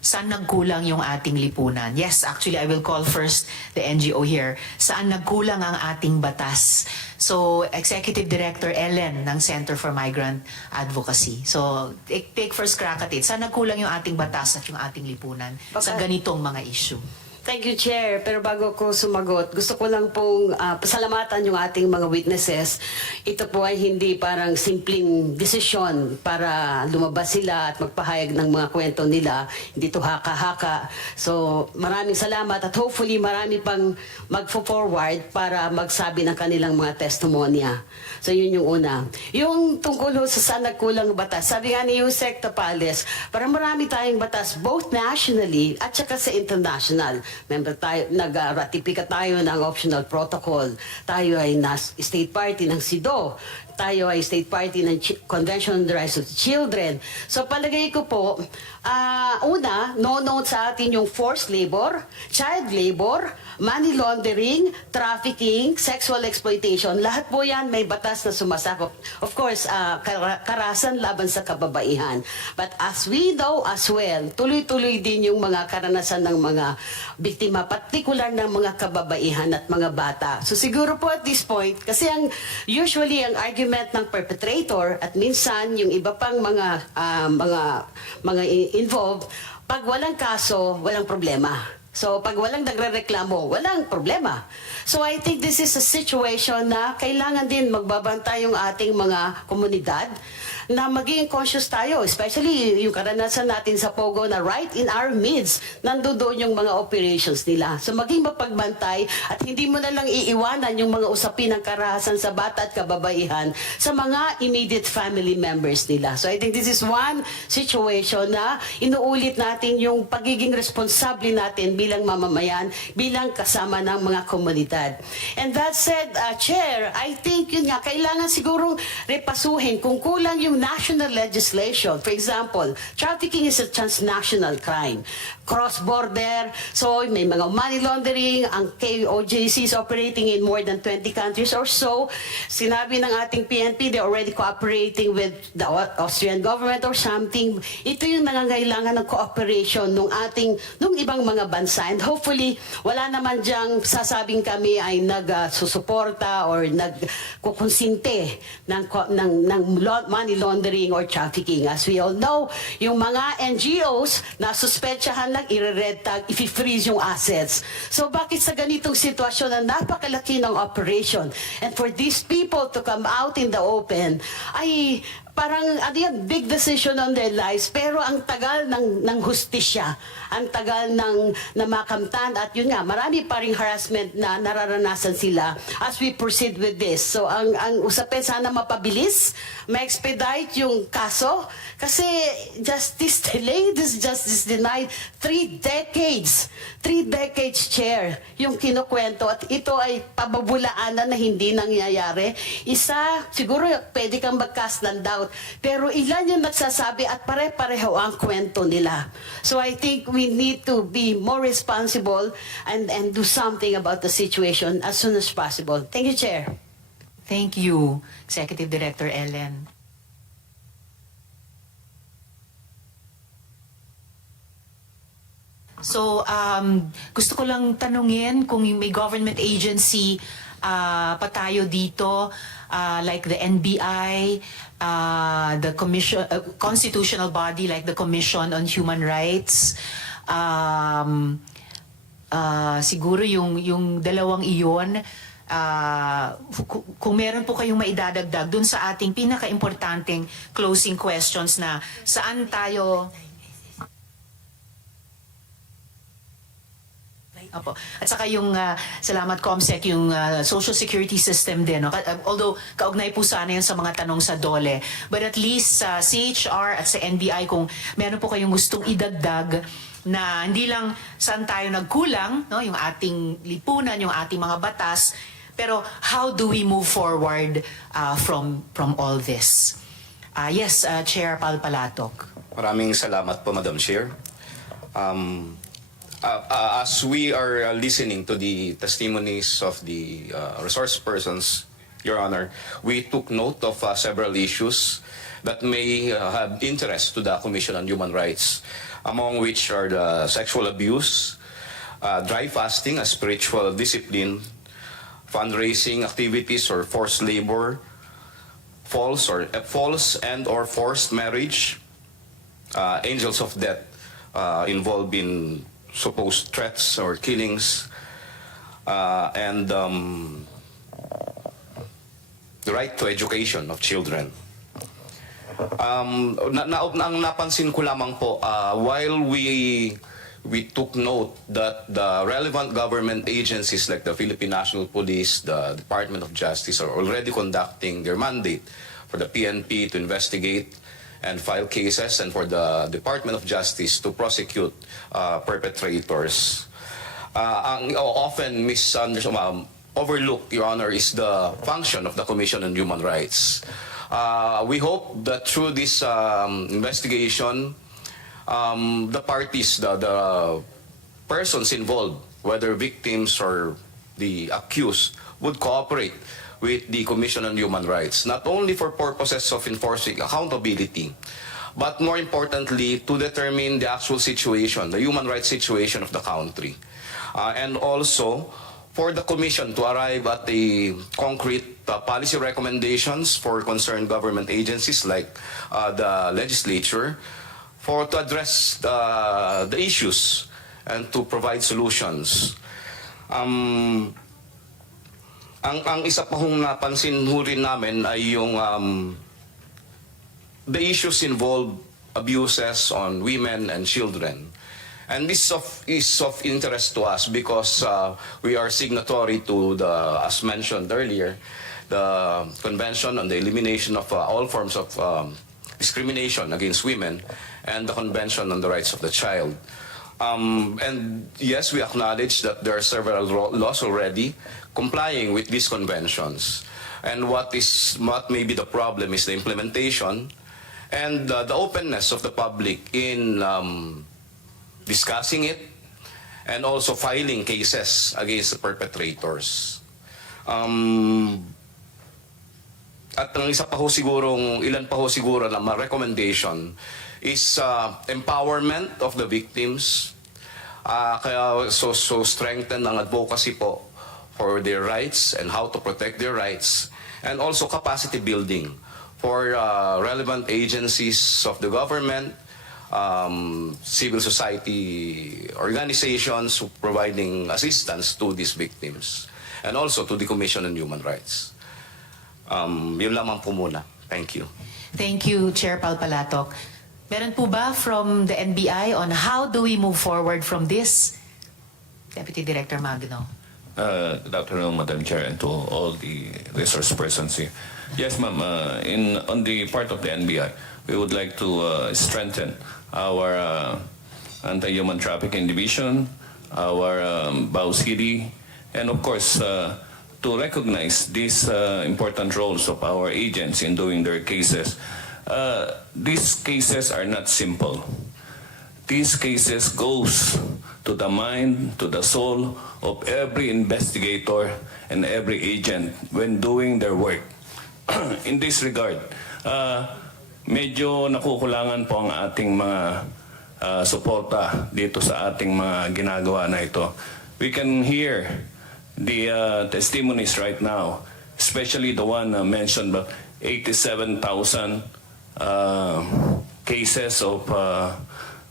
Saan nagkulang yung ating lipunan? Yes, actually, I will call first the NGO here. Saan nagkulang ang ating batas? So, Executive Director Ellen ng Center for Migrant Advocacy. So, take first crack at it. Saan nagkulang yung ating batas at yung ating lipunan sa ganitong mga issue? Thank you, Chair. Pero bago ko sumagot, gusto ko lang pong pasalamatan yung ating mga witnesses. Ito po ay hindi parang simpleng desisyon para lumabas sila at magpahayag ng mga kwento nila. Hindi to haka-haka. So, maraming salamat at hopefully marami pang mag-forward para magsabi ng kanilang mga testimonya. So, yun yung una. Yung tungkol sa saan nagkulang batas, sabi nga ni Yusek Tapales, parang marami tayong batas both nationally at saka sa international. Member tayo, nag-ratifika tayo ng optional protocol. Tayo ay state party ng SIDO. Tayo ay state party ng Convention on the Rights of the Children. So palagay ko po, una, no-note sa atin yung forced labor, child labor, money laundering, trafficking, sexual exploitation. Lahat po yan may batas na sumasakop. Of course, karahasan laban sa kababaihan. But as we know as well, tuloy-tuloy din yung mga karanasan ng mga biktima, particular ng mga kababaihan at mga bata. So siguro po at this point, kasi usually ang argument ng perpetrator at minsan yung iba pang mga involved, pag walang kaso, walang problema. So, pag walang nagrereklamo, walang problema. So, I think this is a situation na kailangan din magbabantay yung ating mga komunidad na maging conscious tayo, especially yung karanasan natin sa Pogo na right in our midst, nandoon yung mga operations nila. So maging mapagbantay at hindi mo na lang iiwanan yung mga usapin ng karahasan sa bata at kababaihan sa mga immediate family members nila. So I think this is one situation na inuulit natin yung pagiging responsable natin bilang mamamayan, bilang kasama ng mga komunidad. And that said, Chair, I think yun nga, kailangan sigurong repasuhin kung kulang yung national legislation. For example, trafficking is a transnational crime. Cross-border, so may mga money laundering, ang KOJC is operating in more than 20 countries or so. Sinabi ng ating PNP, they're already cooperating with the Austrian government or something. Ito yung nangangailangan ng cooperation nung ibang mga bansa. And hopefully, wala naman diyang sasabing kami ay nagsusuporta or nagkukonsinte ng money laundering or trafficking. As we all know, yung mga NGOs na suspetsyahan lang i-red tag, i-freeze yung assets. So bakit sa ganitong sitwasyon na napakalaki ng operation and for these people to come out in the open ay parang big decision on their lives, pero ang tagal ng hustisya, ang tagal ng makamtan at yun nga, marami pa ring harassment na nararanasan sila as we proceed with this. So ang usapin sana mapabilis, ma-expedite yung kaso kasi justice delayed is justice denied. 3 decades, Chair, yung kinukwento at ito ay pababulaanan na hindi nangyayari. Isa, siguro pwede kang mag-cast ng doubt, pero ilan yung nagsasabi at pare-pareho ang kwento nila. So I think we need to be more responsible and do something about the situation as soon as possible. Thank you, Chair. Thank you, Executive Director Ellen. So, gusto ko lang tanungin kung may government agency pa tayo dito, like the NBI, the commission, constitutional body like the Commission on Human Rights. Siguro yung dalawang iyon, kung meron po kayong maidadagdag dun sa ating pinaka-importanting closing questions na saan tayo... Opo. At saka yung, salamat Comsec, yung social security system din. No? Although, kaugnay po sana yun sa mga tanong sa DOLE. But at least sa CHR at sa NBI, kung meron po kayong gustong idagdag na hindi lang saan tayo nagkulang, no? Yung ating lipunan, yung ating mga batas, pero how do we move forward from all this? Yes, Chair Palpalatok. Maraming salamat po, Madam Chair. As we are listening to the testimonies of the resource persons, Your Honor, we took note of several issues that may have interest to the Commission on Human Rights, among which are the sexual abuse, dry fasting, a spiritual discipline, fundraising activities or forced labor, false and or forced marriage, angels of death involved in supposed threats or killings, and the right to education of children. Ang napansin ko lamang po, while we took note that the relevant government agencies like the Philippine National Police, the Department of Justice are already conducting their mandate for the PNP to investigate and file cases, and for the Department of Justice to prosecute perpetrators. Ang often overlooked, Your Honor, is the function of the Commission on Human Rights. We hope that through this investigation, the parties, the persons involved, whether victims or the accused, would cooperate with the Commission on Human Rights, not only for purposes of enforcing accountability, but more importantly, to determine the actual situation, the human rights situation of the country. And also, for the Commission to arrive at a concrete policy recommendations for concerned government agencies like the legislature, to address the issues and to provide solutions. Ang isa pa hong napansin rin namin ay yung the issues involve abuses on women and children. And this is of interest to us because we are signatory to the, as mentioned earlier, the Convention on the Elimination of all forms of discrimination against women and the Convention on the Rights of the Child. And yes, we acknowledge that there are several laws already complying with these conventions. And what may be the problem is the implementation and the openness of the public in discussing it and also filing cases against the perpetrators. At ang ilan pa ho siguro na recommendation is empowerment of the victims. Kaya so strengthen ang advocacy po for their rights and how to protect their rights, and also capacity building for relevant agencies of the government, civil society organizations providing assistance to these victims, and also to the Commission on Human Rights. Yun lamang po muna. Thank you. Thank you, Chair Palpalatok. Meron po ba from the NBI on how do we move forward from this? Deputy Director Magno. Good afternoon, Madam Chair, and to all the resource persons here. Yes, ma'am. On the part of the NBI, we would like to strengthen our anti-human trafficking division, our BAU City, and of course, to recognize these important roles of our agents in doing their cases. These cases are not simple. These cases goes to the mind, to the soul of every investigator and every agent when doing their work. In this regard, medyo nakukulangan po ang ating mga suporta dito sa ating mga ginagawa na ito. We can hear the testimonies right now, especially the one mentioned, but 87,000 cases of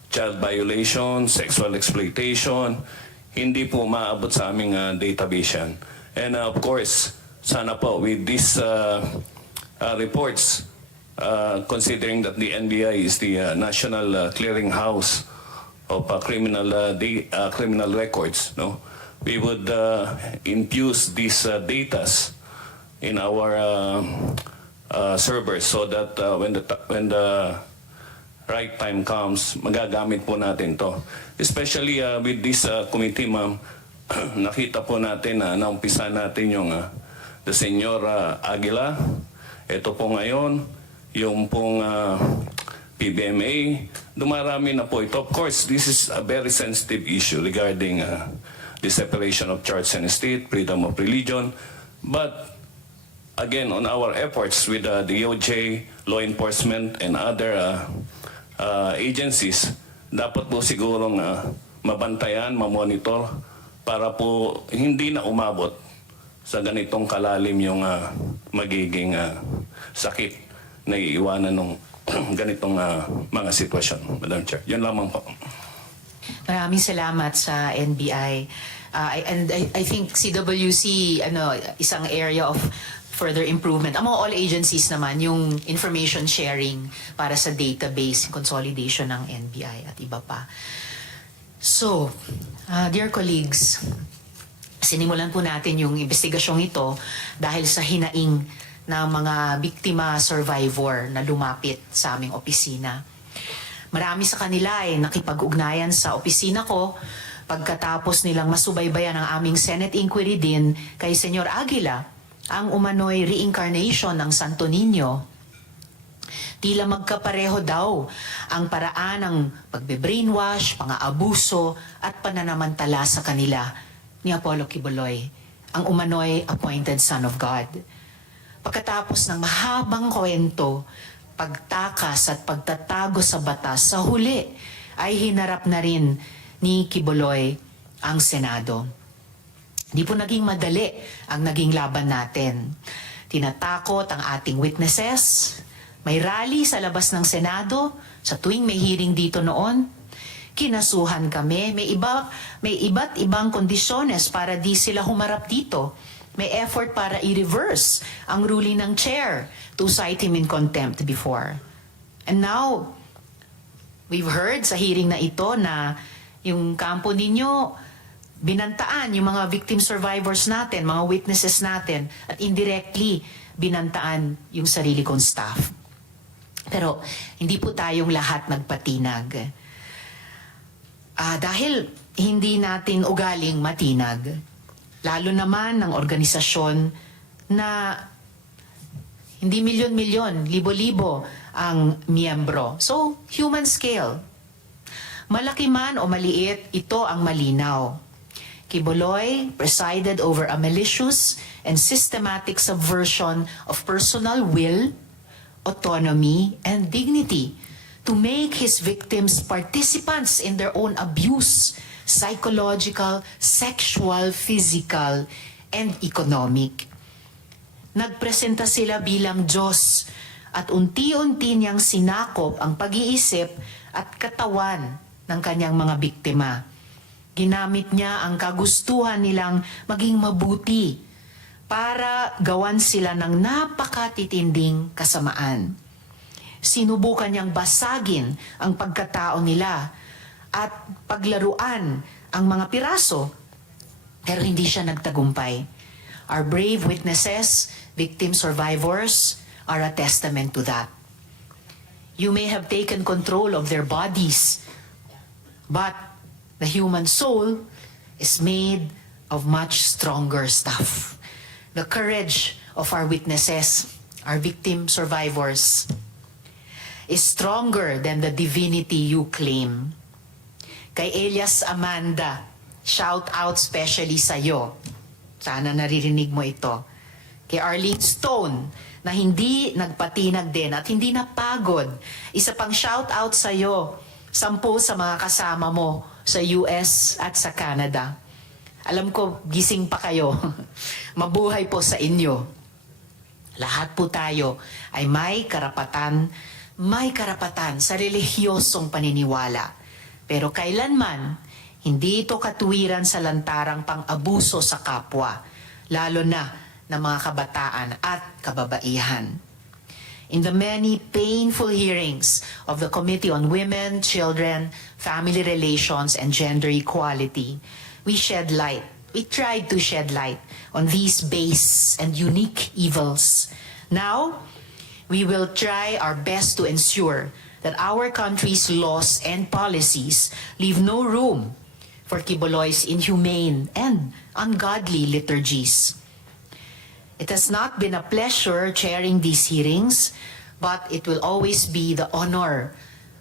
child violation, sexual exploitation, hindi po maabot sa aming database yan. And of course, sana po with these reports, considering that the NBI is the national clearinghouse of criminal records, no? We would infuse these datas in our servers so that when the right time comes, magagamit po natin to. Especially with this committee, ma'am, nakita po natin na naumpisa natin yung the Senyor Aguila. Ito po ngayon, yung pong PBMA. Dumarami na po ito. Of course, this is a very sensitive issue regarding the separation of church and state, freedom of religion. But again, on our efforts with the DOJ, law enforcement, and other agencies, dapat po sigurong mabantayan, mamonitor, para po hindi na umabot sa ganitong kalalim yung magiging sakit na iiwanan ng ganitong mga sitwasyon, Madam Chair. Yan lamang po. Maraming salamat sa NBI. I think CWC, isang area of further improvement. Among all agencies naman, yung information sharing para sa database, consolidation ng NBI at iba pa. So, dear colleagues, sinimulan po natin yung investigasyong ito dahil sa hinaing ng mga biktima survivor na lumapit sa aming opisina. Marami sa kanila ay nakipag-ugnayan sa opisina ko pagkatapos nilang masubaybayan ang aming Senate inquiry din kay Senyor Aguila, ang umano'y reincarnation ng Santo Niño. Tila magkapareho daw ang paraan ng pagbe-brainwash, pang-aabuso at pananamantala sa kanila ni Apollo Quiboloy, ang umano'y appointed Son of God. Pagkatapos ng mahabang kwento, pagtakas at pagtatago sa batas, sa huli ay hinarap na rin ni Quiboloy ang Senado. Di po naging madali ang naging laban natin. Tinatakot ang ating witnesses, may rally sa labas ng Senado, sa tuwing may hearing dito noon, kinasuhan kami, may iba't ibang kondisyones para di sila humarap dito. May effort para i-reverse ang ruling ng chair to cite him in contempt before. And now, we've heard sa hearing na ito na yung kampo ninyo, binantaan yung mga victim survivors natin, mga witnesses natin, at indirectly binantaan yung sarili kong staff. Pero hindi po tayong lahat nagpatinag. Dahil hindi natin ugaling matinag. Lalo naman ng organisasyon na hindi milyon-milyon, libo-libo ang miyembro. So, human scale. Malaki man o maliit, ito ang malinaw. Quiboloy presided over a malicious and systematic subversion of personal will, autonomy, and dignity to make his victims participants in their own abuse, psychological, sexual, physical, and economic. Nagpresenta sila bilang Diyos at unti-unti niyang sinakop ang pag-iisip at katawan ng kanyang mga biktima. Ginamit niya ang kagustuhan nilang maging mabuti para gawan sila ng napakatitinding kasamaan. Sinubukan niyang basagin ang pagkatao nila at paglaruan ang mga piraso, pero hindi siya nagtagumpay. Our brave witnesses, victim survivors, are a testament to that. You may have taken control of their bodies, but the human soul is made of much stronger stuff. The courage of our witnesses, our victim survivors, is stronger than the divinity you claim. Kay Elias Amanda, shout out specially sa'yo. Sana naririnig mo ito. Kay Arlene Stone, na hindi nagpatinag din at hindi napagod. Isa pang shout out sa'yo, 10 sa mga kasama mo sa US at sa Canada. Alam ko, gising pa kayo. Mabuhay po sa inyo. Lahat po tayo ay may karapatan sa relihiyosong paniniwala. Pero kailanman, hindi ito katuwiran sa lantarang pang-abuso sa kapwa, lalo na ng mga kabataan at kababaihan. In the many painful hearings of the Committee on Women, Children, Family Relations, and Gender Equality, we tried to shed light on these base and unique evils. Now, we will try our best to ensure that our country's laws and policies leave no room for Quiboloy's inhumane and ungodly liturgies. It has not been a pleasure chairing these hearings, but it will always be the honor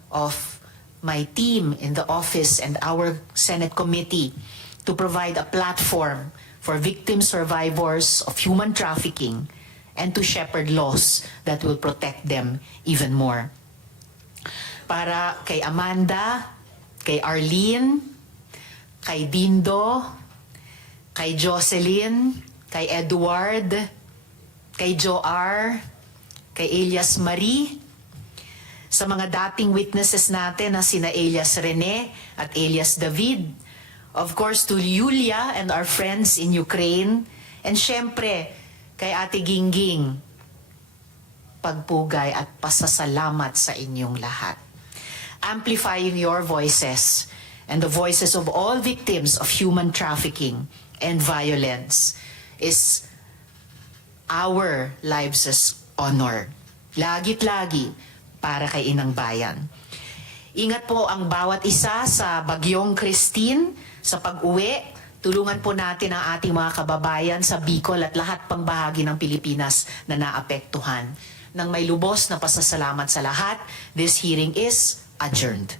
of my team in the office and our Senate committee to provide a platform for victim survivors of human trafficking and to shepherd laws that will protect them even more. Para kay Amanda, kay Arlene, kay Dindo, kay Jocelyn, kay Edward, kay Joar, kay Elias Marie, sa mga dating witnesses natin na sina Elias Rene at Elias David, of course to Yulia and our friends in Ukraine, and syempre kay Ate Gingging, pagpugay at pasasalamat sa inyong lahat. Amplifying your voices and the voices of all victims of human trafficking and violence is our lives' honor. Lagit lagi para kay Inang Bayan. Ingat po ang bawat isa sa Bagyong Christine sa pag-uwi. Tulungan po natin ang ating mga kababayan sa Bicol at lahat pang bahagi ng Pilipinas na naapektuhan. Nang may lubos na pasasalamat sa lahat, this hearing is adjourned.